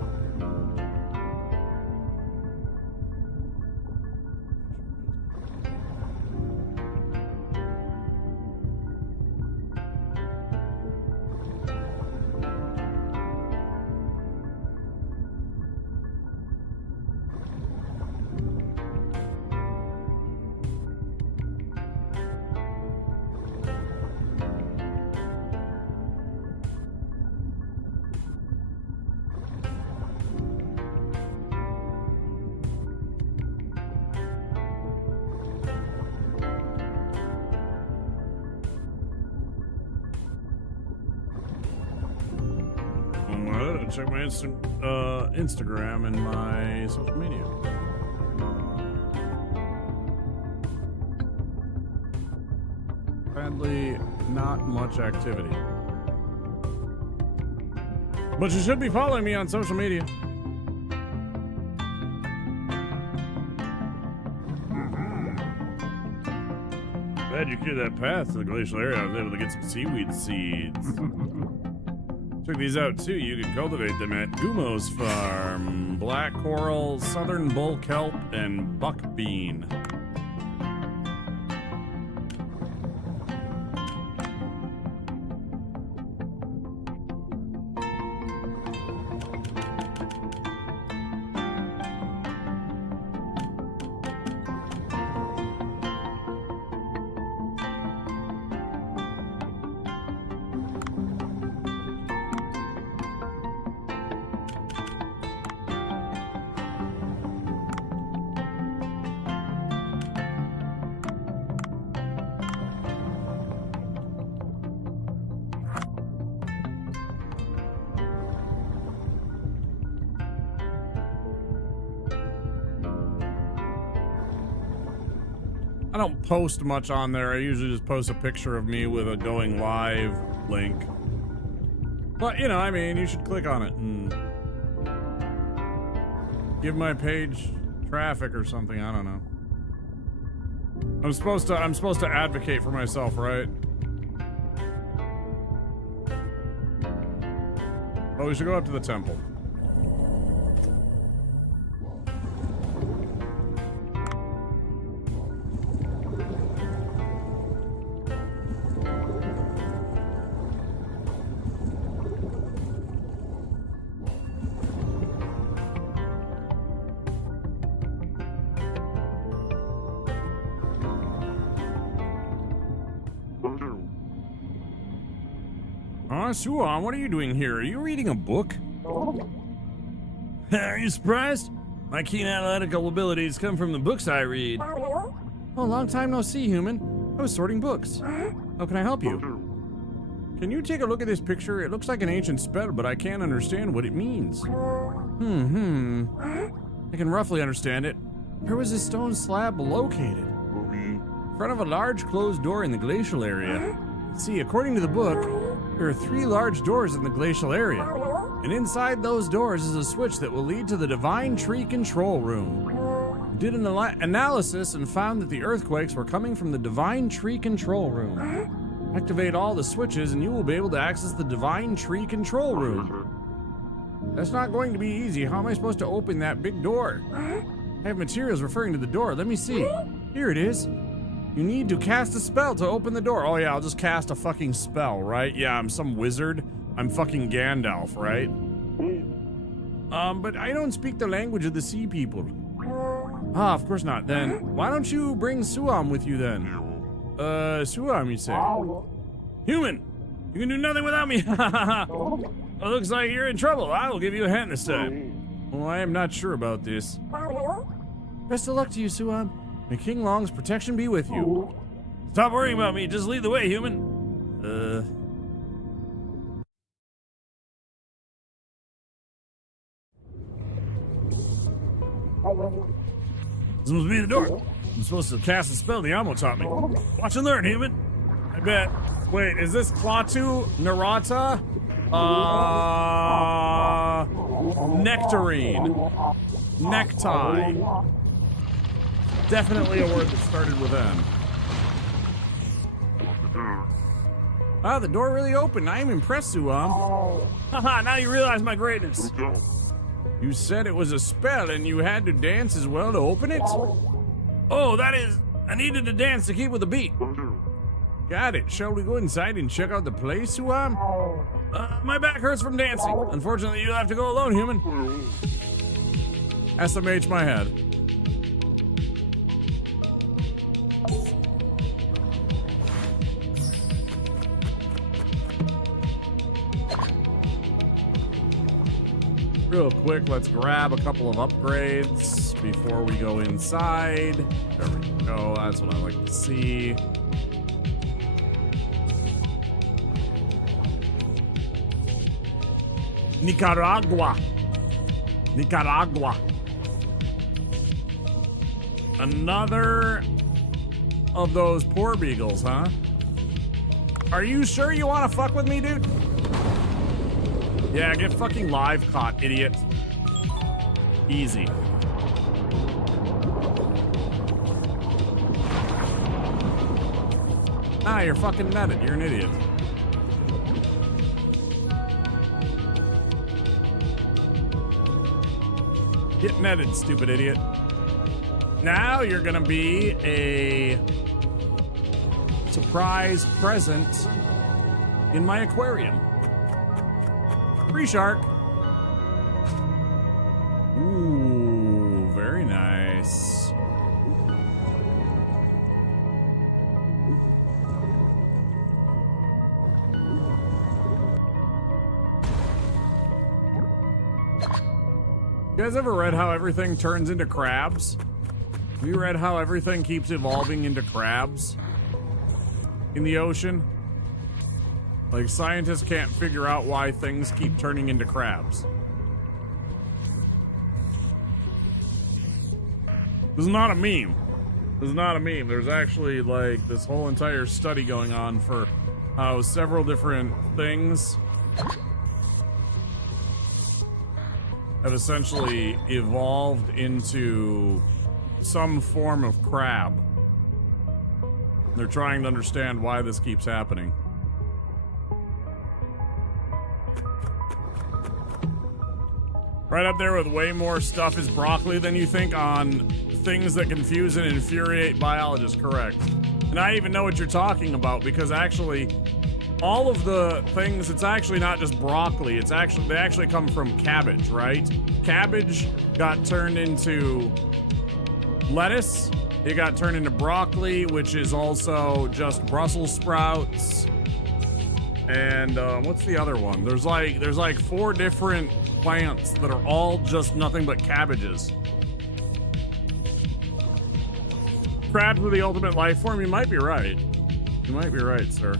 Check my Instagram and my social media. Sadly, not much activity. But you should be following me on social media. Glad you cleared that path to the glacial area. I was able to get some seaweed seeds. Check these out too. You can cultivate them at Gumo's farm. Black coral, southern bull kelp, and buck bean. I don't post much on there. I usually just post a picture of me with a going live link. But, you know, I mean, you should click on it and give my page traffic or something. I don't know. I'm supposed to advocate for myself, right? Oh, we should go up to the temple. Suan, what are you doing here? Are you reading a book? Are you surprised? My keen analytical abilities come from the books I read. Oh, long time no see, human. I was sorting books. How can I help you? Can you take a look at this picture? It looks like an ancient spell, but I can't understand what it means. I can roughly understand it. Where was this stone slab located? In front of a large closed door in the glacial area. See, according to the book, there are 3 large doors in the glacial area, and inside those doors is a switch that will lead to the Divine Tree Control Room. Did an analysis and found that the earthquakes were coming from the Divine Tree Control Room. Activate all the switches and you will be able to access the Divine Tree Control Room. That's not going to be easy. How am I supposed to open that big door? I have materials referring to the door. Let me see. Here it is. You need to cast a spell to open the door. Oh yeah, I'll just cast a fucking spell, right? Yeah, I'm some wizard. I'm fucking Gandalf, right? But I don't speak the language of the sea people. Ah, of course not. Then, why don't you bring Suam with you then? Suam, you say? Human! You can do nothing without me! Well, looks like you're in trouble. I will give you a hand this time. Well, I am not sure about this. Best of luck to you, Suam. May King Long's protection be with you. Stop worrying about me. Just lead the way, human. This must be the door. I'm supposed to cast a spell the Amo taught me. Watch and learn, human. I bet. Wait, is this Klaatu, Narata? Nectarine. Necktie. Definitely a word that started with N. Ah, the door really opened. I am impressed, Suam. Haha, now you realize my greatness. You said it was a spell and you had to dance as well to open it? Oh, that is... I needed to dance to keep with the beat. Got it. Shall we go inside and check out the place, Suam? My back hurts from dancing. Unfortunately, you'll have to go alone, human. SMH my head. Real quick, let's grab a couple of upgrades before we go inside. There we go. That's what I like to see. Nicaragua. Another of those poor beagles, huh? Are you sure you want to fuck with me, dude? Yeah, get fucking live caught, idiot. Easy. Ah, you're fucking netted. You're an idiot. Get netted, stupid idiot. Now you're gonna be a surprise present in my aquarium. Free shark. Ooh, very nice. You guys ever read how everything turns into crabs? Have you read how everything keeps evolving into crabs in the ocean? Like, scientists can't figure out why things keep turning into crabs. This is not a meme. This is not a meme. There's actually, like, this whole entire study going on for how several different things have essentially evolved into some form of crab. They're trying to understand why this keeps happening. Right up there with way more stuff is broccoli than you think on things that confuse and infuriate biologists, correct. And I even know what you're talking about because actually all of the things, it's actually not just broccoli, it's actually, they actually come from cabbage, right? Cabbage got turned into lettuce, it got turned into broccoli, which is also just Brussels sprouts. And what's the other one? There's like 4 different plants that are all just nothing but cabbages. Crabs were the ultimate life form. You might be right. You might be right, sir.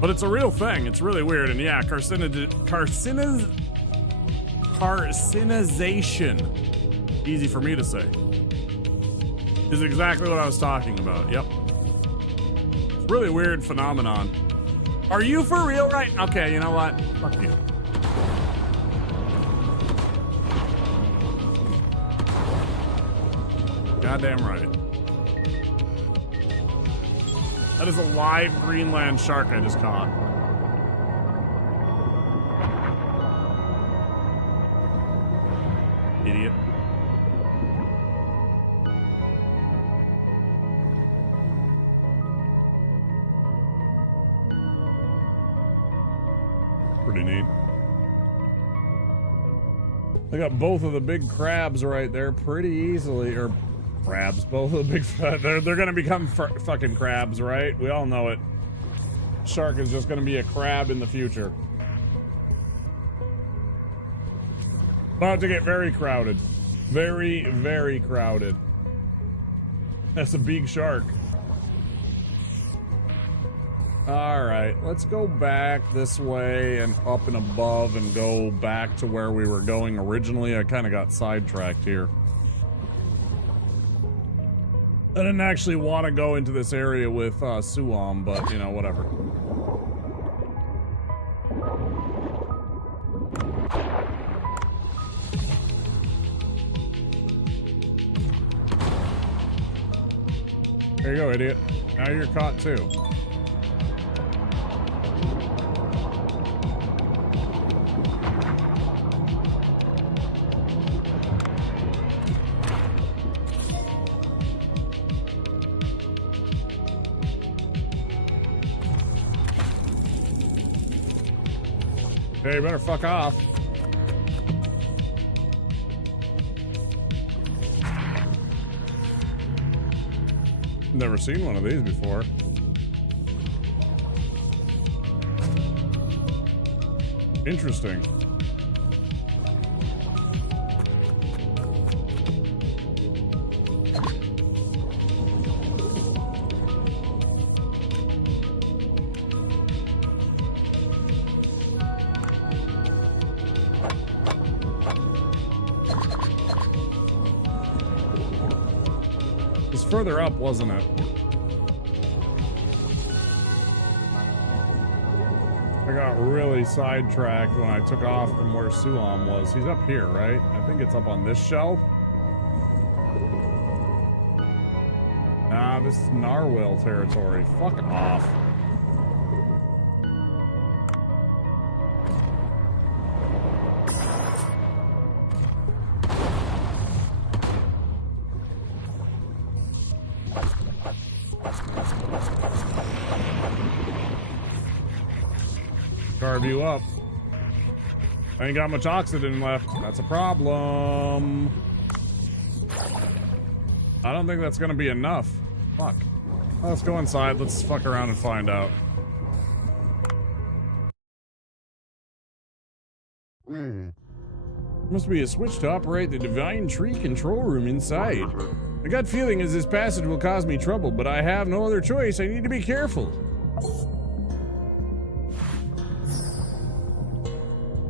But it's a real thing. It's really weird. And yeah, carcinization. Easy for me to say. Is exactly what I was talking about. Yep. It's a really weird phenomenon. Are you for real right? Okay, you know what? Fuck you. Goddamn right. That is a live Greenland shark I just caught. Idiot. Pretty neat. I got both of the big crabs right there pretty easily, or crabs, both of the big, they're gonna become fucking crabs, right? We all know it. Shark is just gonna be a crab in the future. About to get very crowded. Very, very crowded. That's a big shark. Alright, let's go back this way and up and above and go back to where we were going originally. I kind of got sidetracked here. I didn't actually want to go into this area with Suam, but, you know, whatever. There you go, idiot. Now you're caught too. Hey, you better fuck off. Never seen one of these before. Interesting. It was further up, wasn't it? I got really sidetracked when I took off from where Sulam was. He's up here, right? I think it's up on this shelf. Nah, this is Narwhal territory. Fuck off. Carve you up. I ain't got much oxygen left. That's a problem. I don't think that's gonna be enough. Fuck. Well, let's go inside. Let's fuck around and find out. Must be a switch to operate the Divine Tree control room inside. My gut feeling is this passage will cause me trouble, but I have no other choice. I need to be careful.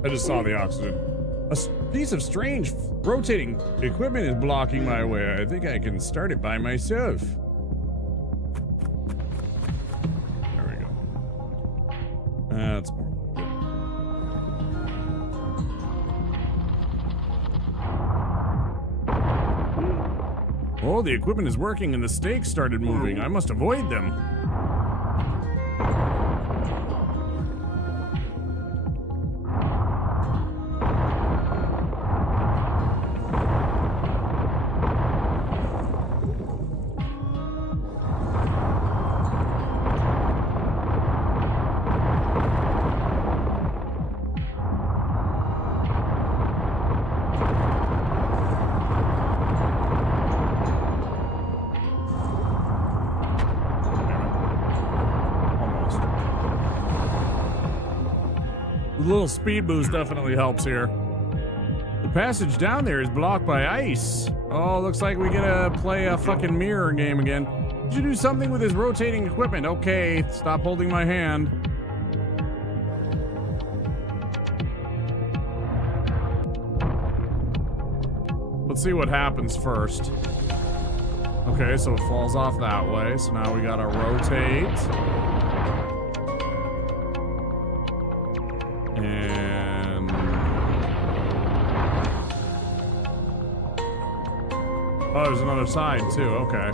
I just saw the oxygen. A piece of strange rotating equipment is blocking my way. I think I can start it by myself. There we go. That's more like it. Oh, the equipment is working and the stakes started moving. I must avoid them. A little speed boost definitely helps here. The passage down there is blocked by ice. Oh, looks like we get to play a fucking mirror game again. Did you do something with his rotating equipment? Okay, stop holding my hand. Let's see what happens first. Okay, so it falls off that way. So now we gotta rotate. And oh, there's another side too. Okay.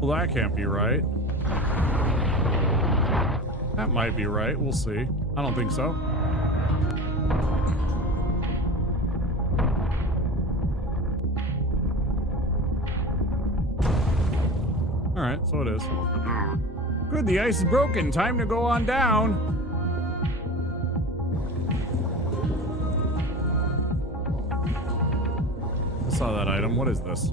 Well, that can't be right. That might be right. We'll see. I don't think so. All right, so it is. Good, the ice is broken. Time to go on down. I saw that item. What is this?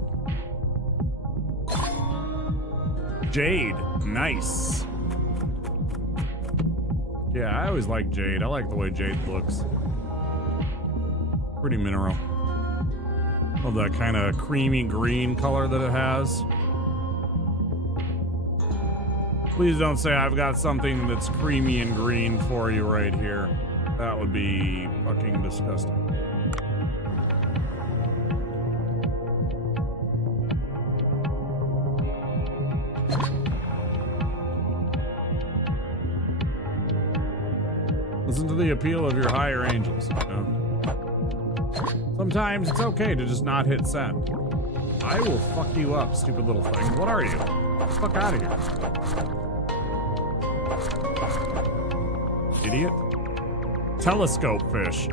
Jade. Nice. Yeah, I always like jade. I like the way jade looks. Pretty mineral. Love that kind of creamy green color that it has. Please don't say I've got something that's creamy and green for you right here. That would be fucking disgusting. Listen to the appeal of your higher angels. You know? Sometimes it's okay to just not hit send. I will fuck you up, stupid little thing. What are you? Get the fuck out of here. Idiot. Telescope fish.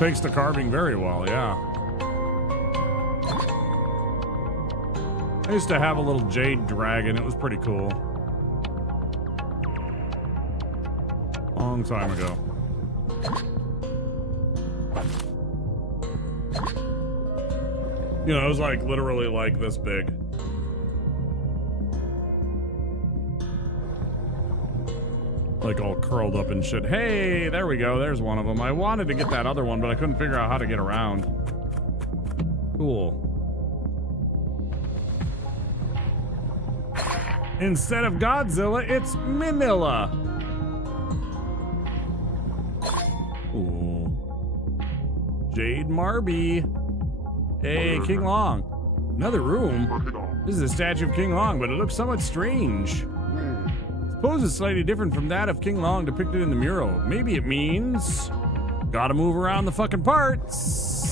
Takes to carving very well, yeah. I used to have a little jade dragon. It was pretty cool. Long time ago. You know, it was like literally like this big. Like all curled up and shit. Hey, there we go. There's one of them. I wanted to get that other one, but I couldn't figure out how to get around. Cool. Instead of Godzilla, it's Manila. Ooh. Jade Marby. Hey, King Long. Another room? This is a statue of King Long, but it looks somewhat strange. Suppose it's slightly different from that of King Long depicted in the mural. Maybe it means gotta move around the fucking parts.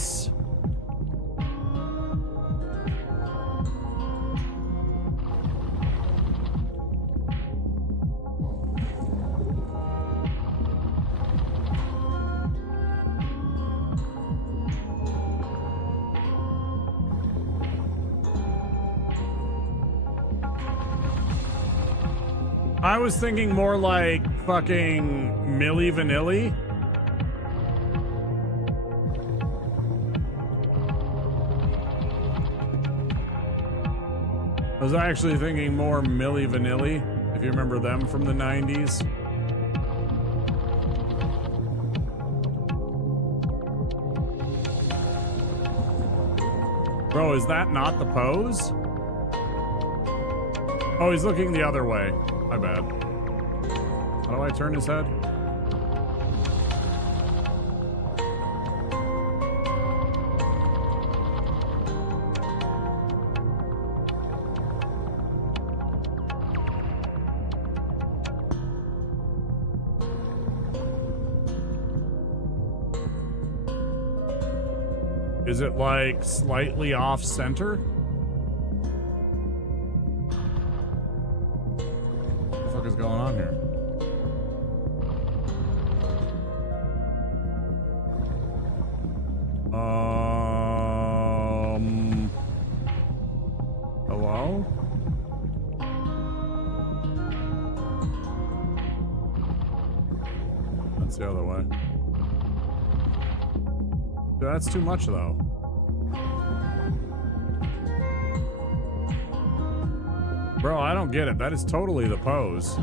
I was thinking more like fucking Milli Vanilli. I was actually thinking more Milli Vanilli, if you remember them from the 90s. Bro, is that not the pose? Oh, he's looking the other way. My bad. How do I turn his head? Is it like slightly off center? Is going on here? Hello? That's the other way. Dude, that's too much though. Bro, I don't get it. That is totally the pose.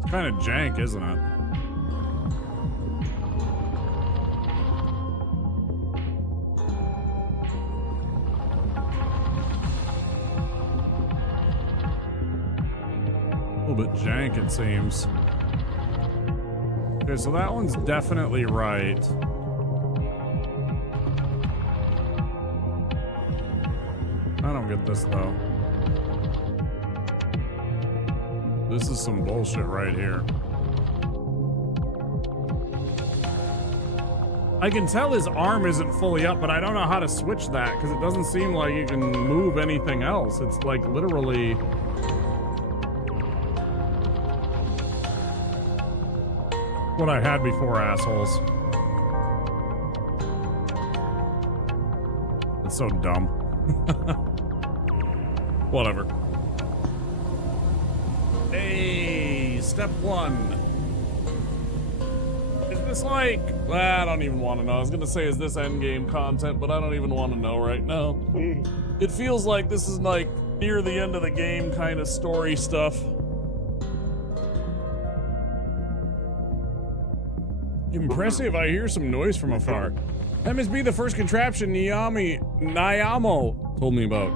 It's kind of jank, isn't it? Bit jank, it seems. Okay, so that one's definitely right. I don't get this though. This is some bullshit right here. I can tell his arm isn't fully up, but I don't know how to switch that because it doesn't seem like you can move anything else. It's like literally what I had before, assholes. It's so dumb. Whatever. Hey, step one. Is this like... I don't even want to know. I was going to say, is this endgame content, but I don't even want to know right now. It feels like this is like near the end of the game kind of story stuff. Impressive, I hear some noise from afar. That must be the first contraption Nyamo told me about.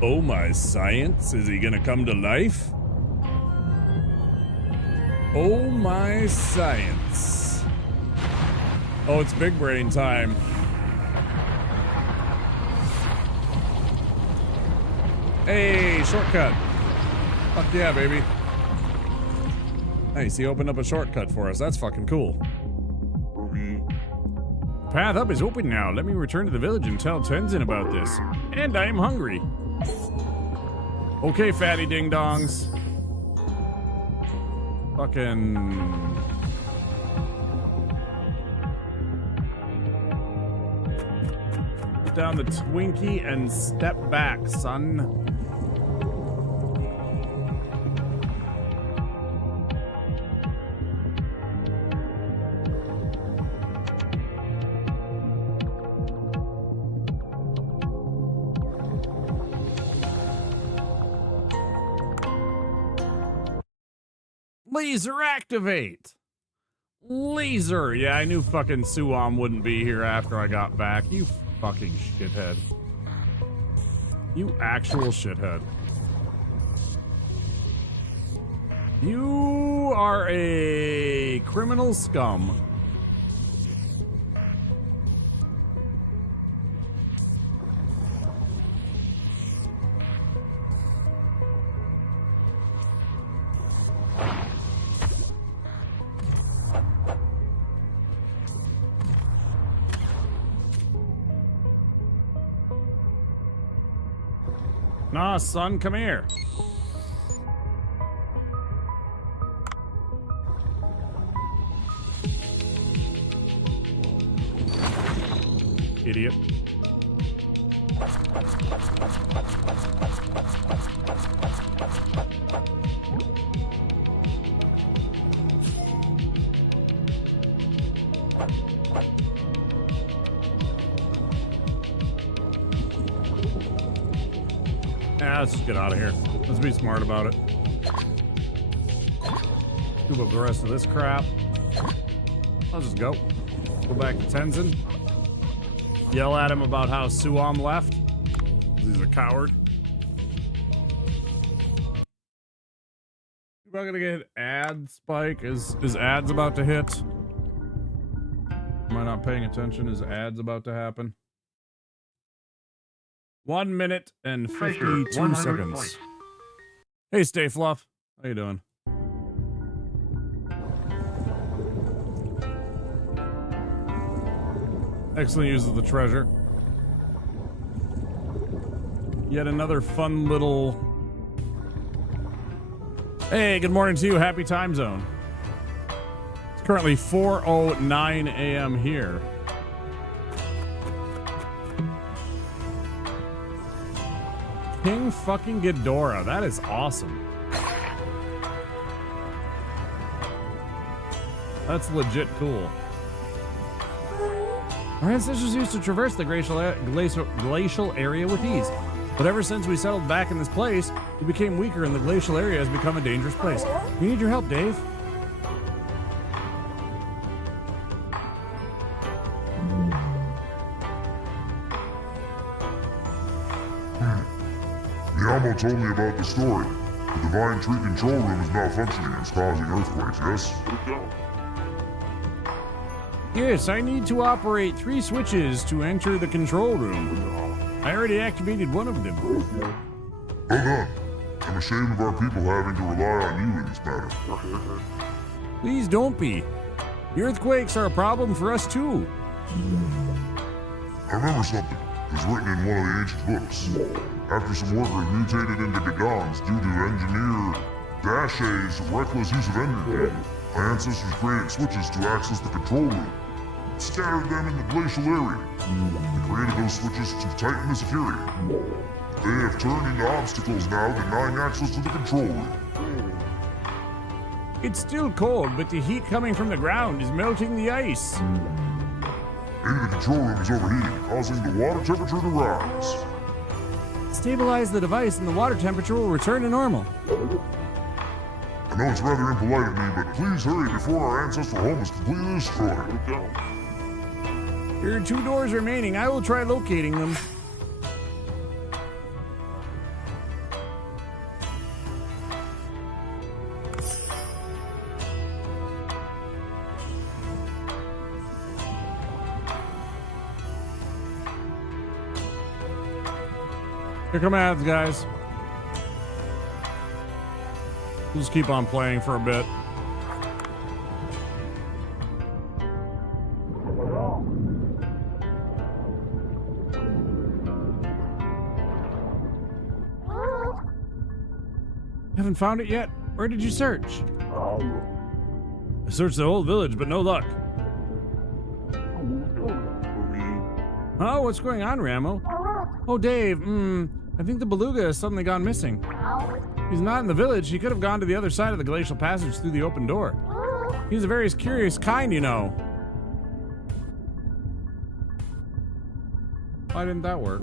Oh my science, is he gonna come to life? Oh my science. Oh, it's big brain time. Hey, shortcut. Fuck yeah, baby. Nice, he opened up a shortcut for us. That's fucking cool. The path up is open now. Let me return to the village and tell Tenzin about this. And I am hungry. Okay, fatty ding-dongs. Fucking... Put down the Twinkie and step back, son. Laser activate! Laser! Yeah, I knew fucking Suam wouldn't be here after I got back. You fucking shithead. You actual shithead. You are a criminal scum. Nah, son, come here. Idiot. Let's just get out of here. Let's be smart about it. Scoop up the rest of this crap. Let's just go. Go back to Tenzin. Yell at him about how Suam left. He's a coward. We're not gonna get ad spike. Is ads about to hit? Am I not paying attention? Is ads about to happen? 1 minute and 52 seconds. Points. Hey, Stay Fluff. How you doing? Excellent use of the treasure. Yet another fun little... Hey, good morning to you. Happy time zone. It's currently 4:09 a.m. here. King fucking Ghidorah. That is awesome. That's legit cool. Our ancestors used to traverse the glacial area with ease. But ever since we settled back in this place, we became weaker and the glacial area has become a dangerous place. We need your help, Dave. Nyamo told me about the story. The Divine Tree control room is malfunctioning and is causing earthquakes, yes? Yes, I need to operate 3 switches to enter the control room. I already activated one of them. Well done. I'm ashamed of our people having to rely on you in this matter. Please don't be. The earthquakes are a problem for us too. I remember something. It was written in one of the ancient books. After some workers mutated into Gadons due to engineer Dashe's reckless use of energy, my ancestors created switches to access the control room. Scattered them in the glacial area. They created those switches to tighten the security. They have turned into obstacles now, denying access to the control room. It's still cold, but the heat coming from the ground is melting the ice. Maybe the control room is overheating, causing the water temperature to rise. Stabilize the device and the water temperature will return to normal. I know it's rather impolite of me, but please hurry before our ancestral home is completely destroyed. There are 2 doors remaining. I will try locating them. Here come ads, guys. We'll just keep on playing for a bit. Haven't found it yet? Where did you search? I searched the whole village, but no luck. Oh, what's going on, Ramo? Oh, Dave, I think the beluga has suddenly gone missing. He's not in the village. He could have gone to the other side of the glacial passage through the open door. He's a very curious kind, you know. Why didn't that work?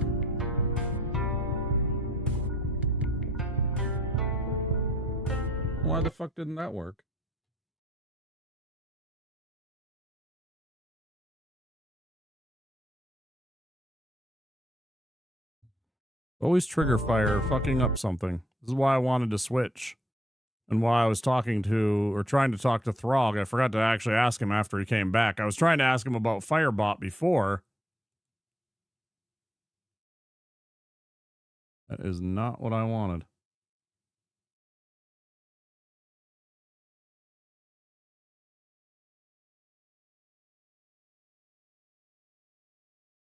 Why the fuck didn't that work? Always trigger fire, fucking up something. This is why I wanted to switch. And why I was talking to, or trying to talk to Throg. I forgot to actually ask him after he came back. I was trying to ask him about Firebot before. That is not what I wanted.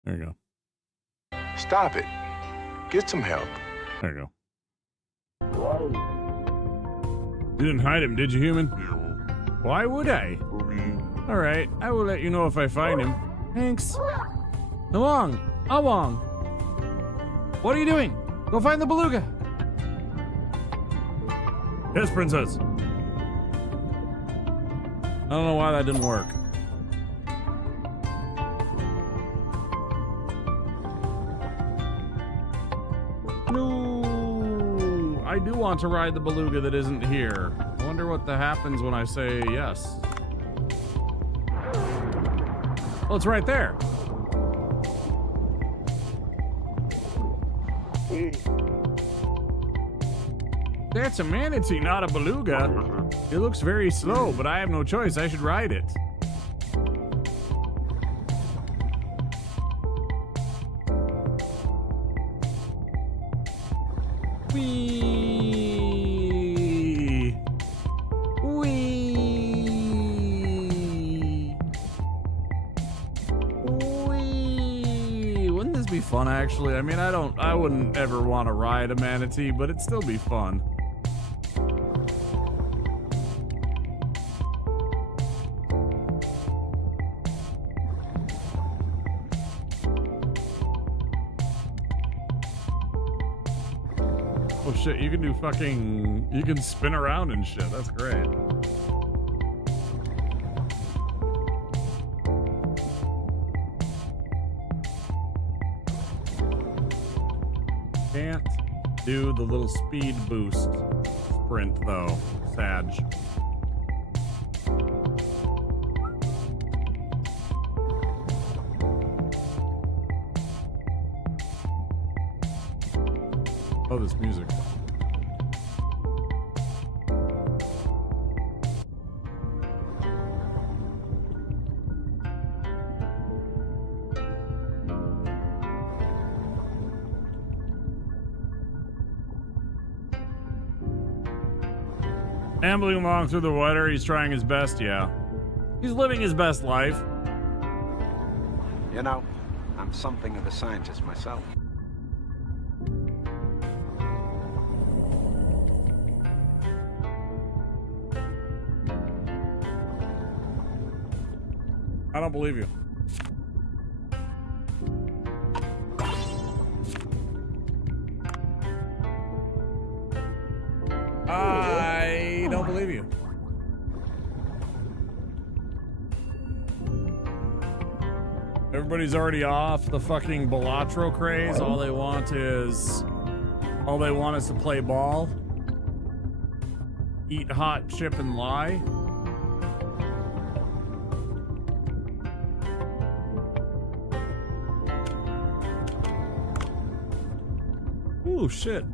There you go. Stop it. Get some help. There you go. You didn't hide him, did you, human? Why would I? Alright, I will let you know if I find him. Thanks. Awong! Awong! What are you doing? Go find the beluga! Yes, princess. I don't know why that didn't work. No, I do want to ride the beluga that isn't here. I wonder what that happens when I say yes. Well, it's right there. That's a manatee, not a beluga. It looks very slow, but I have no choice. I should ride it. Whee! Whee! Whee! Wouldn't this be fun, actually? I mean, I wouldn't ever want to ride a manatee, but it'd still be fun. Oh shit, you can do fucking, you can spin around and shit. That's great. Can't do the little speed boost sprint though. Sag. Oh, this music. Ambling along through the water, he's trying his best, yeah. He's living his best life. You know, I'm something of a scientist myself. I don't believe you. I don't believe you. Everybody's already off the fucking Balatro craze. All they want is to play ball, eat hot chip and lie. Ooh, shit.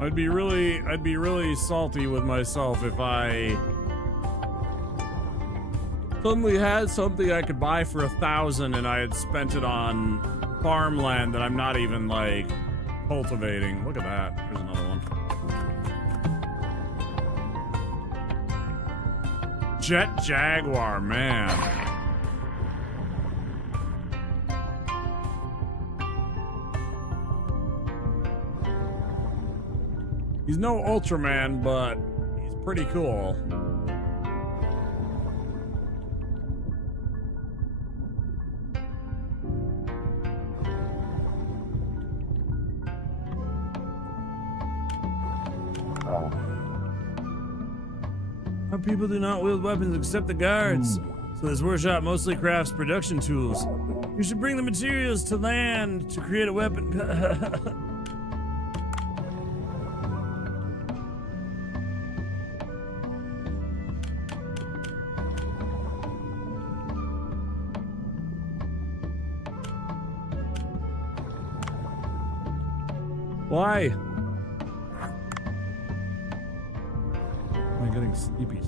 I'd be really salty with myself if I suddenly had something I could buy for 1,000 and I had spent it on farmland that I'm not even like cultivating. Look at that. There's another one. Jet Jaguar, man. He's no Ultraman, but he's pretty cool. Our people do not wield weapons except the guards, so this workshop mostly crafts production tools. You should bring the materials to land to create a weapon. Why? Am I getting sleepy?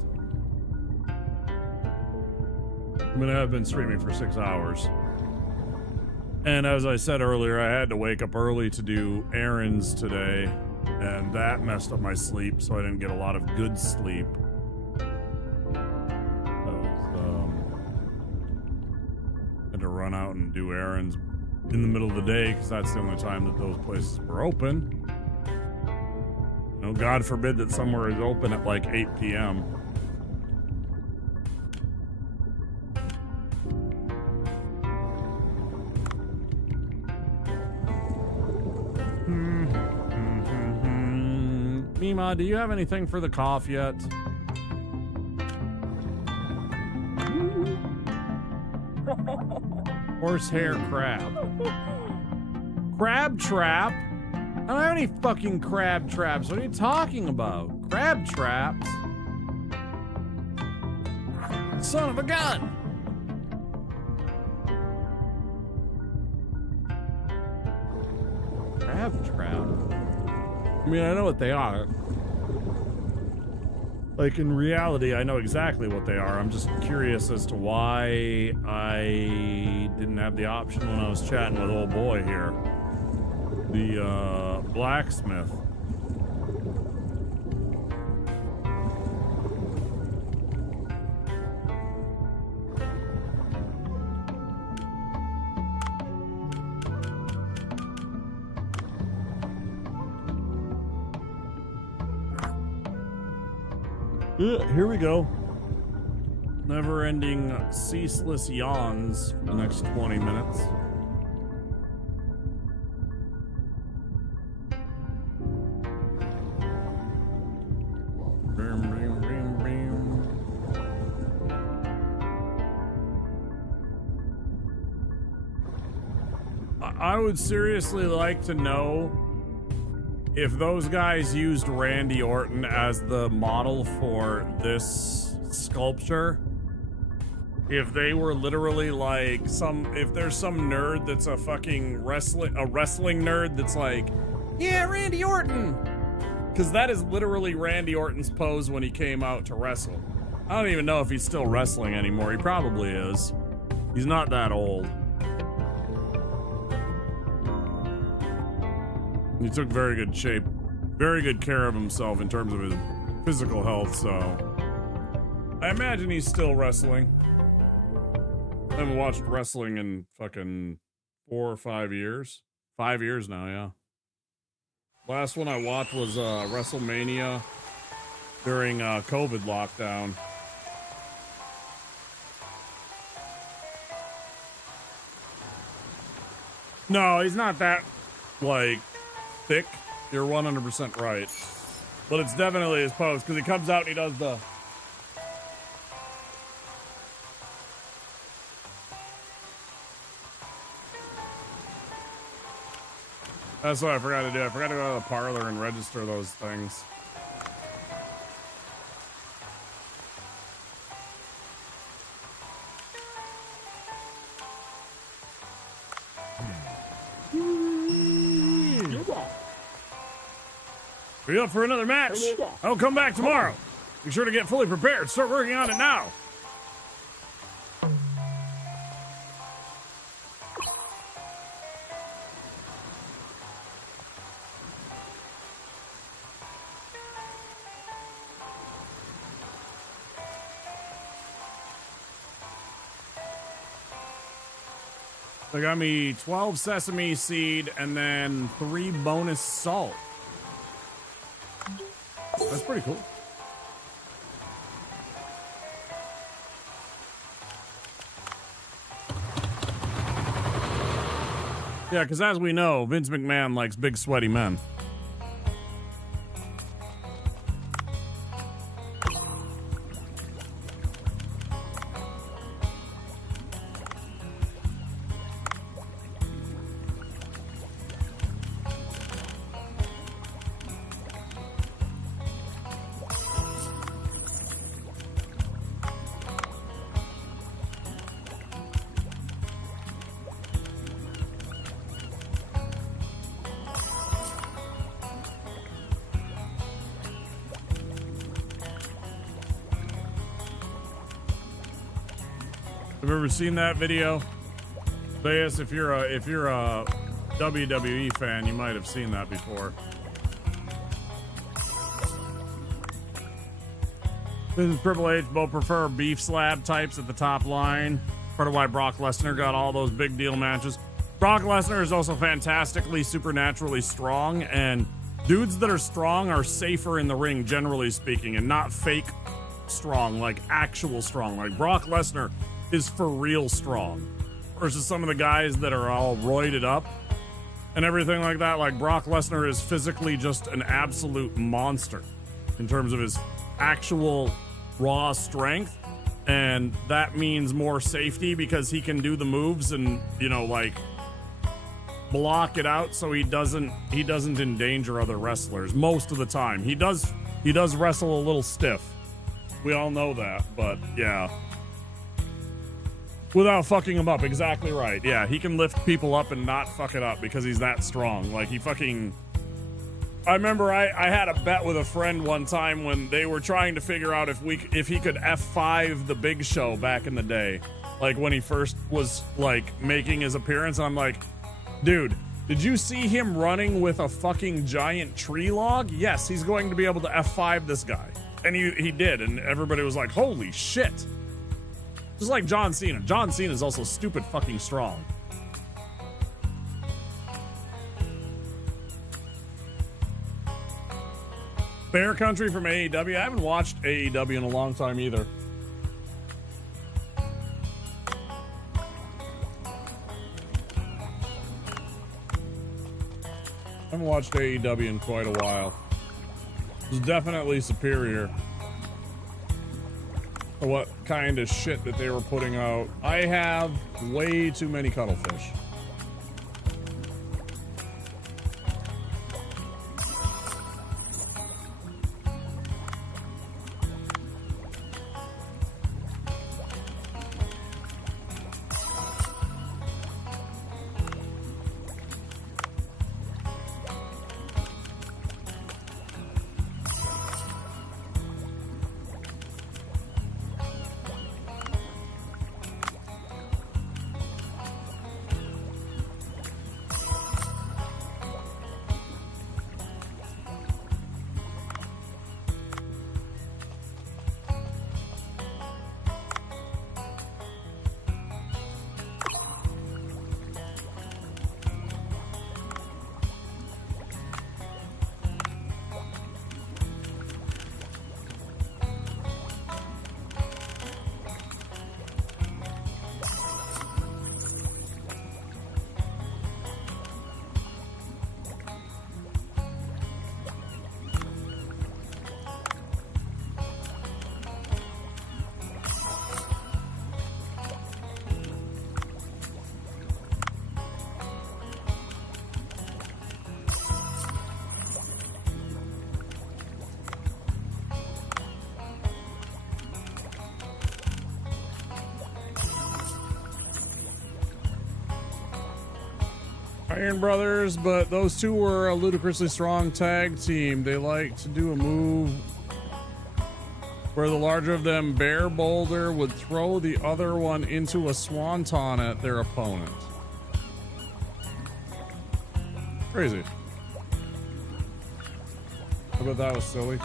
I mean, I've been streaming for 6 hours. And as I said earlier, I had to wake up early to do errands today. And that messed up my sleep, so I didn't get a lot of good sleep. Had to run out and do errands in the middle of the day because that's the only time that those places were open. You know, God forbid that somewhere is open at like 8 p.m. Mima, do you have anything for the cough yet? Horsehair crab. Crab trap? I don't have any fucking crab traps. What are you talking about? Crab traps? Son of a gun! Crab trap? I mean, I know what they are. Like, in reality, I know exactly what they are. I'm just curious as to why I didn't have the option when I was chatting with old boy here. The, blacksmith. Here we go. Never-ending, ceaseless yawns for the next 20 minutes. I would seriously like to know if those guys used Randy Orton as the model for this sculpture. If they were literally like if there's some nerd that's a fucking wrestling nerd that's like, yeah, Randy Orton, because that is literally Randy Orton's pose when he came out to wrestle. I don't even know if he's still wrestling anymore. He probably is. He's not that old. He took very good shape, very good care of himself in terms of his physical health, so I imagine he's still wrestling. I haven't watched wrestling in fucking 4 or 5 years. 5 years now, yeah. Last one I watched was WrestleMania during COVID lockdown. No, he's not that, like, thick. You're 100% right. But it's definitely his pose, because he comes out and he does the... That's what I forgot to do. I forgot to go to the parlor and register those things. Are you up for another match? I'll come back tomorrow. Be sure to get fully prepared. Start working on it now. They got me 12 sesame seed and then 3 bonus salt. That's pretty cool. Yeah, because as we know, Vince McMahon likes big, sweaty men. Have you ever seen that video? Bayes, if you're a WWE fan, you might have seen that before. Vince and Triple H both prefer beef slab types at the top line. Part of why Brock Lesnar got all those big deal matches. Brock Lesnar is also fantastically supernaturally strong, and dudes that are strong are safer in the ring, generally speaking, and not fake strong, like actual strong. Like Brock Lesnar is for real strong versus some of the guys that are all roided up and everything like that. Like Brock Lesnar is physically just an absolute monster in terms of his actual raw strength, and that means more safety because he can do the moves and, you know, like block it out so he doesn't endanger other wrestlers most of the time. He does wrestle a little stiff. We all know that, but yeah. Without fucking him up, exactly right. Yeah, he can lift people up and not fuck it up because he's that strong. Like, he fucking... I remember I had a bet with a friend one time when they were trying to figure out if he could F5 the Big Show back in the day. Like, when he first was, like, making his appearance. And I'm like, dude, did you see him running with a fucking giant tree log? Yes, he's going to be able to F5 this guy. And he did, and everybody was like, holy shit. Just like John Cena. John Cena is also stupid fucking strong. Bear Country from AEW. I haven't watched AEW in a long time either. I haven't watched AEW in quite a while. It's definitely superior to what kind of shit that they were putting out. I have way too many cuttlefish. Iron Brothers, but those two were a ludicrously strong tag team. They like to do a move where the larger of them, Bear Boulder, would throw the other one into a swanton at their opponent. Crazy. I bet that was silly.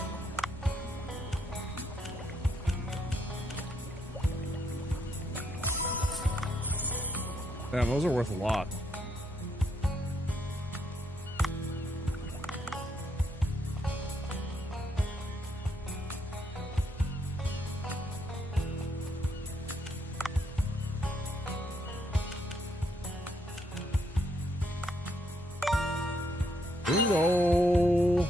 Damn, those are worth a lot. Bingo.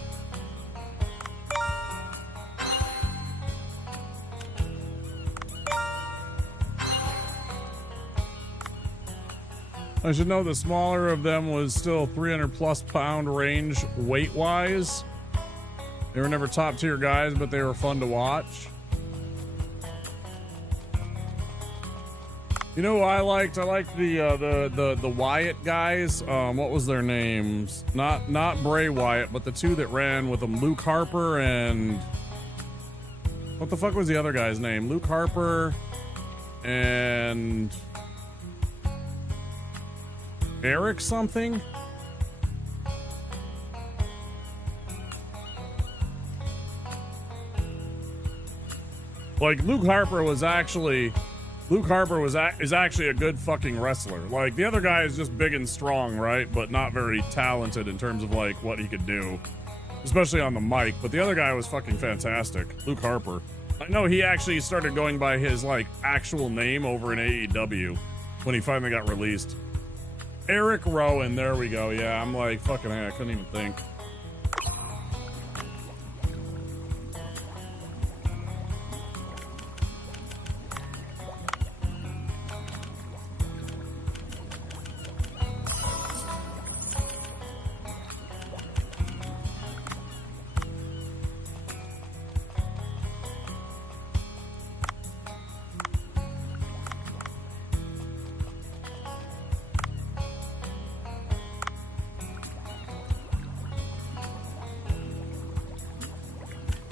I should know the smaller of them was still 300 plus pound range weight wise. They were never top tier guys, but they were fun to watch. You know who I liked? I liked the Wyatt guys. What was their names? Not Bray Wyatt, but the two that ran with them, Luke Harper and what the fuck was the other guy's name? Luke Harper and Eric something? Like Luke Harper is actually a good fucking wrestler. Like the other guy is just big and strong, right? But not very talented in terms of like what he could do, especially on the mic. But the other guy was fucking fantastic. Luke Harper. I know he actually started going by his like actual name over in AEW when he finally got released. Eric Rowan, there we go. Yeah, I'm like fucking I couldn't even think.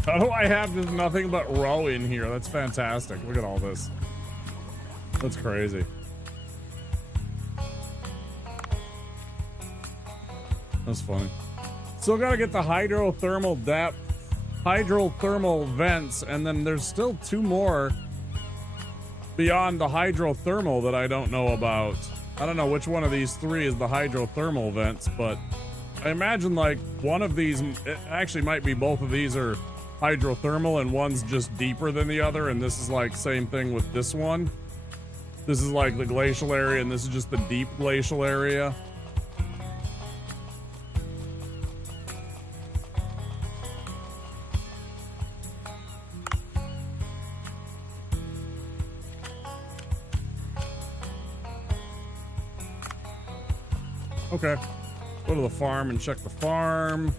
How do I have just nothing but row in here? That's fantastic. Look at all this. That's crazy. That's funny. Still gotta get the hydrothermal depth, hydrothermal vents, and then there's still two more beyond the hydrothermal that I don't know about. I don't know which one of these three is the hydrothermal vents, but I imagine like one of these, it actually might be both of these are hydrothermal and one's just deeper than the other, and this is like same thing with this one. This is like the glacial area and this is just the deep glacial area. Okay, go to the farm and check the farm.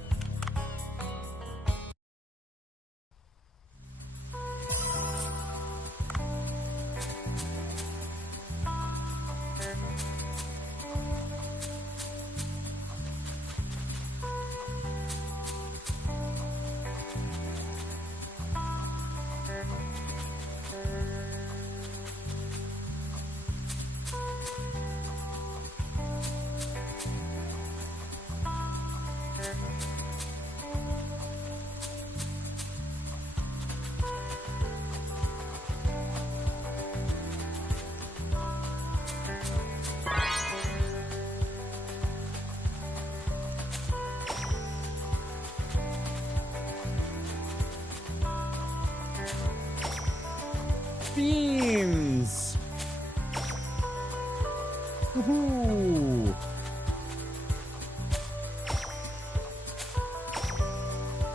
Beans. Woohoo.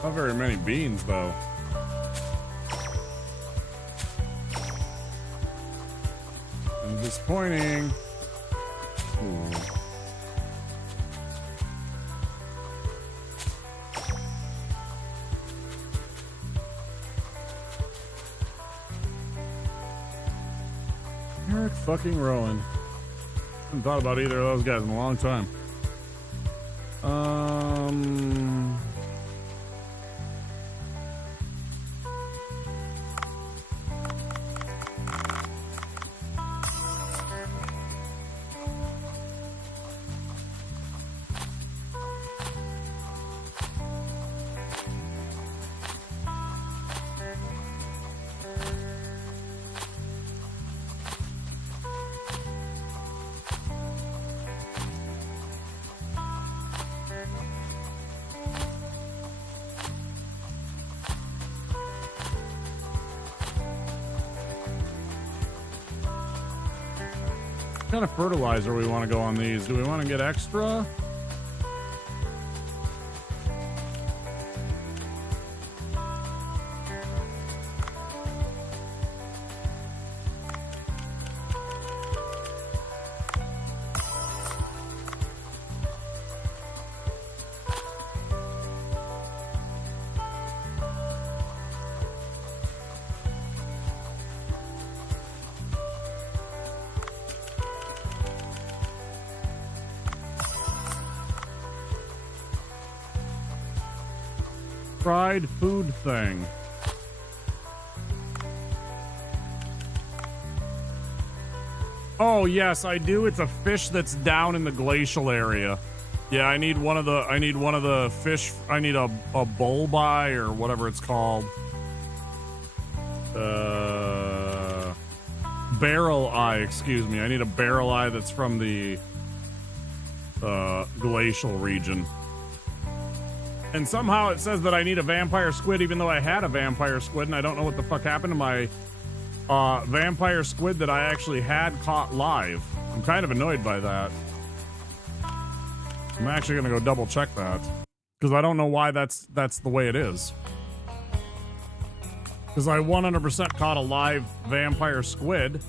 Not very many beans though. And disappointing. Ooh. Eric fucking Rowan. Haven't thought about either of those guys in a long time. What kind of fertilizer we want to go on these? Do we want to get extra? Fried food thing. Oh yes, I do. It's a fish that's down in the glacial area. Yeah, I need one of the fish. I need a bullby or whatever it's called. Barrel eye, excuse me. I need a barrel eye that's from the glacial region. And somehow it says that I need a vampire squid, even though I had a vampire squid, and I don't know what the fuck happened to my vampire squid that I actually had caught live. I'm kind of annoyed by that. I'm actually gonna go double check that, because I don't know why that's the way it is. Because I 100% caught a live vampire squid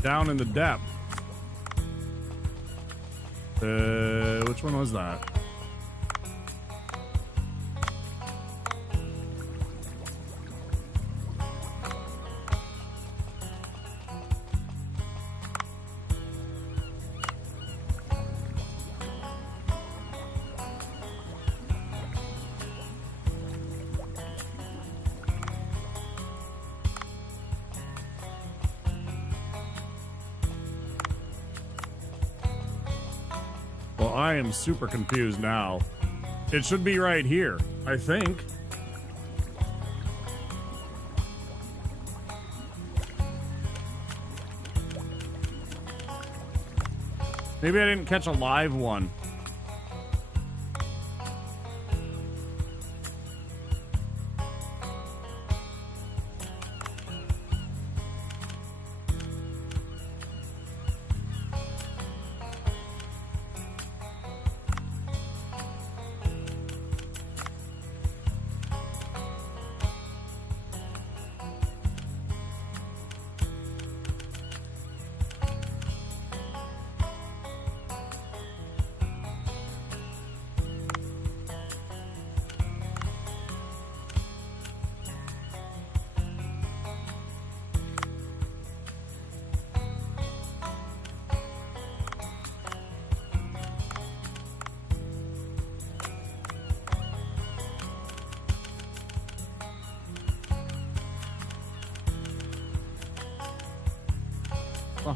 down in the depth. Which one was that? Well, I am super confused now. It should be right here, I think. Maybe I didn't catch a live one.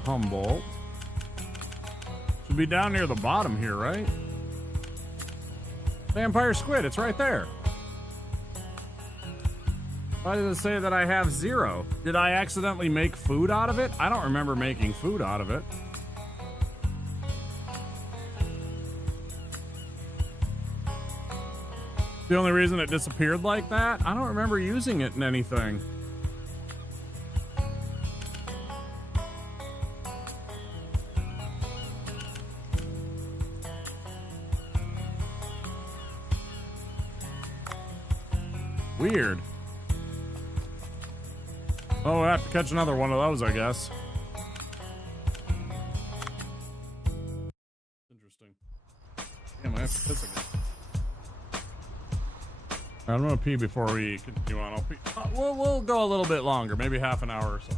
Humboldt. Should be down near the bottom here, right? Vampire squid, it's right there. Why does it say that I have 0? Did I accidentally make food out of it? I don't remember making food out of it. The only reason it disappeared like that, I don't remember using it in anything. Weird. Oh, I have to catch another one of those, I guess. Interesting. Damn, I have to piss again. I'm gonna pee before we continue on. I'll pee. We'll go a little bit longer, maybe half an hour or so.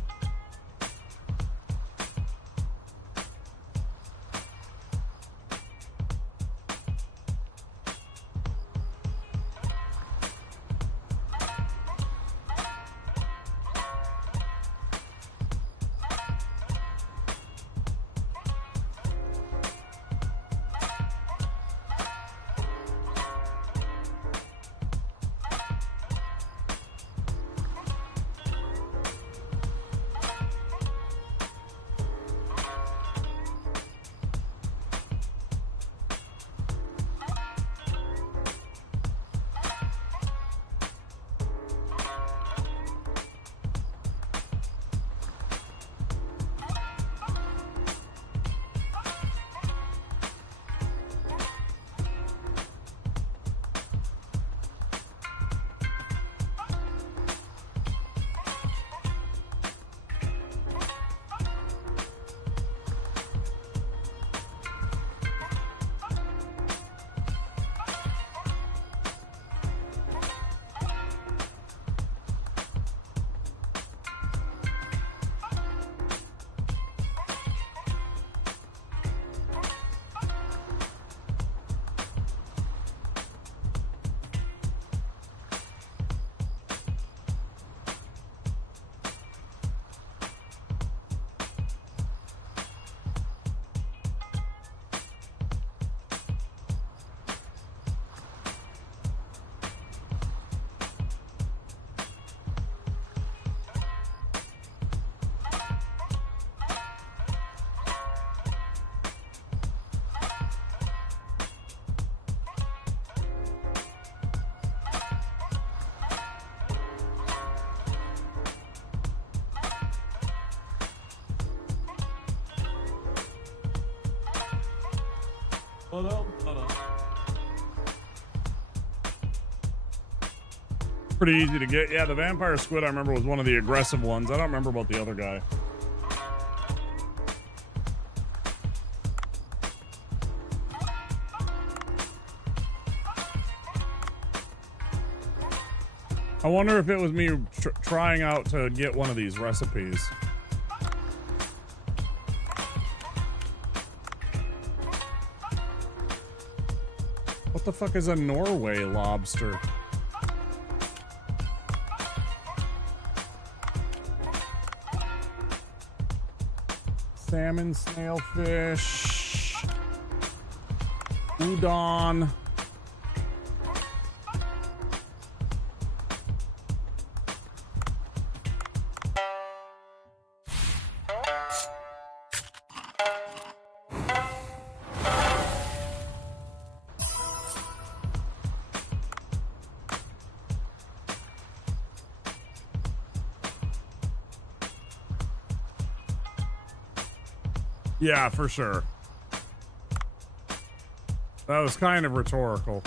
Pretty easy to get. Yeah, the vampire squid I remember was one of the aggressive ones. I don't remember about the other guy. I wonder if it was me trying out to get one of these recipes. What the fuck is a Norway lobster? Salmon, snailfish, udon. Yeah, for sure. That was kind of rhetorical.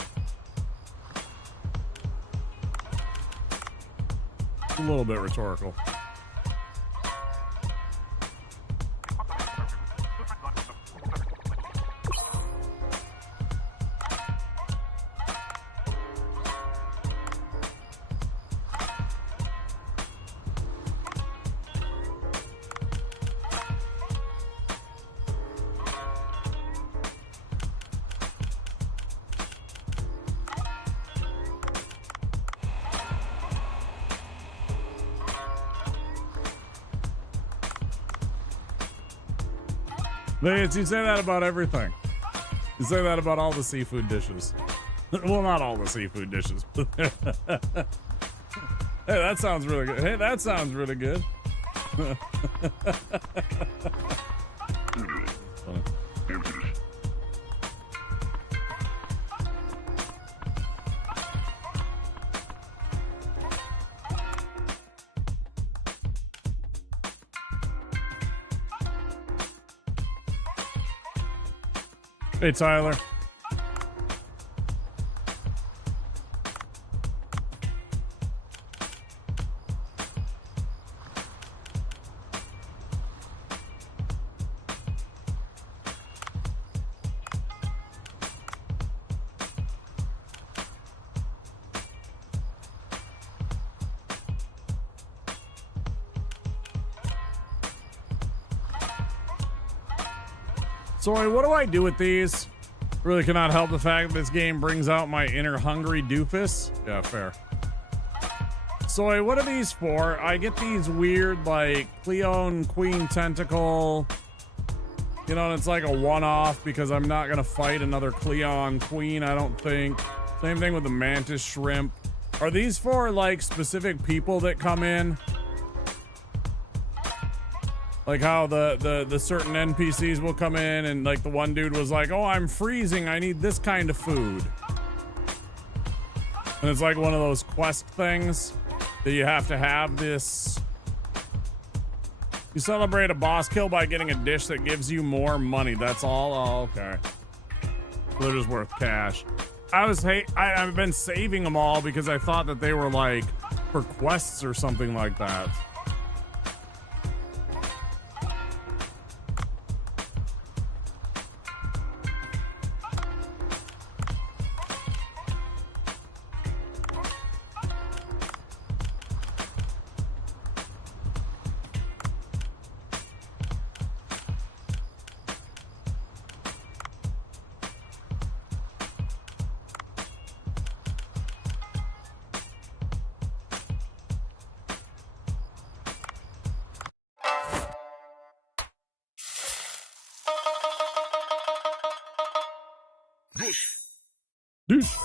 A little bit rhetorical. You say that about everything. You say that about all the seafood dishes. Well, not all the seafood dishes. Hey, that sounds really good. Hey, that sounds really good. Hey, Tyler. Sorry, what do I do with these? Really cannot help the fact that this game brings out my inner hungry doofus. Yeah, fair. Soy, what are these for? I get these weird, like, Cleone Queen Tentacle. You know, and it's like a one-off because I'm not going to fight another Cleone Queen, I don't think. Same thing with the Mantis Shrimp. Are these for, like, specific people that come in? Like how the certain NPCs will come in and like the one dude was like, oh, I'm freezing, I need this kind of food. And it's like one of those quest things that you have to have this. You celebrate a boss kill by getting a dish that gives you more money. That's all? Oh, okay. They're just worth cash. I've been saving them all because I thought that they were like for quests or something like that. Douche.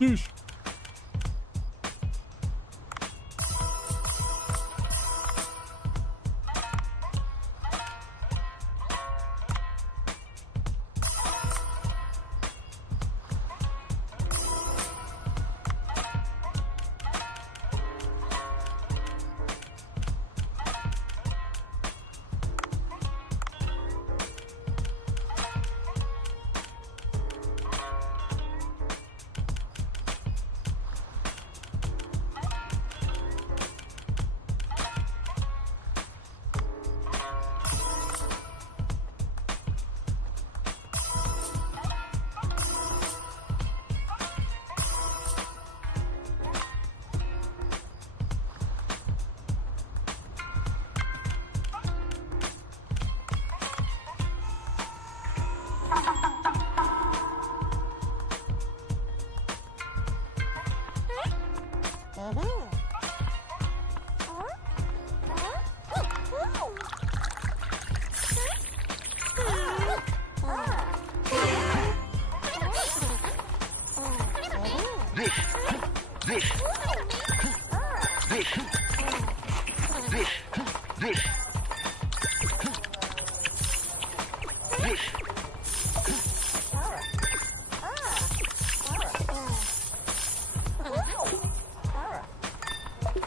Douche.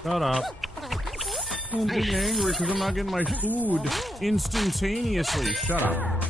Shut up. I'm getting angry because I'm not getting my food instantaneously. Shut up.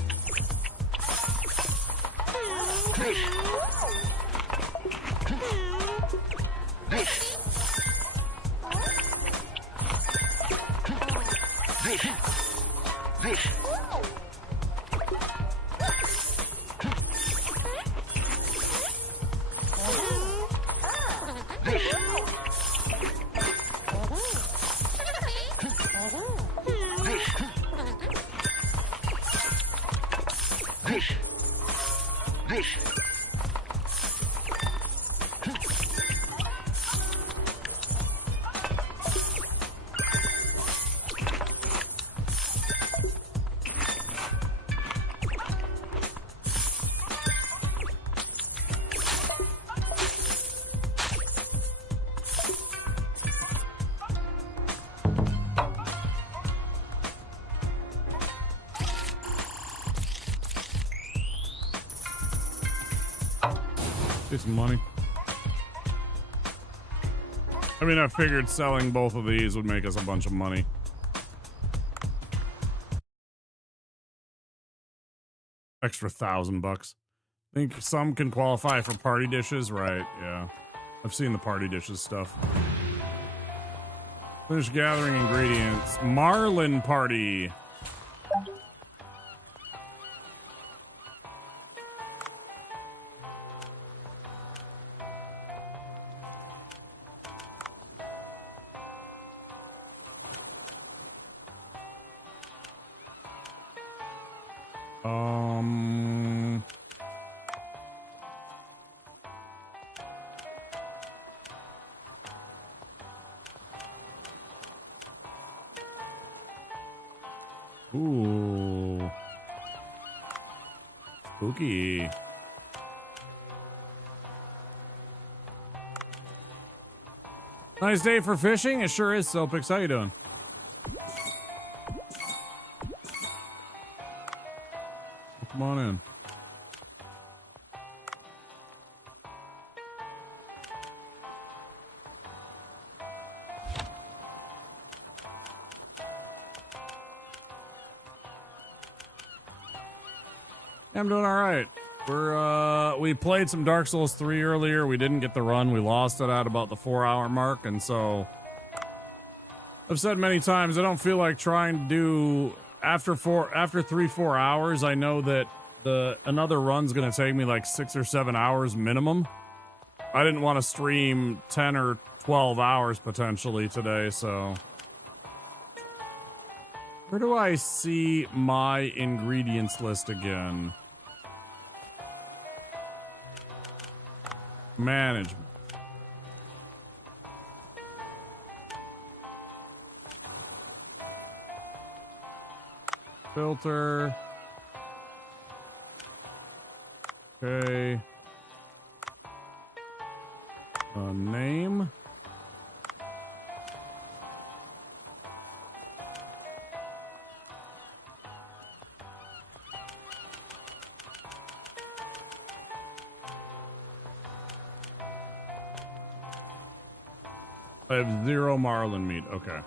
Get some money. I mean, I figured selling both of these would make us a bunch of money. Extra $1,000. Think some can qualify for party dishes, right? Yeah. I've seen the party dishes stuff. Finish gathering ingredients. Marlin party. Ooh. Spooky. Nice day for fishing? It sure is, Sopix. How you doing? Come on in. I'm doing all right. We played some Dark Souls 3 earlier. We didn't get the run. We lost it at about the 4-hour mark, and so I've said many times I don't feel like trying to do after 3-4 hours. I know that another run's gonna take me like 6 or 7 hours minimum. I didn't want to stream 10 or 12 hours potentially today, so where do I see my ingredients list again? Management. Filter. Okay. Name. I have 0 marlin meat. Okay.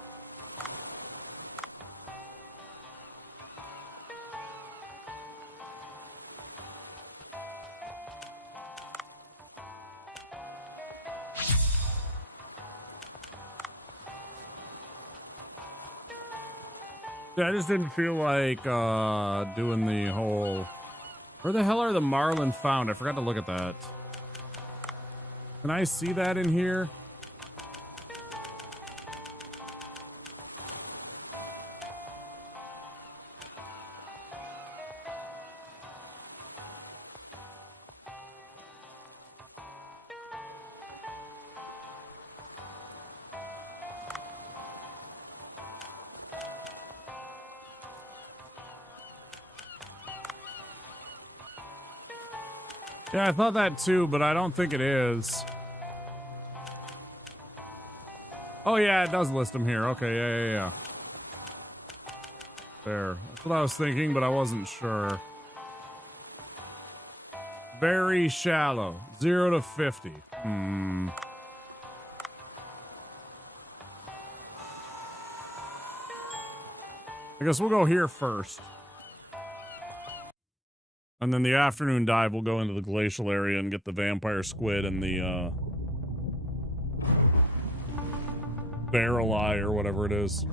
Yeah, I just didn't feel like doing the whole... Where the hell are the marlin found? I forgot to look at that. Can I see that in here? Yeah, I thought that too, but I don't think it is. Oh, yeah, it does list them here. Okay, yeah. There. That's what I was thinking, but I wasn't sure. Very shallow. 0 to 50. I guess we'll go here first. And then the afternoon dive, we'll go into the glacial area and get the vampire squid and the, barrel eye or whatever it is.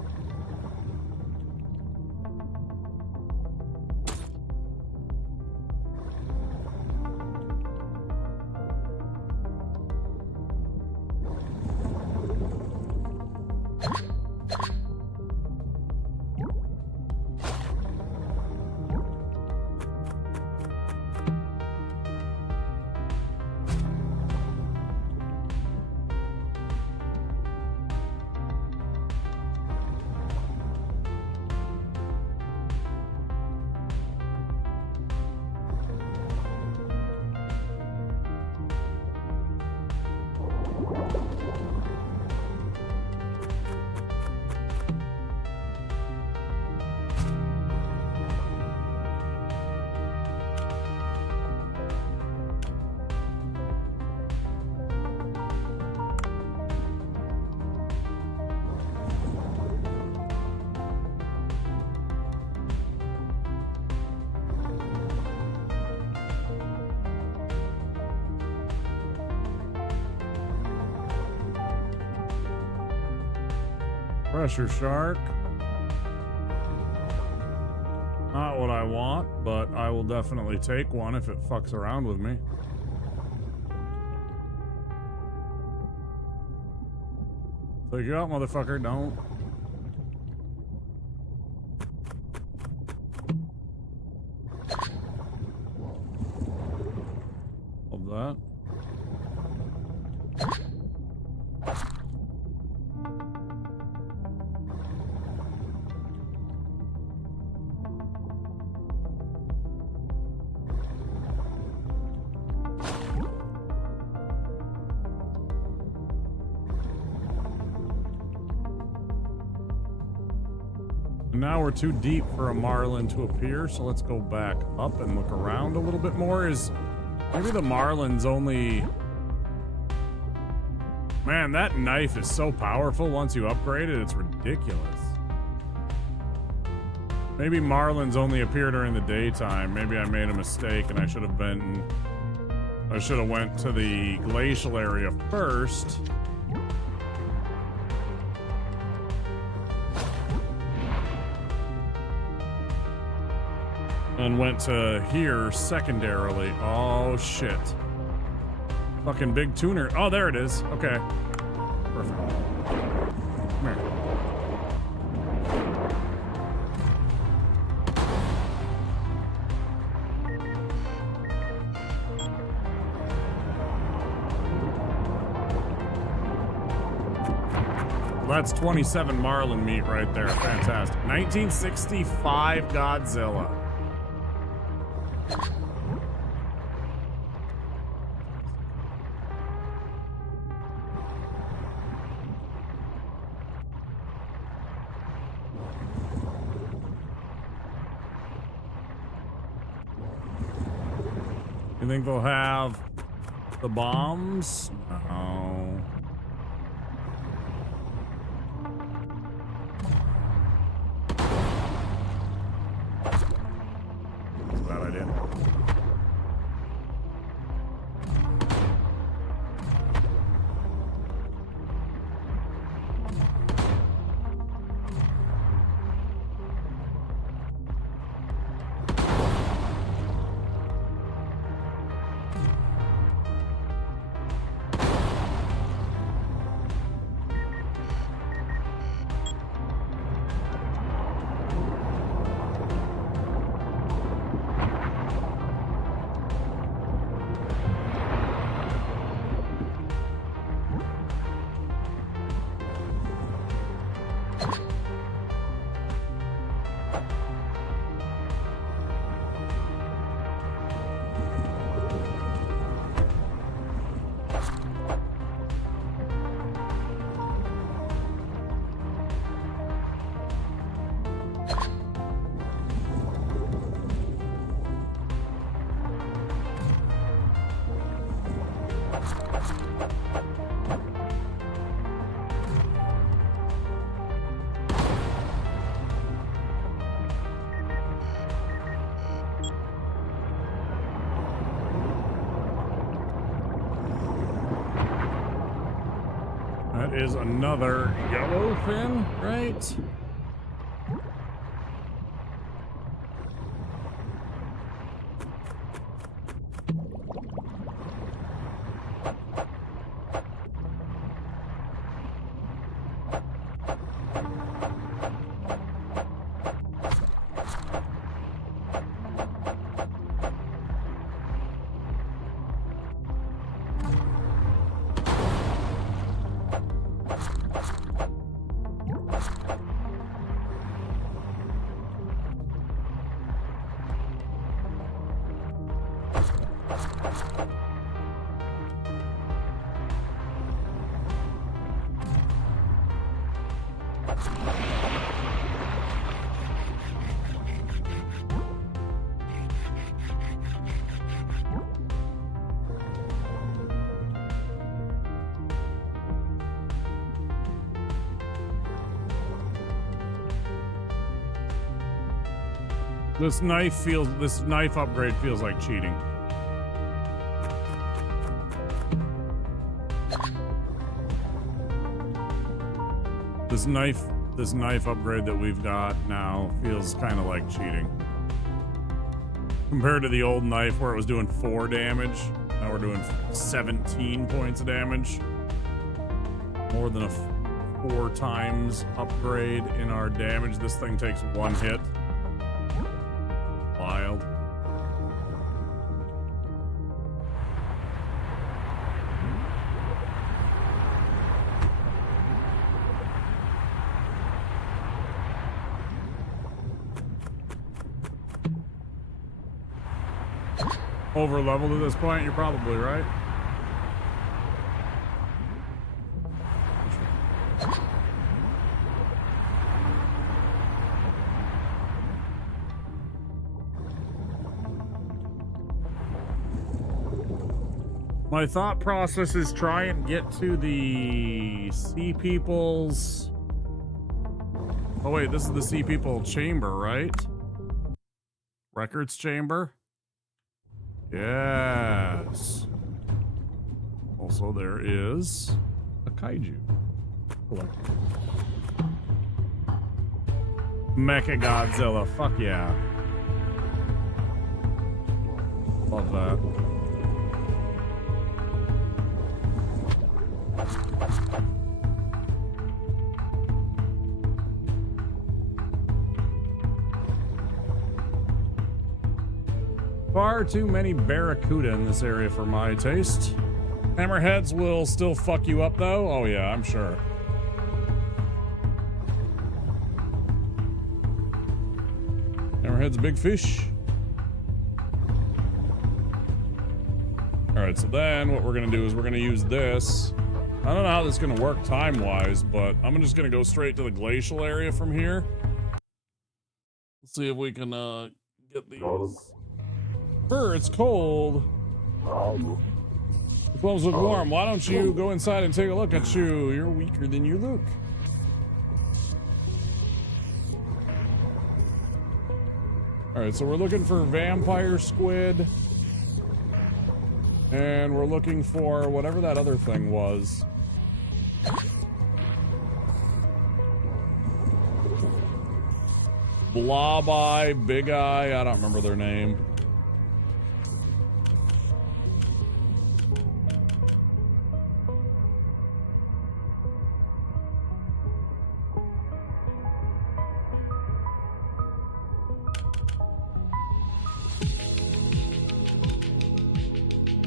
Pressure shark. Not what I want, but I will definitely take one if it fucks around with me. Take you out, motherfucker. Don't. Love that. Now we're too deep for a marlin to appear, so let's go back up and look around a little bit more. Is maybe the marlin's only... Man, that knife is so powerful once you upgrade it, it's ridiculous. Maybe marlins only appear during the daytime. Maybe I made a mistake and I should have went to the glacial area first. And went to here secondarily. Oh, shit. Fucking big tuner. Oh, there it is. Okay. Perfect. Come here. That's 27 marlin meat right there. Fantastic. 1965 Godzilla. You think they'll have the bombs? No. That's a bad idea. That is another yellow fin, right? This knife upgrade feels like cheating. This knife upgrade that we've got now feels kind of like cheating. Compared to the old knife where it was doing 4 damage, now we're doing 17 points of damage. More than a 4 times upgrade in our damage. This thing takes 1 hit. Wild. Over leveled at this point, you're probably right. My thought process is try and get to the Sea People's... Oh wait, this is the Sea People chamber, right? Records chamber? Yes. Also, there is a kaiju. Hello. Mecha Godzilla. Fuck yeah. Love that. Far too many barracuda in this area for my taste. Hammerheads will still fuck you up though? Oh yeah, I'm sure. Hammerhead's a big fish. Alright, so then what we're gonna do is we're gonna use this. I don't know how this is gonna work time-wise, but I'm just gonna go straight to the glacial area from here. Let's see if we can get these. Sure, it's cold. The clothes look warm. Why don't you go inside and take a look at you? You're weaker than you look. Alright, so we're looking for vampire squid. And we're looking for whatever that other thing was. Blob Eye, Big Eye, I don't remember their name.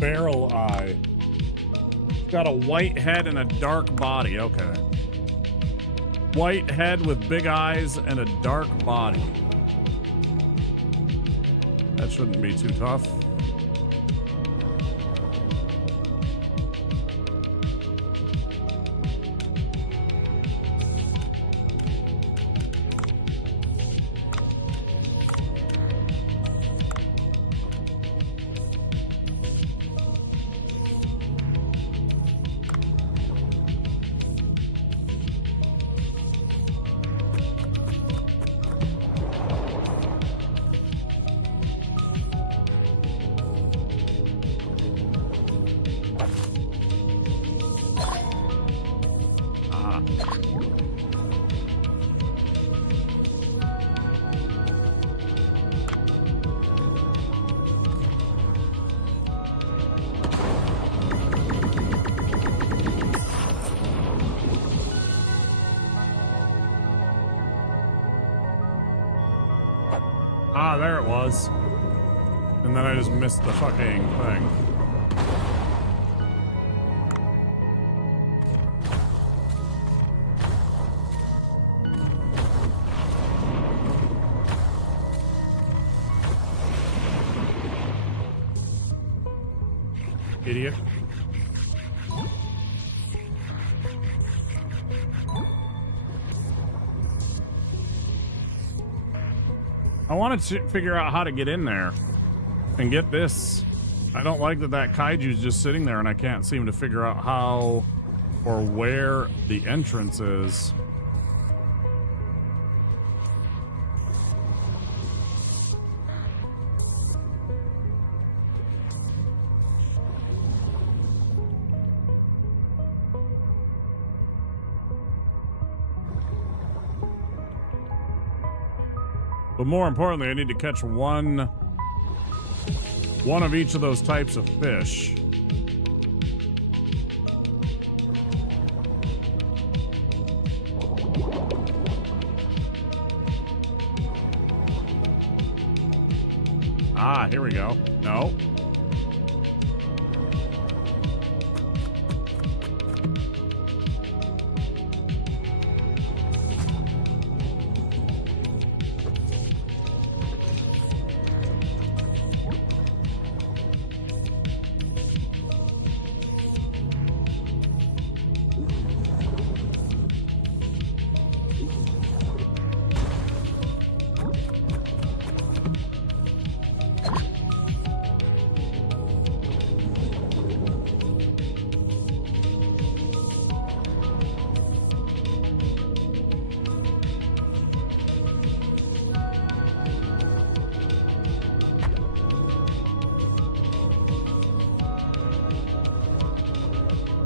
Barrel Eye. Got a white head and a dark body. Okay. White head with big eyes and a dark body. That shouldn't be too tough. Ah, there it was. And then I just missed the fucking thing. Idiot. I wanted to figure out how to get in there and get this. I don't like that kaiju's just sitting there and I can't seem to figure out how or where the entrance is. But more importantly, I need to catch one of each of those types of fish. Ah, here we go. No.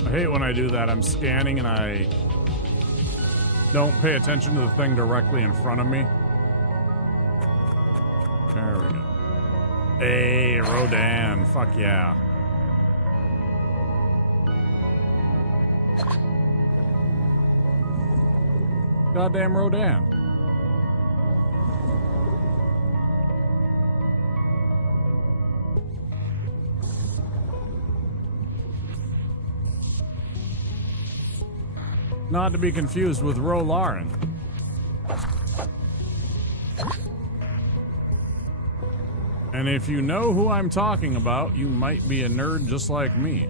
I hate when I do that. I'm scanning and I don't pay attention to the thing directly in front of me. There we go. Hey, Rodan. Fuck yeah. Goddamn Rodan. Not to be confused with Rolaren. And if you know who I'm talking about, you might be a nerd just like me.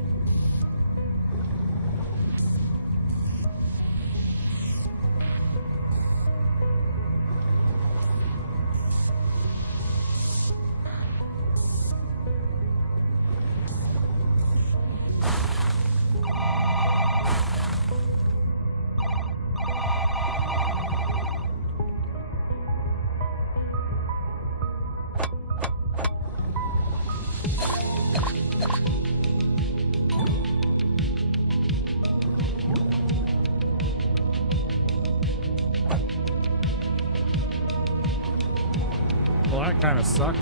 Well, that kind of sucked.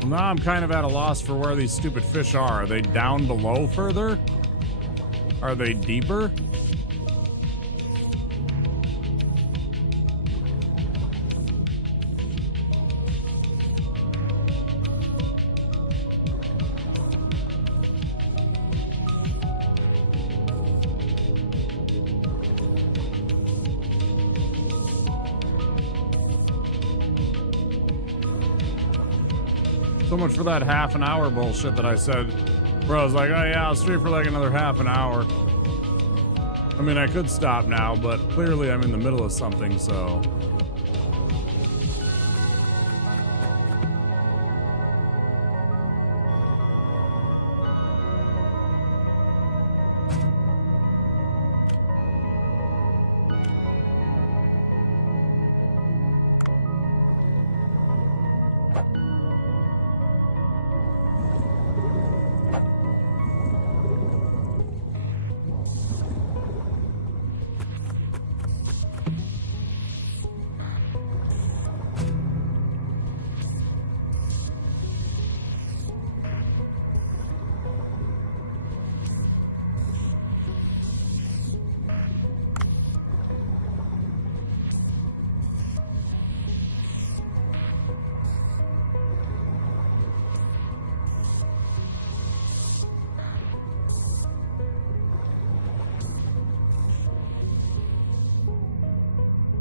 Well, now I'm kind of at a loss for where these stupid fish are. Are they down below further? Are they deeper? So much for that half an hour bullshit that I said. Bro, I was like, oh yeah, I'll stream for like another half an hour. I mean, I could stop now, but clearly I'm in the middle of something, so.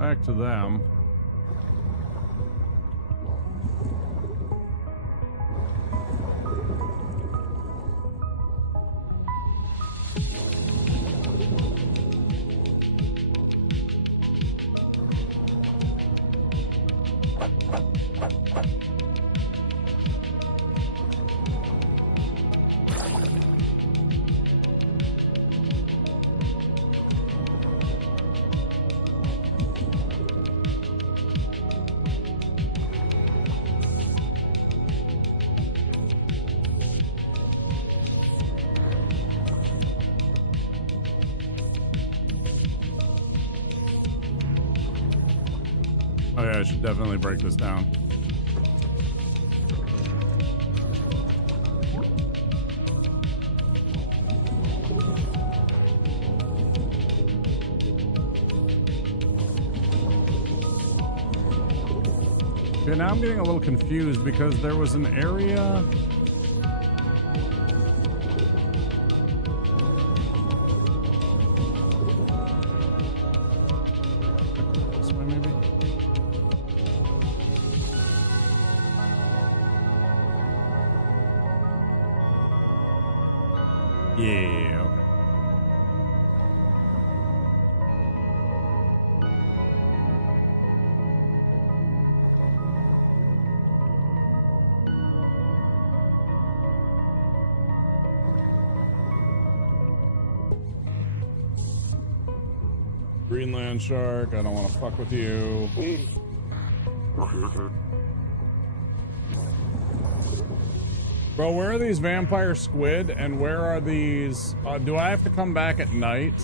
Back to them. Oh yeah, I should definitely break this down. Okay, now I'm getting a little confused because there was an area. This way, maybe? Yeah, okay. Greenland shark, I don't want to fuck with you. Bro, where are these vampire squid and where are these? Do I have to come back at night?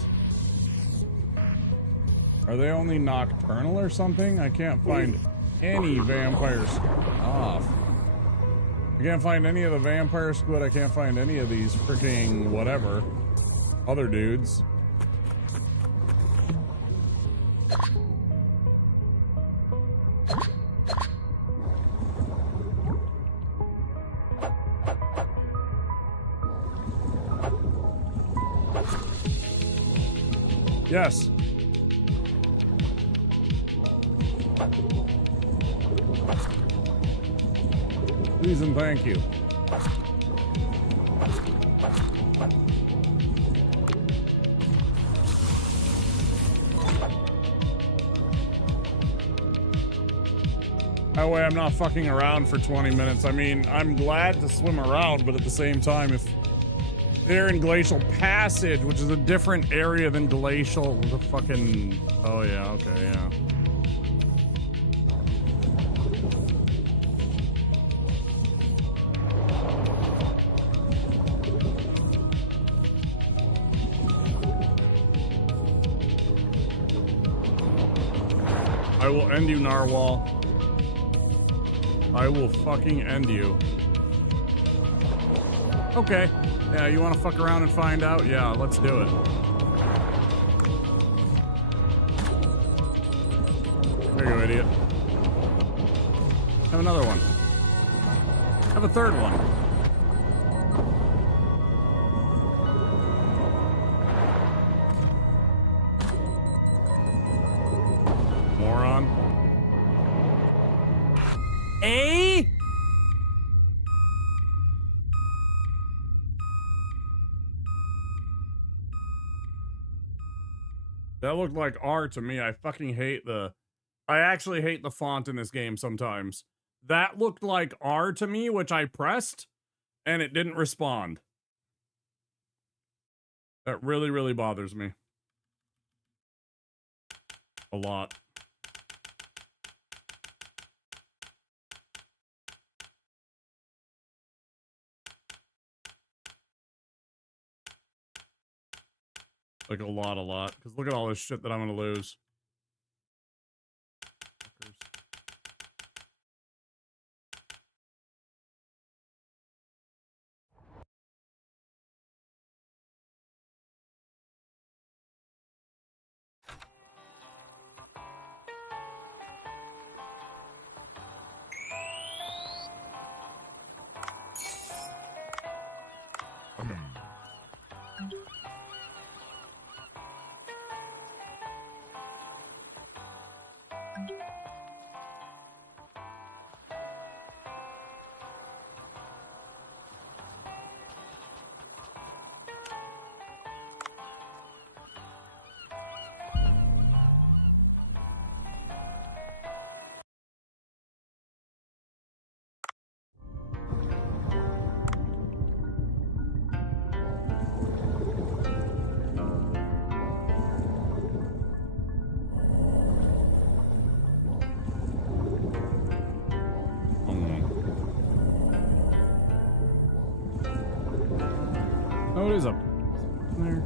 Are they only nocturnal or something? I can't find any vampire squid. Off. I can't find any of the vampire squid. I can't find any of these freaking whatever other dudes. Yes. Please and thank you. That way I'm not fucking around for 20 minutes. I mean, I'm glad to swim around, but at the same time, if they're in Glacial Passage, which is a different area than Glacial, the fucking... Oh yeah, okay, yeah. I will end you, Narwhal. I will fucking end you. Okay. Yeah, you want to fuck around and find out? Yeah, let's do it. There you go, idiot. Have another one. Have a third one. Moron. A? That looked like R to me. I fucking hate I actually hate the font in this game sometimes. That looked like R to me, which I pressed, and it didn't respond. That really, really bothers me. A lot. Like a lot. Because look at all this shit that I'm gonna lose. What is up there?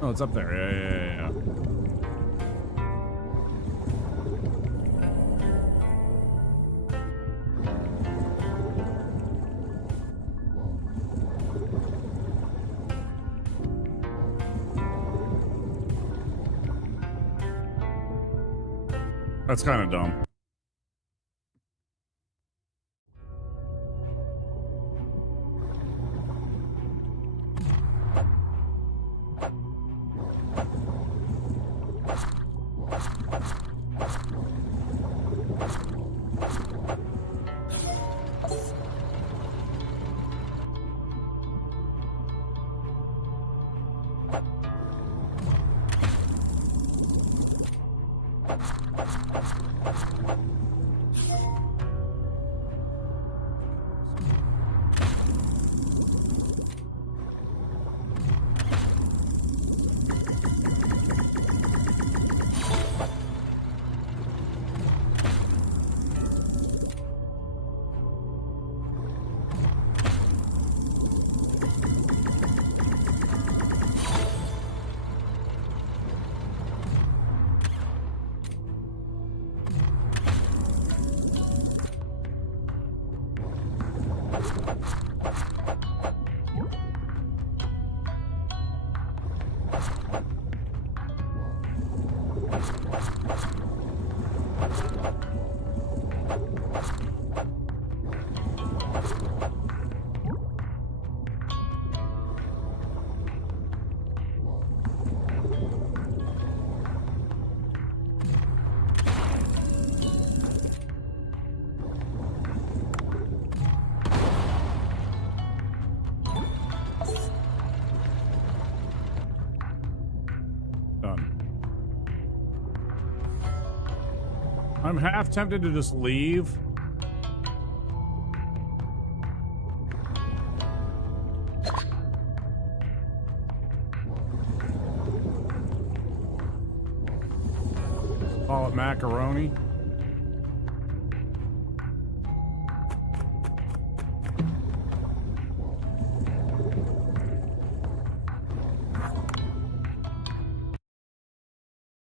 Oh, it's up there. Yeah. That's kind of dumb. I'm half tempted to just leave. Call it macaroni.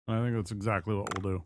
I think that's exactly what we'll do.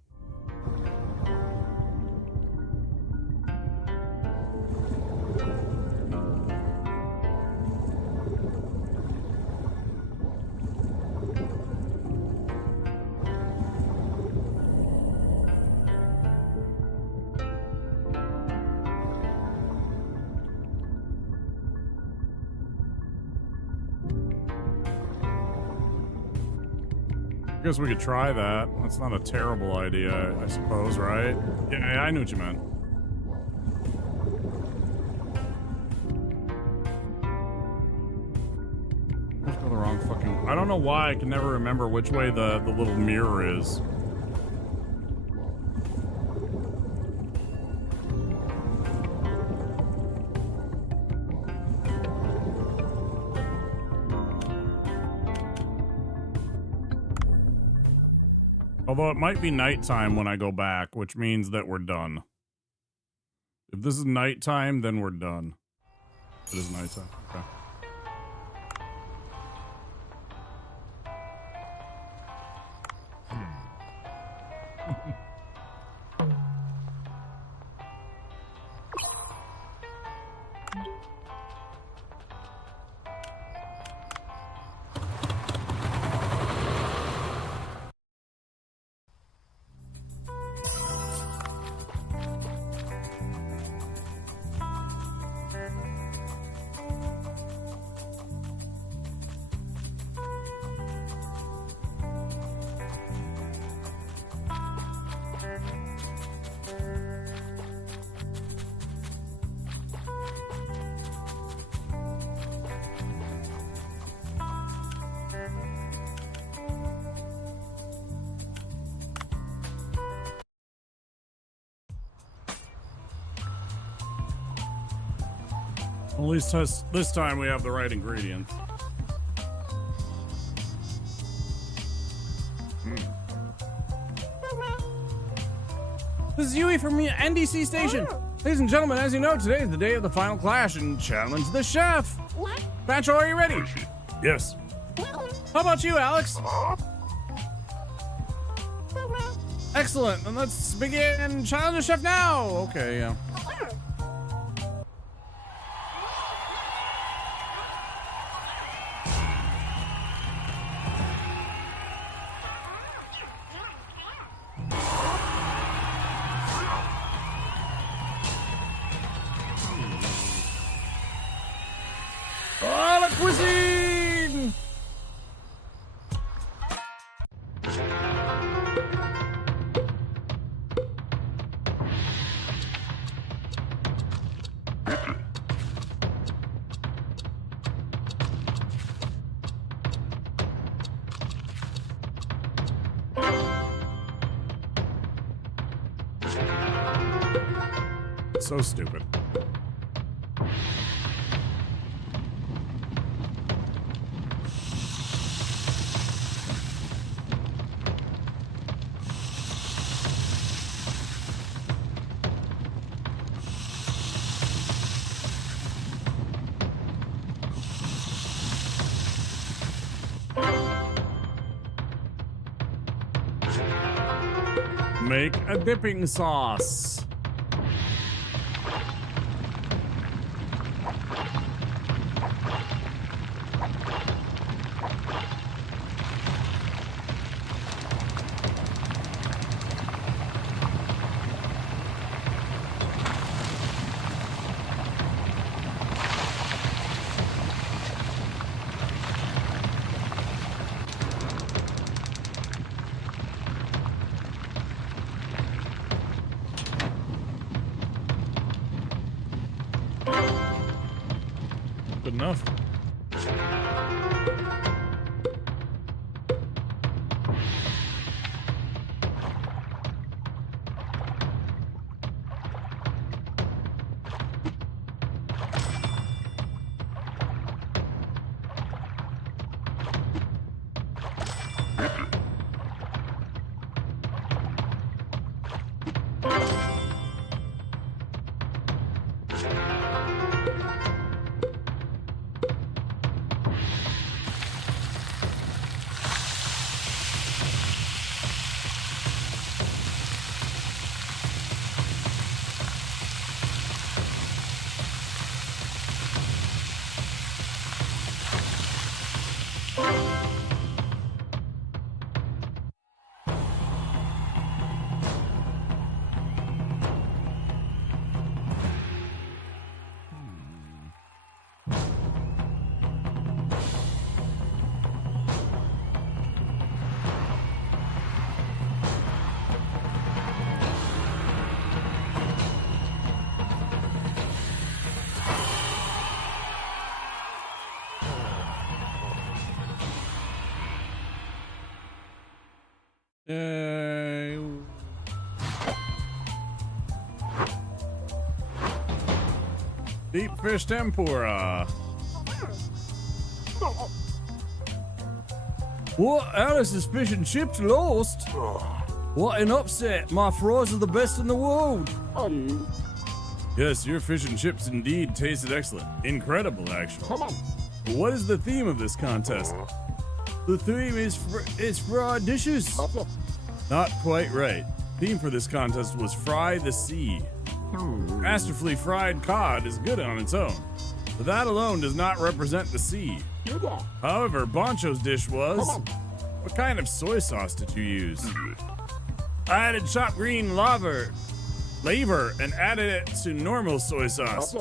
I guess we could try that. That's not a terrible idea, I suppose, right? Yeah, I knew what you meant. Let's go the wrong fucking... I don't know why I can never remember which way the little mirror is. Although it might be nighttime when I go back, which means that we're done. If this is nighttime, then we're done. It is nighttime. Okay. At least this time we have the right ingredients. This is Yui from the NDC station. Ladies and gentlemen, as you know, today is the day of the final clash and challenge the chef. What? Bancho, are you ready? Yes. How about you, Alex? Excellent. Then let's begin Challenge the Chef now. Okay, yeah. Oh, la cuisine! So stupid. Make a dipping sauce. Good enough. Deep fish tempura. What? Alice's fish and chips lost? What an upset. My fries are the best in the world. Yes, your fish and chips indeed tasted excellent. Incredible, actually. Come on. What is the theme of this contest? The theme is fried dishes. Not quite right. Theme for this contest was Fry the Sea. Masterfully fried cod is good on its own, but that alone does not represent the sea. However, Boncho's dish was... What kind of soy sauce did you use? I added chopped green flavor and added it to normal soy sauce.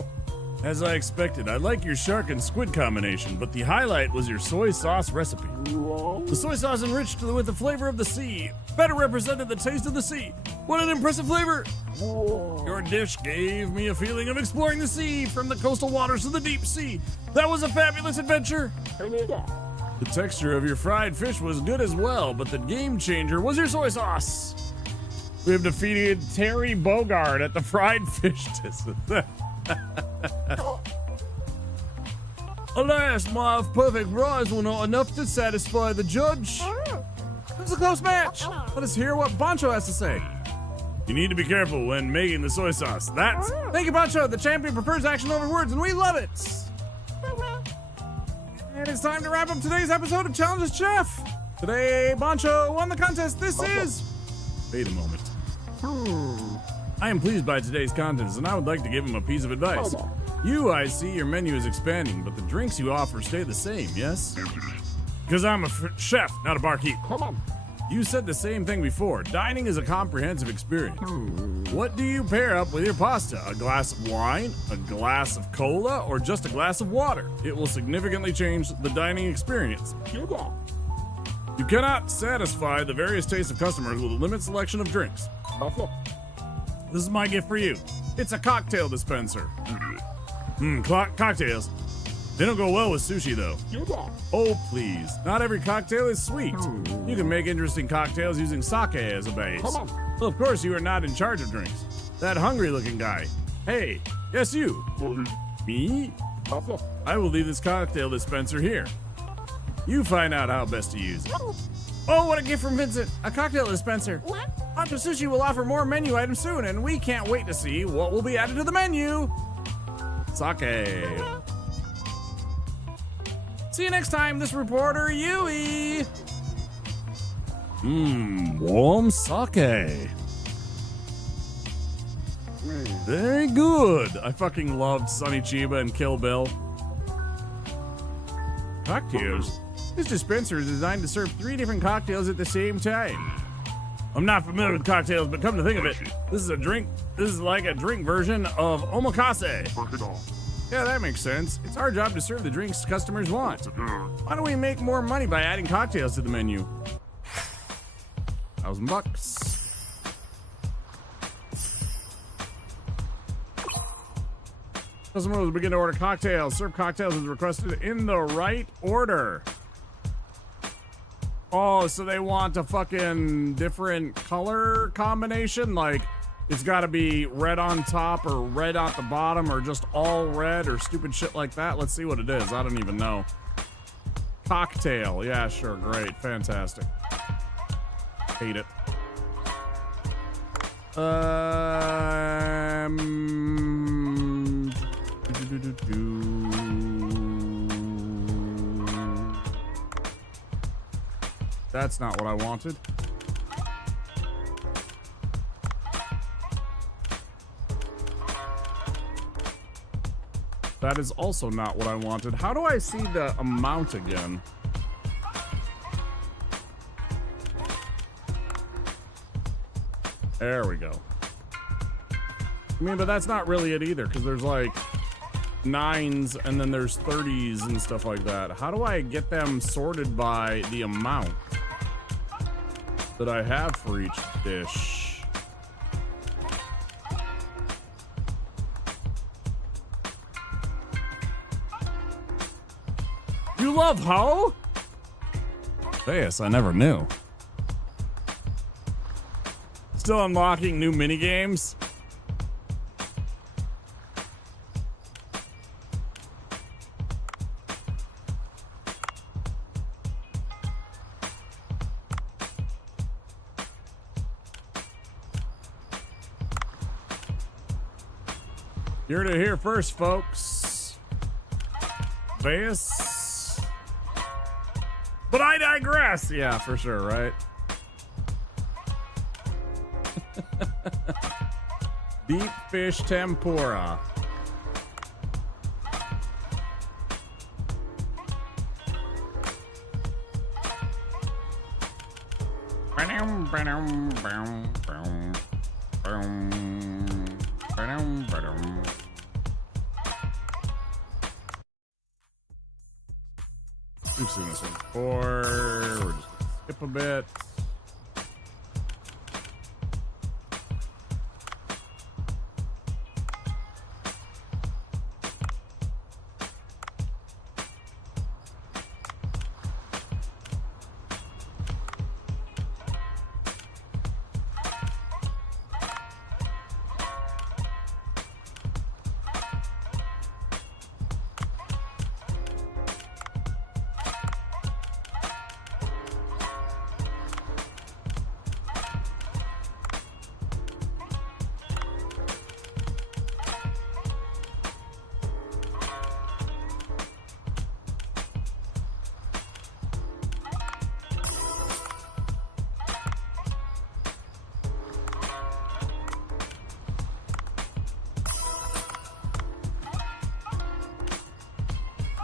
As I expected, I like your shark and squid combination, but the highlight was your soy sauce recipe. The soy sauce enriched with the flavor of the sea better represented the taste of the sea. What an impressive flavor! Your dish gave me a feeling of exploring the sea from the coastal waters to the deep sea. That was a fabulous adventure! The texture of your fried fish was good as well, but the game changer was your soy sauce. We have defeated Terry Bogard at the fried fish test. Alas, my perfect fries were not enough to satisfy the judge. It was a close match. Let us hear what Boncho has to say. You need to be careful when making the soy sauce. Thank you, Boncho. The champion prefers action over words, and we love it. And it's time to wrap up today's episode of Challenge the Chef. Today, Bancho won the contest. This is... Wait a moment. I am pleased by today's contest, and I would like to give him a piece of advice. You, I see your menu is expanding, but the drinks you offer stay the same, yes? Because I'm a chef, not a barkeep. Come on. You said the same thing before. Dining is a comprehensive experience. What do you pair up with your pasta? A glass of wine, a glass of cola, or just a glass of water? It will significantly change the dining experience. You cannot satisfy the various tastes of customers with a limited selection of drinks. This is my gift for you. It's a cocktail dispenser. Cocktails. They don't go well with sushi, though. Oh, please. Not every cocktail is sweet. You can make interesting cocktails using sake as a base. Well, of course, you are not in charge of drinks. That hungry-looking guy. Hey, yes, you. Me? I will leave this cocktail dispenser here. You find out how best to use it. Oh, what a gift from Vincent. A cocktail dispenser. Bancho Sushi will offer more menu items soon, and we can't wait to see what will be added to the menu. Sake. See you next time, this reporter, Yui. Warm sake. Very good. I fucking loved Sonny Chiba and Kill Bill. Cocktails? This dispenser is designed to serve 3 different cocktails at the same time. I'm not familiar with cocktails, but come to think of it, this is like a drink version of omakase. Yeah, that makes sense. It's our job to serve the drinks customers want. Why don't we make more money by adding cocktails to the menu? $1,000. Customers will begin to order cocktails. Serve cocktails as requested in the right order. Oh, so they want a fucking different color combination? Like, it's got to be red on top or red at the bottom or just all red or stupid shit like that. Let's see what it is. I don't even know. Cocktail. Yeah, sure. Great. Fantastic. Hate it. That's not what I wanted. That is also not what I wanted. How do I see the amount again? There we go. I mean, but that's not really it either, because there's like 9s and then there's 30s and stuff like that. How do I get them sorted by the amount that I have for each dish? You love hoe? Yes, I never knew. Still unlocking new minigames? You're to hear first, folks. This. But I digress. Yeah, for sure, right? Deep fish tempura. We've seen this one before. We're just gonna skip a bit.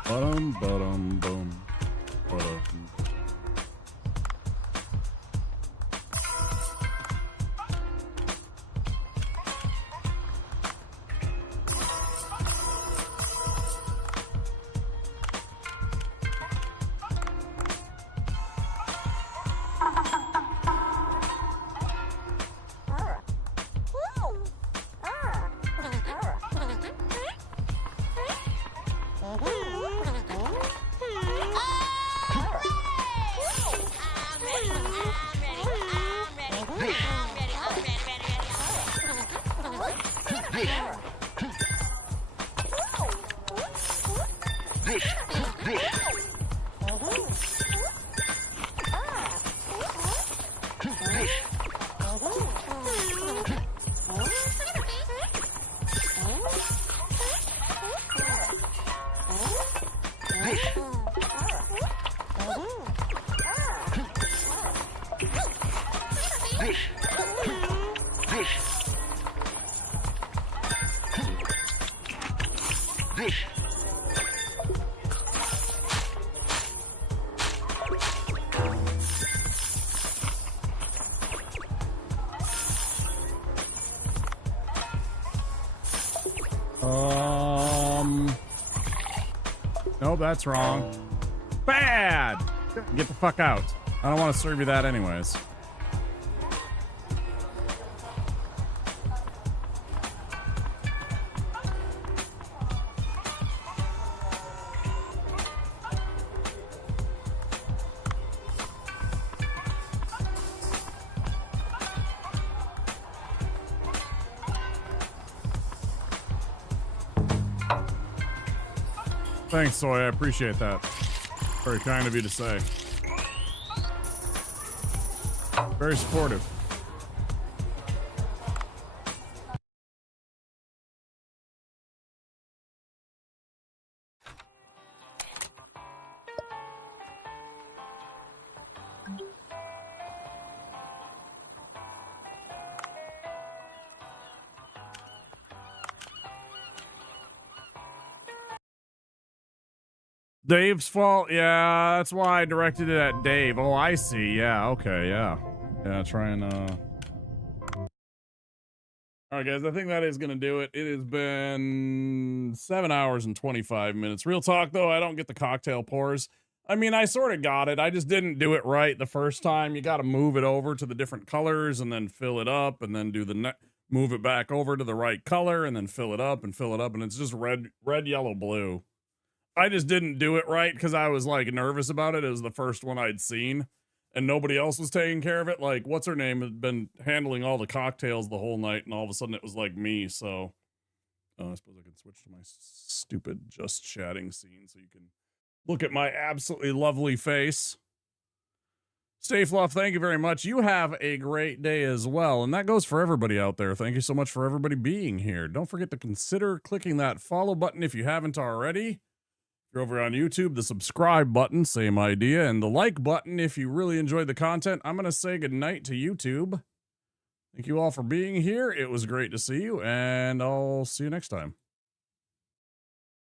Ba-dum, ba-dum, boom. Ba-dum. No, that's wrong. Bad! Get the fuck out. I don't want to serve you that anyways. Thanks, Soy. I appreciate that. Very kind of you to say. Very supportive. Dave's fault? Yeah, that's why I directed it at Dave. Oh, I see. Yeah, okay, yeah. Yeah, try and, Alright, guys, I think that is gonna do it. It has been 7 hours and 25 minutes. Real talk, though, I don't get the cocktail pours. I mean, I sort of got it. I just didn't do it right the first time. You gotta move it over to the different colors and then fill it up and then do the move it back over to the right color and then fill it up, and it's just red, yellow, blue. I just didn't do it right because I was like nervous about it. It was the first one I'd seen and nobody else was taking care of it. Like, what's her name had been handling all the cocktails the whole night, and all of a sudden it was like me. So I suppose I could switch to my stupid just chatting scene so you can look at my absolutely lovely face. Stay fluff, thank you very much. You have a great day as well. And that goes for everybody out there. Thank you so much for everybody being here. Don't forget to consider clicking that follow button if you haven't already. If you're over on YouTube, the subscribe button, same idea, and the like button if you really enjoyed the content. I'm going to say goodnight to YouTube. Thank you all for being here. It was great to see you, and I'll see you next time.